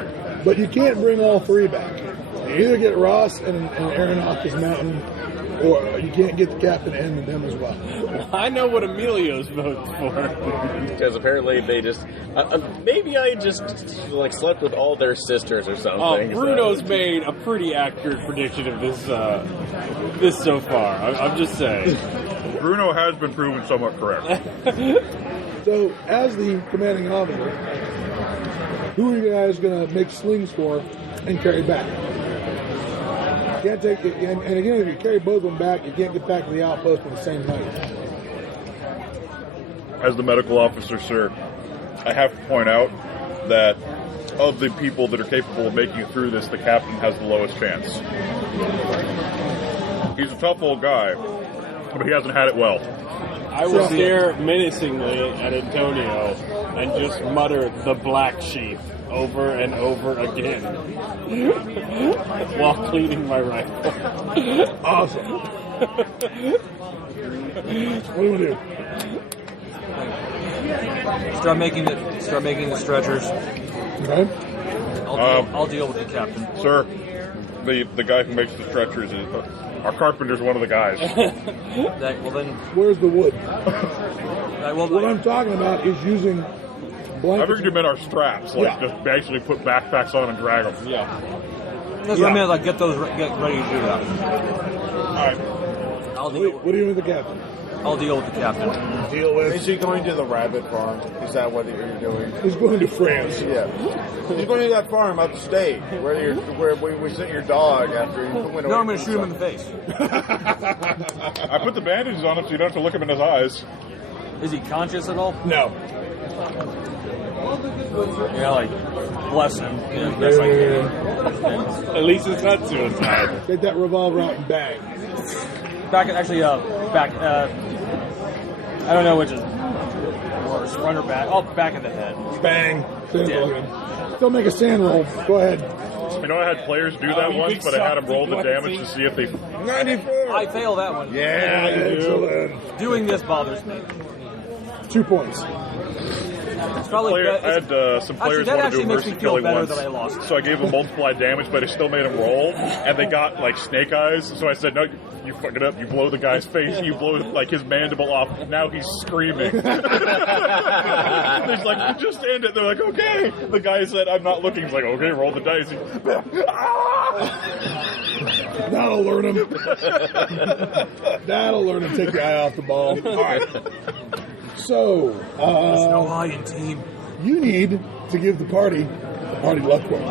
But you can't bring all 3 back. You either get Ross and Aaron off this mountain, or you can't get the captain and them as well. I know what Emilio's voting for. Because apparently they just... maybe I just slept with all their sisters or something. Bruno's made a pretty accurate prediction of this so far. I'm just saying. Bruno has been proven somewhat correct. So, as the commanding officer, who are you guys going to make slings for and carry back? You can't take it, and again, if you carry both of them back, you can't get back to the outpost on the same night. As the medical officer, sir, I have to point out that of the people that are capable of making it through this, the captain has the lowest chance. He's a tough old guy, but he hasn't had it well. I will stare menacingly at Antonio and just mutter the black sheep over and over again while cleaning my rifle. Awesome. What do you want to do? Start making the stretchers. Okay. I'll deal with the captain. Sir, the guy who makes the stretchers is our carpenter's one of the guys. Well then, where's the wood? What I'm talking about is using blankets. I figured you meant our straps, just basically put backpacks on and drag them. Yeah. That's what I meant, like get ready to do that. All right. What are you doing with the captain? I'll deal with the captain. Is he going to the rabbit farm? Is that what you're doing? He's going to France. Yeah. He's going to that farm upstate where we sent your dog after you went away. No, I'm going to shoot him in the face. I put the bandages on him so you don't have to look him in his eyes. Is he conscious at all? No. Yeah, like, bless him. Yeah, best I can. At least it's not suicide. Get that revolver out and bang. Back. I don't know which is worse, front or back. Oh, back of the head. Bang. Still make a sand roll. Go ahead. You know, I had players do that once, but I had them roll the damage to see if they... 94! I fail that one. Yeah, excellent. Doing this bothers me. 2 points. It's probably I had some players want to do mercy killing once, so I gave them multiplied damage, but I still made them roll, and they got like snake eyes. So I said, "No, you fuck it up. You blow the guy's face. You blow like his mandible off. Now he's screaming." He's like, "Just end it." They're like, "Okay." The guy said, "I'm not looking." He's like, "Okay, roll the dice." That'll learn him. That'll learn him to take the eye off the ball. All right. So, no Lion team. You need to give the party luck point.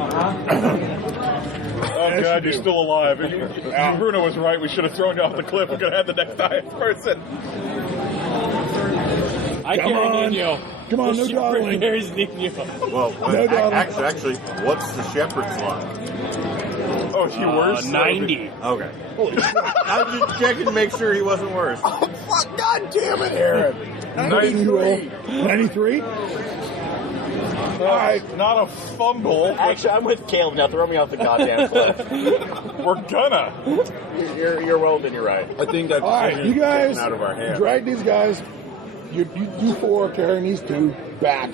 Oh God, you're still alive. Bruno was right. We should have thrown you off the cliff. We could have had the next highest person. I carry Nino. Come on, no dawdling. Carries Nino. Well, actually, what's the shepherd's line? Oh, is he worse? 90. Okay. I was just checking to make sure he wasn't worse. Oh, fuck, God damn it, Aaron. 93? 93? Alright, not a fumble. Actually, I'm with Caleb now. Throw me off the goddamn cliff. We're gonna. You're rolled and you're right. I think that's you guys out of our hands. Drag these guys. You 4 carrying these 2 back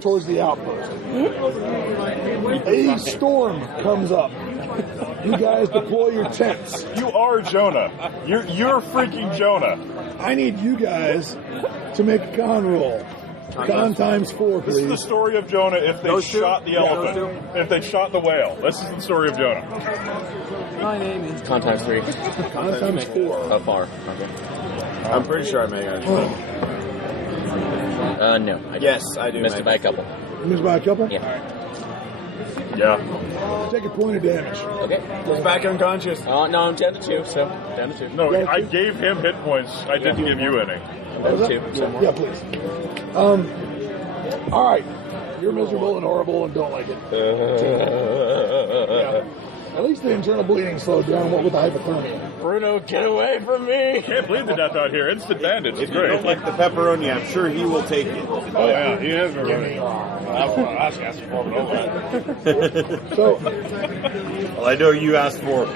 towards the outpost. A storm comes up. You guys deploy your tents. You are Jonah. You're freaking Jonah. I need you guys to make a con roll. Con times 4, please. This is the story of Jonah if they shot the elephant. If they shot the whale. This is the story of Jonah. My name is... Con times 3. Con times 4. Oh, far. Okay. I'm pretty sure I may actually. No. Yes, I do. Missed it by a couple. You missed by a couple? Yeah. Yeah. Take a point of damage. Okay. He's back unconscious. No, I'm down to 2, so down to 2. No, I gave him hit points. I didn't give you any. Down to 2. Yeah, please. All right. You're miserable and horrible and don't like it. Yeah. At least the internal bleeding slowed down with the hypothermia. Bruno, get away from me! Can't bleed to death out here. Instant bandage. It's If you great. don't like the pepperoni, I'm sure he will take it. Oh yeah, he is pepperoni. So, Well, I know you asked for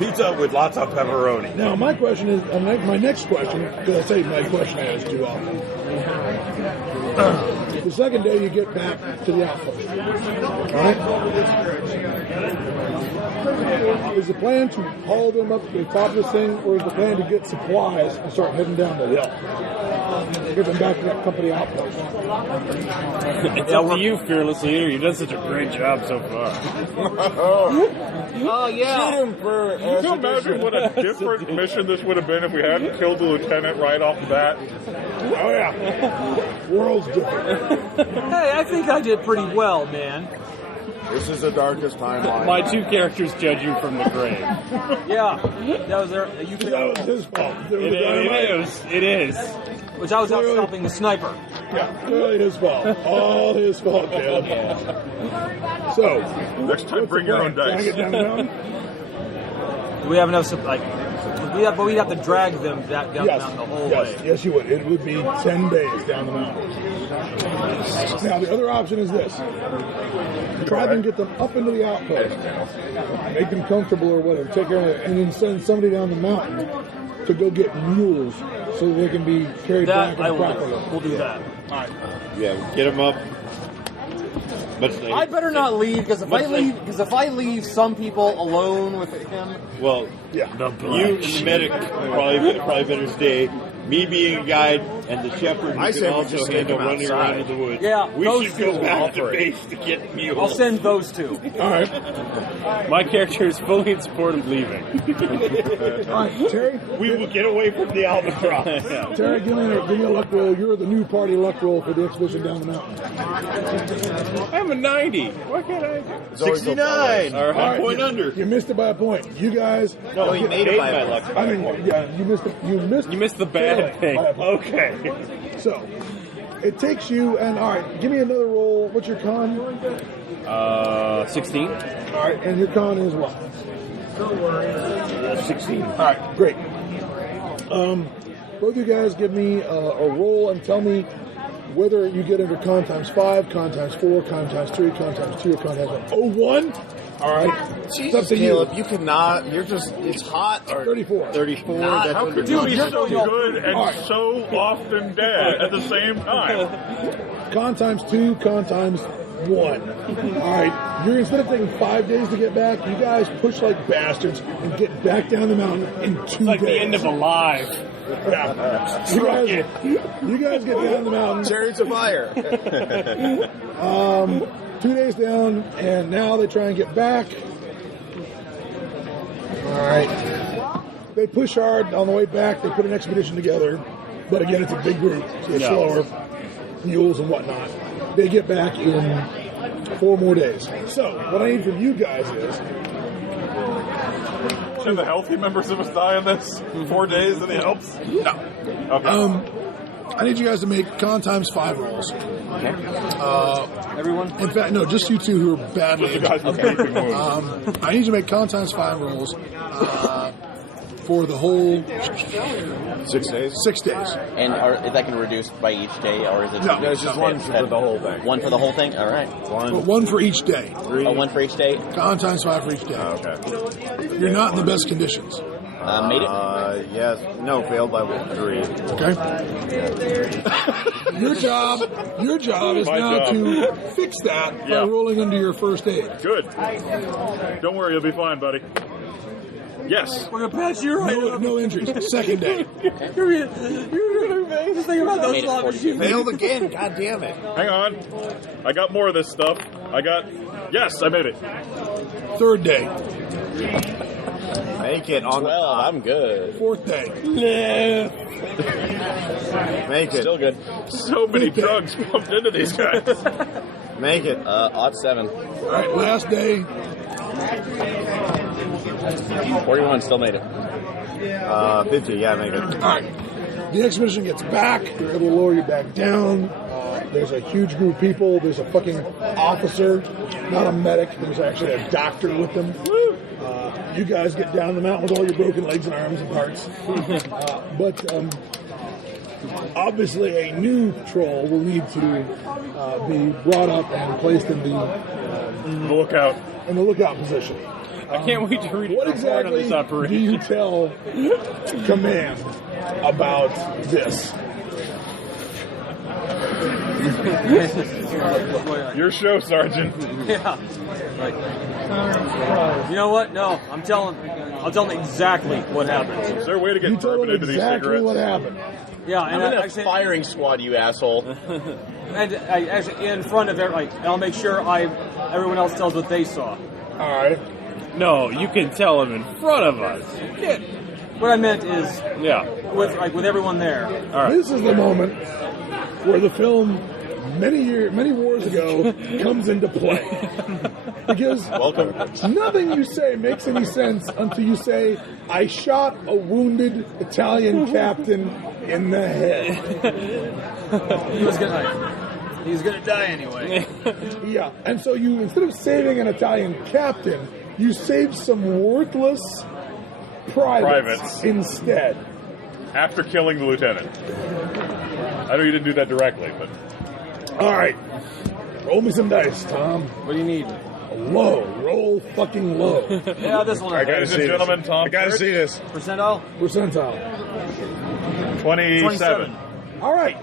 pizza with lots of pepperoni. now my question is, my next question, because I say my question is too often. The second day you get back to the outpost. Alright? Is the plan to haul them up to the top of this thing, or is the plan to get supplies and start heading down the hill? Get them back to that company outpost. It's up to you, fearless leader. You've done such a great job so far. Oh, yeah. Shoot him for Can you imagine what a different mission this would have been if we hadn't killed the lieutenant right off the bat? Oh yeah. World's different. Hey, I think I did pretty well, man. This is the darkest timeline. My 2 characters judge you from the grave. Yeah. That was there. You That was his fault. It is. Which I was out stopping the sniper. Yeah, clearly his fault. All his fault, Caleb. So, Next time, bring your own Can I dice. get down the mountain? Do we have enough, we'd have to drag them down the mountain the whole way. Yes, you would. It would be 10 days down the mountain. Now, the other option is this. Try and get them up into the outpost, make them comfortable or whatever, take care of it, and then send somebody down the mountain to go get mules so that they can be carried back and properly. We'll do that. All right. Yeah, get them up. I better not leave because if I leave some people alone with him. Well, yeah, you and the medic probably better stay. Me being a guide and the shepherd I can also handle running around in the woods. Yeah, we should go back to base to get mules. I'll send those two. All right. My character is fully in support of leaving. All right, Terry. We will get away from the albatross. Terry, give me a luck roll. You're the new party luck roll for the expedition down the mountain. I'm a 90. What can I do? 69. All right. Point under. You missed it by a point. You guys. No, he made it by a luck. I mean, yeah, you missed it. You missed the bad thing. Okay. So, it takes you, and all right, give me another roll. What's your con? 16. All right, and your con is what? 16. All right, great. Both of you guys give me a roll and tell me whether you get under con times 5, con times 4, con times 3, con times 2, or con times 1. 01? All right. Jesus, Caleb, you cannot. You're just, it's hot. 34. 34. How could you be so good and so often dead at the same time? Con times 2, con times 1. All right. You're, instead of taking 5 days to get back, you guys push like bastards and get back down the mountain in 2 days. It's like the end of Alive. Yeah. You guys get down the mountain. Chariots of fire. 2 days down, and now they try and get back. All right. They push hard on the way back. They put an expedition together. But again, it's a big group, so it's slower. Mules and whatnot. They get back in 4 more days. So, what I need from you guys is... Should the healthy members of us die in this? 4 days, any helps? No. Okay. I need you guys to make con times 5 rolls. Okay. Everyone? In fact, no, just you two who are badly Just the guys with gaping wounds. I need you to make con times 5 rolls for the whole 6 days. 6 days. And is that going to reduce by each day, or is it? No, it's just one for the whole thing. One for the whole thing. All right. One for each day. 3. Oh, one for each day. Con times 5 for each day. Okay. You're not in the best conditions. Made it. Yes. No, failed by 3. Okay. Your job is My now job. to fix that by rolling under your first aid. Good. Don't worry, you'll be fine, buddy. Yes. We're gonna patch you right up. No injuries. Second day. You're gonna just think about those slot machines. Failed again. God damn it. Hang on. I got more of this stuff. Yes, I made it. Third day. Make it on 12. I'm good. Fourth day. Make it. Still good. So many drugs pumped into these guys. Make it. Odd 7. All right. Last day. 41. Still made it. 50. Yeah, make it. All right. The expedition gets back. They're able to lower you back down. There's a huge group of people. There's a fucking officer, not a medic. There's actually a doctor with them. You guys get down the mountain with all your broken legs and arms and parts. But obviously a new patrol will need to be brought up and placed in the lookout position. I can't wait to read What a report on exactly this do operation. you tell command about this? Your show, Sergeant. Yeah. Right. You know what? No, I'll tell them exactly what happened. Is there a way to get You tell bourbon them into these exactly cigarettes? what happened. Yeah, I'm and in a firing squad, you asshole. and actually in front of everybody, and I'll make sure everyone else tells what they saw. All right. No, you can tell him in front of us. Yeah. What I meant is, with everyone there. All right. This is the moment where the film many wars ago comes into play. Because nothing you say makes any sense until you say, I shot a wounded Italian captain in the head. He was gonna die anyway. Yeah, and so you, instead of saving an Italian captain, you saved some worthless privates instead. After killing the lieutenant. I know you didn't do that directly, but... All right. Roll me some dice, Tom. What do you need? Low. Roll fucking low. Yeah, this one. Ladies and gentlemen, Tom. I gotta see this. Percentile? 27. All right.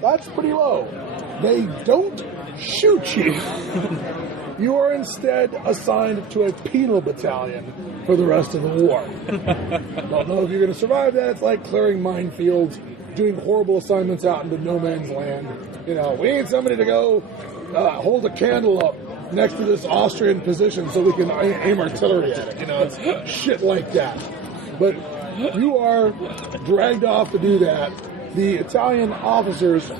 That's pretty low. They don't shoot you. You are instead assigned to a penal battalion for the rest of the war. Don't know if you're going to survive that. It's like clearing minefields, doing horrible assignments out into no man's land. You know, we need somebody to go hold a candle up next to this Austrian position so we can aim artillery at it. You know, it's shit like that. But you are dragged off to do that. The Italian officers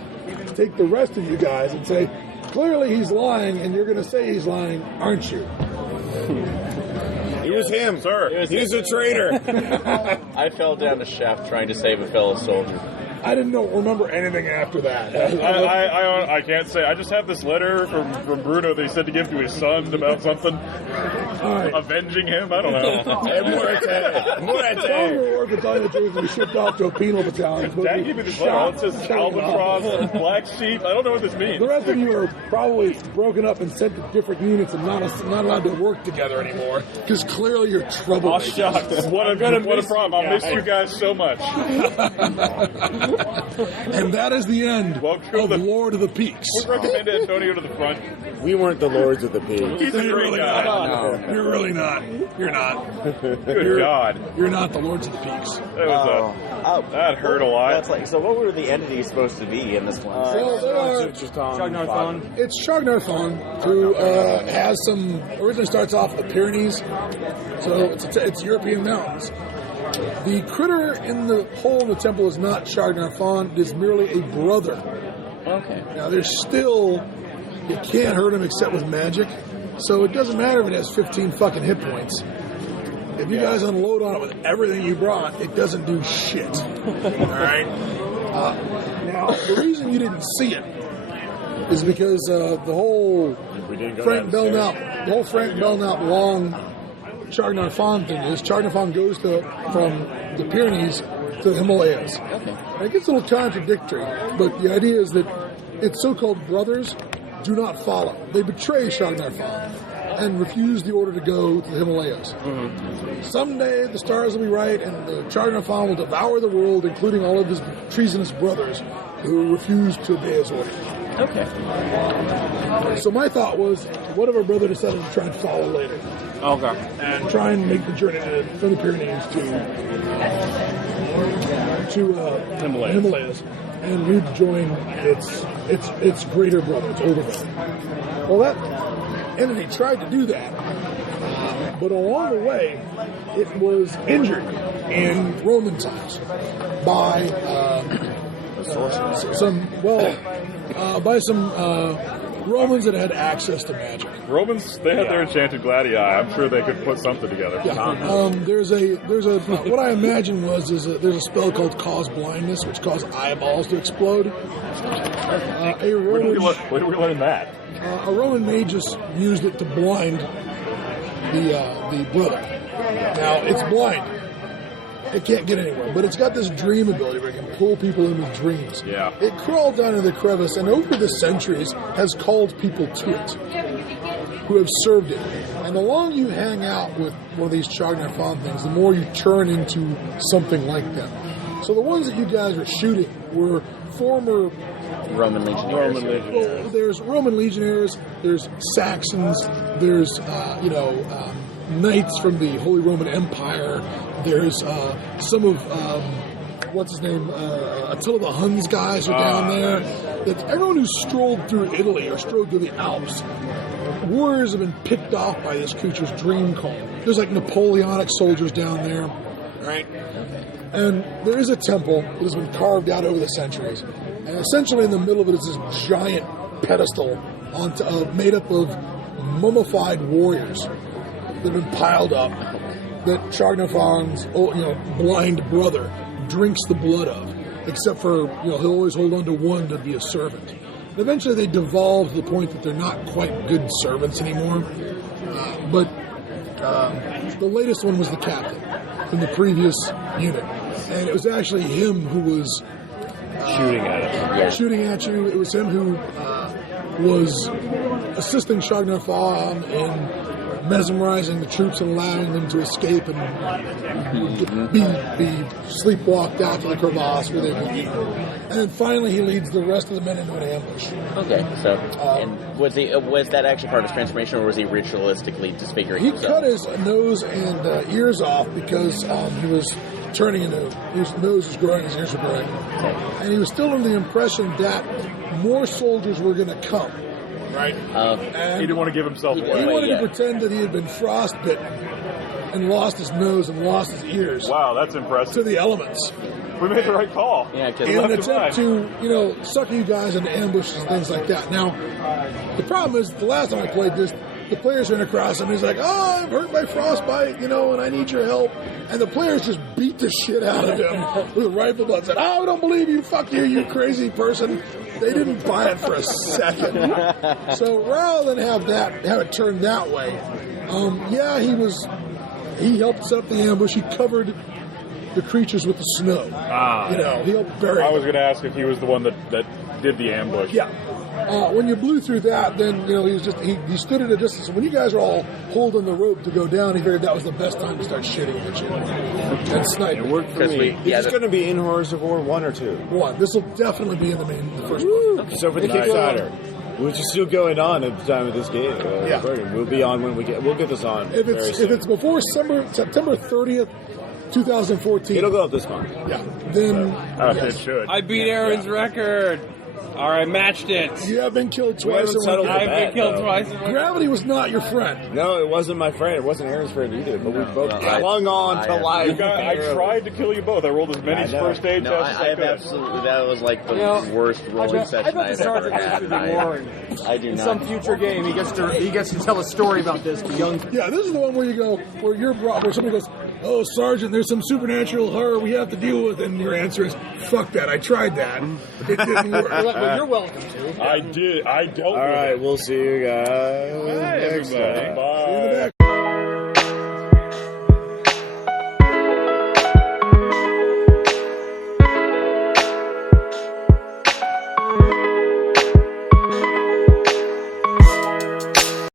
take the rest of you guys and say, clearly he's lying, and you're going to say he's lying, aren't you? It was him, sir. He's a traitor. I fell down a shaft trying to save a fellow soldier. I didn't remember anything after that. I can't say. I just have this letter from Bruno that he said to give to his son about something. Right. Avenging him? I don't know. Or the time that you're going to be shipped off to a penal battalion. Dad gave me this letter. It says albatross and black sheep. I don't know what this means. The rest of you are probably broken up and sent to different units and not allowed to work together anymore because clearly you're trouble. Oh, shucks. What a problem. I'll miss you guys so much. And that is the end of Lord of the Peaks. Would recommend Antonio to the front. We weren't the Lords of the Peaks. He's a great guy. No. You're really not. You're not. Good God. You're not the Lords of the Peaks. That hurt a lot. That's like, so what were the entities supposed to be in this one? It's Shagnarthon, who has some. Originally starts off in the Pyrenees, so it's European mountains. The critter in the hole in the temple is not Shagnarthon. It is merely a brother. Okay. Now there's still, you can't hurt him except with magic, so it doesn't matter if it has 15 fucking hit points. If you guys unload on it with everything you brought, it doesn't do shit. Alright? Now, the reason you didn't see it is because the whole Frank Belknap long Shagnarthon thing is Shagnarthon goes from the Pyrenees to the Himalayas. Okay. And it gets a little contradictory, but the idea is that its so-called brothers do not follow. They betray Shagnarthon and refuse the order to go to the Himalayas. Mm-hmm. Someday the stars will be right and the Shagnarthon will devour the world, including all of his treasonous brothers who refuse to obey his order. Okay. So my thought was, what if our brother decided to try and follow later? Okay. And try and make the journey from the Pyrenees to Himalayas, and we'd join its greater brother, its older brother. Well, that entity tried to do that, but along the way, it was injured in Roman times by some Romans that had access to magic. Romans, they had their enchanted gladii. I'm sure they could put something together. Yeah. There's a what I imagine there's a spell called cause blindness, which caused eyeballs to explode. Where did we learn that? A Roman mage just used it to blind the brother. Now it's blind. It can't get anywhere, but it's got this dream ability where it can pull people in with dreams. Yeah. It crawled down into the crevice and over the centuries has called people to it who have served it. And the longer you hang out with one of these Shagnarthon things, the more you turn into something like them. So the ones that you guys were shooting were former Roman legionaries. Well, there's Roman legionaries, there's Saxons, there's knights from the Holy Roman Empire. There's some of what's his name, Attila the Hun's guys are down there. That everyone who's strolled through Italy or strolled through the Alps, warriors have been picked off by this creature's dream call. There's like Napoleonic soldiers down there, right? And there is a temple that has been carved out over the centuries, and essentially in the middle of it is this giant pedestal made up of mummified warriors that have been piled up, that Shagnarthon's blind brother drinks the blood of, except for he'll always hold on to one to be a servant. And eventually they devolve to the point that they're not quite good servants anymore. But The latest one was the captain from the previous unit, and it was actually him who was shooting at us. Shooting at you. It was him who was assisting Shagnarfam in mesmerizing the troops and allowing them to escape and be sleepwalked out to the crevasse where they would be. And then finally he leads the rest of the men into an ambush. Okay, so and was that actually part of his transformation, or was he ritualistically disfiguring himself? He cut his nose and ears off because he was turning into, his nose was growing, his ears were growing. And he was still under the impression that more soldiers were going to come. Right. He didn't want to give himself away. He wanted to pretend that he had been frostbitten and lost his nose and lost his ears. Wow, that's impressive. To the elements. We made the right call. Yeah, in an attempt to, suck you guys into ambushes and things like that. Now, the problem is, the last time I played this, the players ran across him, and he's like, oh, I'm hurt by frostbite, and I need your help. And the players just beat the shit out of him with a rifle butt. Said, oh, I don't believe you, fuck you, you crazy person. They didn't buy it for a second. So rather than have it turned that way, he helped set up the ambush. He covered the creatures with the snow. He helped bury I was going to ask if he was the one that did the ambush. Yeah. When you blew through that, then he stood at a distance. When you guys are all holding the rope to go down, he figured that was the best time to start shitting at you and sniping. It worked for me. Is this going to be in Horrors of War 1 or 2? 1. This will definitely be in the first one. So for the Kickstarter, which is still going on at the time of this game, we'll be on when we'll get this on. If it's before September 30th. 2014. It'll go up this month. Yeah. Then it should. I beat Aaron's record. Or I matched it. You have been killed twice. I've been killed twice. Gravity was not your friend. No, it wasn't my friend. It wasn't Aaron's friend either. But we both clung on to life. I tried to kill you both. I rolled as many first aid tests as I could. Absolutely. That was like the worst rolling session I've ever had. I do not. In some future game, he gets to tell a story about this to young. Yeah, this is the one where you go where somebody goes, oh, Sergeant, there's some supernatural horror we have to deal with, and your answer is, fuck that, I tried that. It didn't work. Well, you're welcome to. I did. I dealt with it. All right, we'll see you guys next time. Bye.